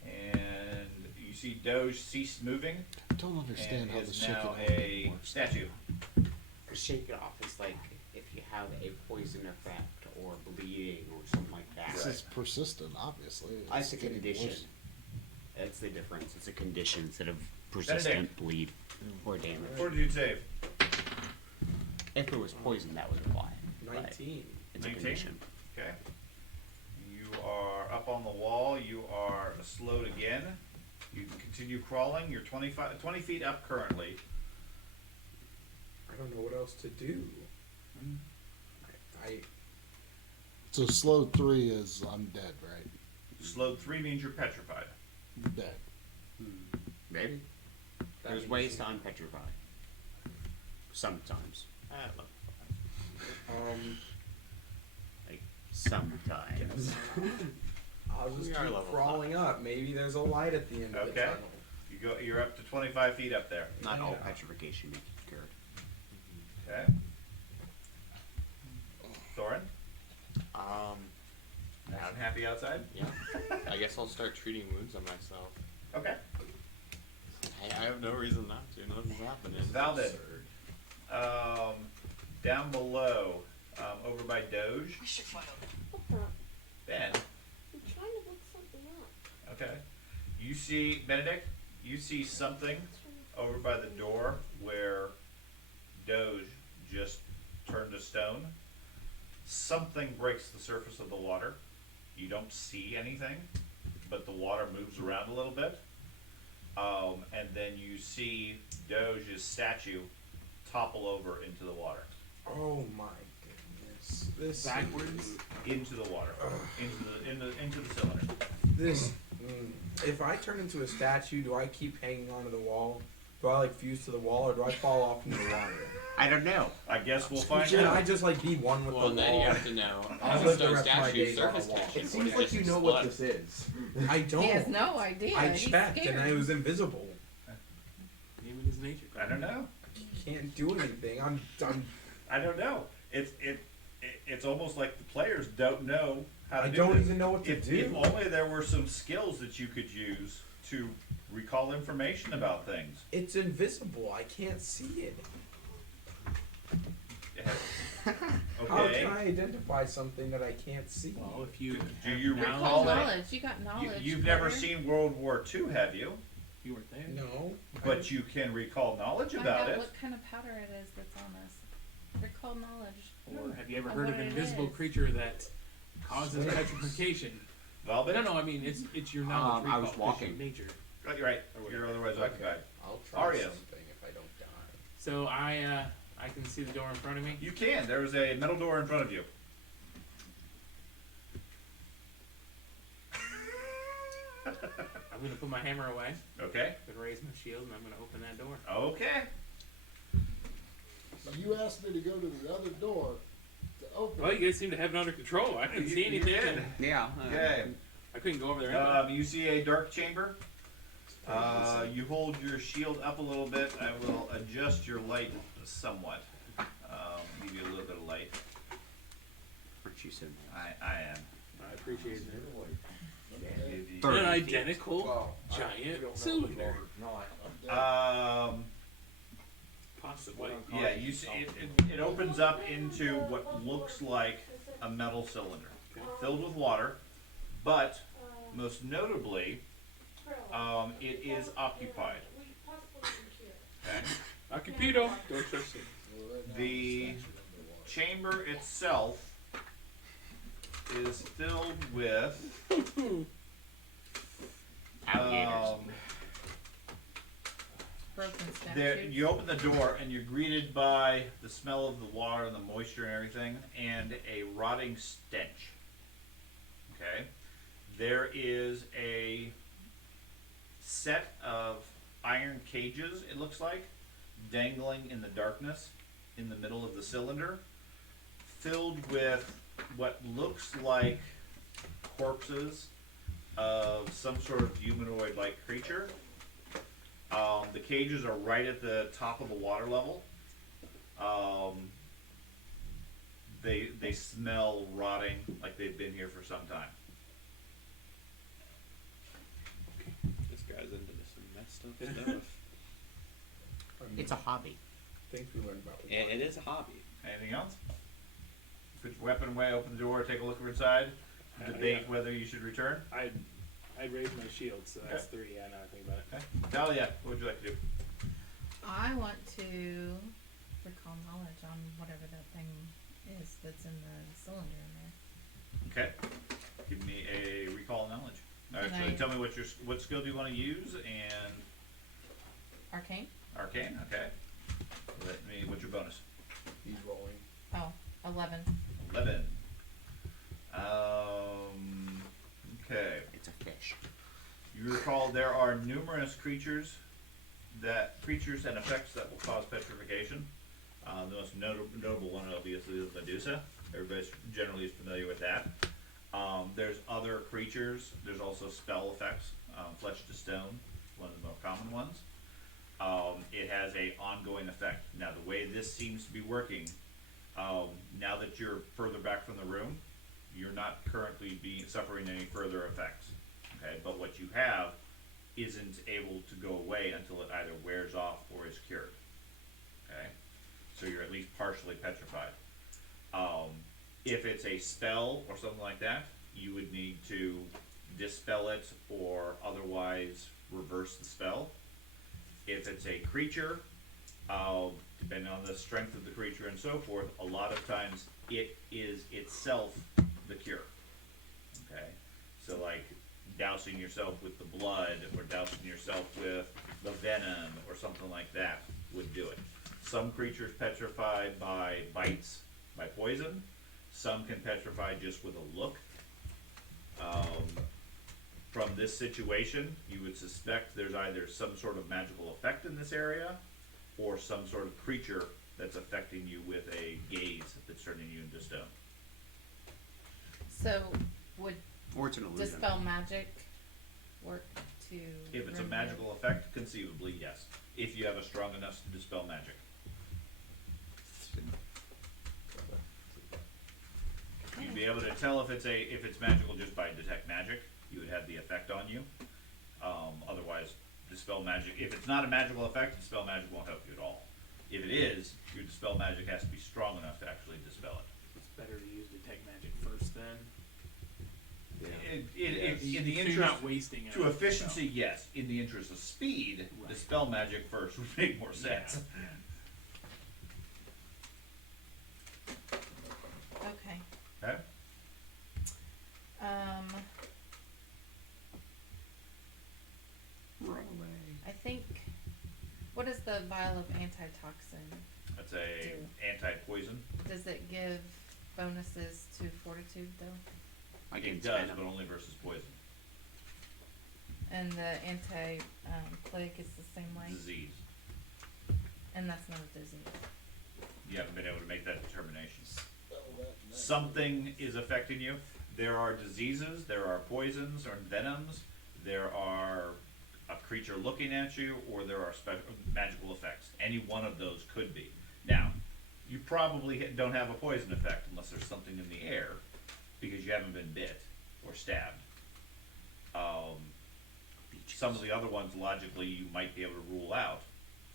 and you see Doge cease moving, I don't understand and how the is shaking now off a works. statue. Shake it off is like if you have a poison effect or bleeding or something like that. This is persistent, obviously. It's a getting condition. worse. That's the difference. It's a condition instead of persistent bleed or damage. Fortitude save. If it was poison, that would apply. but 19. It's a 19? condition. Okay. You are up on the wall. You are slowed again. You can continue crawling. You're 20 feet up currently. I don't know what else to do. I So slow 3 is I'm dead, right? Slowed 3 means you're petrified. Dead. Maybe. that There's means- ways to unpetrify. Sometimes. Like, sometimes. I'll just We are keep level crawling up. Maybe there's a light at the end of the Okay. tunnel. You're up to 25 feet up there. Not all Yeah. petrification makes you scared. Okay. Thorin, nice and happy outside. Yeah. I guess I'll start treating wounds on myself. Okay. I have no reason not to. Nothing's happening. Valded. Down below, over by Doge. What the? Ben. I'm trying to look something up. Okay. You see, Benedict, you see something over by the door where Doge just turned to stone. Something breaks the surface of the water. You don't see anything, but the water moves around a little bit. And then you see Doge's statue topple over into the water. Oh my goodness. This Backwards. Into the water. Into the cylinder. This if I turn into a statue, do I keep hanging onto the wall? Do I like fuse to the wall or do I fall off into the water? I don't know. I guess we'll find Should out. I just like be one with Well, the then wall? you have to know. I'll As a live the stone rest of my statue, days on surface a wall. tension. It What seems if like it's you just know what blood? this is. I don't. He has no idea. I He's checked and scared. I was invisible. Maybe his nature. I don't know. Can't do anything. I'm I don't know. It's almost like the players don't know how to I do don't this. even know what to If do. only there were some skills that you could use to recall information about things. It's invisible. I can't see it. How Okay. can I identify something that I can't see? Well, if you Do you have recall Got it? knowledge. You got knowledge. You've never Carter. seen World War II, have you? you weren't there. No. But you can recall knowledge Find about out it. what kind of powder it is that's on us. Recall knowledge. Or have you ever Of heard what of an it invisible is. creature that causes petrification? Velvet? No, I mean it's your knowledge. I was recall, it's your walking. nature. Oh, you're right. You're otherwise occupied. I'll try Arias. something if I don't die. So I can see the door in front of me. You can. There's a metal door in front of you. I'm gonna put my hammer away. Okay. I'm gonna raise my shield and I'm gonna open that door. Okay. You asked me to go to the other door to open Well, it. you guys seem to have it under control. I couldn't see You anything. did. and Yeah. Okay. I couldn't go over there. Anyway. You see a dark chamber. You hold your shield up a little bit. I will adjust your light somewhat. Give you a little bit of light. Aren't you so nice? I am. I appreciate it. Give you- 30 An feet. identical Well, giant don't know cylinder. if not. Possibly. Yeah, you see it opens up into what looks like a metal cylinder filled with water, but most notably, it is occupied. Okay. Acupito. Don't trust him. The chamber itself is filled with Alligators. Broken there, statues. you open the door and you're greeted by the smell of the water and the moisture and everything, and a rotting stench. Okay, there is a set of iron cages, it looks like, dangling in the darkness in the middle of the cylinder, filled with what looks like corpses of some sort of humanoid-like creature. The cages are right at the top of the water level. They smell rotting, like they've been here for some time. This guy's into some messed up stuff. It's a hobby. Things we learned about. It is a hobby. Anything else? Put your weapon away, open the door, take a look inside, debate whether you should return. I raised my shield, so that's 3. Yeah, now I think about it. Okay. Talia, what would you like to do? I want to recall knowledge on whatever that thing is that's in the cylinder in there. Okay. Give me a recall knowledge. Can Actually, I- tell me what skill do you want to use, and Arcane? arcane. Okay. What's your bonus? He's rolling. Oh, 11. 11. Okay. It's a fish. You recall there are numerous creatures and effects that will cause petrification. The most notable one obviously is Medusa. Everybody generally is familiar with that. There's other creatures. There's also spell effects. Flesh to stone, one of the more common ones. It has a ongoing effect. Now the way this seems to be working, now that you're further back from the room, you're not currently suffering any further effects. Okay, but what you have isn't able to go away until it either wears off or is cured. Okay, so you're at least partially petrified. If it's a spell or something like that, you would need to dispel it or otherwise reverse the spell. If it's a creature, depending on the strength of the creature and so forth, a lot of times it is itself the cure. Okay, so like dousing yourself with the blood or dousing yourself with the venom or something like that would do it. Some creatures petrify by bites, by poison. Some can petrify just with a look. From this situation, you would suspect there's either some sort of magical effect in this area or some sort of creature that's affecting you with a gaze that's turning you into stone. So, would Or it's an illusion. dispel magic work to If it's a remove- magical effect, conceivably, yes. If you have a strong enough to dispel magic. You'd be able to tell if it's magical just by detect magic. You would have the effect on you. Otherwise, dispel magic. If it's not a magical effect, dispel magic won't help you at all. If it is, your dispel magic has to be strong enough to actually dispel it. It's better to use detect magic first then. In the So you're interest not wasting it. to efficiency, yes. In the interest of speed, Right. dispel magic first would make more sense. Okay. Okay. Run away. I think. What is the vial of antitoxin? That's a anti-poison. Does it give bonuses to fortitude though? I can It does, spend but them. only versus poison. And the anti plague is the same way, Disease. and that's not a disease. You haven't been able to make that determination. Something is affecting you. There are diseases, there are poisons or venoms, there are a creature looking at you, or there are magical effects. Any one of those could be. Now, you probably don't have a poison effect unless there's something in the air, because you haven't been bit or stabbed. Some of the other ones, logically, you might be able to rule out,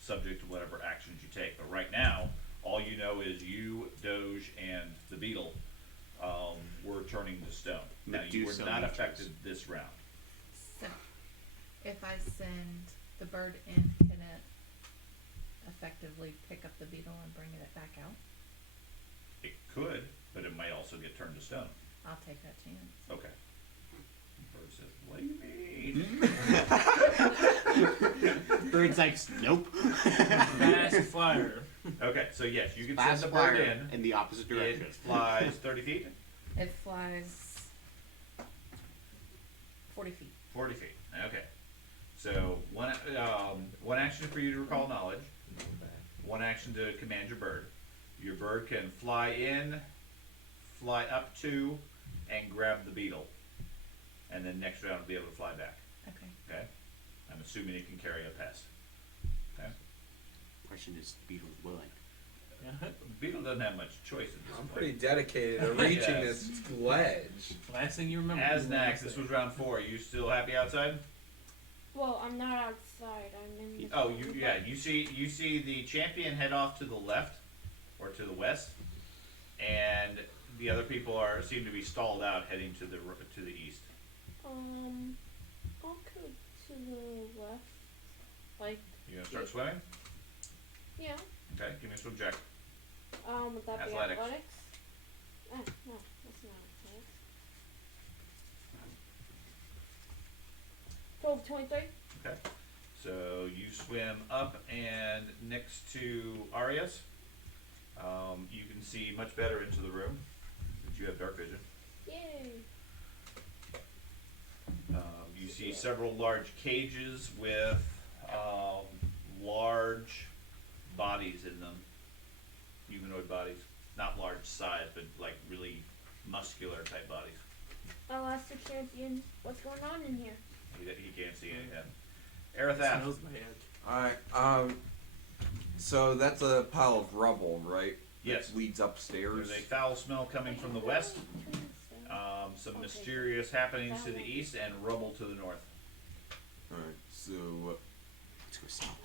subject to whatever actions you take. But right now, all you know is you, Doge, and the beetle were turning to stone. Now, you were Medusa not leeches. affected this round. So, if I send the bird in, can it effectively pick up the beetle and bring it back out? It could, but it might also get turned to stone. I'll take that chance. Okay. Bird says, what do you mean? Bird's like, nope. Fast flyer. Okay, so yes, you can Fast send the bird flyer in. in the opposite direction. It flies 30 feet? It flies 40 feet. 40 feet. Okay. So one action for you to recall knowledge. One action to command your bird. Your bird can fly in, fly up to, and grab the beetle. And then next round it'll be able to fly back. Okay. Okay? I'm assuming it can carry a pest. Okay? Question is, beetle willing? Beetle doesn't have much choice at this I'm point. pretty dedicated to reaching Yes. this ledge. Last thing you remember. Asnax, this was round 4. You still happy outside? Well, I'm not outside. I'm in. The Oh, you see the champion head off to the left or to the west, and the other people seem to be stalled out heading to the east. I'll go to the left. Like, You gonna start swimming? yeah. Okay, give me a swim check. Would that Athletics. be athletics? No, that's not athletics. 12:23. Okay, so you swim up and next to Arias. You can see much better into the room since you have dark vision. Yay. You see several large cages with large bodies in them, humanoid bodies, not large size, but like really muscular type bodies. I'll ask the champion what's going on in here. He can't see anything. Arathath. Smells bad. Alright, so that's a pile of rubble, right? Yes. That leads upstairs. There's a foul smell coming from the west. Some mysterious happenings to the east and rubble to the north. Alright, so Let's go south.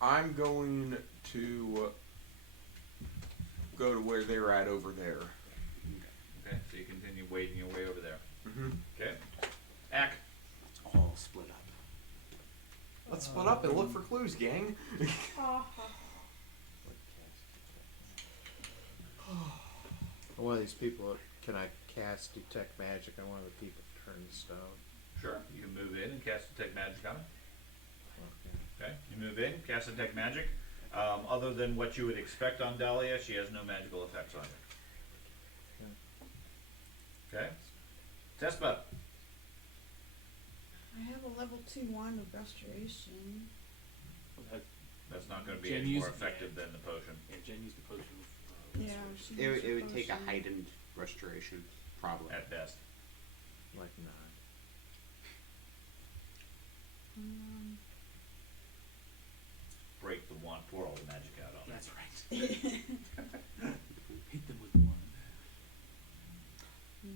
I'm going to go to where they're at over there. Okay, so you continue wading your way over there. Mm-hmm. Okay. Ack. Let's all split up. Let's split up and look for clues, gang. One of these people, can I cast detect magic on one of the people turned to stone? Sure. You can move in and cast detect magic on it. Okay. You move in, cast detect magic. Other than what you would expect on Dahlia, she has no magical effects on you. Okay. Testbot. I have a level 2 wand of restoration. That's not going to be Jen any more used- effective than the potion. Yeah, Jen used the potion. Yeah, she It, needs it would take a potion. heightened restoration, probably. At best. Like 9. Break the wand, pour all the magic out on it. That's right. Hit them with one.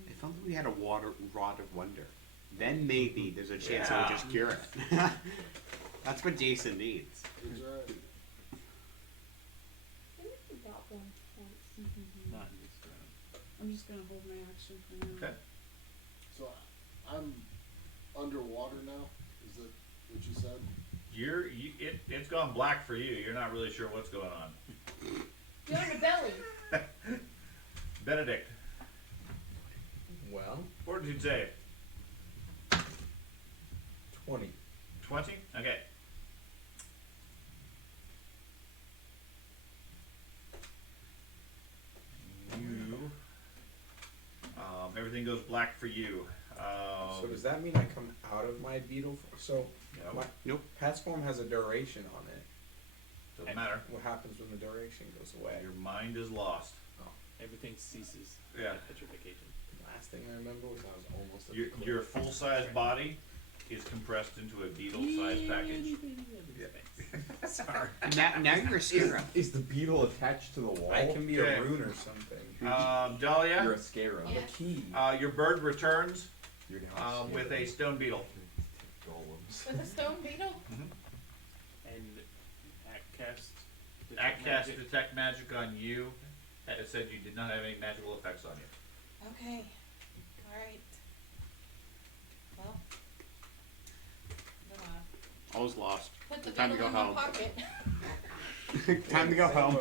If only we had a rod of wonder. Then maybe there's a chance it would just cure it. That's what Jason needs. That's right. I think we got one once. Not in this round. I'm just gonna hold my action for now. Okay. So I'm underwater now. Is that what you said? It's gone black for you. You're not really sure what's going on. You're in the belly. Benedict. Well, Fortitude save. 20. 20? Okay. You Everything goes black for you. So does that mean I come out of my beetle? So No. my Nope. Pat's form has a duration on it. Doesn't matter. What happens when the duration goes away? Your mind is lost. Everything ceases. Yeah. At petrification. Last thing I remember was I was almost. At Your, the cliff. your full-size body is compressed into a beetle-sized package. Sorry. Now you're a scarab. Is the beetle attached to the wall? I can be Okay. a rune or something. You're Dahlia, a scarab. The key. your bird returns You're now with a stone beetle. golems. With a stone beetle? And cast. Act cast detect magic on you. It said you did not have any magical effects on you. Okay. Alright. Well. I'm gonna All's lost. put the Time to beetle go in my home. pocket. Time to go home.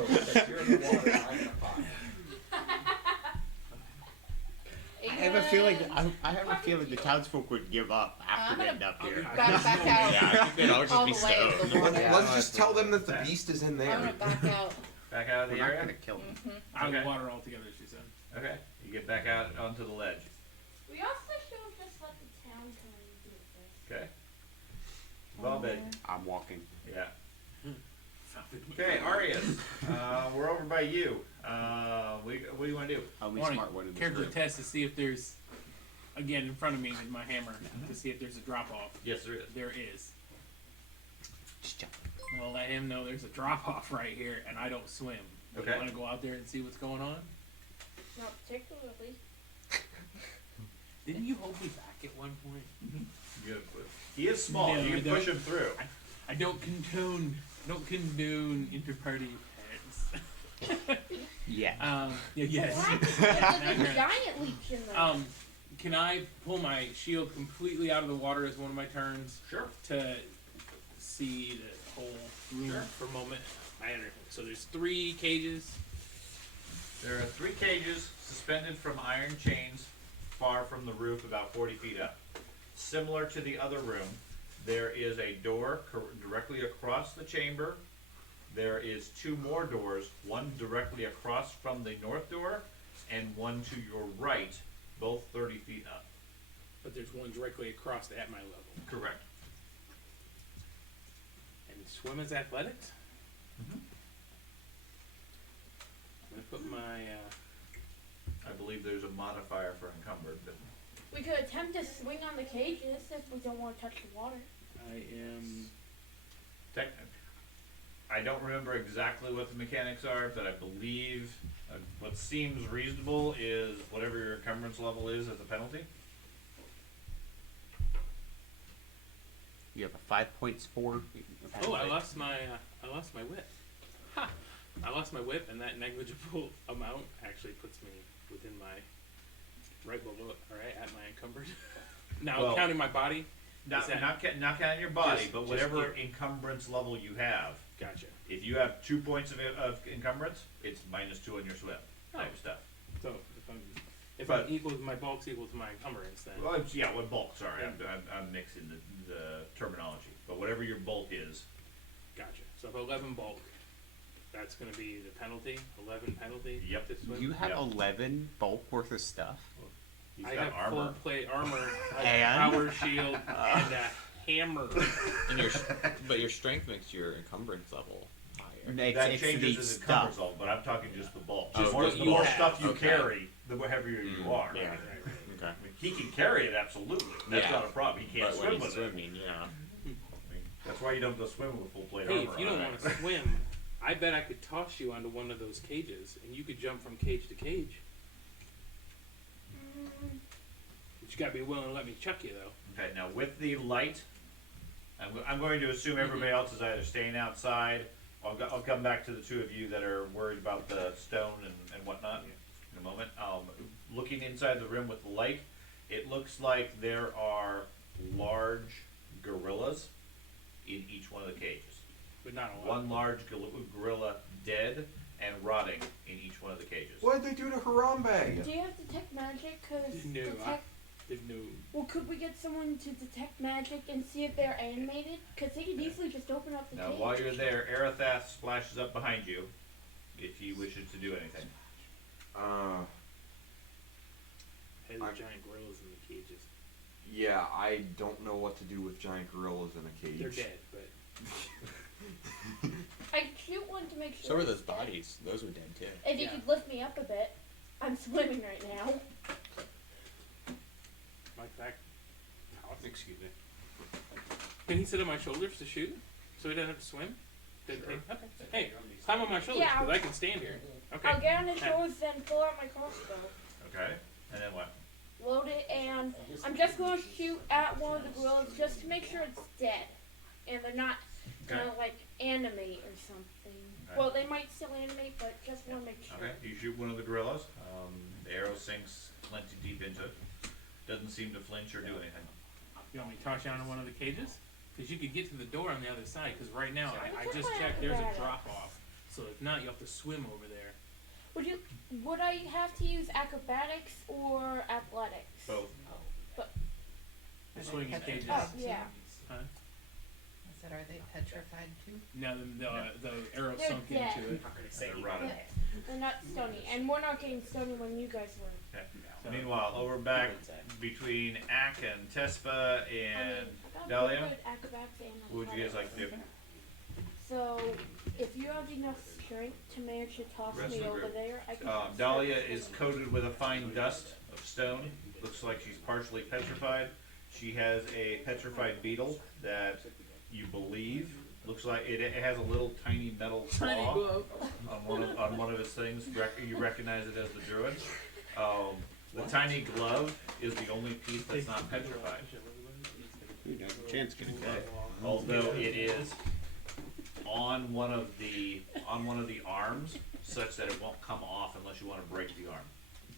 You're in the water, I'm in a pot. I have a feeling. I have a feeling the townsfolk would give up after I'm they gonna end up here. back out. Yeah, I think they'd all just All be the way into stoned. the water. Let's just tell them that the beast is in I'm there. gonna back out. Back out of We're the not area? gonna kill them. Out of Okay. the water altogether, she said. Okay. You get back out onto the ledge. We also should have just let the town come and do it first. Okay. Well, babe. I'm walking. Yeah. Okay, Arius. We're over by you. What do you want to do? Only Morning. smart one in this Character group. test to see if there's, again, in front of me with my hammer, to see if there's a drop off. Yes, there is. There is. Just jump. I'm gonna let him know there's a drop off right here, and I don't swim. Okay. You want to go out there and see what's going on? Not particularly. Didn't you hold me back at one point? He is small. No, you I can push don't. him through. I don't condone inter-party pets. Yeah. Yes. What happens Yeah, if not there's giant leaps in there? Can I pull my shield completely out of the water as one of my turns Sure. to see the whole room Sure. for a moment? I understand. So there's 3 cages. There are 3 cages suspended from iron chains far from the roof, about 40 feet up. Similar to the other room, there is a door directly across the chamber. There is 2 more doors, one directly across from the north door and one to your right, both 30 feet up. But there's one directly across at my level. Correct. And swim is athletics? Mhm. I'm gonna put my I believe there's a modifier for encumbered, but We could attempt to swing on the cages if we don't want to touch the water. I am I don't remember exactly what the mechanics are, but I believe what seems reasonable is whatever your encumbrance level is as a penalty. You have a 5 points for. Oh, I lost my whip. Ha! I lost my whip, and that negligible amount actually puts me within my right below, right at my encumbered. Now Well, counting my body. Not is that- not counting your body, Just- but just whatever here. encumbrance level you have. Gotcha. If you have 2 points of encumbrance, it's -2 on your swim type Oh. stuff. So if But- I'm equal, my bulk's equal to my encumbrance, then Well, yeah, what bulk? Sorry, I'm mixing the terminology. But whatever your bulk is, gotcha. So if 11 bulk, that's going to be the penalty. 11 penalty. Yep. To swim. You have Yep. 11 bulk worth of stuff. he's I got have armor. full plate armor, And? power shield, and a hammer. And but your strength makes your encumbrance level higher. That It's changes the his stuff. encumbrance level, but I'm talking just the bulk. Oh, The more, what the you more have. stuff you Okay. carry, the heavier you Mm, are. Yeah, right. Okay. I mean, he can carry it absolutely. That's Yeah. not a problem. He can't But swim when with he's it. swimming, yeah. That's why you don't go swimming with full plate Hey, armor. if you don't on. want to swim, I bet I could toss you onto one of those cages, and you could jump from cage to cage. But you gotta be willing to let me chuck you, though. Okay, now with the light, I'm going to assume everybody else is either staying outside. I'll come back to the 2 of you that are worried about the stone and whatnot in a moment. Looking inside the room with the light, it looks like there are large gorillas in each one of the cages. But not a lot. One large gorilla dead and rotting in each one of the cages. What did they do to Harambe? Do you have detect magic? Cause No, detect. No. Well, could we get someone to detect magic and see if they're animated? Cause they could easily just open up the Now, cage. while you're there, Arathath splashes up behind you if he wishes to do anything. I'm giant gorillas in the cages. Yeah, I don't know what to do with giant gorillas in a cage. They're dead, but I shoot one to make sure. So are it's those dead. bodies. Those were dead too. If you Yeah. could lift me up a bit, I'm swimming right now. like that. Excuse me. Can he sit on my shoulders to shoot, so he doesn't have to swim? Okay. Hey, climb on my shoulders Yeah, because I can stand here. Okay. I'll get on his shoulders, then pull out my crossbow, Okay. And then what? load it, and I'm just going to shoot at one of the gorillas just to make sure it's dead, and they're not gonna like animate or something. Okay. Well, they might still animate, but just want to make sure. Okay. You shoot one of the gorillas. The arrow sinks plenty deep into it. Doesn't seem to flinch or do anything. You want me to toss you onto one of the cages? Because you could get to the door on the other side. Because right now, I Look at just my checked. There's a acrobatics. drop off. So if not, you have to swim over there. Would I have to use acrobatics or athletics? Both. The swinging cages. Oh, yeah. Huh? I said, are they petrified too? No, the arrow They're sunk dead. into it. They're rotted. They're not stony, and we're not getting stony when you guys were. Okay. So- Meanwhile, over back between Ak and Tespa and I got Dahlia, good acrobatics and what would you guys athletics. like to do? So, if you have enough strength to manage to toss Rest me of the over group. there, I can. Dahlia is coated with a fine dust of stone. Looks like she's partially petrified. She has a petrified beetle that you believe looks like it has a little tiny metal claw on one of its things. You recognize it as the druid. The tiny glove is the only piece that's not petrified. You know, chance getting Okay. Although it is on one of the arms, such that it won't come off unless you want to break the arm.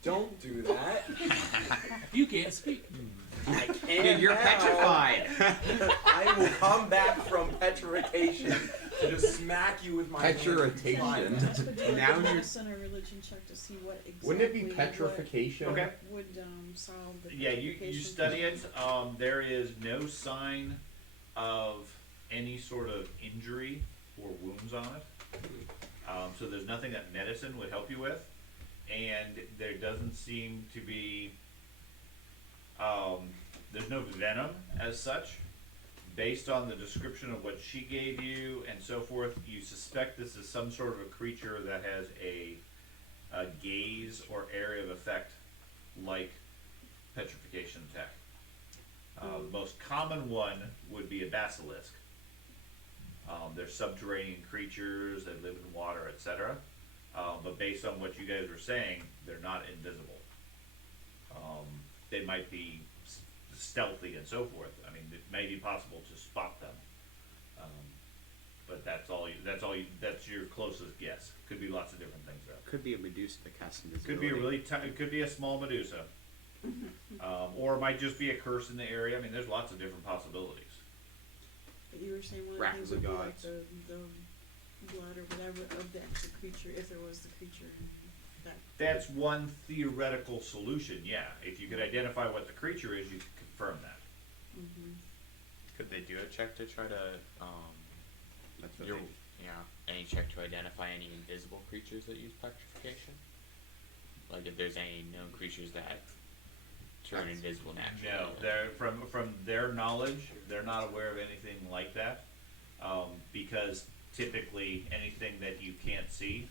Don't do that. You can't speak. I can't. Dude, you're now. petrified. I will come back from petrification to just smack you with my hand. Petrification. Now you're- Medicine or religion check to see what exactly. Wouldn't it be petrification? Okay. Would solve the. Yeah, you petrification study it. problem. There is no sign of any sort of injury or wounds on it. So there's nothing that medicine would help you with, and there doesn't seem to be. There's no venom as such. Based on the description of what she gave you and so forth, you suspect this is some sort of a creature that has a gaze or area of effect like petrification attack. The most common one would be a basilisk. They're subterranean creatures that live in water, etc. But based on what you guys were saying, they're not invisible. They might be stealthy and so forth. I mean, it may be possible to spot them. But that's your closest guess. Could be lots of different things though. Could be a Medusa that casts Could be invisibility. it could be a small Medusa. Or it might just be a curse in the area. I mean, there's lots of different possibilities. But you were saying one of the Wrath things of would the be like gods. the blood or whatever of the actual creature, if there was the creature. That. That's one theoretical solution, yeah. If you could identify what the creature is, you could confirm that. Mm-hmm. Could they do a check to try to That's what your, they- yeah, any check to identify any invisible creatures that use petrification? Like if there's any known creatures that turn invisible naturally. No, they're from their knowledge, they're not aware of anything like that. Because typically anything that you can't see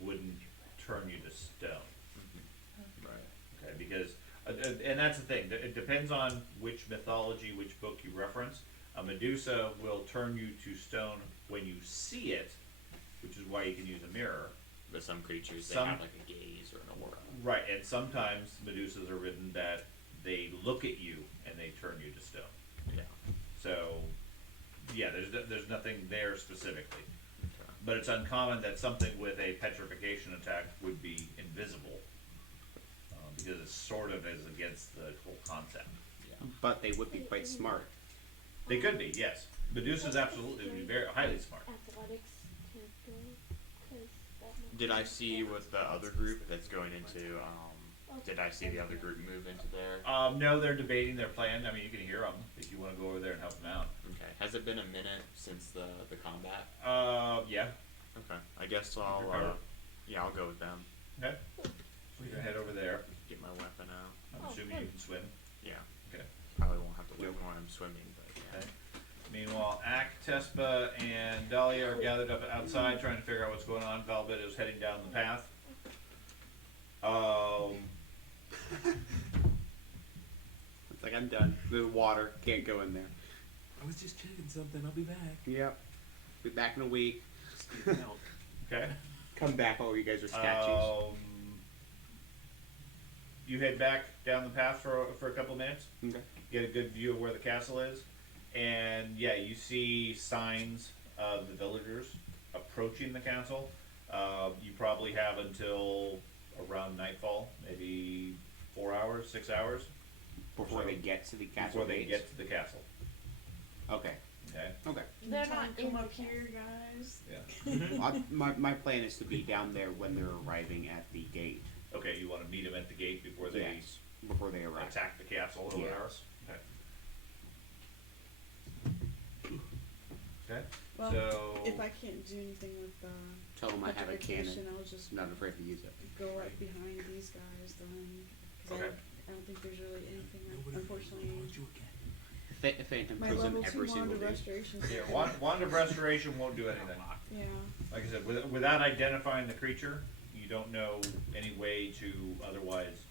wouldn't turn you to stone. Right. Okay, because and that's the thing. It depends on which mythology, which book you reference. A Medusa will turn you to stone when you see it, which is why you can use a mirror. But some creatures they Some- have like a gaze or an aura. Right, and sometimes Medusas are written that they look at you and they turn you to stone. Yeah. So, yeah, there's nothing there specifically. Okay. But it's uncommon that something with a petrification attack would be invisible. Because it sort of is against the whole concept. Yeah. But they would be quite smart. They could be, yes. Medusa's absolutely would be very highly smart. Athletics to go, 'cause that might Did be I see better. with the other group that's going into did I see the other group move into there? No, they're debating their plan. I mean, you can hear them if you want to go over there and help them out. Okay. Has it been a minute since the combat? Yeah. Okay. I guess Recover. I'll go with them. Okay. So you're gonna head over there. Get my weapon out. I'm Oh, assuming good. Tespa and Dahlia are gathered up outside trying to figure out what's going on. Velvet is heading down the path. It's like I'm done. The water can't go in there. I was just checking something. I'll be back. Yep. Be back in a week. Just need milk. Okay. Come back while you guys are statues. You head back down the path for a couple minutes. Okay. Get a good view of where the castle is, and yeah, you see signs of the villagers approaching the castle. You probably have until around nightfall, maybe 4 hours, 6 hours Before they get to the castle. before they gates? get to the castle. Okay. Okay. Okay. They're Time not come in up the here, guys. Yeah. my plan is to be down there when they're arriving at the gate. Okay. You want to meet them at the gate before they Yes. Before they arrive. attack the castle or whatever. Yes. Okay. Okay. Well, So if I can't do anything with Tell them I have a cannon. petrification, I'll just I'm not afraid to use it. go right behind these guys then. 'Cause Okay. I don't think there's really anything. Nobody Unfortunately, wants you again. Phantom my Prism level 2 every wand single of day. restoration. yeah, wand of restoration won't do anything. Yeah. Like I said, without identifying the creature, you don't know any way to otherwise.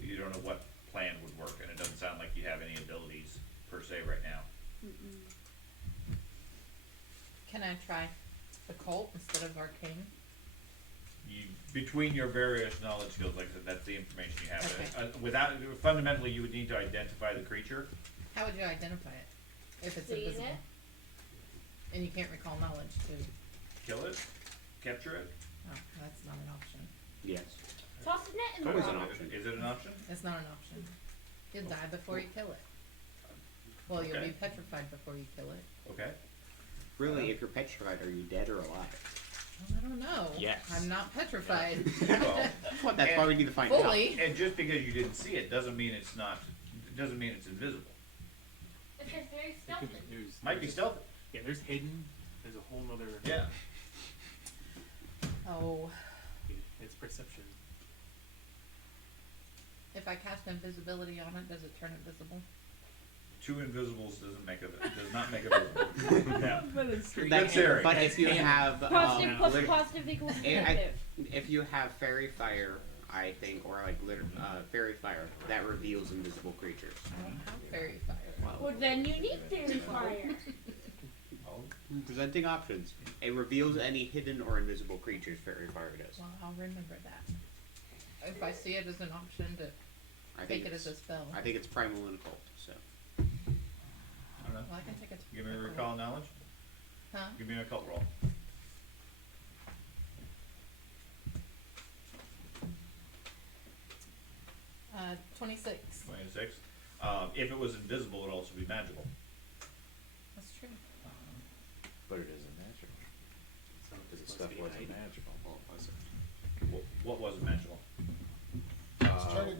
You don't know what plan would work, and it doesn't sound like you have any abilities per se right now. Mm-mm. Can I try occult instead of arcane? You between your various knowledge skills, like I said, that's the information you have. Okay. Without fundamentally, you would need to identify the creature. How would you identify it if it's Seeing invisible? it? And you can't recall knowledge too. Kill it, capture it. Oh, that's not an option. Yes. Toss the net in the Always an water. option. Is it an option? It's not an option. You'll die before you kill it. Well, you'll Okay. be petrified before you kill it. Okay. Really, if you're petrified, are you dead or alive? Well, I don't know. Yes. I'm not petrified. Well, That's why we need to find out. Fully. and just because you didn't see it doesn't mean it's not. Doesn't mean it's invisible. It says very stealthy. Might be stealthy. Yeah, there's hidden. There's a whole nother. Yeah. Oh, It's perception. if I cast invisibility on it, does it turn invisible? Two invisibles does not make a visible. Yeah. But, theory. but if you have Positive plus lit- positive equals I- negative. if you have fairy fire, I think, or like fairy fire, that reveals invisible creatures. I don't have fairy fire. Well, then you need fairy fire. Presenting options. It reveals any hidden or invisible creatures fairy fire does. Well, I'll remember that. If I see it as an option to I think take it as it's- a spell. I think it's primal and occult. So I don't know. Well, I can take it. Give me a recall knowledge. Huh? Give me an occult roll. 26. 26. If it was invisible, it would also be magical. That's true. But it isn't magical. Because the stuff wasn't magical. well, was it? What wasn't magical?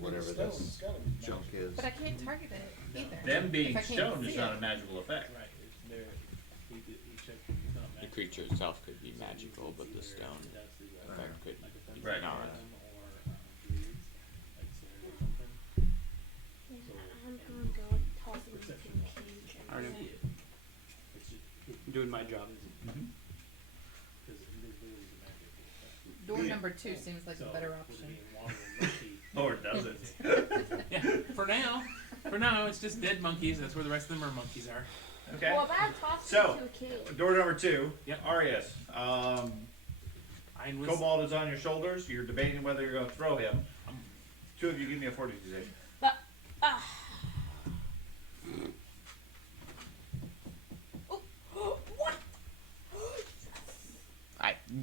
Whatever this junk is. But I can't target it either. Them being If I can't stoned is see not it. a magical effect. Right. It's there. We checked. It's not The magic. creature itself could be magical, but the stone effect could be Right. not. I'm gonna go toss it into a cage. Alright. I'm doing my job. Door number 2 seems like a better option. Or does it? Yeah. For now, it's just dead monkeys. That's where the rest of the mer monkeys are. Okay. Well, if I toss it So, into a cage. door number 2. Yep. Arius. Iron was. Cobalt is on your shoulders. You're debating whether you're going to throw him. Two of you give me a fortitude save.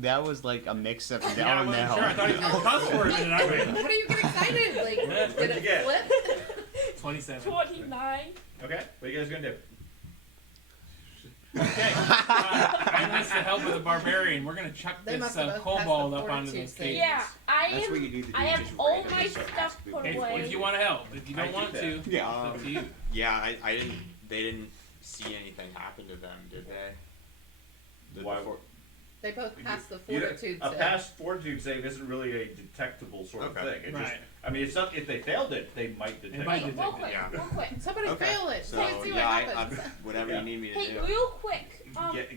That was like a mix of Yeah, I wasn't sure. I thought he was going to cuss for a minute. I went, What do you get excited? Like, What'd did you it get? flip? 27. 29. Okay. What are you guys going to do? Okay. I enlist the help of the barbarian. We're gonna chuck They this must have both passed kobold the up onto fortitude those save. cages. Yeah, That's what you do to I have just all randomly my start stuff asking put people. away. If you want to help, if you I don't do want that. to, Yeah, it's up to you. Yeah, I didn't. They didn't see anything happen to them, did they? Why? They both passed the You know, fortitude a save. past fortitude save isn't really a detectable sort of Okay. thing. It just, Right. I mean, it's not, if they failed it, they might detect It might something. Real quick, Yeah. real quick. Somebody Okay. fail it. So Let's see what yeah, happens. whatever Yeah. you need me to Hey, do. real quick.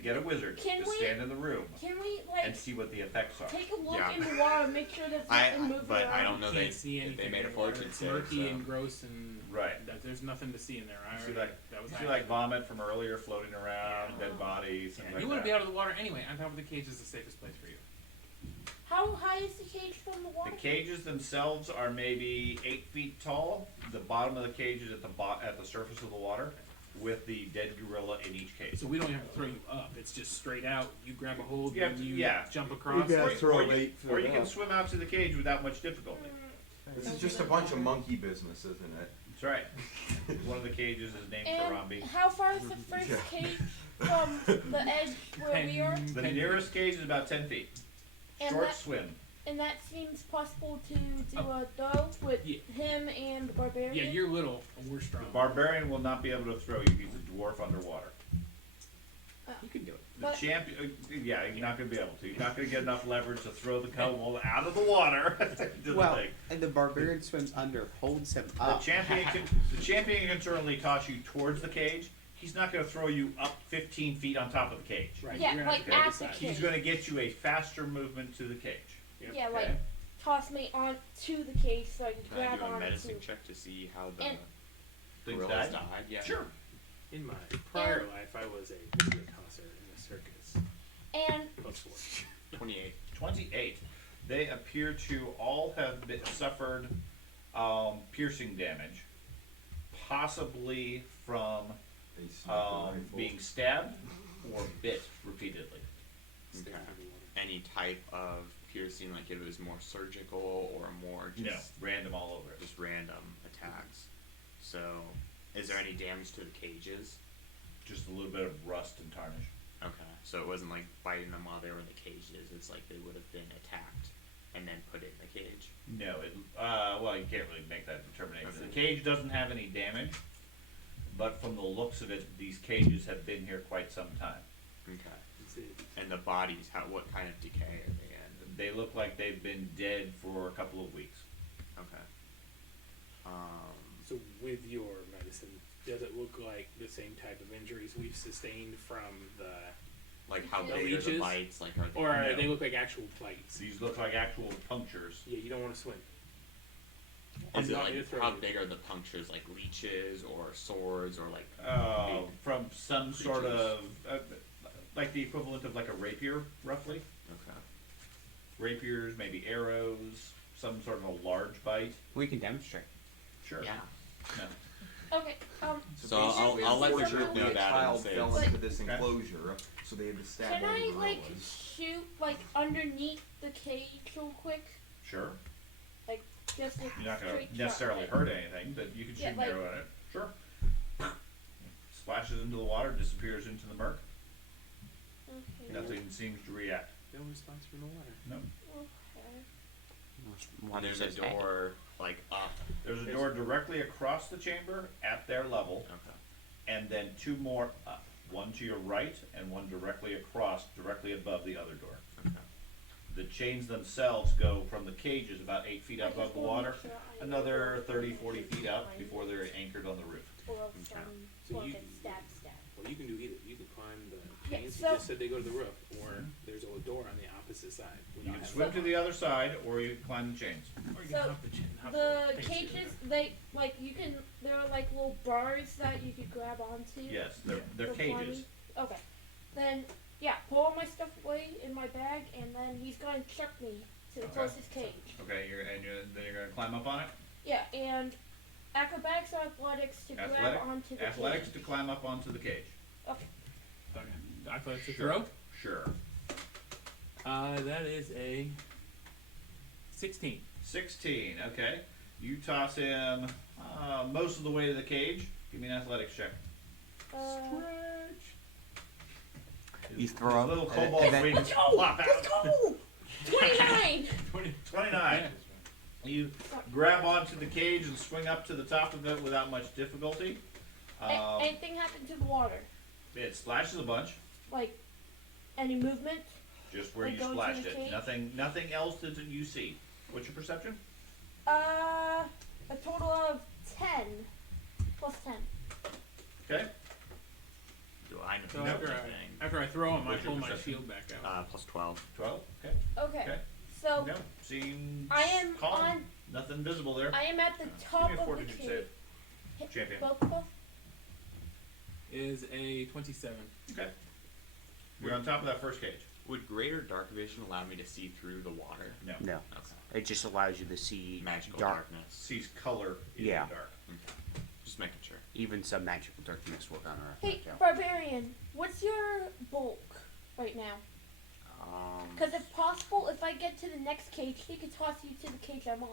Get a wizard can to we- stand in the room Can we and like see what the effects are. take a look Yeah. in the water and make sure there's nothing moving But around? I don't know Can't they, see if anything. they made a in the water. fortune It's save. murky So. and gross and Right. there's nothing to see in there. I You see already, like, that was you see like vomit from earlier floating around, Yeah. dead bodies, things Yeah, like you want that. to be out of the water anyway. On top of the cage is the safest place for you. How high is the cage from the water? The cages themselves are maybe 8 feet tall. The bottom of the cage is at the surface of the water, with the dead gorilla in each cage. So we don't have to throw you up. It's just straight out. You grab a hold Yeah, and you yeah. jump across. gotta Or you- throw or an you, 8 or you foot can up. swim out to the cage without much difficulty. This is just a bunch of monkey business, isn't it? That's right. One of the cages is named And Karambi. how far is the first Yeah. cage from the edge where we are? The nearest cage is about 10 feet. And Short that, swim. and that seems possible to do a throw with Yeah. him and the barbarian. Yeah, you're little and we're strong. The barbarian will not be able to throw you. He's a dwarf underwater. You can do it. The But- champion, yeah, you're not going to be able to. You're not going to get enough leverage to throw the kobold out of the water. to the Well, thing. and the barbarian swims under, holds him The up. champion can certainly toss you towards the cage. He's not going to throw you up 15 feet on top of the cage. Right. Yeah, you're like gonna have at to the decide. cage. He's going to get you a faster movement to the cage. Yep. Yeah, Okay. like toss me on to the cage so I can Can I grab do a on medicine to. check to see how the And- Things gorillas died? died? Yeah. Sure. In my prior life, I was a video tosser in a circus. And Plus 4. 28. 28. They appear to all have suffered piercing damage, possibly from A sniper rifle. being stabbed or bit repeatedly. Okay. Any type of piercing, like it was more surgical or more just No, random all over it. just random attacks. So, is there any damage to the cages? Just a little bit of rust and tarnish. Okay, so it wasn't like biting them while they were in the cages. It's like they would have been attacked and then put in the cage. No, well, you can't really make that determination. Okay. The cage doesn't have any damage, but from the looks of it, these cages have been here quite some time. Okay. That's it. And the bodies, what kind of decay are they in? They look like they've been dead for a couple of weeks. Okay. So with your medicine, does it look like the same type of injuries we've sustained from the, Like how The big are the leeches? bites? Like are they? or No. they look like actual bites? These look like actual punctures. Yeah, you don't want to swim. Is You it want me to like throw how you? big are the punctures? Like leeches or swords or like? From some sort Creatures. of, like the equivalent of like a rapier, roughly. Okay. Rapiers, maybe arrows, some sort of a large bite. We can demonstrate. Sure. Yeah. No. okay, So I'll let the basically group know A that child and say fell it's- into this Okay. enclosure, so they had to stab can all the I like gorillas. shoot like underneath the cage real quick? Sure. Just a You're not going straight to shot, necessarily like- hurt anything, but you can shoot Yeah, an like- arrow at it. Sure. Splashes into the water, disappears into the murk. Okay. Nothing seems to react. No response from the water. No. Okay. And there's a door like up. There's a door directly across the chamber at their level, Okay. and then two more up. One to your right and one directly across, directly above the other door. Okay. The chains themselves go from the cages about 8 feet I above just the wanna water, make sure I another know 30, 40 feet up before they're anchored on the roof. Or Okay. So fucking you- stab. Well, you can do either. You can climb the Yeah, chains. so- You just said they go to the roof, or there's a door on the opposite side. You without can having- swim to the other side, or you can climb the chains. Or you So, can hop the chin. Hop The things cages, together. they like you can. There are like little bars that you could grab onto. Yes, they're for cages. climbing. Okay. Then yeah, pull all my stuff away in my bag, and then he's going to chuck me to the Okay. closest cage. Okay, then you're going to climb up on it. Yeah, and acrobatics or athletics to grab onto the Athletics cage. to climb up onto the cage. Okay. Okay. Athletics to Sure. throw. Sure. That is a 16. 16. Okay. You toss him most of the way to the cage. Give me an athletics check. You throw His little up, and cobalt then- wings Let's go! flop out. Let's go! 29. 29. You grab onto the cage and swing up to the top of it without much difficulty. Anything happen to the water? It splashes a bunch. Like any movement? Just where Like you go into splashed the it. cage? Nothing else that you see. What's your perception? A total of 10 plus 10. Okay. Do I know So after anything? after I throw him, I What's your pull my perception? shield back out. Plus 12. 12. Okay. Okay. Okay. So No. Seems I am calm. on. Nothing visible there. I am at the Give top me a of the fortitude cage. save. Hit Champion. both. Is a 27. Okay. You're on top of that first cage. Would greater dark vision allow me to see through the water? No. No. Okay. It just allows you to see Magical dark. darkness. Sees color in Yeah. the dark. Okay. Just making sure. Even some magical darkness will counteract Hey, that. barbarian, what's your bulk right now? Because if possible, if I get to the next cage, he could toss you to the cage I'm on.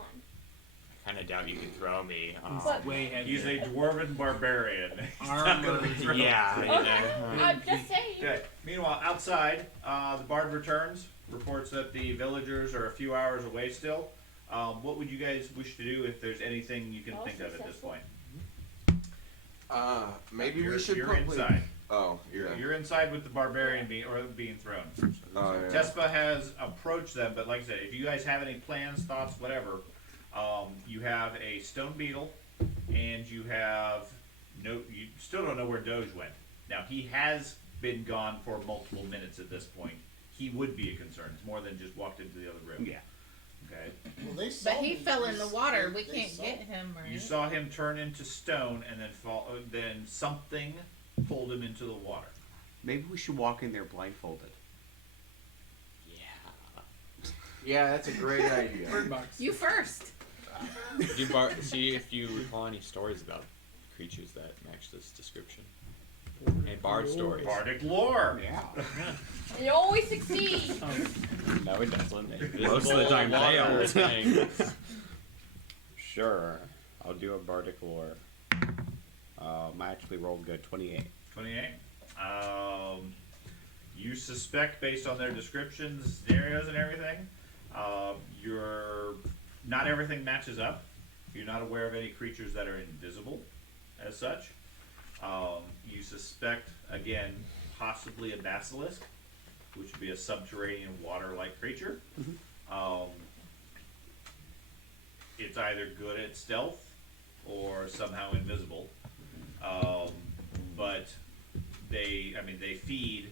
I kind of doubt you can throw me. But- Way heavier. He's a dwarven barbarian. He's not gonna be thrown. yeah. Okay, I'm just saying. Okay. Meanwhile, outside, the bard returns, reports that the villagers are a few hours away still. What would you guys wish to do if there's anything you can All think of at this successful. point? Maybe You're- we should You're probably. inside. Oh, yeah. You're inside with the barbarian being thrown. Oh, yeah. Tespa has approached them, but like I said, if you guys have any plans, thoughts, whatever, you have a stone beetle, and you have you still don't know where Doge went. Now he has been gone for multiple minutes at this point. He would be a concern. It's more than just walked into the other room. Yeah. Okay. Well, they But saw he me. fell in the water. We They can't saw get me. him, right? You saw him turn into stone and then fall. Then something pulled him into the water. Maybe we should walk in there blindfolded. Yeah. Yeah, that's a great idea. Bird box. You first. See if you recall any stories about creatures that match this description. And bard stories. Bardic lore. Yeah. You always succeed. No, it doesn't. Most of the time Water fails. things. Sure. I'll do a bardic lore. I actually rolled good. 28. 28. You suspect, based on their descriptions, scenarios, and everything, not everything matches up. You're not aware of any creatures that are invisible, as such. You suspect, again, possibly a basilisk, which would be a subterranean water-like creature. It's either good at stealth or somehow invisible. But they feed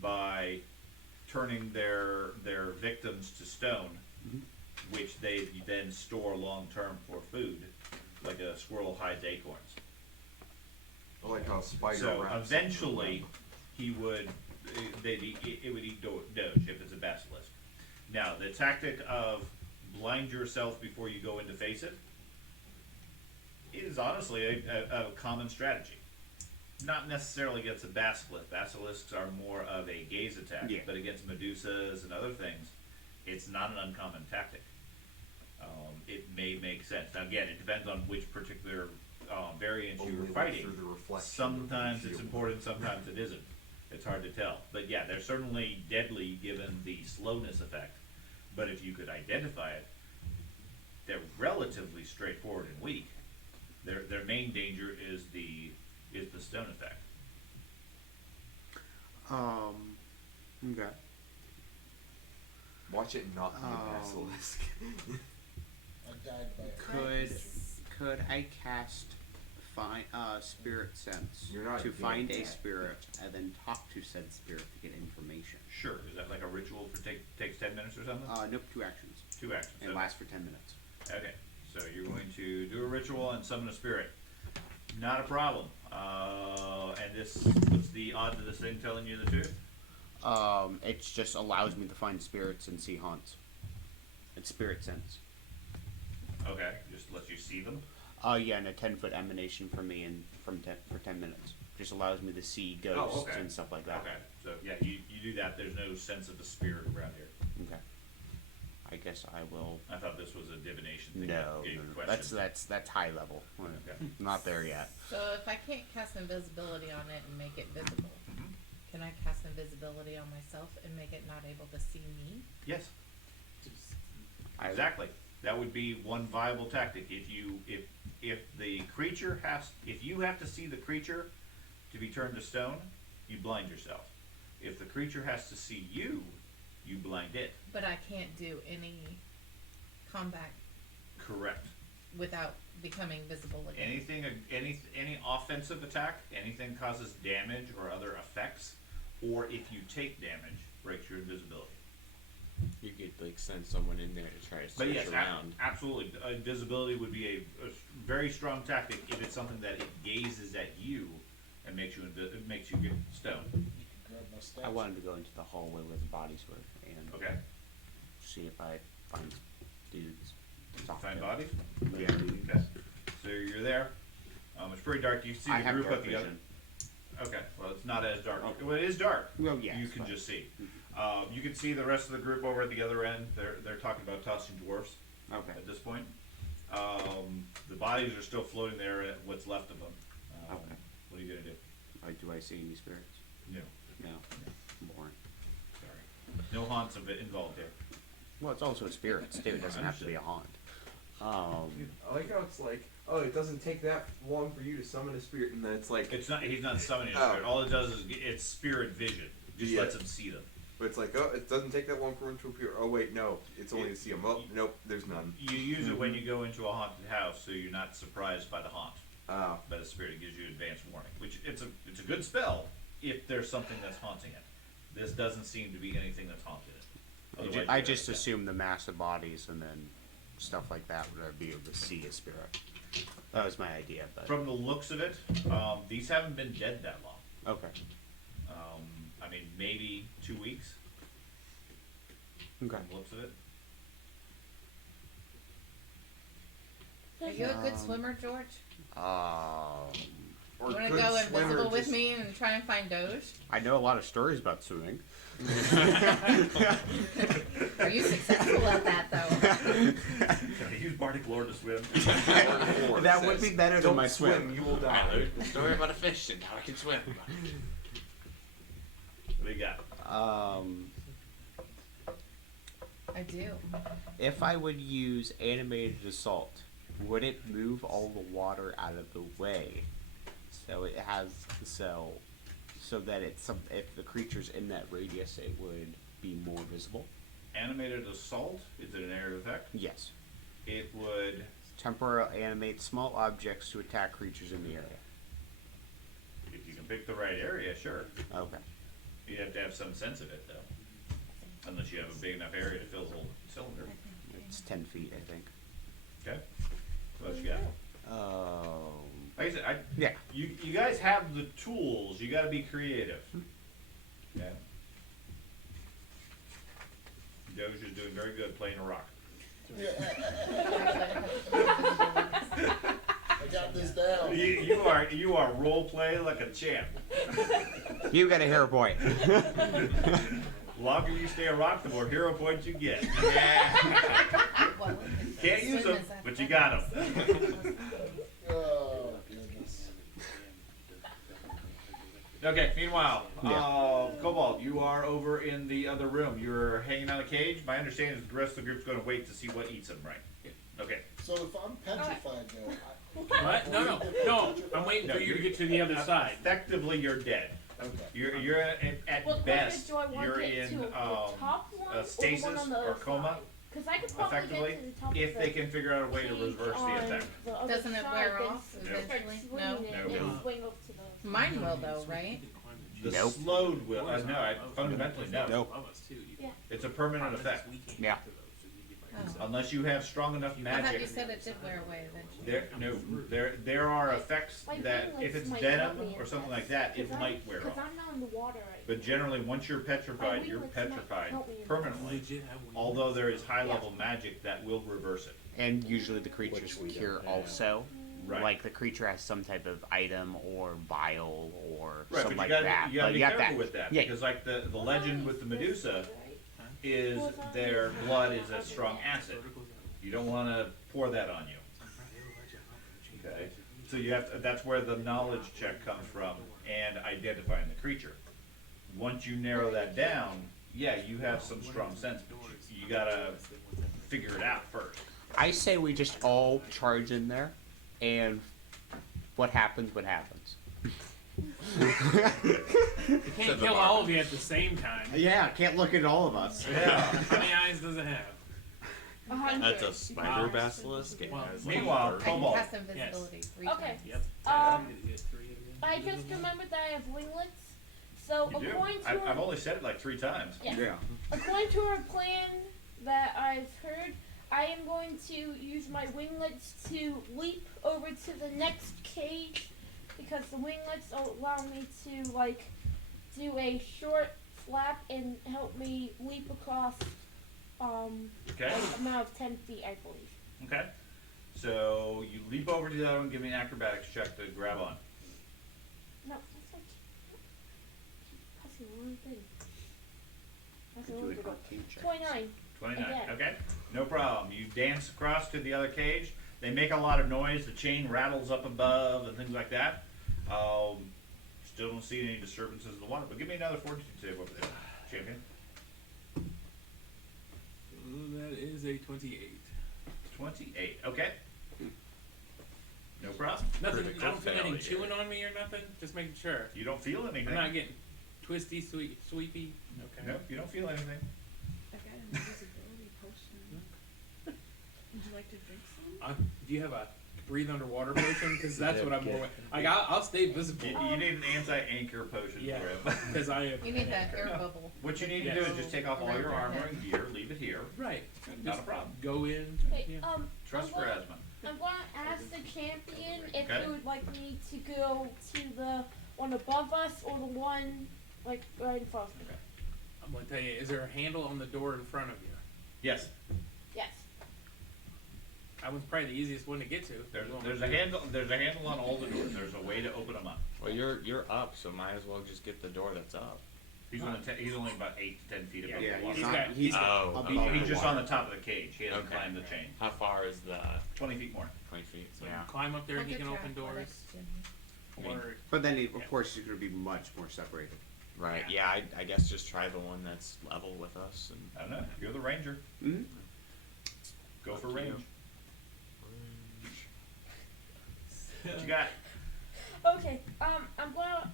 by turning their victims to stone, which they then store long term for food, like a squirrel hides acorns. I like how a spider. So wraps eventually, something it would eat Doge if it's a basilisk. Now, the tactic of blind yourself before you go in to face it is honestly a common strategy. Not necessarily against a basilisk. Basilisks are more of a gaze attack, Yeah. but against medusas and other things, it's not an uncommon tactic. It may make sense. Now, again, it depends on which particular variant Only you're look fighting. through the reflection Sometimes of the it's shield. important, sometimes it isn't. It's hard to tell. But yeah, they're certainly deadly given the slowness effect. But if you could identify it, they're relatively straightforward and weak. Their main danger is the stone effect. Okay. Watch it not be a basilisk. I died by a Could I cast spirit sense You're not to good find at a that. spirit and then talk to said spirit to get information? Sure. Is that like a ritual for takes 10 minutes or something? Nope, 2 actions. 2 actions. And Okay. lasts for 10 minutes. Okay. So you're going to do a ritual and summon a spirit. Not a problem. And what's the odds of this thing telling you the truth? It just allows me to find spirits and see haunts. It's spirit sense. Okay. Just lets you see them. Yeah, and a 10-foot emanation from me for 10 minutes. Just allows me to see ghosts okay. and stuff like that. Okay. So yeah, you do that. There's no sense of the spirit around here. Okay. I guess I will. I thought this was a divination thing. No, Getting no, questions. that's high level. Okay. Not there yet. So if I can't cast invisibility on it and make it visible, Mhm. can I cast invisibility on myself and make it not able to see me? Yes. I- Exactly. That would be one viable tactic. If the creature if you have to see the creature to be turned to stone, you blind yourself. If the creature has to see you you blind it. But I can't do any combat Correct. without becoming visible again. Any offensive attack, anything causes damage or other effects, or if you take damage, breaks your invisibility. You could like send someone in there to try to But search yes, around. absolutely. Invisibility would be a very strong tactic if it's something that it gazes at you and makes you get stoned. I wanted to go into the hallway where the bodies were and Okay. see if I find dudes. to talk Find to. bodies. Yeah. Okay. So you're there. It's pretty dark. You see I the have group dark at the other. vision. Okay. Well, it's not as dark. Okay. Well, it is dark. Well, yes, You can but- just see. You can see the rest of the group over at the other end. They're talking about tossing dwarfs Okay. at this point. The bodies are still floating there. At what's left of them. Okay. What are you gonna do? Do I see any spirits? No. No. Boring. Sorry. No haunts involved here. Well, it's also spirits too. It doesn't have to be a haunt. I like how it's like, oh, it doesn't take that long for you to summon a spirit, and then it's like, It's not. He's not summoning a Oh. spirit. All it does is it's spirit vision. Just Yeah. lets him see them. but it's like, oh, it doesn't take that long for him to appear. Oh wait, no, it's only to see him. Oh, nope, there's none. You use it when you go into a haunted house, so you're not surprised by the haunt. Oh, By the spirit, it gives you advance warning, which it's a good spell if there's something that's haunting it. This doesn't seem to be anything that's haunted it. Otherwise, I you'd just have to- assumed the massive bodies and then stuff like that would I be able to see a spirit. That was my idea, but From the looks of it, these haven't been dead that long. okay. I mean, maybe 2 weeks. Okay. From the looks of it. Are you a good swimmer, George? or You want to good go swimmer, invisible with just- me and try and find Doge? I know a lot of stories about swimming. Are you successful at that, though? Can I use Bardic Lore to swim? Or That it would says, be better than "Don't my swim." You will I die. learned the story about a fish and how I can swim. What do you got? I do. If I would use animated assault, would it move all the water out of the way? So it has so that it's if the creature's in that radius, it would be more visible. Animated assault. Is it an area of effect? Yes. It would. Temporarily animate small objects to attack creatures in the area. If you can pick the right area, sure. Okay. You have to have some sense of it, though. Unless you have a big enough area to fill the whole cylinder. It's 10 feet, I think. Okay. What else you got? Like I said, Yeah. you guys have the tools. You got to be creative. Okay. Doge is doing very good playing a rock. I got this down. You are role play like a champ. You got a hero point. The longer you stay a rock, the more hero points you get. Well, Can't use them, but you got them. Oh, goodness. Okay. Meanwhile, Yeah. Cobalt, you are over in the other room. You're hanging on a cage. My understanding is the rest of the group's going to wait to see what eats them, right? Okay. So if I'm petrified though, What? No. I'm waiting for you to get to the other side. Effectively, you're dead. okay. You're at What best. do I want You're it in to? The top one or the one stasis on the or other coma. side? Because I could probably Effectively, get to the top if of they the can figure out a way to cage reverse the on attack. the other Doesn't it side, wear then off start eventually? swinging No? it No. and swing up to the. Mine will, though, right? The Nope. slowed will. No, fundamentally no. Nope. Yeah. It's a permanent effect. Yeah. Oh. Unless you have strong enough I thought you magic. said it did wear away eventually. There are effects My that brain if it's likes venom my or yummy something like effects, that, it 'cause might wear Because off. I'm not in the water right But generally, once you're petrified, My you're wing lets my- petrified help me in permanently. Although there is high level magic that will reverse it. And usually the creatures Which we cure don't have. also. Right. Like the creature has some type of item or vial or Right, but something you like gotta, that. you gotta But be you got careful that. with that Yeah. because, like the legend with the Medusa right? is their blood is a strong acid. You don't want to pour that on you. Okay, so you have to, that's where the knowledge check comes from and identifying the creature. Once you narrow that down, yeah, you have some strong sense, but you gotta figure it out first. I say we just all charge in there, and what happens, what happens. You can't Said the kill barber. all of you at the same time. Yeah, can't look at all of us. Yeah. How many eyes does it have? 100. That's a spider Wow. basilisk. It Well, has meanwhile, like I can Cobalt. cast invisibility 3 Okay. times. Yep. You get 3 of you. I just remembered that I have winglets. So You do. according to I've only said it like 3 times. yeah. According to our plan that I've heard, I am going to use my winglets to leap over to the next cage because the winglets allow me to like do a short flap and help me leap across Okay. an amount of 10 feet, I believe. Okay. So you leap over to the other one. Give me an acrobatics check to grab on. No, that's like pressing the wrong thing. That's the Do wrong an thing. arcane check. 29. 29. Again. Okay. No problem. You dance across to the other cage. They make a lot of noise. The chain rattles up above and things like that. Still don't see any disturbances in the water. But give me another fortitude save over there, champion. That is a 28. 28. Okay. No problem. Nothing. Critical I don't feel anything failure. chewing on me or nothing. Just making sure. You don't feel anything. I'm not getting twisty, sweepy. Okay. Nope, you don't feel anything. I got an invisibility potion. Would you like to drink some? Do you have a breathe underwater potion? Because that's what I'm more. Like I'll stay visible. You need an anti-anchor potion Yeah. for him. Because I am. You need that air No. bubble. What you need to do is just take off all your armor and gear, leave it here. Right. Not Just a problem. Go in. Okay, Yeah. Trust I'm going- Phrasma. I'm going to ask the champion if Okay. he would like me to go to the one above us or the one like right in front of me. I'm gonna tell you. Is there a handle on the door in front of you? Yes, Yes. That one's probably the easiest one to get to. there's a handle. There's a handle on all the doors. There's a way to open them up. Well, you're up, so might as well just get the door that's up. He's only about 8 to 10 feet above Yeah, the water. he's He's not. got- He's Oh, above He's the just water. on the top of the cage. He hasn't Okay. climbed the chain. How far is the 20 feet more. 20 feet? So Yeah. climb up there and he Look can at open your doors. athletics, Jimmy. Or But then, of course, he's going to be much more separated. Right. Yeah. I guess just try the one that's level with us and. I don't know. You're the ranger. Mm-hmm. Go for Up to you. range. What you got? Okay. I'm gonna.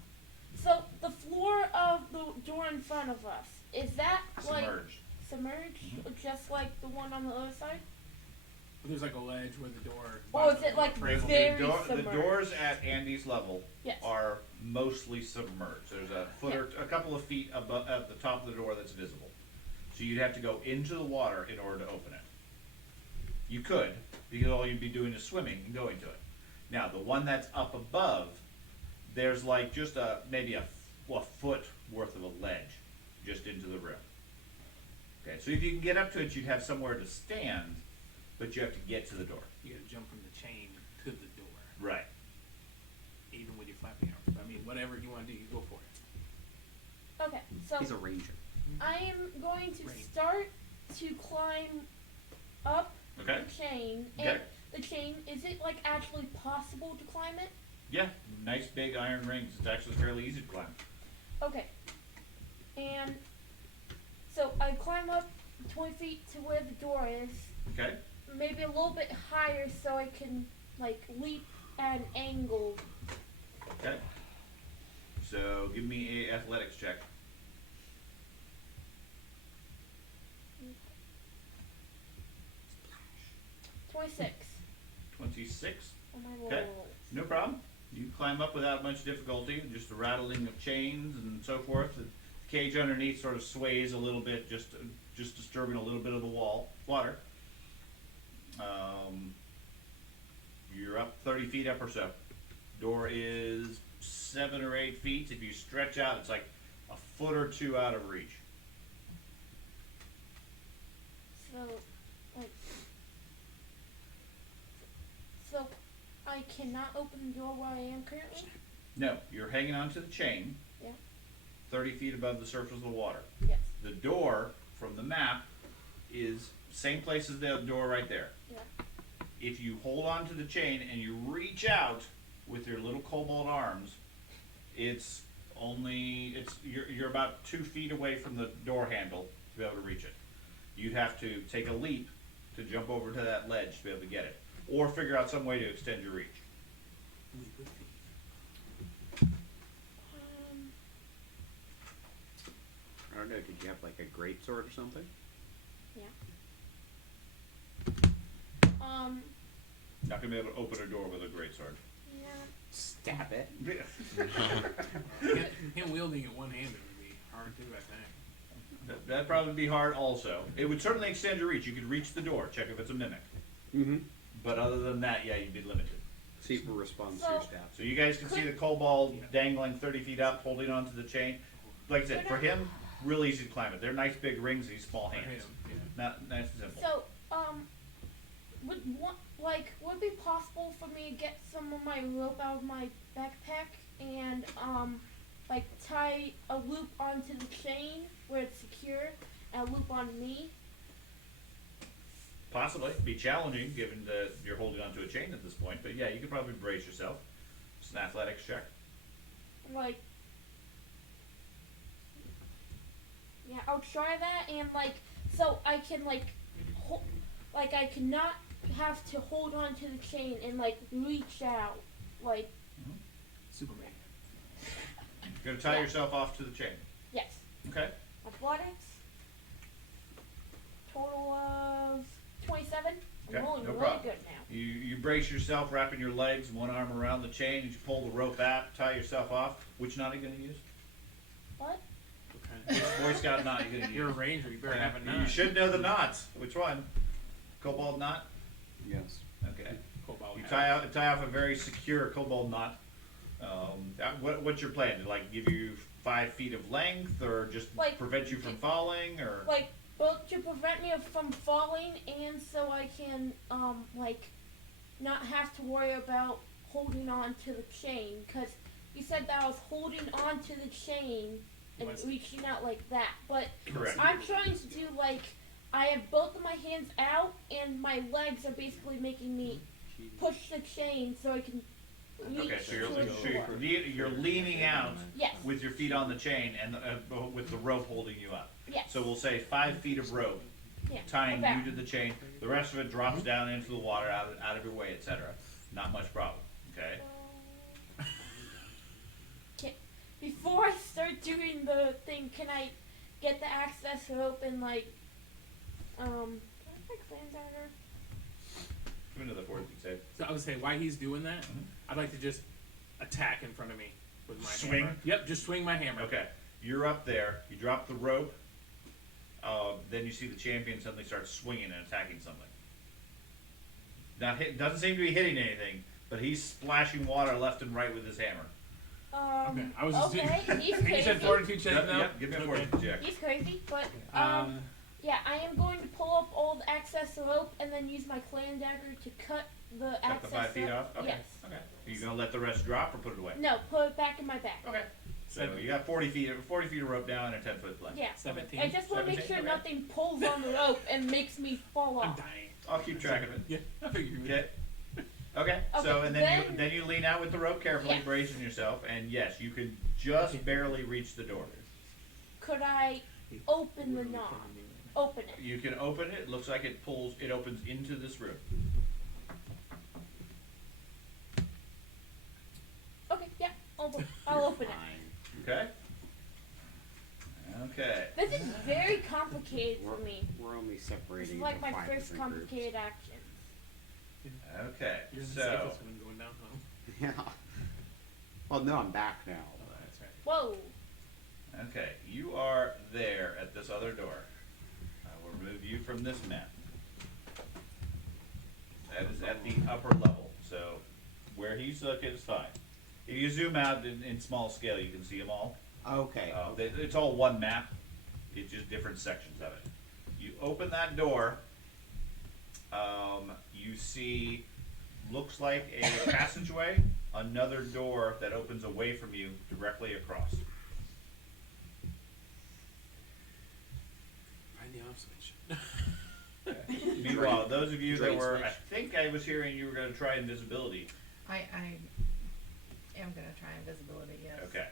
So the floor of the door in front of us is that like Submerged. submerged, just like the one on the other side? there's like a ledge where the door. Or is it like frame will be- very The submerged? doors at Andy's level Yes. are mostly submerged. There's a foot or a couple of feet above at the top of the door that's visible. So you'd have to go into the water in order to open it. You could, because all you'd be doing is swimming and going to it. Now the one that's up above, there's like just maybe a foot worth of a ledge just into the room. Okay, so if you can get up to it, you'd have somewhere to stand, but you have to get to the door. You gotta jump from the chain to the door, Right. even with your flapping arms. I mean, whatever you want to do, you go for it. Okay, so He's a ranger. I am going to Range. start to climb up Okay. the chain. Okay. And the chain, is it like actually possible to climb it? Yeah, nice big iron rings. It's actually fairly easy to climb. Okay. And so I climb up 20 feet to where the door is, Okay. maybe a little bit higher so I can like leap at an angle. Okay. So give me a athletics check. 26 26. on my Okay. roll. No problem. You climb up without much difficulty. Just the rattling of chains and so forth. The cage underneath sort of sways a little bit, just disturbing a little bit of the water. You're up 30 feet up or so. Door is 7 or 8 feet. If you stretch out, it's like a foot or two out of reach. So I cannot open the door where I am currently? No, you're hanging onto the chain. Yeah. 30 feet above the surface of the water. Yes. The door from the map is same place as the door right there. Yeah. If you hold on to the chain and you reach out with your little cobalt arms, you're about 2 feet away from the door handle to be able to reach it. You'd have to take a leap to jump over to that ledge to be able to get it, or figure out some way to extend your reach. don't know. Did you have like a great sword or something? Not gonna be able to open a door with a greatsword. Yeah. Stab it. Him wielding it one-handed would be hard too, I think. That'd probably be hard also. It would certainly extend your reach. You could reach the door, check if it's a mimic. Mm-hmm. But other than that, yeah, you'd be limited. See if it responds to your stab. So you guys can see the kobold dangling 30 feet up, holding onto the chain. Like I said, for him, real easy to climb it. They're nice big rings, these small hands. Not nice and simple. So, would it be possible for me to get some of my rope out of my backpack and, tie a loop onto the chain where it's secure and a loop on me? Possibly. Be challenging given that you're holding onto a chain at this point. But yeah, you could probably brace yourself. It's an athletics check. Yeah, I'll try that and so I can I cannot have to hold on to the chain and reach out Superman. You're gonna tie yourself off to the chain. yes. Okay. Athletics. Total of 27. I'm Okay, rolling no really problem. good now. You brace yourself, wrapping your legs, one arm around the chain, as you pull the rope out, tie yourself off. Which knot are you gonna use? What? Which Boy Scout knot are you gonna use? You're a ranger. You better have a You knot. should know the knots. Which one? Kobold knot? Yes. Okay. Cobalt You hat. tie off a very secure kobold knot. What's your plan? To give you 5 feet of length, or just prevent you from falling, or? Both to prevent me from falling and so I can not have to worry about holding on to the chain, because you said that I was holding on to the chain and reaching out like that, but Correct. I'm trying to do I have both of my hands out and my legs are basically making me push the chain so I can reach Okay, so to the door. you're leaning out Yes. with your feet on the chain and with the rope holding you up. Yes. So we'll say 5 feet of rope Yeah. tying about. you to the chain. The rest of it drops down into the water, out of your way, etc. Not much problem. Okay. Before I start doing the thing, can I get the access rope and can I take clan dagger? Give me another fortitude save. So I would say while he's doing that, I'd like to just attack in front of me with my Swing? hammer. Yep, just swing my hammer. Okay. You're up there. You drop the rope. Then you see the champion suddenly start swinging and attacking something. Doesn't seem to be hitting anything, but he's splashing water left and right with his hammer. Okay, I was just he's You crazy. said fortitude check Yep, now? yep, give me a fortitude check. He's crazy, but yeah, I am going to pull up all the access rope and then use my clan dagger to cut the Cut access the 5 feet rope. off? Okay. Yes. Okay. Are you gonna let the rest drop or put it away? No, put it back in my bag. Okay. So you got 40 feet of rope down and a 10-foot length. Yeah. 17. I just want to make sure 17, okay. nothing pulls on the rope and makes me fall I'm off. dying. I'll keep track of it. Yeah, I figured you would. Okay. Okay. So Okay, and then- then you lean out with the rope carefully, Yes. bracing yourself, and yes, you can just barely reach the door. Could I open the knob? Open it. You can open it. It looks like it opens into this room. Okay, yeah, I'll open it. Okay. Okay. This is very complicated for me. We're only This separating is like into my 5 first different groups. complicated action. Okay. You're the So safest one going down home. Yeah. Well, no, I'm back now. That's right. Whoa. okay, you are there at this other door. I will remove you from this map. That is at the upper level. So where he's looking is fine. If you zoom out in small scale, you can see them all. Okay. It's all one map. It's just different sections of it. You open that door. You see, looks like a passageway. Another door that opens away from you directly across. Find the observation. Meanwhile, those of you that Drain were, switch. I think I was hearing you were going to try invisibility. I am gonna try invisibility, yes. Okay.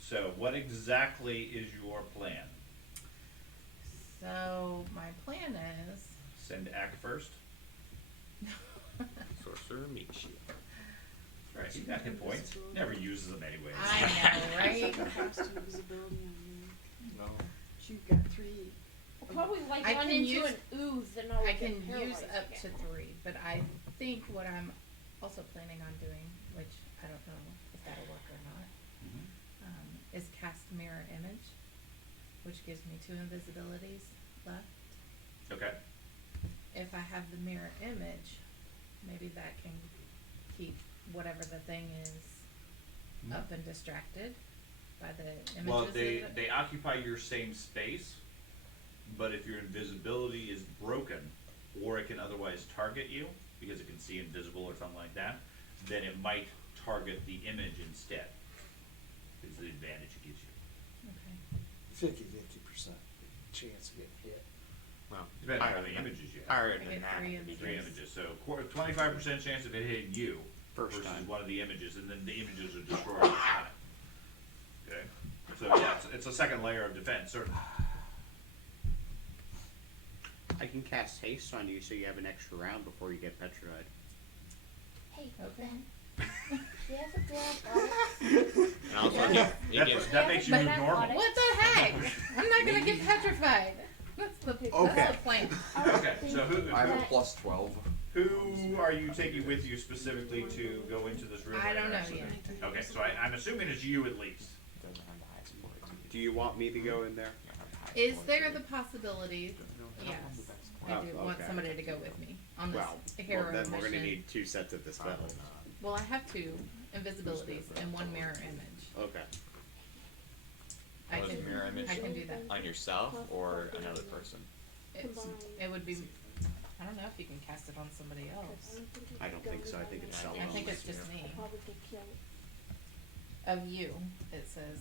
So, what exactly is your plan? So my plan is Send Ack first. Sorcerer meat shield. All right, he's got hit points. Never uses them anyway. I know, right? Cast invisibility on me. No. you've got 3. I'll probably like I run can into use- an ooze and I'll I get can use paralyzed up again. to 3, but I think what I'm also planning on doing, which I don't know if that'll work or not, is cast mirror image, which gives me 2 invisibilities left. Okay. If I have the mirror image, maybe that can keep whatever the thing is up and distracted by the images. Well, that they occupy your same space, but if your invisibility is broken, or it can otherwise target you, because it can see invisible or something like that, then it might target the image instead. Is the advantage it gives you. Okay. 50% chance of getting hit. Well, Depending on how higher many than images you have. higher I than get that. 3 it'd be Three images. images, so 25% chance of it hitting you First versus time. one of the images, and then the images are destroyed each time. Okay, so yeah, it's a second layer of defense, certainly. I can cast haste on you so you have an extra round before you get petrified. Hey, Okay. Ben. Do you have a draft on it? And also, That makes you But move I normal. want it. What the heck? I'm not gonna get petrified. That's the plan. Okay, so who I have a Right. plus 12. who are you taking with you specifically to go into this room? I don't know Actually? yet. Okay, so I'm assuming it's you at least. Doesn't have the highest score. do you want me to go in there? You don't have the highest Is score. there the possibility? They don't have the Yes, best I score. do Oh, want okay. somebody to go with me on this Well, hero then we're mission. gonna need 2 sets of the Probably spells. not. Well, I have 2 invisibilities and 1 mirror image. Okay. I Was can, mirror image I can do that. on yourself or another person? It's, it would be. I don't know if you can cast it on somebody else. I don't think so. I think it's I think it's just I'll me. probably get killed. Of you, it says,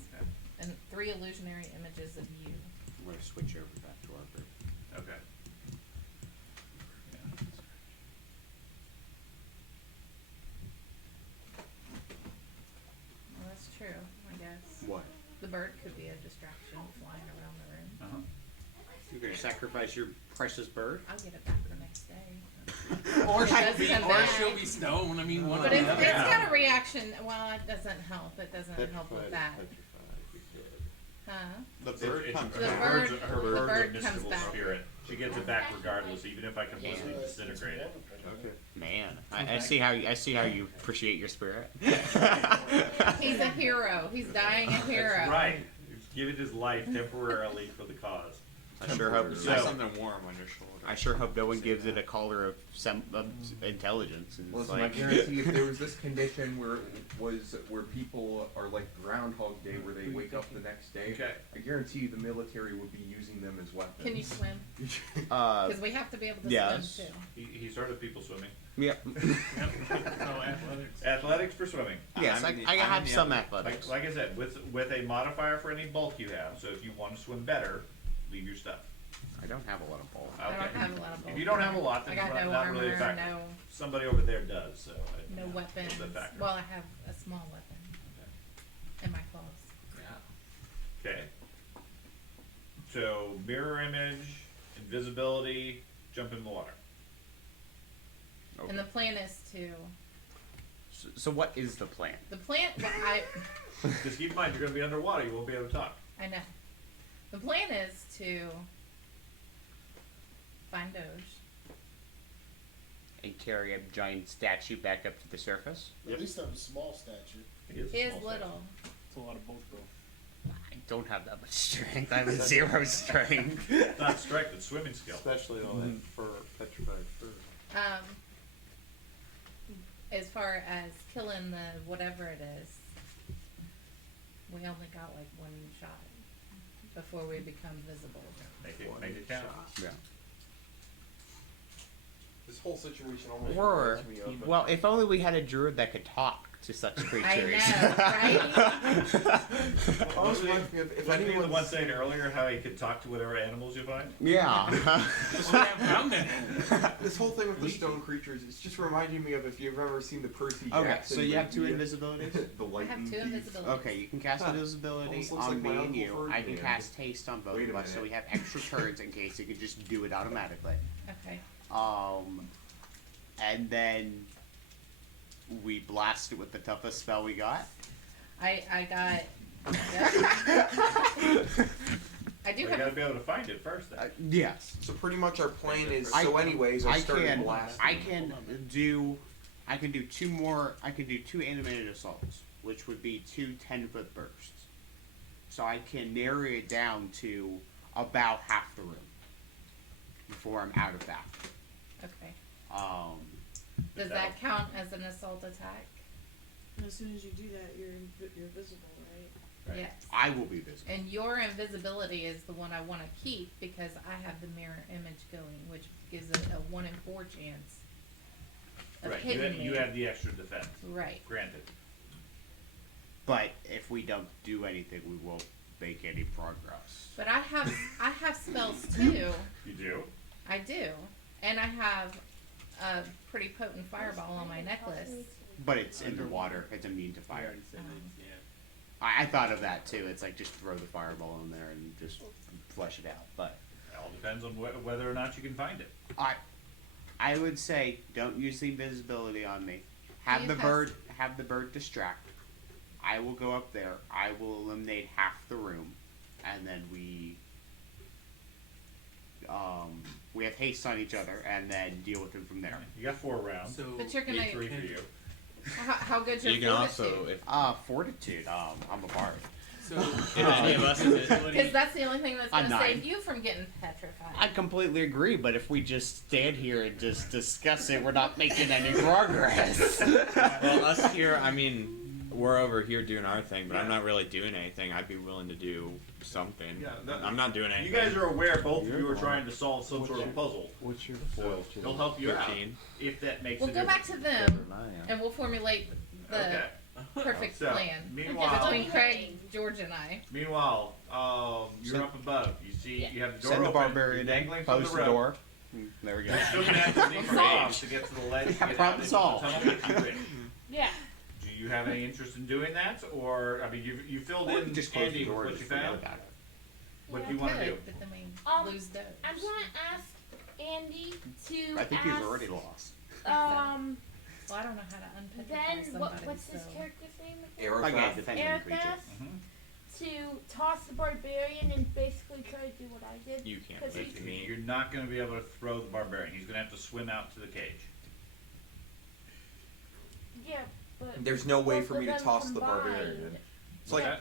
and 3 illusionary images of you. I'm gonna switch over back to our group. Okay. Well, that's true, I guess. What? The bird could be a distraction flying around the room. Uh-huh. You're gonna sacrifice your precious bird? I'll get it back the next day. Or It she'll does be, come or back. she'll be stoned. I mean, one But or it's, the other. it's got a reaction. Well, it doesn't help. It doesn't help with that. Huh? The bird comes The back. bird- Her the bird's bird a comes mystical back. spirit. She gets it back regardless, even if I completely disintegrate it. Okay. Man, I see how you appreciate your spirit. He's a hero. He's dying a hero. That's right. He's giving his life temporarily for the cause. I sure hope. So- Have something warm on your shoulder. I sure hope no one gives it a color of intelligence. And it's Listen, I like, guarantee if there was this condition where people are like Groundhog Day, where they wake up the next day, Okay. I guarantee you the military would be using them as weapons. Can you swim? uh, Because we have to be able to yes. swim too. He's heard of people swimming. yeah, Yep. So athletics. Athletics for swimming. yes, I'm in I the- I'm have in the some other- athletics. Like I said, with a modifier for any bulk you have. So if you want to swim better, leave your stuff. I don't have a lot of balls. I don't Okay. have a lot of If you don't have a lot, I then got it's no not armor, really a factor. no Somebody over there does. So no weapons. It's a factor. Well, I have a small weapon in my claws. Okay. So mirror image, invisibility, jump in the water. Okay. And the plan is to So what is the plan? the plan. Well, Just keep in mind, you're going to be underwater. You won't be able to talk. I know. The plan is to find Doge. And carry a giant statue back up to the surface? At least I'm a small stature. He is a He is small little. It's a lot of both though. I don't have that much strength. I have 0 strength. statue. It's not strength, it's swimming skill. Especially all that fur, petrified fur. As far as killing the whatever it is, we only got like 1 shot before we become visible. Make it count. Yeah. This whole situation almost Or, reminds me of. well, if only we had a druid that could talk to such creatures. I know, right? Almost reminds me of if Wasn't he the anyone's- one saying earlier how he could talk to whatever animals you find? Yeah. Well, we haven't found any. This whole thing with the stone creatures, it's just reminding me of if you've ever seen the Percy Jackson. Okay, so you have 2 movie, invisibilities? The I lightning have 2 thief. invisibilities. Okay, you can cast Huh. invisibility Almost looks on like my me and Uncle you. I can Ferdinand. cast haste on both Wait a of us, so minute. we have extra turns in case you could just do it automatically. Okay. And then we blast it with the toughest spell we got. I got I do You have. gotta be able to find it first. Then. Yes. So pretty much our plan is. I- So anyways, I started can blasting. I can do 2 animated assaults, which would be 2 10-foot bursts. So I can narrow it down to about half the room before I'm out of that. Okay. Does that count as an assault attack? And as soon as you do that, you're visible, right? Yes. I will be visible. And your invisibility is the one I want to keep because I have the mirror image going, which gives it a 1 in 4 chance of Right. hitting You me. have the extra defense. Right. Granted. But if we don't do anything, we won't make any progress. But I have spells too. You do. I do, and I have a pretty potent fireball on my necklace. But it's in the water. It's immune to I fire. already said it. Yeah. I thought of that too. It's like just throw the fireball in there and just flush it out. But It all depends on whether or not you can find it. I would say don't use the invisibility on me. Have the bird distract. I will go up there. I will eliminate half the room, and then we have haste on each other, and then deal with him from there. You got 4 rounds. So But you're gonna. 3 for you. How good's So your you can fortitude? also, if Fortitude. I'm a bard. so if any of us is Because that's the only thing that's I'm gonna save 9. you from getting petrified. I completely agree, but if we just stand here and just discuss it, we're not making any progress. well, us here, I mean, we're over here doing our thing, but I'm not really doing anything. I'd be willing to do something. Yeah, I'm not doing anything. You guys are aware both of you are trying to solve some sort of puzzle. What's your So fortitude? he'll help you out 13. if that makes We'll a go back difference. to them, and we'll formulate the Okay. perfect So, plan meanwhile- between Craig, George, and I. Meanwhile, you're up above. You see, you have the door Send the open. barbarian You're in, dangling from close the the rope. door. There we go. You're still gonna have to leave your Solved. age to get to the ledge. To Yeah, get problem out into the solved. tunnel if you wish. Yeah. Do you have any interest in doing that, or I mean, you filled Or in just close Andy the with door what and you forget found. about it. What Yeah. do you want to do? Good, but then we lose those. I'm gonna ask Andy to I think ask, he's already lost. Well, I don't know how to unpetrify then somebody. what's his so. character's name again? Again, Aerophast. depending on the creature. Airfast. Mhm. To toss the barbarian and basically try to do what I did. You can't Because lift me. You're not going to be able to throw the barbarian. He's going to have to swim out to the cage. Yeah, but There's no way both for of me to them toss the combined. barbarian. It's like Yeah,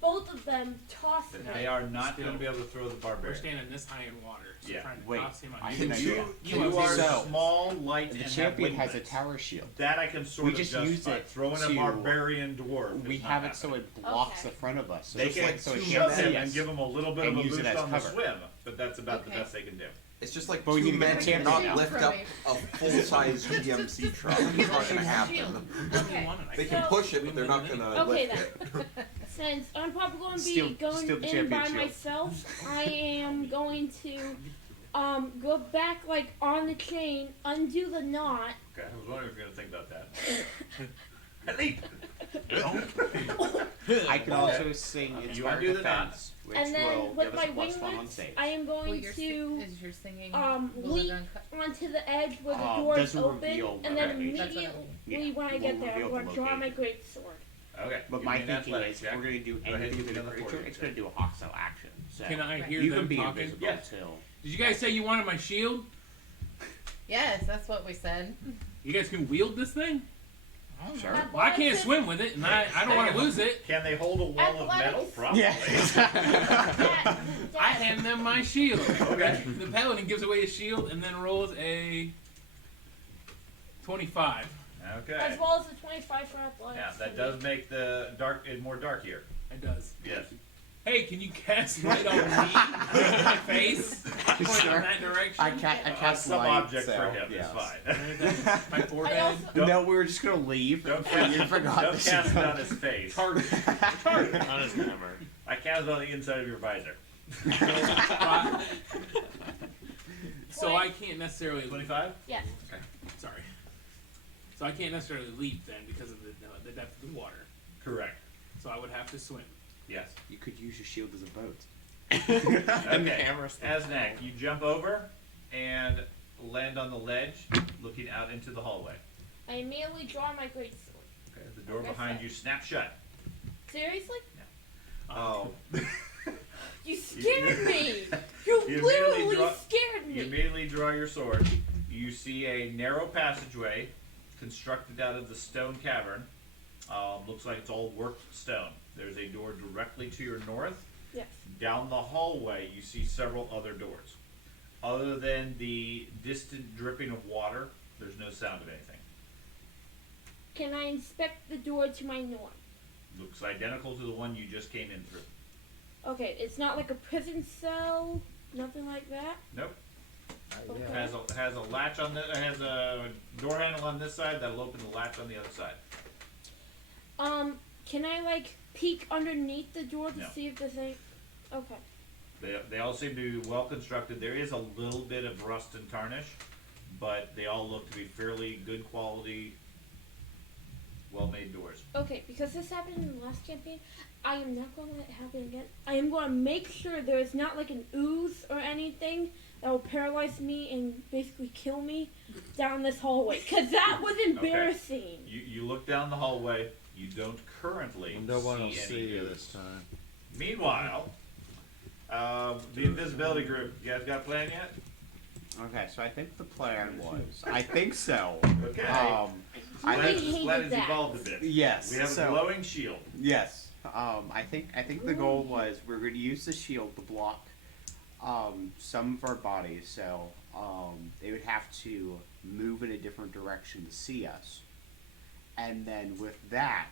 both of them toss it. They are not Still. going to be able to throw the we're barbarian. standing this high in water. So Yeah. trying to Wait, toss him I on can you. do You are So, small, light, the and have champion has a wings. tower shield. That I can sort We of just justify. use it Throwing a to- barbarian dwarf. We is have not it so happening. it blocks Okay. the front of us. So They it's can like so it shove can't him see and us. give him a little bit and of a use it boost as on cover. the swim, but that's about the Okay. best they can do. it's just like But we 2 need to get men a champion cannot now. lift up a full-size GMC truck. It's not gonna happen. Okay. They can push it, but they're not gonna Okay lift then. it. Since I'm probably going to be Steal- going steal the in by championship. myself, I am going to go back like on the chain, undo the knot. Okay, I was wondering if you were going to think about that. Leap! I can also sing You Inspire undo the Defense, which And then will with give my us a +1 on winglets, save. I am Well, going you're to is your singing will leap it uncut? onto the edge where the door is doesn't open, reveal and then location. That's what I immediately mean. when I it get won't there, I'm reveal going the to draw my location. great sword. Okay. But give my me an thinking athletics is, check. if we're going to do Go ahead and anything give to me the another creature, it's fortitude going to do a hostile action. So Can I Right. hear you them can be talking? invisible Yes. till. Did you guys say you wanted my shield? Yes, that's what we said. You guys can wield this thing? Sure. Well, I can't swim with it, and I don't want to lose it. Can they hold a wall of metal? Athletics. Probably. Dad, I hand them my shield. Okay. The paladin gives away his shield and then rolls a 25. Okay. as well as the 25 for athletics. Now, that does make the dark more dark here. It does. Yes. Hey, can you cast light on me? My face? Point in Sure. that direction? I cast some light, object so, for him. yes. It's fine. My I forehead. also, No, we were just going to leave. Don't and cast, you forgot don't the cast it shield. on his face. Target. Target on his hammer. I cast it on the inside of your visor. So I can't necessarily. 25? yes. Sorry. So I can't necessarily leap then because of the depth of the water. Correct. So I would have to swim. Yes. You could use your shield as a boat. Okay. Asnak, you jump over and land on the ledge, looking out into the hallway. I immediately draw my great sword. Okay. The door Okay, behind so- you snaps shut. Seriously? Oh. You scared me! You You literally immediately draw- scared me! You immediately draw your sword. You see a narrow passageway constructed out of the stone cavern. Looks like it's all worked stone. There's a door directly to your north. Yes. Down the hallway, you see several other doors. Other than the distant dripping of water, there's no sound of anything. Can I inspect the door to my north? Looks identical to the one you just came in through. Okay, it's not like a prison cell, nothing like that. Nope. Okay. Has a latch on the has a door handle on this side that'll open the latch on the other side. Can I like peek underneath the door to No. see if there's any? Okay. They all seem to be well constructed. There is a little bit of rust and tarnish, but they all look to be fairly good quality, well-made doors. Okay, because this happened in the last campaign, I am not going to let it happen again. I am going to make sure there is not like an ooze or anything that will paralyze me and basically kill me down this hallway. Because that was embarrassing. You look down the hallway. You don't currently No one will see see any you ooze. this time. Meanwhile, the invisibility group. You guys got a plan yet? Okay, so I think the plan was. I think so. Okay. I really think, hated Splat has that. evolved a bit. yes. We have so, a glowing shield. Yes. I think the goal was we're going to use the shield to block some of our bodies, so they would have to move in a different direction to see us, and then with that,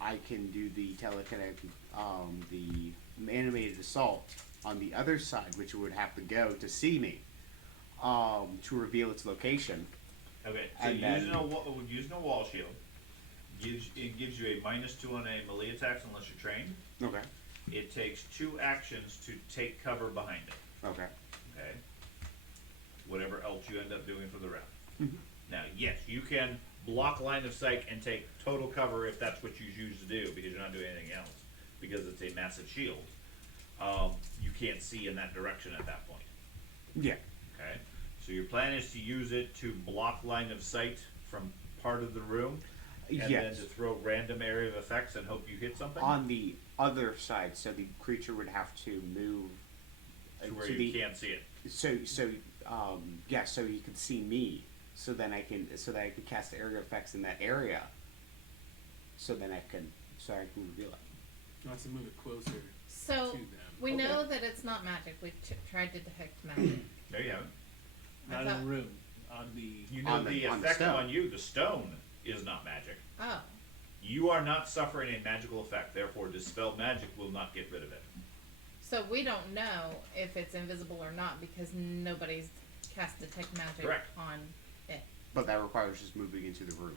I can do the telekinetic, the animated assault on the other side, which would have to go to see me, to reveal its location. Okay, so And then- using a wall shield gives you a -2 on a melee attacks unless you're trained. Okay. It takes 2 actions to take cover behind it. Okay. Okay. Whatever else you end up doing for the round. Mhm. Now, yes, you can block line of sight and take total cover if that's what you choose to do, because you're not doing anything else, because it's a massive shield. You can't see in that direction at that point. Yeah. Okay. So your plan is to use it to block line of sight from part of the room, and Yes. then to throw random area of effects and hope you hit something On the other side, so the creature would have to move to where so you the- can't see it. So you can see me. So then I can cast the area effects in that area. So then I can reveal it. He wants to move it closer to So them. we Okay. know that it's not magic. We tried to detect magic. There you have it. Not in the room. On the. You know On the the effect stone. on you, the stone, is not magic. Oh. You are not suffering a magical effect, therefore dispel magic will not get rid of it. So we don't know if it's invisible or not because nobody's cast detect magic Correct. on it. But that requires just moving into the room.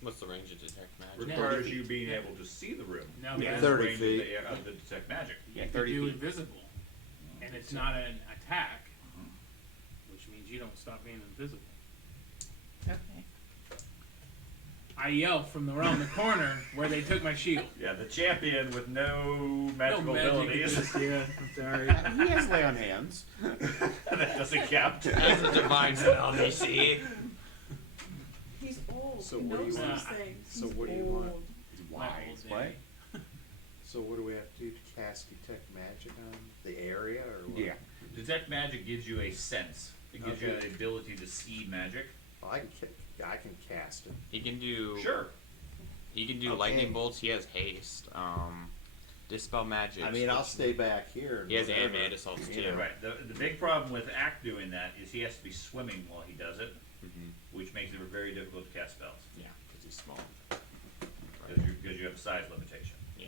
What's the range of detect magic? Requires 30 you feet. being able to see the room. No, Within yeah. the 30 range feet. of the detect magic. Yeah, You 30 can do feet. invisible, and it's not an attack, which means you don't stop being invisible. Okay. I yell from around the corner where they took my shield. Yeah, the champion with no magical no magic abilities. abilities, yeah, I'm sorry. He has lay on hands. That doesn't count. That's a divine spell, DC. He's old. So he what do knows you these want? things. So He's what do you want? old. Wise. Not all day. What? So what do we have to do to cast detect magic on the area or what? Yeah. Detect magic gives you a sense. It gives you Okay. the ability to see magic. Well, I can cast it. He can do. Sure. He can do Okay. lightning bolts. He has haste. Dispel magic. I mean, I'll stay back here. and He has whatever, animated assaults you too. know. Right. The big problem with Act doing that is he has to be swimming while he does it, Mm-hmm. which makes it very difficult to cast spells. Yeah, because he's small. Because you have a size limitation. Yeah.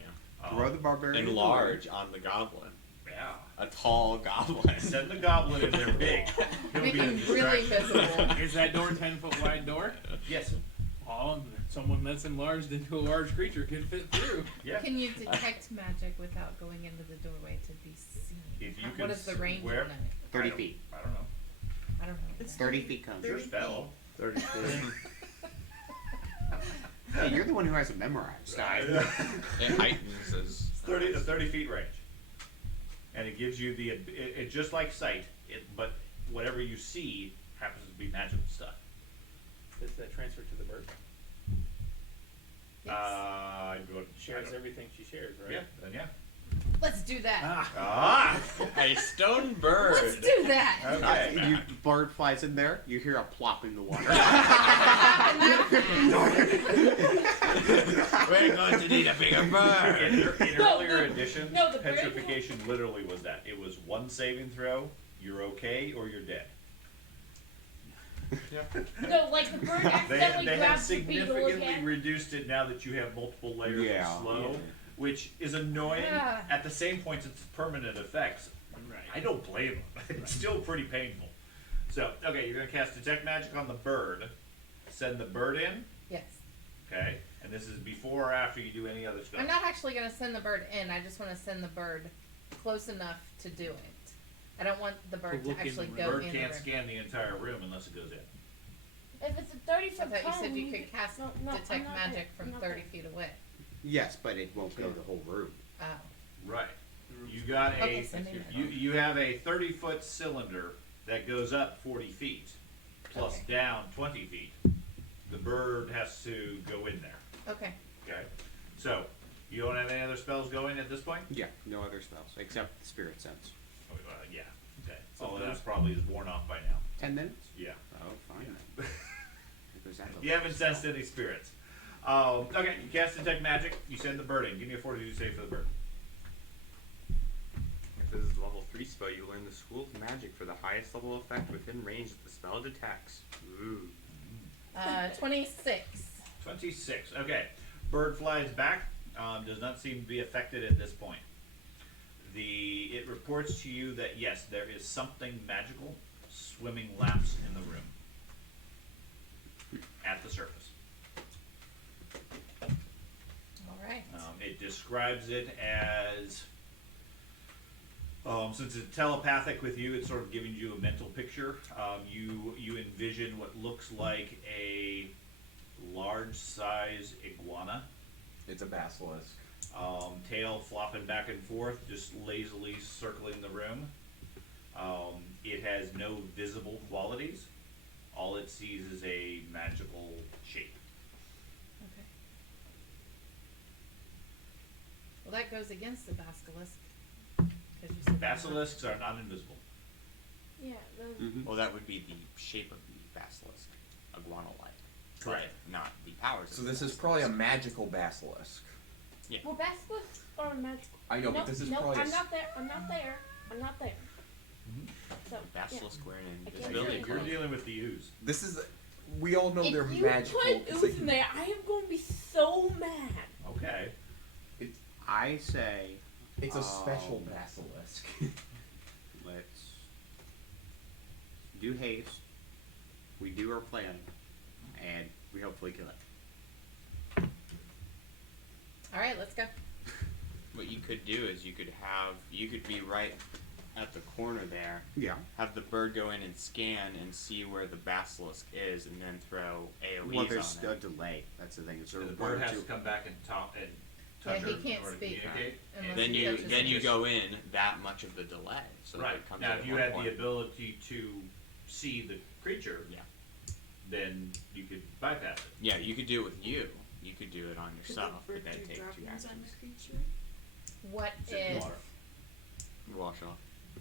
Throw the barbarian. And large on the goblin. Yeah. A tall goblin. Send the goblin if they're big. He'll Make be a him really distraction. visible. Is that door 10-foot wide door? Yes. Oh, someone that's enlarged into a large creature could fit through. Yeah. Can you detect magic without going into the doorway to be seen? If you What can is the range where- on it? 30 feet. I don't know. I don't know. It's 30 feet comes. Your 30 spell. 30 feet. Hey, you're the one who has it memorized. It heightens as 30 feet range. And it gives you it just like sight, but whatever you see happens to be magical stuff. Does that transfer to the bird? Yes. I Shares everything she shares, right? Yeah, then yeah. Let's do that. Ah! A stone bird. Let's do that. Okay. You bird flies in there. You hear a plop in the water. We're going to need a bigger bird. In No, earlier no, editions, no, the bird- petrification literally was that. It was one saving throw, you're okay, or you're dead. No, like the bird accidentally They have grabs the beetle significantly again. reduced it now that you have multiple layers Yeah. of slow, Yeah. which is annoying. Ah. At the same point, it's permanent effects. Right. I don't blame them. It's still pretty painful. So, okay, you're going to cast Detect Magic on the bird. Send the bird in, Yes. okay? And this is before or after you do any other stuff. I'm not actually gonna send the bird in. I just want to send the bird close enough to do it. I don't want the bird to look in actually the go Bird in can't the room. scan the entire room unless it goes in. If it's a 30 I foot thought you cone, said you we could cast no, I'm detect not magic there. from I'm not 30 there. feet away. Yes, but it won't go the whole room. Oh. Right. You got a Okay, send me that. you have a 30-foot cylinder that goes up 40 feet, plus Okay. down 20 feet. The bird has to go in there. Okay. Okay. So you don't have any other spells going at this point? Yeah, no other spells except spirit sense. Oh, yeah. Okay. All of that probably is worn off by now. 10 minutes? Yeah. Oh, fine. There goes that You haven't sensed any spirits. Okay. You cast detect magic. You send the bird in. Give me a fortitude save for the bird. If this is a level 3 spell, you learn the School of Magic for the highest level effect within range that the spell detects. Ooh. 26. 26. Okay. Bird flies back. Does not seem to be affected at this point. It reports to you that yes, there is something magical swimming laps in the room at the surface. All right. It describes it as since it's telepathic with you, it's sort of giving you a mental picture. You envision what looks like a large size iguana. It's a basilisk. Tail flopping back and forth, just lazily circling the room. It has no visible qualities. All it sees is a magical shape. Okay. Well, that goes against the basilisk. 'Cause you said they're not- Basilisks are not invisible. Yeah, then Well, that would be the shape of the basilisk, iguana-like. Correct. But not the powers. So of this the is probably a basilisk. magical basilisk. well, basilisks are magical. I know, no, but this is no, probably a I'm s- not there. I'm not there. I'm not there. So Basilisk wearing an I can't invisibility see You're cloak. dealing with the ooze. This is. We all know if they're you magical. put 'cause ooze in there, I am going to be so mad. Okay. I say It's a special Um, basilisk. let's do haste. We do our plan, and we hopefully kill it. All right, let's go. What you could do is you could be right at the corner there, Yeah. have the bird go in and scan and see where the basilisk is, and then throw AoEs Well, there's on a it. delay. That's the thing. It's So the one bird or has two. to come back and talk and Yeah, touch he her in can't order to speak communicate. unless Then he you touches then it. you go in that much of the delay. So that Right. it comes Now, in if at you one had point. the ability to see the creature, Yeah. then you could bypass it. Yeah, you could do it with you. You could do it on yourself, but that'd take 2 actions. What It's in if? water. Wash off.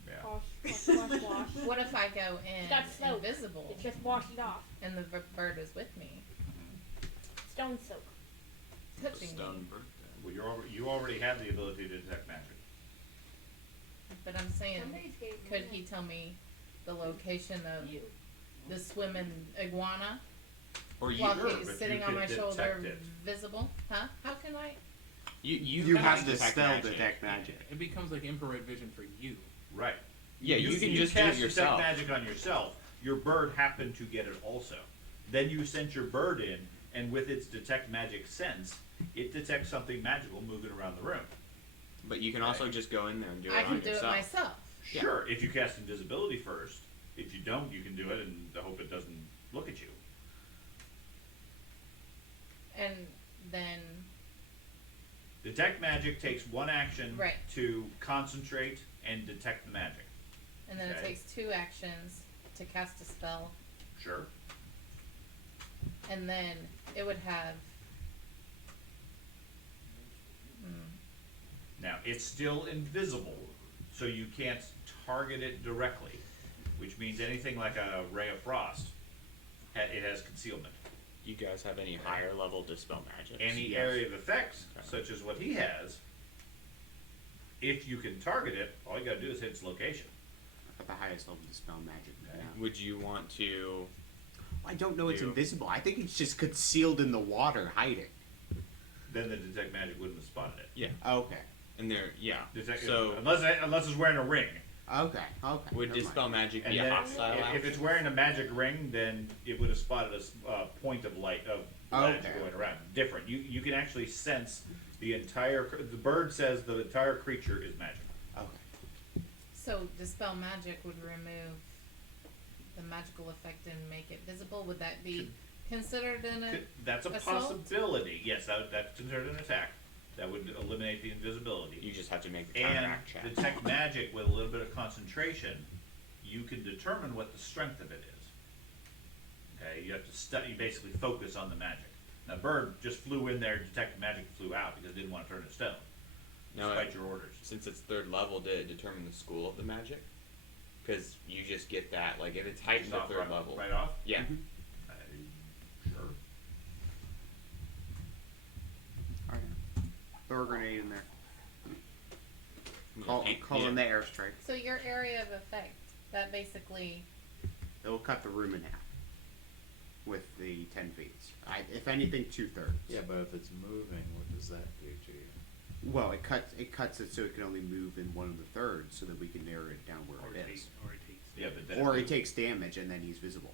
Yeah. Wash. What if I go in That's soap. invisible It just washed it off. and the bird is with me, Stone soak. The touching stone me? bird. Well, you already have the ability to detect magic. But I'm saying, Somebody's gave me could that. he tell me the location of You. the swimming iguana Or you while Sure, he's but sitting you on could my shoulder, detect it. visible? Huh? How can I? you You can have to detect spell magic. detect magic. It becomes like infrared vision for you. Right. Yeah, you can just do it cast yourself. detect magic on yourself. Your bird happened to get it also. Then you sent your bird in, and with its detect magic sense, it detects something magical moving around the room. But you can also just go in there and do it I on can do it yourself. myself. Yeah. Sure, if you cast invisibility first. If you don't, you can do it and hope it doesn't look at you. And then, Detect magic takes one action Right. to concentrate and detect the magic. and then Okay. it takes 2 actions to cast a spell, Sure. and then it would have. Now, it's still invisible, so you can't target it directly, which means anything like a ray of frost, it has concealment. You guys have any higher level dispel magic? Any area of effects, such as what he has, if you can target it, all you gotta do is hit its location. At the highest level dispel magic. Okay. Yeah. Would you want to? I don't know it's You- invisible. I think it's just concealed in the water, hiding. Then the detect magic wouldn't have spotted it. Yeah. Okay. And there, yeah. Detect, So unless it's wearing a ring. Okay. Okay. would never dispel mind. magic And be a then hostile if action? it's wearing a magic ring, then it would have spotted a point of light of light Okay. going around. Different. You can actually sense the entire. The bird says the entire creature is magic. Okay. So dispel magic would remove the magical effect and make it visible. Would that be considered in a That's a assault? possibility. Yes, that's considered an attack. That would eliminate the invisibility. You just have to make the And counteract check. detect magic with a little bit of concentration, you can determine what the strength of it is. Okay, you have to you basically focus on the magic. Now, bird just flew in there, detected magic, and flew out because it didn't want to turn to stone, No, despite your orders. Since it's third level, did it determine the school of the magic? Because you just get that, like if it's heightened to Just off third level. right off. Yeah. Sure. Alright. Throw a grenade in there. Yeah, Call yeah. in the airstrike. So your area of effect, that basically, It'll cut the room in half. With the 10 feet. If anything, 2/3. Yeah, but if it's moving, what does that do to you? Well, it cuts it so it can only move in 1/3, so that we can narrow it down where Or it it is. takes, or it takes. Yeah, but then Or it takes damage and then he's visible.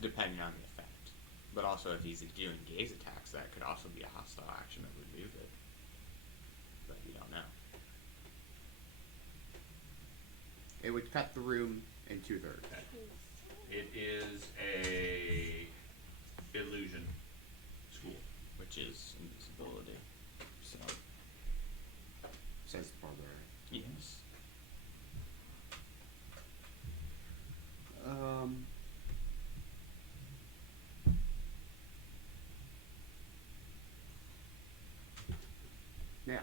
Depending on the effect. But also if he's doing gaze attacks, that could also be a hostile action that would move it. But you don't know. It would cut the room in 2/3. it is a illusion school. Which is invisibility. So Says the barbarian. yes. Yeah.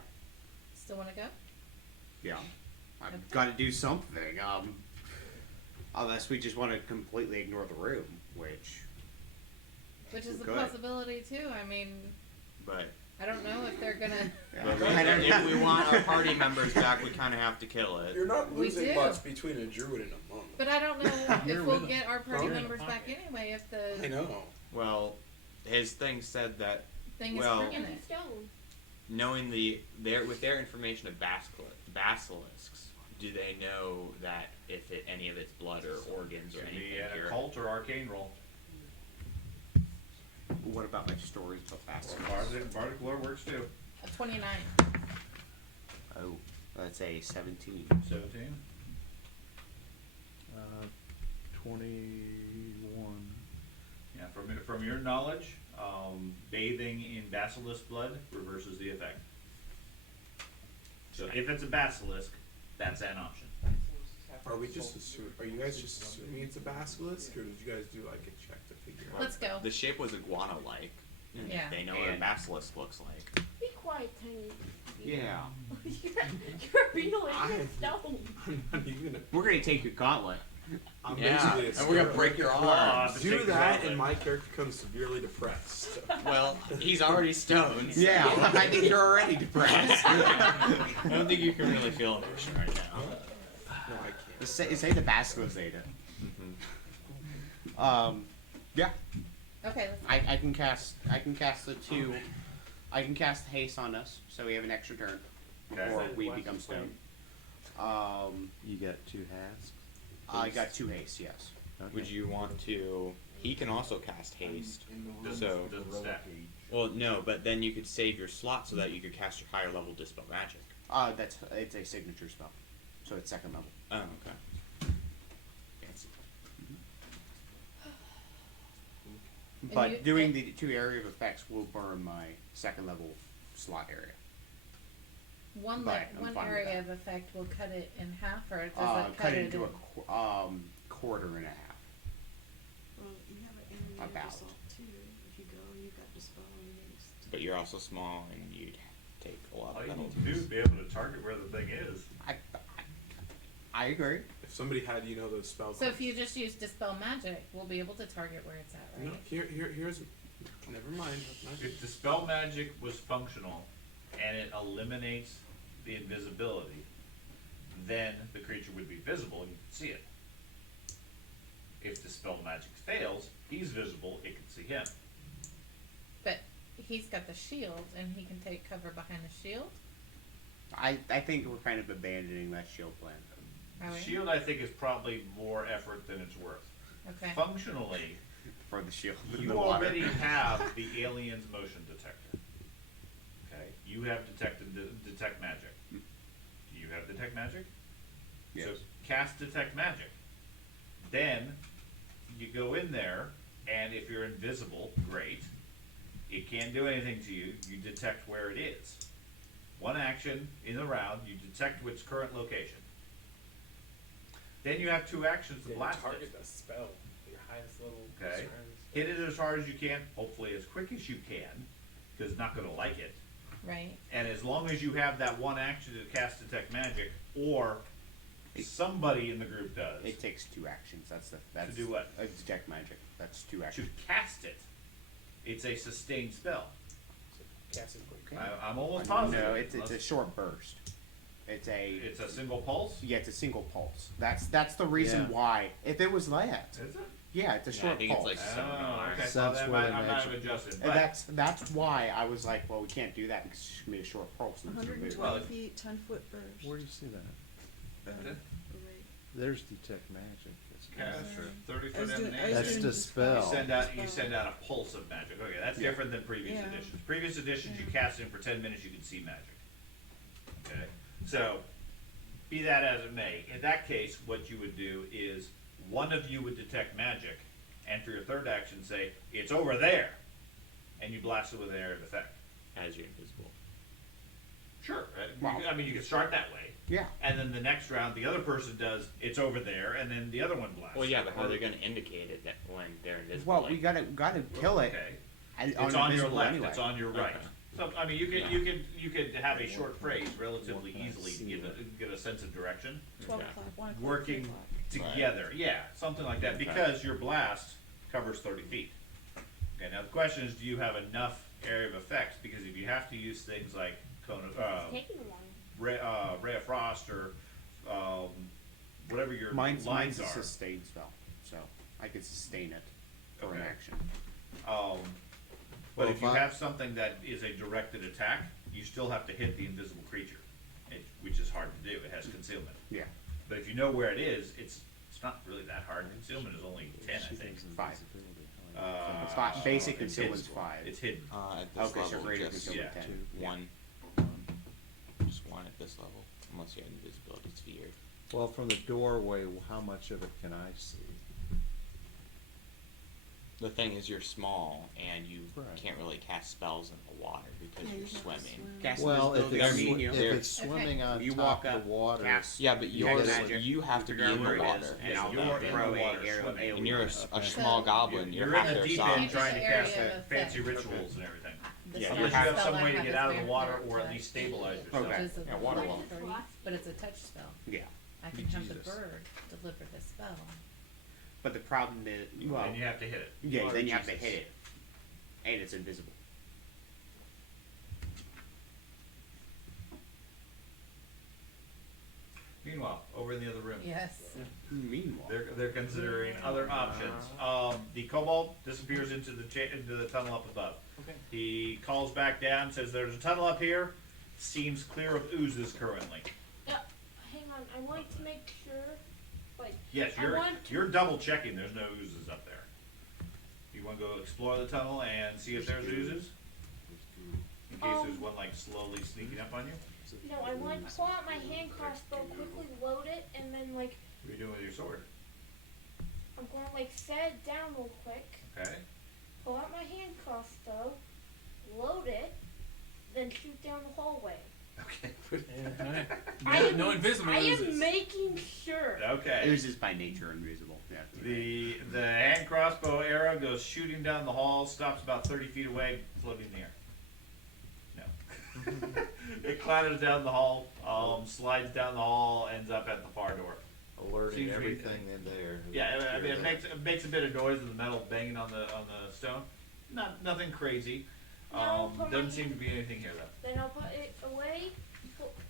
still want to go? Yeah. I've Okay. got to do something. Unless we just want to completely ignore the room, which. Which is a Good. possibility too. I mean, But I don't know if they're gonna. But I don't if we want our party members back, we kind of have to kill it. You're not We losing do. much between a druid and a monk. But I don't know if You're we'll with get our party You're in a members back pocket. anyway. If I the know. Well, his thing said that thing Well- is bringing Empty it. stone. knowing with their information of basilisks, do they know that if any of its blood or organs or Could anything be an here? occult or arcane roll. What about my stories about fast? Bardic lore works too. A 29. Oh, that's a 17. 17. 21. Yeah, from your knowledge, bathing in basilisk blood reverses the effect. So if it's a basilisk, that's an option. Are we just assuming? Are you guys just assuming it's a basilisk, or did you guys do like a check to figure out? Let's go. The shape was iguana-like. And Yeah. They know what a basilisk looks like. Be quiet, Tiny. Yeah. You're real into stone. I'm not even gonna. We're gonna take your gauntlet. I'm Yeah, basically a and we're gonna scarab. break your Claw arms. to Do take that, the and gauntlet. my character becomes severely depressed. Well, he's already stoned. so- Yeah, I think you're already depressed. I don't think you can really feel emotion right now. No, I can't. say the basilisk Zeta. Yeah. Okay, let's I can cast the two. I can cast haste on us, so we have an extra turn Okay. before we become stone. You got 2 halves. I got 2 haste, yes. Would you want to? He can also cast haste. Doesn't, So, doesn't stack. well, no, but then you could save your slot so that you could cast your higher level dispel magic. It's a signature spell, so it's 2nd level. Oh, okay. Fancy. But you- doing the 2 area of effects will burn my 2nd level slot area. one But I'm one fine with area that. of effect will cut it in half, or does it Cut it in? into a quarter and a half. Well, you have an enemy About. assault too. If you go, you've got dispel against. But you're also small, and you'd take a lot All of you need penalties. to do is be able to target where the thing is. I agree. If somebody had, those spell So if cards- you just use dispel magic, we'll be able to target where it's at, right? No, here's. Never mind. If Dispel Magic was functional and it eliminates the invisibility, then the creature would be visible and you can see it. If Dispel Magic fails, he's visible, it can see him. But he's got the shield, and he can take cover behind the shield. I think we're kind of abandoning that shield plan. Are we? Shield, I think, is probably more effort than it's worth. Okay. Functionally, For the shield. in you the water. already have the alien's motion detector. Okay, you have detect magic. Do you have detect magic? Yes. So cast detect magic. Then you go in there, and if you're invisible, great. It can't do anything to you. You detect where it is. One action in the round, you detect its current location. Then you have 2 actions to Yeah, blast target it. the spell. Your highest level. Okay. concerns. Hit it as hard as you can, hopefully as quick as you can, because it's not going to like it. Right. And as long as you have that one action to cast detect magic, or somebody in the group does, It takes 2 actions. That's do what? Detect magic. That's 2 to actions. cast it, it's a sustained spell. So cast it quick. I'm almost positive. No, it's a Unless- short burst. It's It's a single pulse. yeah, it's a single pulse. That's the reason Yeah. why. If it was that, Is it? yeah, it's a Yeah, I short think it's pulse. like sonar. Okay. Sense Well, then where the I might have magic- adjusted. And But that's why I was like, well, we can't do that because it's just gonna be a short pulse. And it's 120 Well, it- feet, 10-foot burst. Where do you see that? Right. There's detect magic. cast Sorry. 30 I foot was doing- I was emanation. That's doing dispel. You send out a pulse of magic. Okay, that's Yeah. different than previous Yeah. editions. Previous editions, you Yeah. cast in for 10 minutes, you can see magic. Okay, so be that as it may, in that case, what you would do is one of you would detect magic, and for your third action, say it's over there, and you blast it with an area of effect. As you're invisible. Sure, Well- I mean you can start that way, Yeah. and then the next round, the other person does it's over there, and then the other one blasts. Well, yeah, but how Or- are they going to indicate it that when they're invisible? Well, like- we gotta kill it. Okay. And It's on your invisible left. anyway. It's on your right. Okay. So I mean, you Yeah. could have a short phrase relatively Well, I easily to see get a sense of direction. 12 Okay. o'clock, 1 o'clock, Working 3 o'clock. together, yeah, something like that, Okay. because your blast covers 30 feet. Okay, now the question is, do you have enough area of effects? Because if you have to use things like Taking a while. ray of frost or whatever your Mine's lines a are, sustained spell, so I can sustain it for an Okay. action. but Well, if you if I- have something that is a directed attack, you still have to hit the invisible creature, which is hard to do. It has concealment. Yeah. But if you know where it is, it's not really that hard. Concealment is only 10, I think. 5. Uh, It's 5. Basic it's concealment's hidden. 5. It's hidden. at this Okay, so level, greater just concealment yeah. 10. Yeah. one. Just one at this level, unless you have invisibility sphere. Well, from the doorway, how much of it can I see? The thing is, you're small and you Right. can't really cast spells in the water because Yeah, you're you have to swimming. swim. Cast Well, if invisibility it's, on I mean, medium. if they're- it's swimming on You top walk of up, the water, cast Yeah, but detect yours, magic, you have to be in the Where it water. is, and yes, I'll you're in the throw water a swimming. And you're a Okay. small goblin. You're You're half in the their deep size. end trying to Area cast of fancy effect. rituals and everything. The Yeah, spell Unless you have I some way to have get is out of the water vampire or at touch, least stabilize yourself. Okay. which is a Yeah, water level wall. 3, but it's a touch spell. Yeah. I can have the Jesus. bird deliver the spell. But the problem is, well, And you have to hit it. yeah, Or then you have to Jesus. hit it. And it's invisible. Meanwhile, over in the other room. Yes. Meanwhile. They're considering other options. The kobold disappears into the tunnel up above. Okay. He calls back down, says there's a tunnel up here. Seems clear of oozes currently. Hang on, I want to make sure, like, Yes, I want to- you're double checking. There's no oozes up there. You want to go explore the tunnel and see if there's oozes? In case there's one like slowly sneaking up on you. no, I want to pull out my hand crossbow, quickly load it, and then, like, What are you doing with your sword? I'm going to, like, set it down real quick, Okay. pull out my hand crossbow, load it, then shoot down the hallway. Okay. No invisible I oozes. am making sure. Okay. Oozes by nature invisible. Yeah. The hand crossbow arrow arrow goes shooting down the hall, stops about 30 feet away, floating in the air. No. It clatters down the hall, slides down the hall, ends up at the far door. Alerting Seems to be- everything in there. Yeah, I mean, Hear that. it makes a bit of noise with the metal banging on the stone. Nothing crazy. Now put Doesn't my- seem to be anything here though. Then I'll put it away,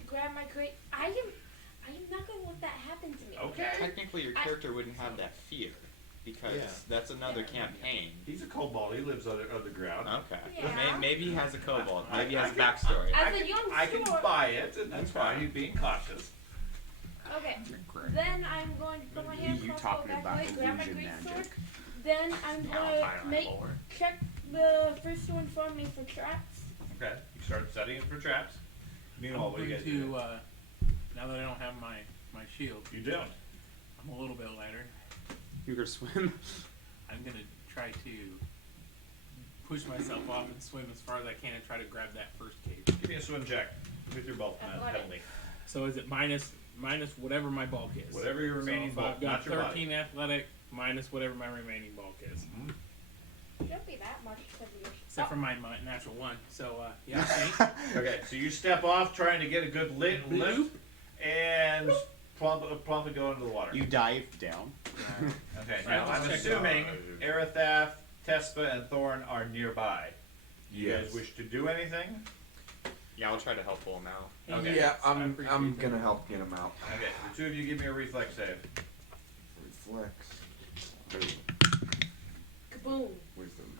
grab my crate. I am not gonna let that happen to me. Okay. Technically, your character wouldn't have that fear because Yeah. that's another campaign. He's a kobold. He lives underground. Okay. Yeah. Maybe he has a kobold. I- Maybe he I has a can- backstory. As a young I can sword. buy it, and that's Okay. fine. He's being cautious. Okay. Then I'm going to put my hands You across talking back about way, grab my illusion great magic. sword. Then I'm gonna check the first one for me for traps. Okay. You start studying for traps. Meanwhile, I'm what do you going guys to, do? now that I don't have my shield, You don't. I'm a little bit lighter. You can swim. I'm gonna try to push myself off and swim as far as I can and try to grab that first cage. Give me a swim check with your bulk Athletic. penalty. So is it minus whatever my bulk is? Whatever your remaining so if bulk, I've got not your body. 13 athletic minus whatever my remaining bulk is, Shouldn't be that much because of your. except for my natural one. So yeah, see? Okay, so you step off trying to get a good lift and promptly go into the water. You dive down. Okay, Right, now let's I'm check assuming Arathath, Tespa, and Thorn are nearby. Do you guys Yes. wish to do anything? Yeah, I'll try to help pull him out. Okay. Yeah, I I'm appreciate gonna that. help get him out. Okay, the two of you give me a reflex save. Reflex. Kaboom. Wisdom.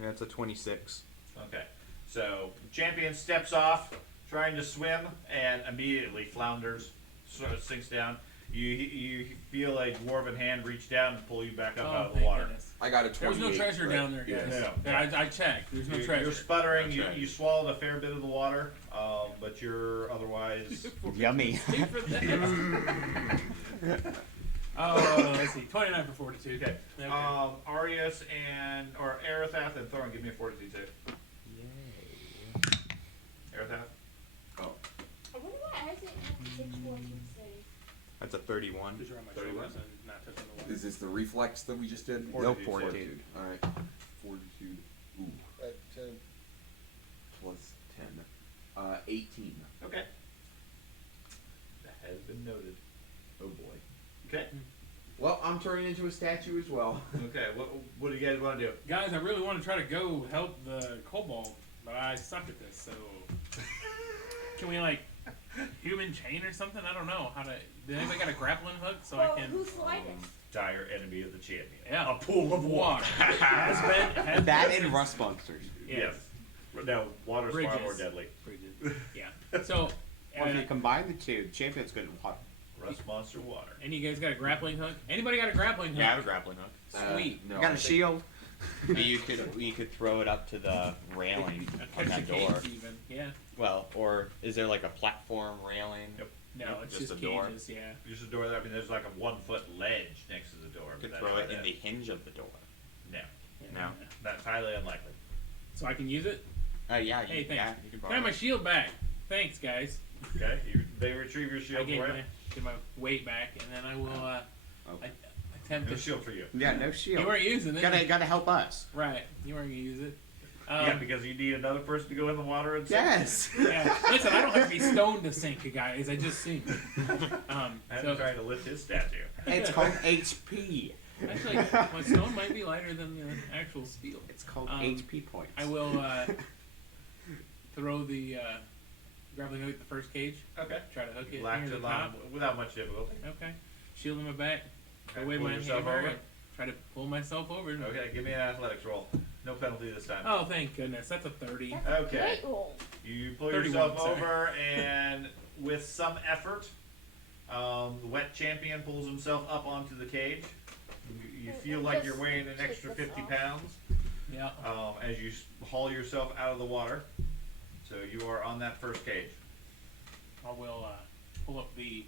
Yeah, it's a 26. Okay, so champion steps off, trying to swim, and immediately flounders, sort of sinks down. You feel a dwarven hand reach down and pull you back up out of the thank water. goodness. I got a There's 28. no treasure right? down there, guys. Yeah. Yeah, I checked. There's no treasure. You're sputtering. That's right. You swallowed a fair bit of the water, but you're otherwise. Yummy. Pay for that. Oh, let's see. 29 for 42. Okay. Okay. Arius or Arathath and Thorn, give me a fortitude save. Arathath. I wonder why I didn't have to take 14 saves. That's a 31. Just around my 31. shoulders and not touching the water. Is this the reflex that we just did? Fortitude No, save. fortitude. All right. Fortitude. Ooh, At 10. plus 10. 18. Okay. That has been noted. Oh boy. Okay. Well, I'm turning into a statue as well. Okay. What do you guys want to do? Guys, I really want to try to go help the kobold, but I suck at this, so. Can we, like, human chain or something? I don't know how to. Did anybody got a grappling hook so Well, I can. who's lightest? Dire enemy of the champion. Yeah. A pool of water. Has been That and rust monsters. Yes. No, water's far Bridges. more deadly. Bridges. Yeah. So, Well, if you combine the two, champion's good at water. Rust monster water. and you guys got a grappling hook? Anybody got a grappling hook? Yeah, I have a grappling hook. Sweet. No, You got I a think- shield. you could throw it up to the railing on Catch that the door. cage even. Yeah. Well, or is there like a platform railing? Yep. No, Nope, it's just just a door. cages. Yeah. Just a door. I mean, there's like a 1 foot ledge next to the door. You could but throw that's it in about the hinge of the door. No, No. that's highly unlikely. So I can use it. Yeah, Hey, thanks. yeah, you can Can I borrow have my it. shield back? Thanks, guys. Okay, they retrieve your I shield get for you. get my weight back, and then I will attempt No to. shield for you. Yeah, no shield. You weren't using it. Gotta help us. Right. You weren't gonna use it. Yeah, because you need another person to go in the water and sink. Yes. Yeah. Listen, I don't have to be stoned to sink, guys. I just sink. I'm So trying to lift his statue. It's called HP. actually, my stone might be lighter than the actual steel. It's called Um, HP points. I will throw the grappling hook at the first cage. Okay. Try to hook it Latch near it the on top. without much difficulty. Okay. Shield in my back. Okay, Away pull my yourself hammer. over. And try to pull myself over. Okay, give me an athletics roll. No penalty this time. Oh, thank goodness. That's a 30. That's a Okay. great roll. You pull 31, yourself sorry. over, and with some effort, the wet champion pulls himself up onto the cage. You feel And like you're just weighing an take extra this 50 off. pounds Yeah. as you haul yourself out of the water. So you are on that first cage. I will pull up the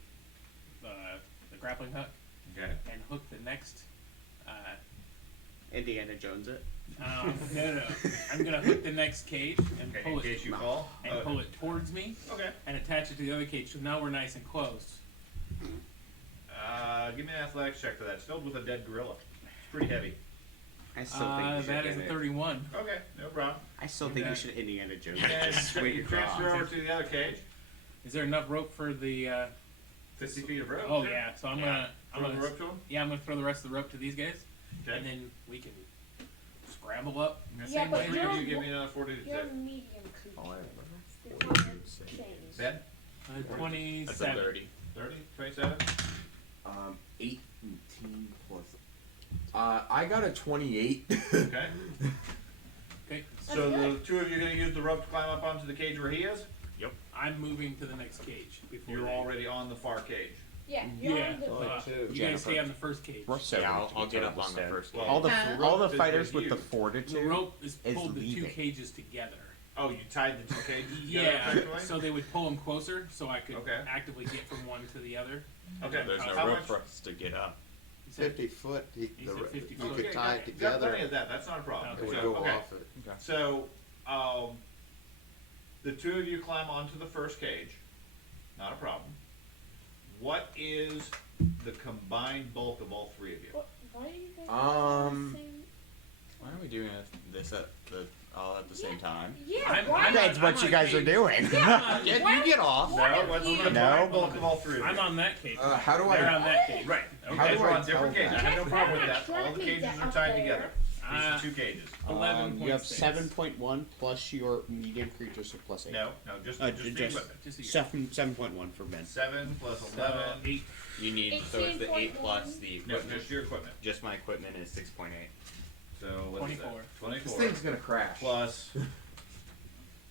grappling hook Okay. and hook the next. Indiana Jones it. No. I'm gonna hook the next cage and Okay, pull in it case you fall. and pull it towards me Okay. and attach it to the other cage. So now we're nice and close. Give me an athletics check for that. It's filled with a dead gorilla. pretty heavy. I still think you should that is a get it. 31. Okay, no problem. I still think Yeah. you should Indiana Jones. And Just swing you across. transfer over to the other cage. Is there enough rope for the? 50 feet of rope. Oh yeah. So I'm Yeah. gonna Throw the rope to him. Yeah, I'm gonna throw the rest of the rope to these guys, Okay. and then we can scramble up. The Yeah, same but way. Three of you're- you give me another 40 to You're a hit. medium creature. Oh, I have You're a not 40 a save. chains. Ben? 27. That's a 30. 30? 27? 18 plus. I got a 28. Okay. Okay. So the two of you are going to use the rope to climb up onto the cage where he is? I'm moving to the next cage before You're they- already on the far cage. Yeah, you're Yeah. on the You guys Jennifer. stay on the first cage. We're so Yeah, ready to I'll be get up terrible on the stone. first Well, cage. All the Huh? all the Rope is fighters with with the you. fortitude. The rope is is pulled the two leaving. cages together. Oh, you tied the two cages together? Yeah, effectively? so they would pull them closer, so I could Okay. actively get from one to the other. Okay. There's no How rope much? for us to get up. You said- 50 foot. You said 50 You foot. could tie it Got plenty together. of that. That's not a problem. Okay. It would So, go okay. off it. So, the two of you climb onto the first cage. Not a problem. What is the combined bulk of all three of you? What, why are you guys Um, the same? Why are we doing this all at the same time? Yeah, I'm- why? I'm That's on- what I'm you on guys are cage- doing. Yeah, Get, why- you get off. why No, are what's you- the No. combined bulk of all three of you? I'm on that cage. how do They're I? on that cage. Right. You How guys do are I on different tell cages. I that? have no problem with Yes, that. All the let me cages get are up tied there. together. These Uh, are two cages. 11.6. You have 7.1 plus your medium creature, so plus 8. No, just the just- equipment. Just so you- 7.1 for Ben. 7 plus So, 11. 8. You need, so it's the 8 plus the No, equipment. just your equipment. Just my equipment is 6.8. So what is that? 24. 24. This thing's gonna crash. Plus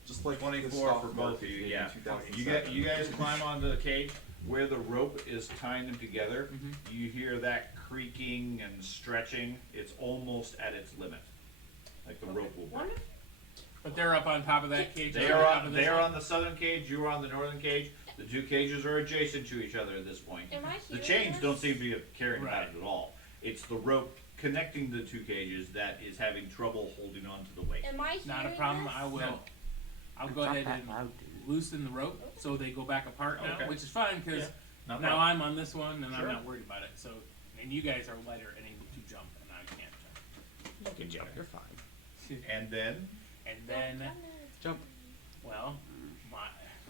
Just like the 24 stock for both market of you. did in Yeah. 2007. You guys climb onto the cage where the rope is tying them together. Mhm. You hear that creaking and stretching. It's almost at its limit. Like the rope will break. Wonderful. But they're up on top of that cage. They I'm are top on. of They this are one. on the southern cage. You are on the northern cage. The two cages are adjacent to each other at this point. Am I The hearing chains this? don't seem to be carrying Right. about it at all. It's the rope connecting the two cages that is having trouble holding on to the weight. Am I hearing Not a problem. this? I will. No. I'll go ahead and loosen the rope so they go back apart now, Okay. which is fine because Yeah, no now problem. I'm on this one and Sure. I'm not worried about it. So, and you guys are lighter and able to jump, and I can't jump. You can jump, you're fine. And then And then, Jump. well,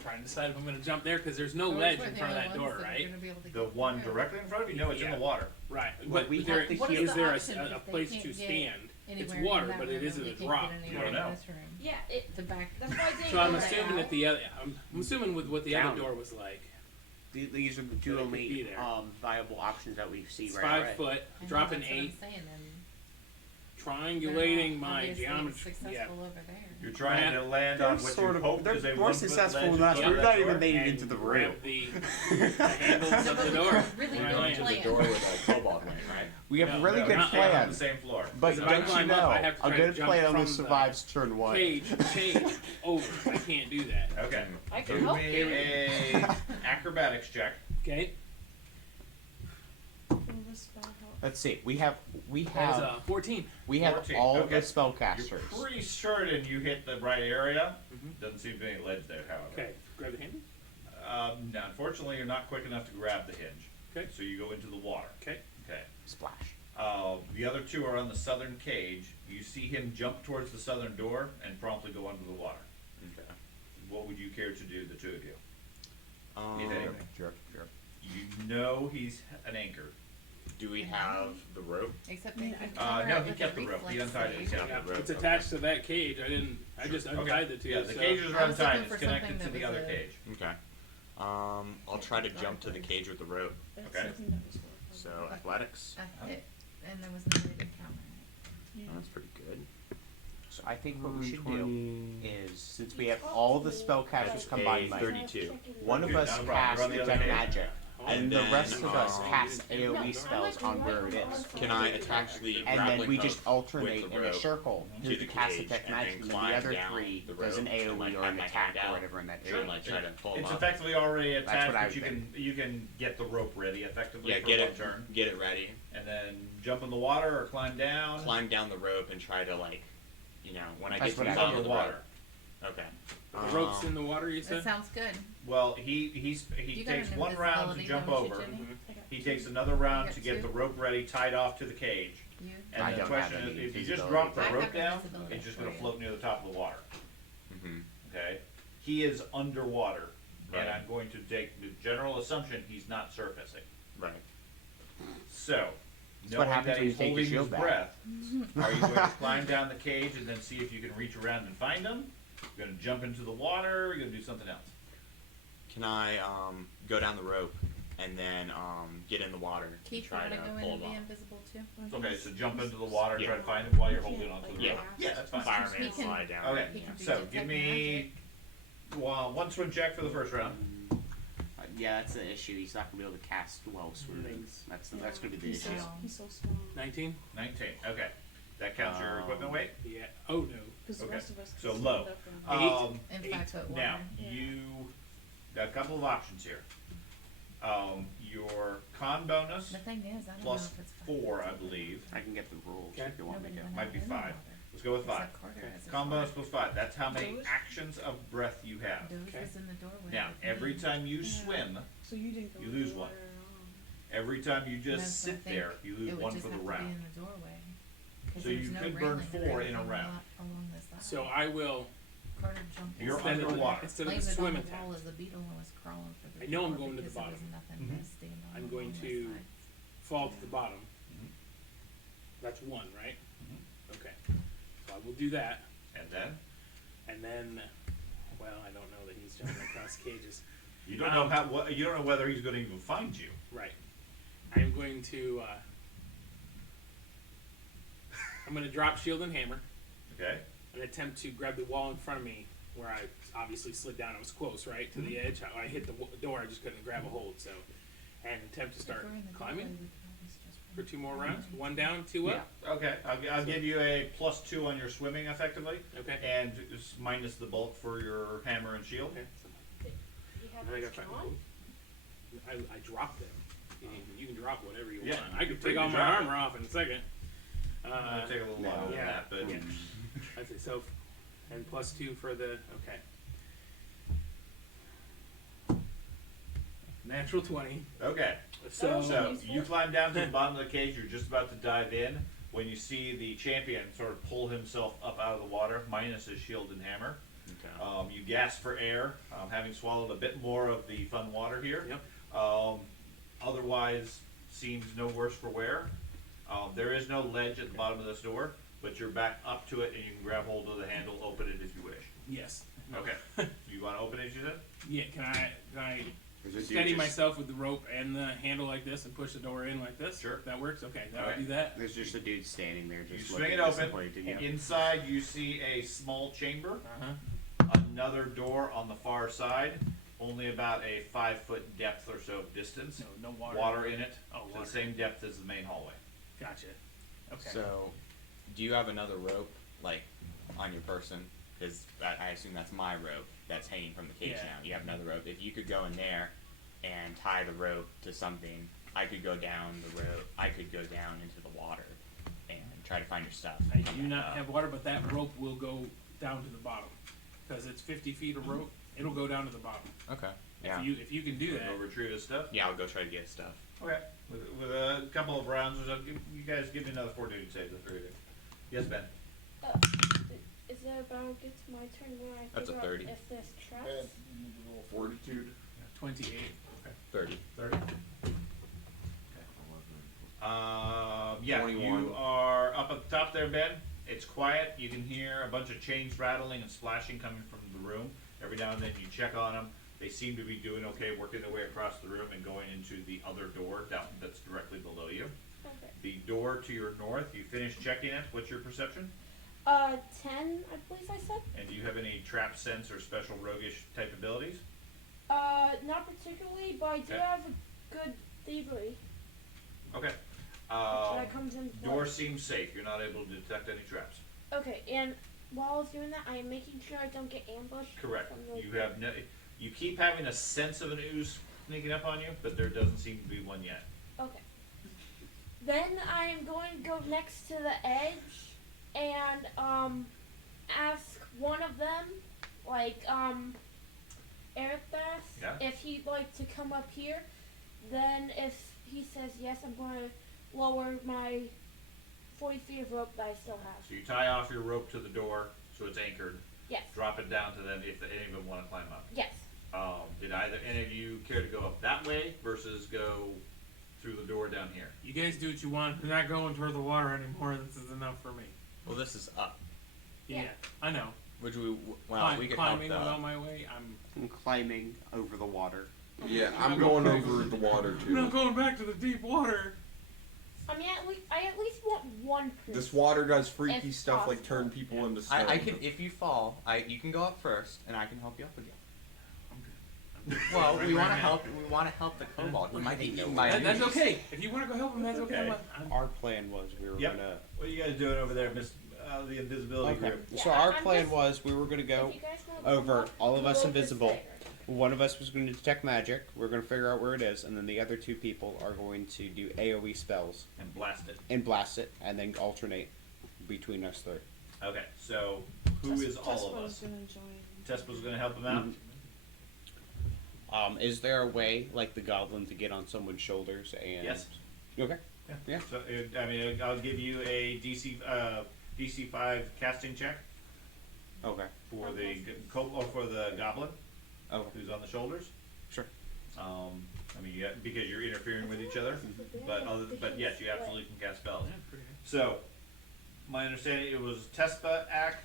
trying to decide if I'm going to jump there because there's no Which ledge way in the front of other that door, ones that right? you're gonna be able to the get one through? directly in front of you, no, it's in Yeah. the water. Right. What But we there, have to What hear- is is the there option a if they place can't to get stand? It's anywhere water, in that but it room, isn't they a can't drop. get You anywhere don't in know. this room. Yeah, it. To back. That's why I didn't So I'm go assuming out. that the other, I'm assuming with what the other Down. door was like. These are the So two they could be only there. viable options that we see It's right 5 away. foot, I know, dropping that's what I'm 8, saying, and triangulating they're not my obviously geometry. successful Yeah. over there. You're trying Yeah. to land They're on what sort you of- hope they're is a more 1 foot successful ledge than us. in We're front of not that even door. made it And into the grab room. the handles of the door. Really when I good land. plan. The door with a cobalt lane, right? We have No, a really no, good not Stay on plan, the same floor. but If I don't you climb up, know, I have to a try to good jump plan from only the survives turn 1. Cage over. I can't do that. Okay. I can Do help. me a acrobatics check. Okay? Will this spell help? Let's see. We have That is 14. we have 14, all okay. the You're spellcasters. pretty certain you hit the right area. Mhm. Doesn't seem to be any ledge there, however. Okay, grab the handle. No, unfortunately, you're not quick enough to grab the hinge. Okay. So you go into the water. Okay. Okay. Splash. The other two are on the southern cage. You see him jump towards the southern door and promptly go under the water. Okay. What would you care to do, the two of you? Um, anything. jerk, jerk. You know he's an anchor. Do we have the rope? Except they could No, cover he it with kept a the rope. He reflex untied it. save. Yeah. Yeah, rope, it's okay. attached to that cage. I just Okay. untied the two. Yeah, the so. cages are I was untied. looking It's for connected something to the that other was a- cage. Okay. I'll try to jump to the cage with the rope. That's Okay. something that was worth it. So athletics. A hit, and there was no way to counter Yeah. Oh, that's pretty good. So I think what we should do is, since we have all the spellcasters combined, Mike, 32. one of Good, us not a problem. casts You're on the other detect page. magic, and And the then, rest of us cast No, AoE I spells like on right where it on is. the Can I attach the And then grappling we hook just alternate with the in a rope circle to who the casts cage detect and magic, then and the climb other down 3 the does an rope and, AoE like, or have an my attack hand or out whatever in that Sure. area. and try to pull It's them up. effectively already attached, what I but would you can get the rope ready effectively Yeah, for get one it, turn. get it ready. And then jump in the water or climb down. Climb down the rope and try to when I That's get to what the I bottom under of the the water. rope. Okay. The rope's in the water, you That said? sounds good. Well, he You got takes an one round to invisibility, jump don't you, over. Jenny? He takes another round got to get two. the rope ready, tied off to the cage. You? And I the don't question have is, any if you just visibility. drop the I have rope the down, visibility it's just for gonna you. float near the top of the water. Mm-hmm. Okay? He is underwater, and Right. I'm going to take the general assumption he's not surfacing. Right. So, That's what knowing happens that when he's you take your holding his shield back. breath, are you going to climb down the cage and then see if you can reach around and find him? You're gonna jump into the water, you're gonna do something else. Can I go down the rope and then get in the water and Keith, you try wanna to go in pull and him be off? invisible too? Okay, so jump into the water and Yeah. try to find him while you're holding onto the Yeah. rope. Yeah, that's fine. Fireman He can- slide down. Okay, He can do so detect give me one swim check for the first round. Yeah, that's the issue. He's not gonna be able to cast well swimmings. That's gonna be the He's issue. so, he's so small. 19? 19, okay. That counts your equipment weight? Yeah. Oh no. Because the Okay, rest of us. so can low. stand up and- And 8. 5 foot water. Now, Yeah. you got a couple of options here. Your con bonus The thing is, I don't plus know if it's 4, I believe. I can get the rules Okay. if you want me Nobody to. went Might out be in the 5. water. Let's go with 5. Except Carter has his Con bonus water. plus 5. That's how many Doge? actions of breath you have. Doge Okay. was in the doorway. Now, with every me. time you Yeah. swim, So you didn't go You in lose the one. water at all. every time you No, just so I sit think there, you lose it would 1 just for the have to be round. in the doorway. 'Cause So there's you no could burn railing or 4 in a anything round. Along the side. So I will, Carter jumped You're instead of underwater. instead of laying the it swim on the attack, wall as a beetle and was crawling for the I know I'm door going to the because there was bottom. nothing Mhm. to stand on I'm going along the to side. fall to the bottom. Mhm. That's 1, right? Mhm. Okay. So I will do that. And then, And then, well, I don't know that he's jumping across cages. you don't know you don't know whether he's going to even find you. Right. I'm going to, I'm going to drop shield and hammer Okay? and attempt to grab the wall in front of me where I obviously slid down. I was close, right, to the edge. I hit the door. I just couldn't grab a hold. So, and attempt to If start we're in the climbing doorway, we could always just for run 2 more away. rounds. 1 down, 2 up. Okay, I'll give you a +2 on your swimming, effectively, Okay. and just minus the bulk for your hammer and shield. Okay. You have I think I this found on? I dropped them. You can drop whatever you Yeah, want. you I can could take freely all my drop it. armor off in a second. I'm gonna take a little while on yeah, that, but yeah. I think so. And +2 for the okay. Natural 20. okay. So, So you climb down to the bottom of the cage. You're just about to dive in when you see the champion sort of pull himself up out of the water, minus his shield and hammer. Okay. You gasp for air, having swallowed a bit more of the fun water here. Yep. Otherwise, seems no worse for wear. There is no ledge at the bottom of this door, but you're back up to it, and you can grab hold of the handle, open it if you wish. yes. Okay. You want to open it, you said? Yeah. Can I Is it steady just- myself with the rope and the handle like this and push the door in like this? Sure. That works. Okay. Now Okay. I'll do that. There's just a dude standing there You just swing looking it open. disappointed. Yeah. Inside, you see a small chamber. Uh-huh. Another door on the far side, only about a 5-foot depth or so of distance. No water. Water in it, Oh, to water. the same depth as the main hallway. Gotcha. Okay. So, do you have another rope, like, on your person? Because I assume that's my rope that's hanging from the cage Yeah. now. You have another rope. If you could go in there and tie the rope to something, I could go down the rope. I could go down into the water and try to find your stuff. I and come do back not up. have water, but that rope will go down to the bottom because it's 50 feet of rope. It'll go down to the bottom. Okay. Yeah. If you can do that. Go retrieve his stuff. Yeah, I'll go try to get stuff. Okay. With a couple of rounds or so, you guys give me another fortitude save, the three of you. Yes, Ben. Is it about gets my turn where I That's a figure 30. out if there's traps? Fortitude. 28. 30. 30. Yeah, 21. you are up at the top there, Ben. It's quiet. You can hear a bunch of chains rattling and splashing coming from the room. Every now and then you check on them. They seem to be doing okay, working their way across the room and going into the other door down that's directly below you. Okay. The door to your north, you finished checking it. What's your perception? 10, I believe I said. And do you have any trap sense or special roguish type abilities? Not particularly, but I do Okay. have a good thievery. Okay. That comes in play. Door seems safe. You're not able to detect any traps. Okay, and while I was doing that, I am making sure I don't get ambushed. Correct. From the, You have no. You keep having a sense of an ooze sneaking up on you, but there doesn't seem to be one yet. Okay. Then I am going to go next to the edge and ask one of them, like Eric Bass, Yeah. if he'd like to come up here. Then if he says yes, I'm going to lower my 40 feet of rope that I still have. So you tie off your rope to the door so it's anchored. Yes. Drop it down to them if any of them want to climb up. Yes. Did either any of you care to go up that way versus go through the door down here? You guys do what you want. I'm not going toward the water anymore. This is enough for me. Well, this is up. Yeah, Yeah. I know. Which we we could help climbing the. without my way. I'm climbing over the water. Yeah, I'm going over the water I'm not too. going back to the deep water. I mean, I at least want one person. This water does freaky If stuff like possible. turn people into stone. I can if you fall, you can go up first, and I can help you up again. I'm good. Well, Right we want to now. help. We want to help the kobold. We might be eaten by That's enemies. okay. If you want to go help him, that's okay. Okay. Our plan was we were Yep. gonna. What are you guys doing over there, Miss the invisibility Okay. group? So Yeah, our I'm plan just- was we were gonna go If you guys wanna over, come up, all of us go over invisible. there. One of us was going to detect magic. We're going to figure out where it is, and then the other two people are going to do AOE spells And blast it. and blast it, and then alternate between us three. Okay, so who is all of us? Gonna join. Tespa's going to help him out. Is there a way, like the goblin, to get on someone's shoulders and? Yes. Okay. Yeah. So I mean, I'll give you a DC 5 casting check Okay. for the for the goblin Okay. who's on the shoulders. Sure. I mean, because you're interfering with each other, but yes, you absolutely can cast spells. Yeah, pretty good. So, my understanding, it was Tespa, Ak,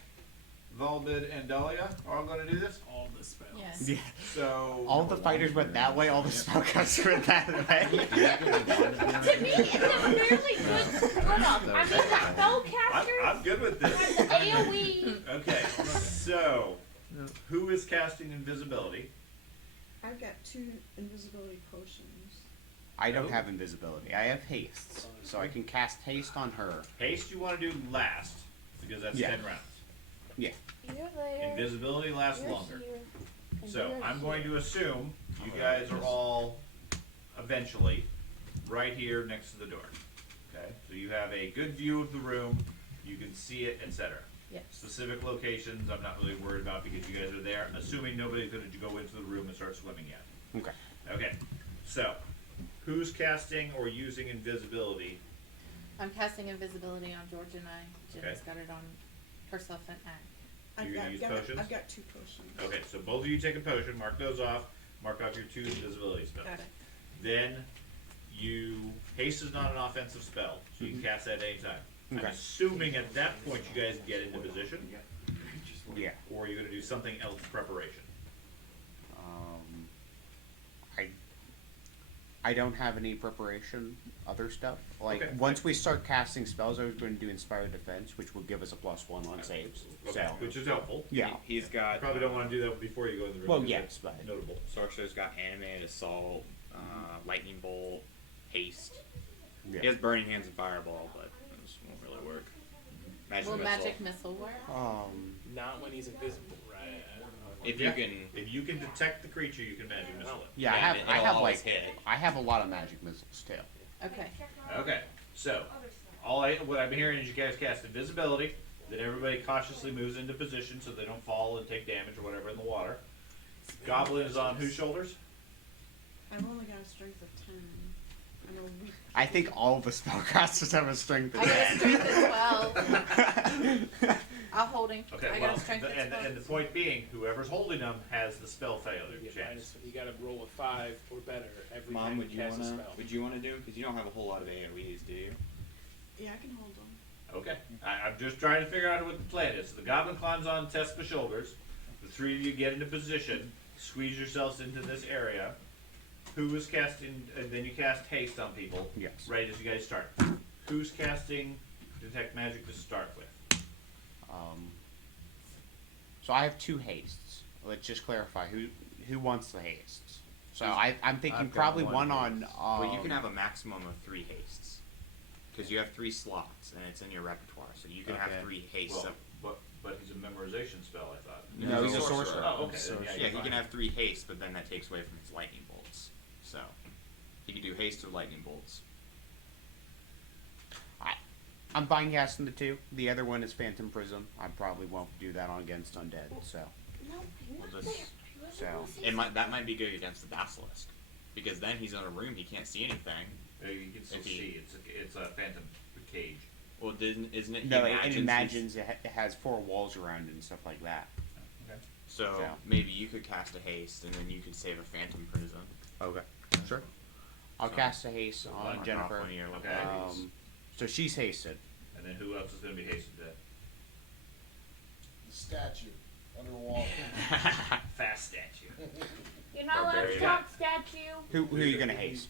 Volbid, and Dahlia are all going to do this. All the spells. Yes. Yeah. So All the fighters went that way. All the spellcasters went that way. To me, it's a really good setup. I mean, the spellcasters I'm good with this. and the AoE. Okay, so who is casting invisibility? I've got 2 invisibility potions. I don't have invisibility. I have haste, so I can cast haste on her. Haste you want to do last because that's Yeah. 10 rounds. Yeah. You're there. Invisibility lasts You're longer. here, and So you're I'm going here. to assume you guys are all eventually right here next to the door. Okay, so you have a good view of the room, you can see it, etc. Yes. Specific locations I'm not really worried about because you guys are there, assuming nobody's going to go into the room and start swimming yet. Okay. Okay, so who's casting or using invisibility? I'm casting invisibility on George and I. Jen's Okay. got it on herself and I. You're gonna use potions? I've got 2 potions. Okay, so both of you take a potion, mark those off, mark off your 2 invisibility spells. Got it. Then haste is not an offensive spell, so you can cast that anytime. I'm Okay. assuming at that point you guys get into position, Yeah. or you're gonna do something else preparation. I don't have any preparation, other stuff. Like, Okay. once we start casting spells, I was going to do Inspired Defense, which will give us a +1 on saves. Okay, So, which is helpful. yeah. He's got. Probably don't wanna do that before you go in the room. Well, because yes, that's but- notable. Sorcerer's got animated assault, lightning bolt, haste. Yeah. He has burning hands and fireball, but this won't really work. Magic Will missile. magic missile work? Not when he's invisible, right? I don't know. If Yeah. you can. If you can detect the creature, you can magic missile it. Yeah, Yeah, I it'll have always like, hit. I have a lot of magic missiles too. Okay. Okay, so what I'm hearing is you guys cast invisibility, then everybody cautiously moves into position so they don't fall and take damage or whatever in the water. Goblin is on whose shoulders? I've only got a strength of 10. I'm a weak. I think all the spellcasters have a strength of I got a 10. strength of 12. I'll hold him. Okay, I well, got a strength of 12. and the point being, whoever's holding them has the spell failure You get chance. you gotta roll a 5 or better every Mom, time would you you cast a wanna? spell. Would you wanna do? Because you don't have a whole lot of AOE's, do you? Yeah, I can hold them. Okay, I'm just trying to figure out what the plan is. So the goblin climbs on Tespa's shoulders. The 3 of you get into position, squeeze yourselves into this area. Who is casting? Then you cast haste on people. Yes. Right as you guys start. Who's casting detect magic to start with? So I have 2 hastes. Let's just clarify who wants the hastes. So I'm thinking I've got probably one one on. haste. Well, you can have a maximum of 3 hastes. Because you have 3 slots, and it's in your repertoire, so you can have Okay. 3 hastes. Well, but he's a memorization spell, I thought. No, he's a sorcerer. Oh, okay. So- then yeah, you're he can fine. have 3 haste, but then that takes away from his lightning bolts. So, he can do haste or lightning bolts. I'm fine casting the 2. The other one is Phantom Prism. I probably won't do that on against undead. So No, We'll not just- there. You guys so- are gonna see That might be good against the basilisk, because then he's in a room he can't see anything. You can still If he- see it's a phantom cage. Well, isn't it? No, he it imagines it has 4 walls around it and stuff like that. Okay. So maybe you could cast a haste, and then you could save a phantom prison. Okay, sure. I'll So- cast a haste so on mark off Jennifer. one of your Okay. So she's hasted. And then who else is going to be hasted then? The statue underwater. Fast statue. You're not allowed to Barbarian. talk, statue. Who are you gonna haste?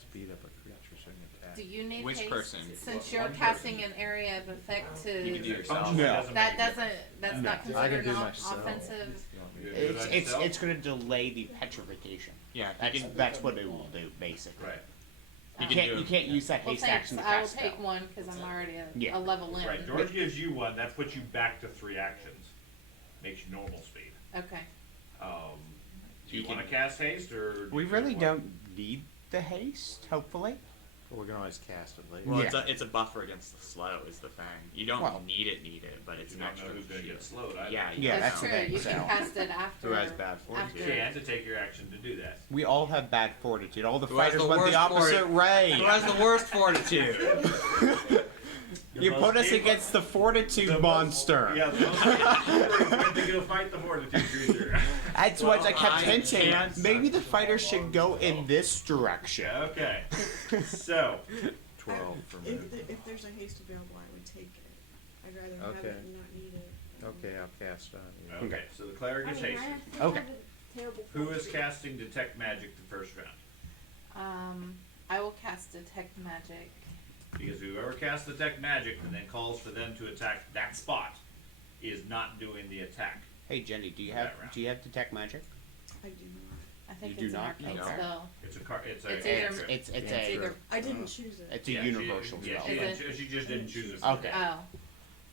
Speed up a creature so you can attack. Do you need Which haste person? since you're casting an area of effect You can do to? yourself. No. That doesn't. That's No. not I can considered do an myself. offensive. You gonna do that yourself? It's gonna delay the petrification. Yeah, That's what it will do basically. Right. You can't use that Well, haste thanks. action to I will cast take spell. one because I'm already Yeah. a level in. Right. George gives you one. That puts you back to 3 actions. Makes you normal speed. Okay. Do you You want to can- cast haste or? We do you really want- don't need the haste, hopefully. We can always cast it later. Well, Yeah. it's a buffer against the slow is the thing. You don't Well- need it, but it's You an don't know extra who's going to get shield. slowed either. Yeah, Yeah, that's that's the true. thing, You so. can cast it after. Who has bad You fortitude? can to take your action to do that. We all have bad fortitude. All the Who has fighters the went worst the opposite way. Who has the worst fortitude? You put us against the fortitude monster. Yeah, the most went to go fight the fortitude creature. That's what I kept I hinting. can't. Maybe the fighters should go in this direction. Okay. So, 12 for me. If there's a haste available, I would take it. I'd rather have Okay. it and not need it. Okay, I'll cast on you. okay. So the cleric is hasted. Okay. Terrible Who is fortune. casting detect magic the first round? I will cast detect magic. Because whoever casts detect magic and then calls for them to attack that spot is not doing the attack. Hey Jenny, do you That have round. detect magic? I do not. I think You it's do an not? arcane Okay. spell. It's a car. It's a. It's either- cantrip. It's It's a either. I didn't choose it. it's a Yeah, universal she, yeah, spell. she, Is didn't, she just didn't choose it. Okay.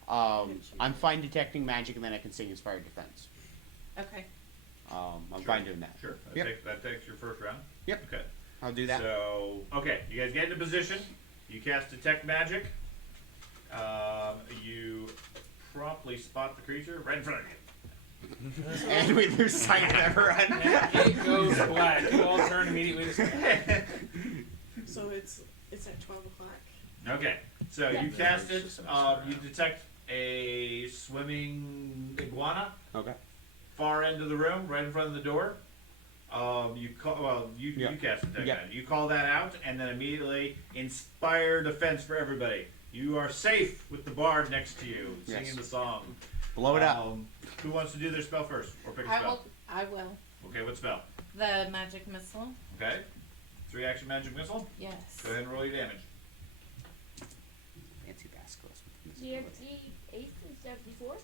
Oh. I'm fine detecting magic, and then I can sing Inspired Defense. Okay. I'm Sure. fine doing that. Sure. Yep. That takes your first round. Yep. Okay. I'll do that. So, okay, you guys get into position. You cast detect magic. You promptly spot the creature right in front of you. And we lose sight of everyone. It goes black. You all turn immediately to sky. So it's at 12 o'clock. Okay, so you cast it. You detect a swimming iguana Okay. far end of the room, right in front of the door. You call. Well, you Yeah. you cast detect Yeah. magic. You call that out, and then immediately inspire defense for everybody. You are safe with the bard next to you, singing Yes. the song. Blow it up. Who wants to do their spell first, or pick a I spell? will. I will. Okay, what spell? The magic missile. Okay, 3-action magic missile. Yes. Go ahead and roll your damage. Fancy basketball. DFG 8 instead of D4?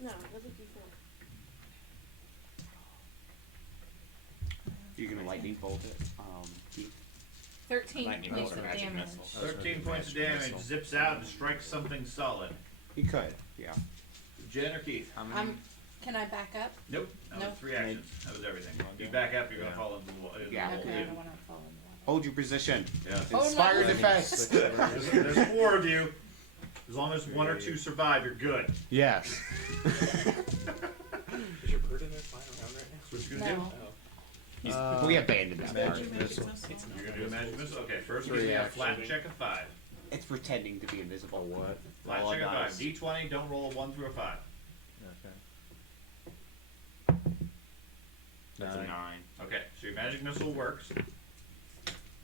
No, was it D4? You're gonna lightning bolt it. Keith. 13 Lightning points bolt of or magic damage. missile. 13 points of damage, zips out and strikes something solid. You could. Yeah. Jen or Keith? How many? Can I back up? Nope. That was Nope. 3 actions. That was everything. If you back up, you're gonna fall into the wall. Yeah. Okay, I don't want to fall in the water. Hold your position. Yeah. Oh, Inspire no. defense. There's 4 of you. As long as 1 or 2 survive, you're good. Yes. Is your bird in there flying around right now? What you gonna No. Oh. We abandoned that part. Magic missile. do? You're gonna do a magic missile? Okay, first Three give me a action. flat check of 5. It's pretending to be invisible. What? Flat Roll a check of 5. dice. D20, don't roll a 1 through a 5. Okay. That's a 9. Okay, so your magic missile works.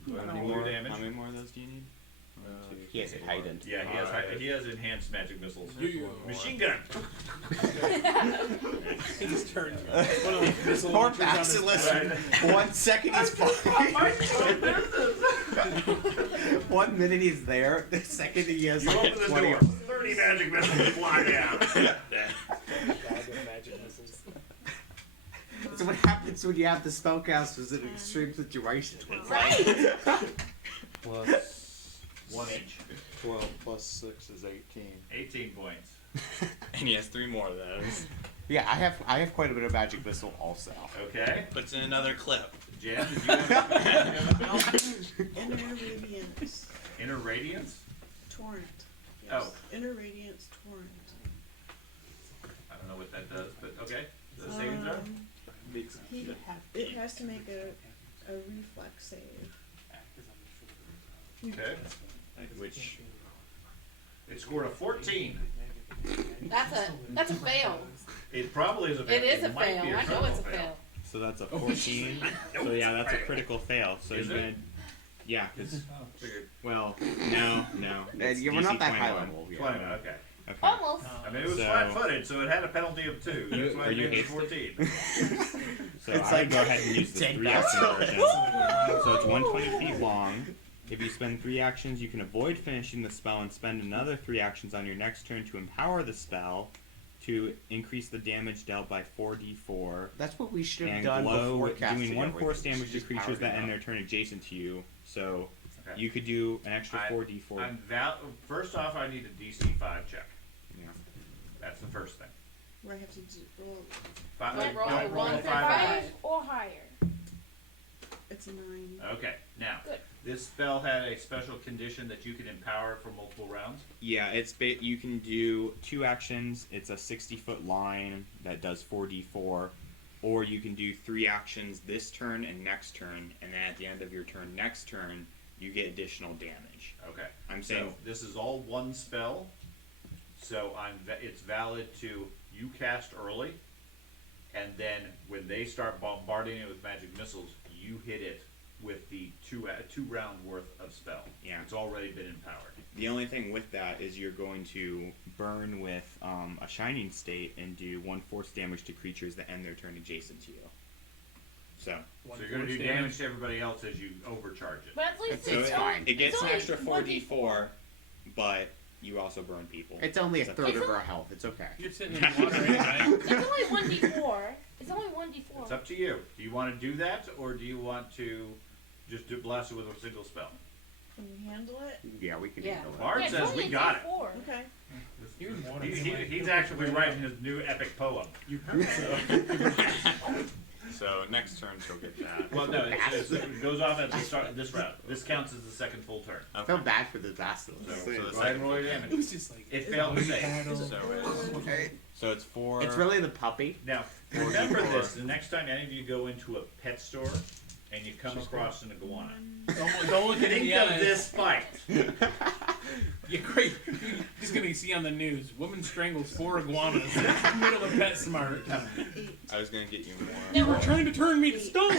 Go ahead and roll your damage. How many more of those do you need? He has it heightened. Yeah, he has enhanced magic missiles. Yeah. Machine gun. He just turned one of those missile Poor launchers on his Basilisk. back. 1 second he's fine. 1 minute he's there. The second he has You like open the 20. door. 30 magic missiles fly out. Bag of magic missiles. So what happens when you have the spellcasters in extreme situations? Right. Plus 1 each. 12 plus 6 is 18. 18 points. And he has 3 more of those. Yeah, I have quite a bit of magic missile also. Okay. Puts in another clip. Jen, did you have Inner Radiance Inner Radiance? Torrent. Yes. Oh. Inner Radiance Torrent. I don't know what that does, but okay. The saving throw? It has to make a reflex save. Okay. which It scored a 14. That's a fail. It probably is a fail. It is a might fail. be I know it's a critical fail. so that's a 14. So yeah, that's a critical fail. So Is you're it? gonna yeah, because Figured. well no. It's We're not DC that high 21. level. Yeah. 20, okay. Okay. Almost. I mean, it was So- flat-footed, so it had a penalty of 2. That's why are I you gave it hasty? 14. So It's I like would go ahead and use the 10 3 action version. So it's 120 feet long. If you spend 3 actions, you can avoid finishing the spell and spend another 3 actions on your next turn to empower the spell to increase the damage dealt by 4d4. That's what we should have And done glow, before casting doing 1 everything. force We damage should to just creatures power that them end up. their turn adjacent to you. So Okay. you could do an extra I- 4d4. First off, I need a DC 5 check. Yeah. That's the first thing. Where I have to roll. Five, Roll don't roll a one 5 five dice. or higher. It's a 9. Okay, now, Good. this spell had a special condition that you can empower for multiple rounds. Yeah, you can do 2 actions. It's a 60-foot line that does 4d4, or you can do 3 actions this turn and next turn, and then at the end of your turn next turn, you get additional damage. Okay. I'm So saying this is all one spell. So it's valid to you cast early, and then when they start bombarding it with magic missiles, you hit it with the two round worth of spell. Yeah. It's already been empowered. the only thing with that is you're going to burn with a shining state and do 1 force damage to creatures that end their turn adjacent to you. So So you're going to do damage to everybody else as you overcharge it. But at least So it's only, it gets it's an only extra 1d4. 4d4, but you also burn people. It's only a So- third of our health. It's okay. You're sitting in the water anyway. It's only 1d4. It's only 1d4. It's up to you. Do you want to do that, or do you want to just blast it with a single spell? Can you handle it? Yeah, we can Yeah. handle it. Bard Yeah, it's says only we a got it. D4. Okay. You're in water He's anyway. actually writing his new epic poem. So next turn she'll get that. Well, no, it goes off at the start of this round. This counts as the second full turn. I feel bad for the basilisk. So, So the go ahead second and roll your It damage. was just like It failed to save. Okay. So it's 4. It's really the puppy. Now, remember this, the next time any of you go into a pet store and you come across an iguana, don't look at think the of eyes. this fight. Yeah, great. You're just gonna see on the news: woman strangles 4 iguanas in the middle of PetSmart. I was gonna get you more. They were trying to turn me to stone.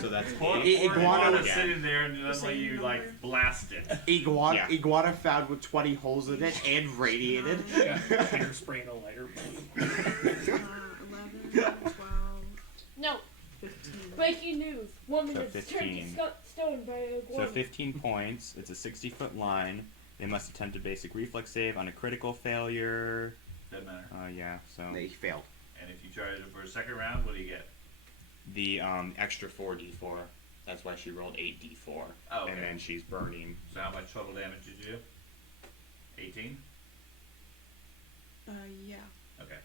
So that's Or 8. iguana Iguana- sitting there and suddenly you like blast it. Iguana, Yeah. iguana found with 20 holes in it and radiated. Yeah, hairspray and a lighter. 11, 12, No. 15. Breaking news. Woman So is turned to 15. stone by a So iguana. 15 points. It's a 60-foot line. They must attempt a basic reflex save on a critical failure. Doesn't matter. Yeah. So They failed. And if you try it for a second round, what do you get? the extra 4d4. That's why she rolled 8d4. Oh, okay. And then she's burning. So how much total damage did you do? 18? Yeah. Okay.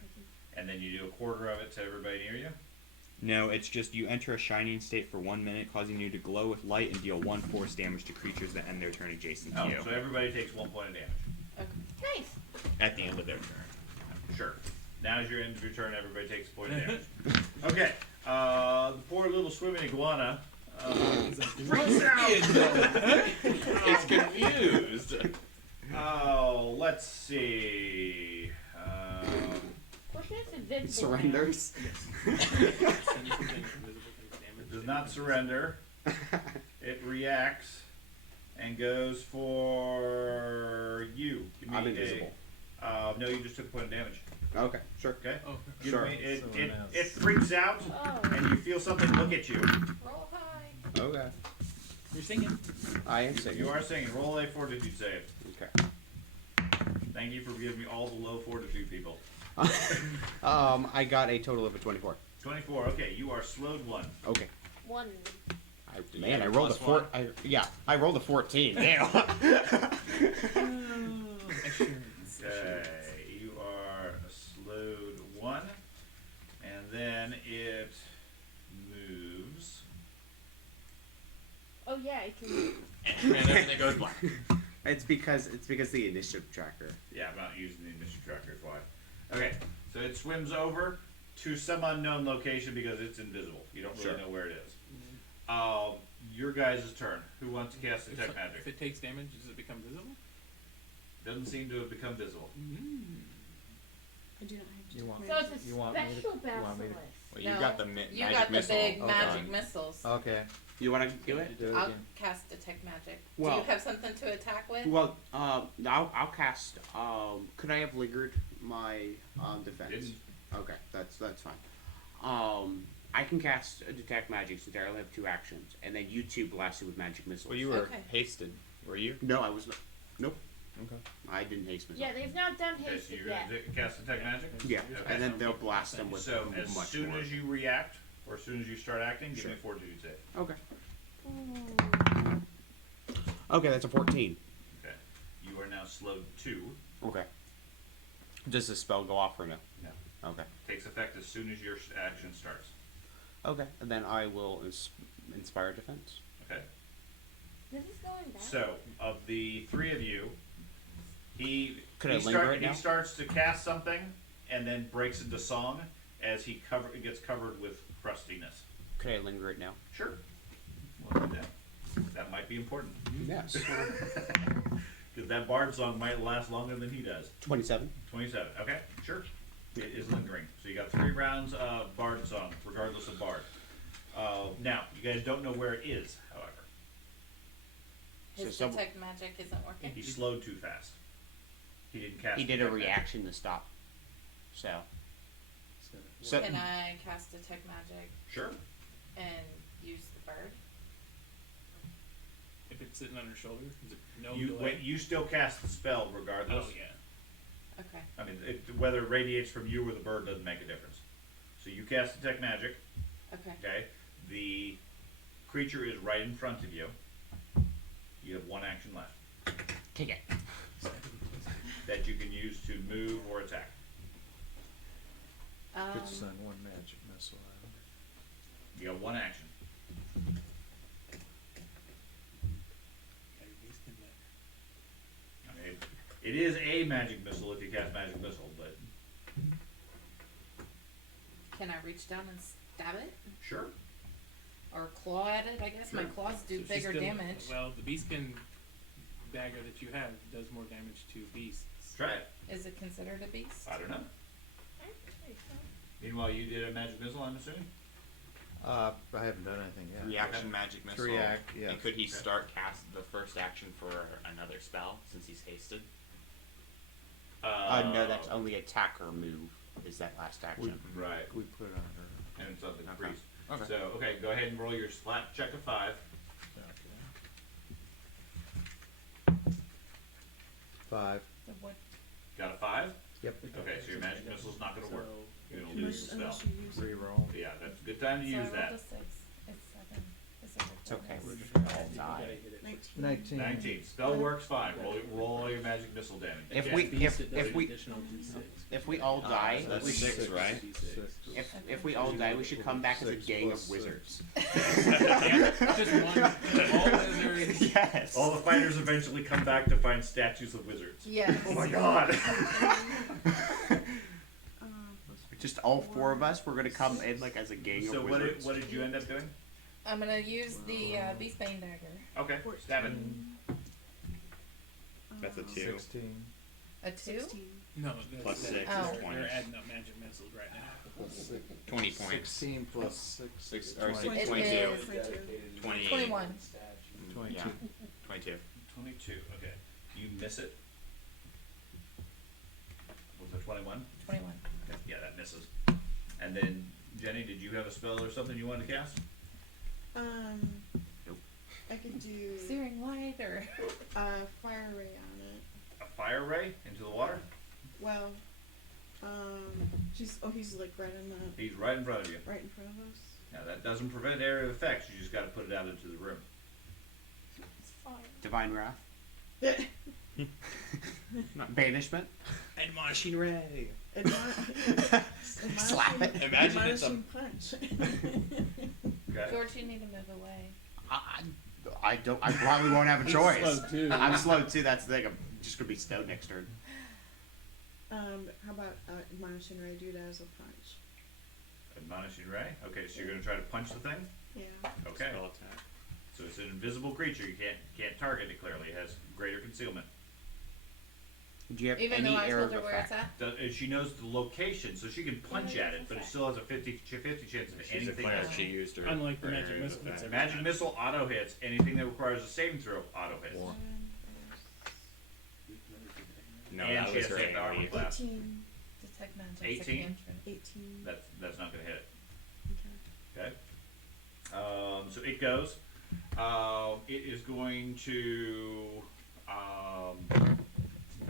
And then you do a quarter of it to everybody near you? No, it's just you enter a shining state for 1 minute, causing you to glow with light and deal 1 force damage to creatures that end their turn adjacent to Oh, you so everybody takes 1 point of damage. Nice. at the end of their turn. Sure. Now is your end of your turn, everybody takes a point of damage. Okay. The poor little swimming iguana freaks out. It's confused. Oh, let's see. Question is invincible. Surrenders. It does not surrender. It reacts and goes for you. Give me I'm invisible. No, you just took a point of damage. Okay, sure. Okay. Oh, Give Sure. me, it, So it, now it freaks out, Oh. and you feel something look at you. Roll high. Okay. You're singing. I am singing. You are singing. Roll a fortitude save. Okay. Thank you for giving me all the low fortitude people. I got a total of a 24. 24. Okay, you are slowed 1. Okay. 1. I rolled a plus 4. I rolled a 14. Damn. Okay, you are slowed 1, and then it moves. Oh yeah, it can. And then it goes black. It's because the initiative tracker. Yeah, I'm not using the initiative tracker, is why. Okay, so it swims over to some unknown location because it's invisible. You don't really Sure. know where it is. Your guys' turn. Who wants to cast If detect magic? If it takes damage, does it become visible? Doesn't seem to have become visible. I do not have to You take want- So magic. it's a You want me to- special you want me to- basilisk. Well, you No, got the You magic got the missile. big on. magic missiles. Okay. You want to do it? Do it I'll again. cast detect magic. Do Well- you have something to attack with? Well, I'll cast. Could I have lingered my defense? Didn't. Okay, that's fine. I can cast a detect magic since I only have 2 actions, and then you 2 blast it with magic missiles. Well, you were Okay. hasted, were you? No, I was not. Nope, Okay. I didn't haste myself. Yeah, they've not done Okay, so hasted you're yet. gonna cast detect magic? Yeah, Okay. and then they'll blast them with So as much soon more. as you react, or as soon as you start acting, give me Sure. a fortitude save. Okay. Okay, that's a 14. Okay. You are now slowed 2. Okay. Does the spell go off or no? No. Okay. Takes effect as soon as your action starts. Okay, and then I will inspire defense. Okay. This is going back. So of the 3 of you, Could I linger right now? he starts to cast something and then breaks into song as he gets covered with crustiness. Could I linger it now? Sure. We'll do that. That might be important. Yes. Because that bard song might last longer than he does. 27. 27. Okay, sure. It is lingering. So you got 3 rounds of bard song, regardless of bard. Now, you guys don't know where it is, however. His So detect magic isn't working. He slowed too fast. He didn't cast. He did a detect magic. reaction to stop. So. Can I cast detect magic Sure. and use the bird? If it's sitting on her shoulder, is it no You delay? you still cast the spell regardless. Oh yeah. Okay. I mean, whether it radiates from you or the bird doesn't make a difference. So you cast detect magic. Okay. Okay. The creature is right in front of you. You have 1 action left Take it. that you can use to move or attack. Could send one magic missile out. You got 1 action. Got your beast in there. I mean, it is a magic missile if you cast magic missile, but Can I reach down and stab it? sure. Or claw at it? I guess my Sure. claws do So she's bigger still- damage. Well, the beastkin dagger that you have does more damage to beasts. Try it. Is it considered a beast? I don't know. Meanwhile, you did a magic missile, I'm assuming? I haven't done anything yet. Reaction magic missile. React, yeah. And could he Okay. start cast the first action for another spell since he's hasted? No, that's only attacker move. Is that last action? Right. We put it on her. And it's on the Okay. priest. Okay. So, okay, go ahead and roll your slap check of 5. Okay. 5. The what? Got a 5? Yep. Okay, so your magic missile's not gonna work. So, You're gonna lose the Unless spell. you use it. Reroll. Yeah, that's a good time to So I use rolled that. a 6. It's 7. It's okay. we're We're just all gotta die. hit it. 19. 19. Spell works fine. Roll all your magic missile damage. If Yeah. we Beast, it does if an we additional D6. if we all die, so that's we should, 6, right? if we all die, we should come back as a 6 gang plus of wizards. Just one. All wizards. Yes. All the fighters eventually come back to find statues of wizards. Yes. Oh my god! Just all 4 of us. We're gonna come in like as a gang So of what wizards. did you end up doing? I'm gonna use the beastbane dagger. Okay, stab it. That's a 2. 16. A 2? 16. No, that's Plus that- 6 Oh. is 20. They're adding up magic missiles right now. Plus 6. 20 points. 16 plus 6. Six- or 20. It 22. is 20. 21. 22. Yeah. 22. 22, okay. You miss it. Was it 21? 21. Okay, yeah, that misses. And then, Jenny, did you have a spell or something you wanted to cast? Nope. I could do Searing light or. fire ray on it. A fire ray into the water? Well, he's like right in He's right in front of you. right in front of us. Now, that doesn't prevent area of effects, you just gotta put it out into the room. It's fire. Divine wrath. Not banishment. Admonishing ray. Slap it. Imagine it's a- Admonishing punch. Okay? George, you need to move away. I don't. I probably won't have a choice. slow, too. I'm slow too. That's the thing. I'm just gonna be stoned next turn. How about admonishing ray? Do that as a punch. Admonishing ray? Okay, so you're gonna try to punch the thing? Yeah. Okay. Spell attack. So it's an invisible creature. You can't target it clearly. It has greater concealment. Do you have Even any though I area told of her where it's effect? at. She knows the location, so she can punch at it, but it still has a 50 chance of She's a anything player. else. She used her. Unlike the her magic area of missile, effect. that's Magic missile auto hits. Anything that requires a saving throw auto hits. One. No, And that she was has her to hit the armor AoE. class. 18. Detect magic. 18? 18. That's not gonna hit it. Okay. Okay. So it goes. It is going to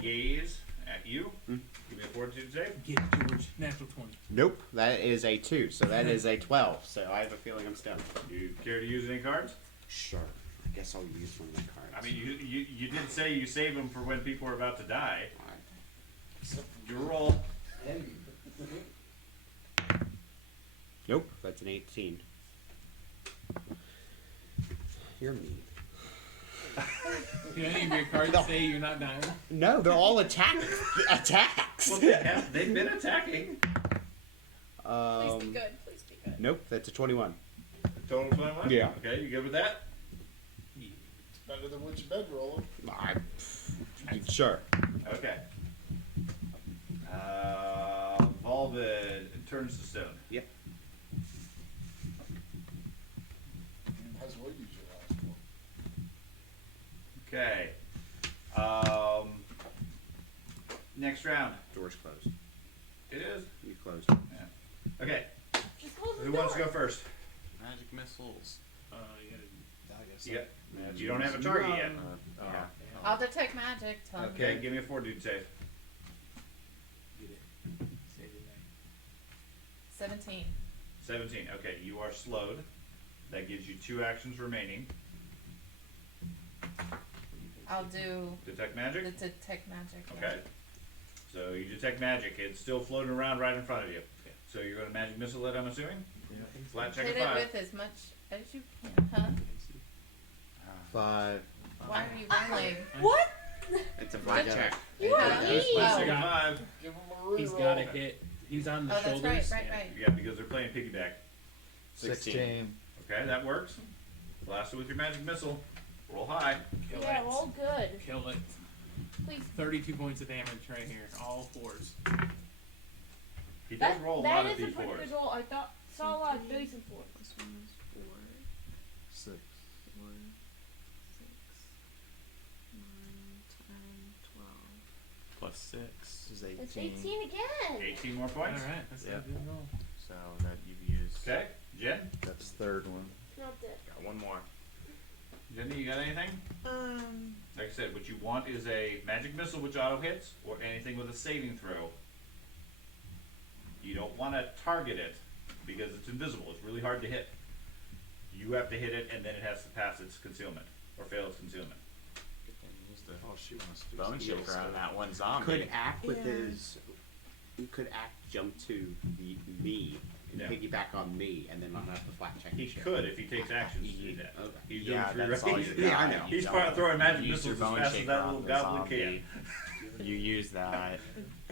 gaze at you. Give me a fortitude save. Get George, natural 20. Nope, that is a 2, so that is a 12. So I have a feeling I'm stunned. You care to use any cards? Sure. I guess I'll use one of the cards. I mean, you did say you save them for when people are about to die. Your roll. Nope, that's an 18. You're mean. Do any of your cards say you're not dying? No, they're all attacks. Well, they've been attacking. Please be good. Please be good. Nope, that's a 21. Total 21? Yeah. Okay, you good with that? It's better than what you bedroll. Sure. Okay. Volvid turns to stone. Yep. That's what you should ask for. Okay. Next round. Door's closed. It is? You closed. Yeah. Okay. Just close the Who door. wants to go first? Magic missiles. You gotta, I guess. Yeah. You don't have a target yet. Yeah. I'll detect magic. Tell me. Okay, give me a fortitude save. Get it. Say the name. 17. 17. Okay, you are slowed. That gives you 2 actions remaining. I'll do Detect the magic? detect magic. yeah. Okay. So you detect magic. It's still floating around right in front of you. So you're going to magic missile it, I'm assuming? Flat check Hit of it 5. with as much as you can, huh? 5. Why are you rolling? What? It's a flat check. You are Huh? mean. Flat check Oh. of 5. Give him a reroll. He's got to hit. He's on the Oh, that's shoulders. right. yeah. Yeah, because they're playing piggyback. 16. Okay, that works. Blast it with your magic missile. Roll high. Kill Yeah, it. all good. Kill it. Please. 32 points of damage right here. All 4s. He does roll a lot That of is a pretty d4s. good roll. I saw a lot of 3s and 4s. This one is 4. 6. 4, 6, 9, 10, 12. Plus 6 is 18. It's 18 again. 18 more All points. right. That's Yeah. a good roll. So that you've used. Okay, Jen? That's third one. Not dead. Got one more. Jenny, you got anything? Like I said, what you want is a magic missile which auto hits, or anything with a saving throw. You don't want to target it because it's invisible. It's really hard to hit. You have to hit it, and then it has to pass its concealment or fail its concealment. Use the Oh, she wants to do bone steel shaker stuff. on that one zombie. Could act with Yeah. his. Could act jump to me and Yeah. piggyback on me, and then not have the flat check. He could if he takes actions to do that. Okay. He's Yeah, doing 3 that's all rounds. you Yeah, I got. know. He's You probably throwing magic use your missiles as bone fast as shaker that on little the goblin zombie. can. You use that. I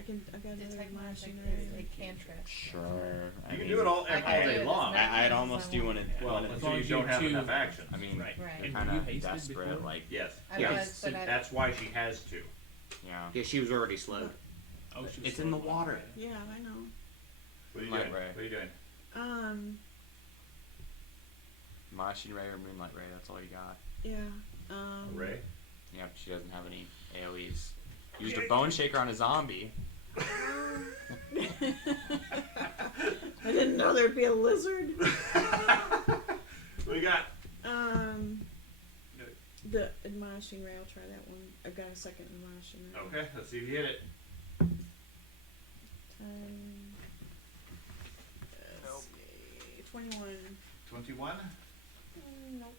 got another Detect magic machine is a ray. cantrip. Sure. You can do it all I can day do it as long. many I'd times almost as I do want. one at Well, one. as until long you as don't you have two- enough actions. I mean, Right. Right. you're And kind you of hasted desperate. before? Like, Yes. I Yeah. was, but I, That's why she has to. yeah. Yeah, she was already slowed. Oh, she was It's in the slow. water. Yeah, I know. What are you Light doing? ray. What are you doing? Machine ray or moonlight ray. That's all you got. Yeah. Ray? Yep. She doesn't have any AOE's. Used a bone shaker on a zombie. I didn't know there'd be a lizard. What do you got? The admonishing ray, I'll try that one. I've got a second admonishing ray. Okay, let's see if you hit it. 10. Let's see. 21. 21? Nope.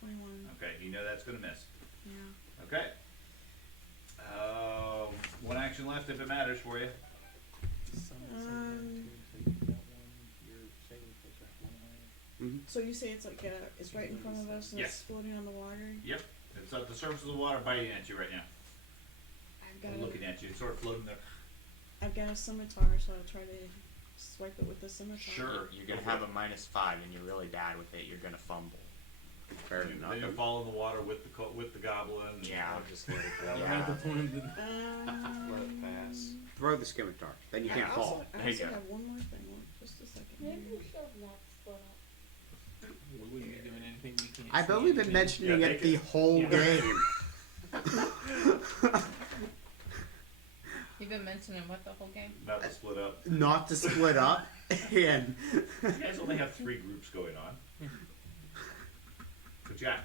21. Okay, you know that's going to miss. Yeah. Okay. One action left if it matters for you. So you say it's like it's right in front of us and Yes. it's floating on the water? Yep. It's at the surface of the water biting at you right now. I've got Or looking at you. It's sort of floating there. I've got a scimitar, so I'll try to swipe it with the scimitar. Sure. You're gonna have a -5, and you're really bad with it. You're gonna fumble. Fair Then enough. you fall in the water with the goblin. and- Yeah. I'll just let it go. I'll Yeah. have the point of the- Let it pass. Throw the scimitar. Then you can't I fall. also, I There you also go. have one more thing. Just a second. Maybe here. we should have not split up. We wouldn't be doing anything we can't I've see only been anything. mentioning Yeah, it take the it. whole Yeah. game. You've been mentioning what the whole game? Not to split up. Not to split up, and You guys only have 3 groups going on. What you got?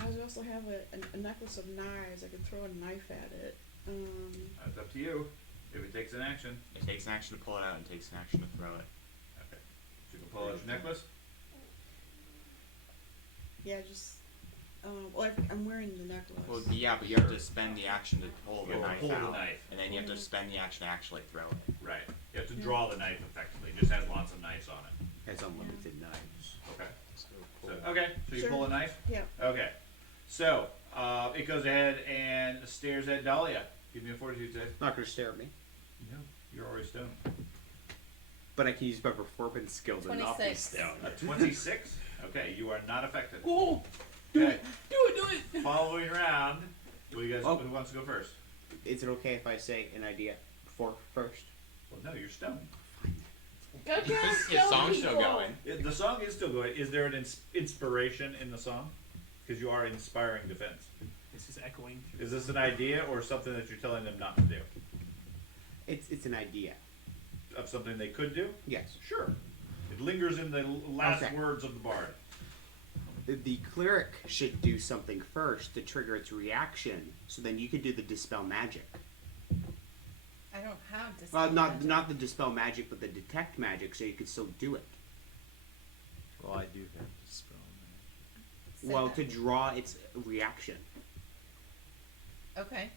I also have a necklace of knives. I could throw a knife at it. That's up to you. If it takes an action. It takes an action to pull it out, and takes an action to throw it. Okay. So you can pull out your necklace. Yeah, just. Well, I'm wearing the necklace. Well, yeah, but you have to spend the action to pull the Yeah, knife pull the out, knife. and then you have to spend the action to actually throw it. Right. You have to draw the knife effectively. It just has lots of knives on it. has unlimited knives. Okay. So So, pull. okay. So you Sure. pull a knife? Yeah. Okay. So, it goes ahead and stares at Dahlia. Give me a fortitude save. Not gonna stare at me, No. You're already stoned. but I can use my performance skill to not be 26. stoned. A 26? Okay, you are not affected. Oh, do Okay. it, do it. Following round, what do you guys, Oh. who wants to go first? Is it okay if I say an idea for first? Well, no, you're stoned. Good job, His song's still people. going. The song is still going. Is there an inspiration in the song? Because you are inspiring defense. This is echoing. through Is this an idea or something that you're telling them not to do? It's an idea. Of something they could do? Yes. Sure. It lingers in the last Okay. words of the bard. The cleric should do something first to trigger its reaction, so then you could do the dispel magic. I don't have this. Well, not the dispel magic, but the detect magic, so you could still do it. Well, I do have to spell that. Well, to draw its reaction. Okay.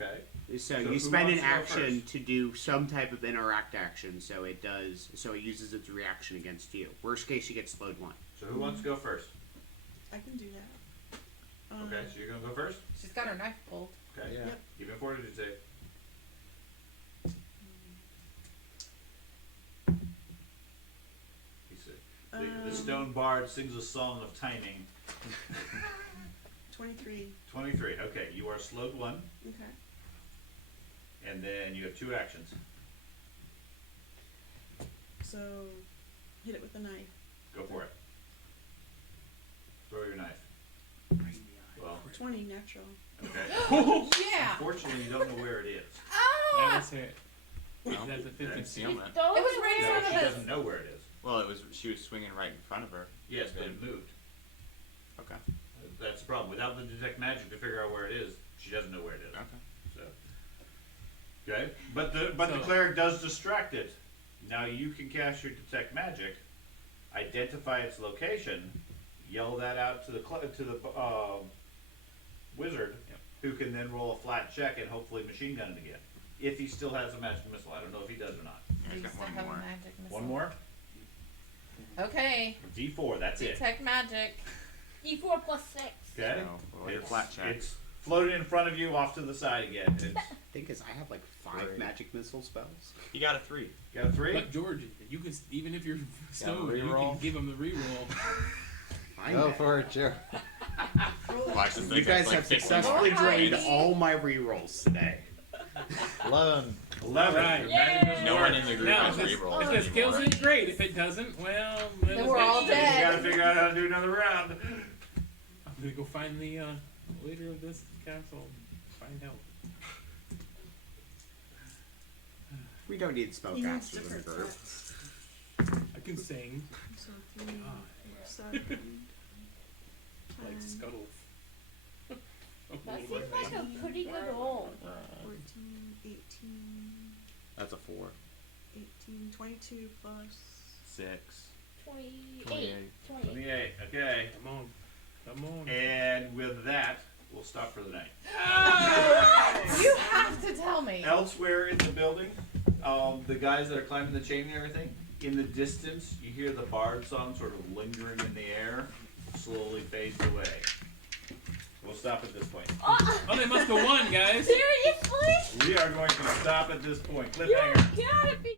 Okay. So who you spend an wants to go action first? to do some type of interact action, so it uses its reaction against you. Worst case, you get slowed 1. So who wants to go first? I can do that. Okay, so you're going to go first? She's got her knife pulled. Okay. Yeah. Yep. Give me a fortitude save. He said, the stone bard sings a song of timing. 23. 23. Okay, you are slowed 1, Okay. and then you have 2 actions. So, hit it with the knife. Go for it. Throw your knife. Well, 20 natural. okay. Yeah. Unfortunately, you don't know where it is. That Ah! was it. No, That's a I didn't 50. see him then. It was right in No, front she of us. doesn't know where it is. Well, she was swinging right in front of her. Yes, but it moved. Okay. That's the problem. Without the detect magic to figure out where it is, she doesn't know where it is. Okay. So, okay, but the cleric does distract it. Now you can cast your detect magic, identify its location, yell that out to the wizard, who can then roll a flat check and hopefully machine gun it again. If he still has a magic missile, I don't know if he does or not. Yeah, We he's used got to one have more. a magic missile. One more. Okay. D4. That's it. Detect magic. E4 plus 6. Okay. So, roll your flat check. It's floating in front of you, off to the side again. It's, Thing is, I have like 5 Right. magic missile spells. You got a 3. got a 3. But George, you can even if you're stoned, you reroll? can give him the reroll. I Go know. for it, Joe. Well, I should You think guys that's like have 50 successfully more, drained right? all my rerolls today. 11. 11. Right. Your magic missile No one works. in the group Now, has if this, rerolls if this kills anymore. it, great. If it doesn't, well, Then we're all You dead. gotta figure out how to do another round. I'm gonna go find the leader of this castle. Find out. We don't need He needs spellcasters in the different group. threats. I can sing So 3, Ah. 7, like 10, Scuttle. That seems like a pretty good roll. 14, 18, That's a 4. 18, 22 plus. 6. 28. 28. 28. Okay. Come on. Come on. And with that, we'll stop for the night. You have to tell me. Elsewhere in the building, the guys that are climbing the chain and everything, in the distance, you hear the bard song sort of lingering in the air, slowly fades away. We'll stop at this point. Oh, Oh, they must have won, guys. seriously? We are going to stop at this point. You Cliffhanger. gotta be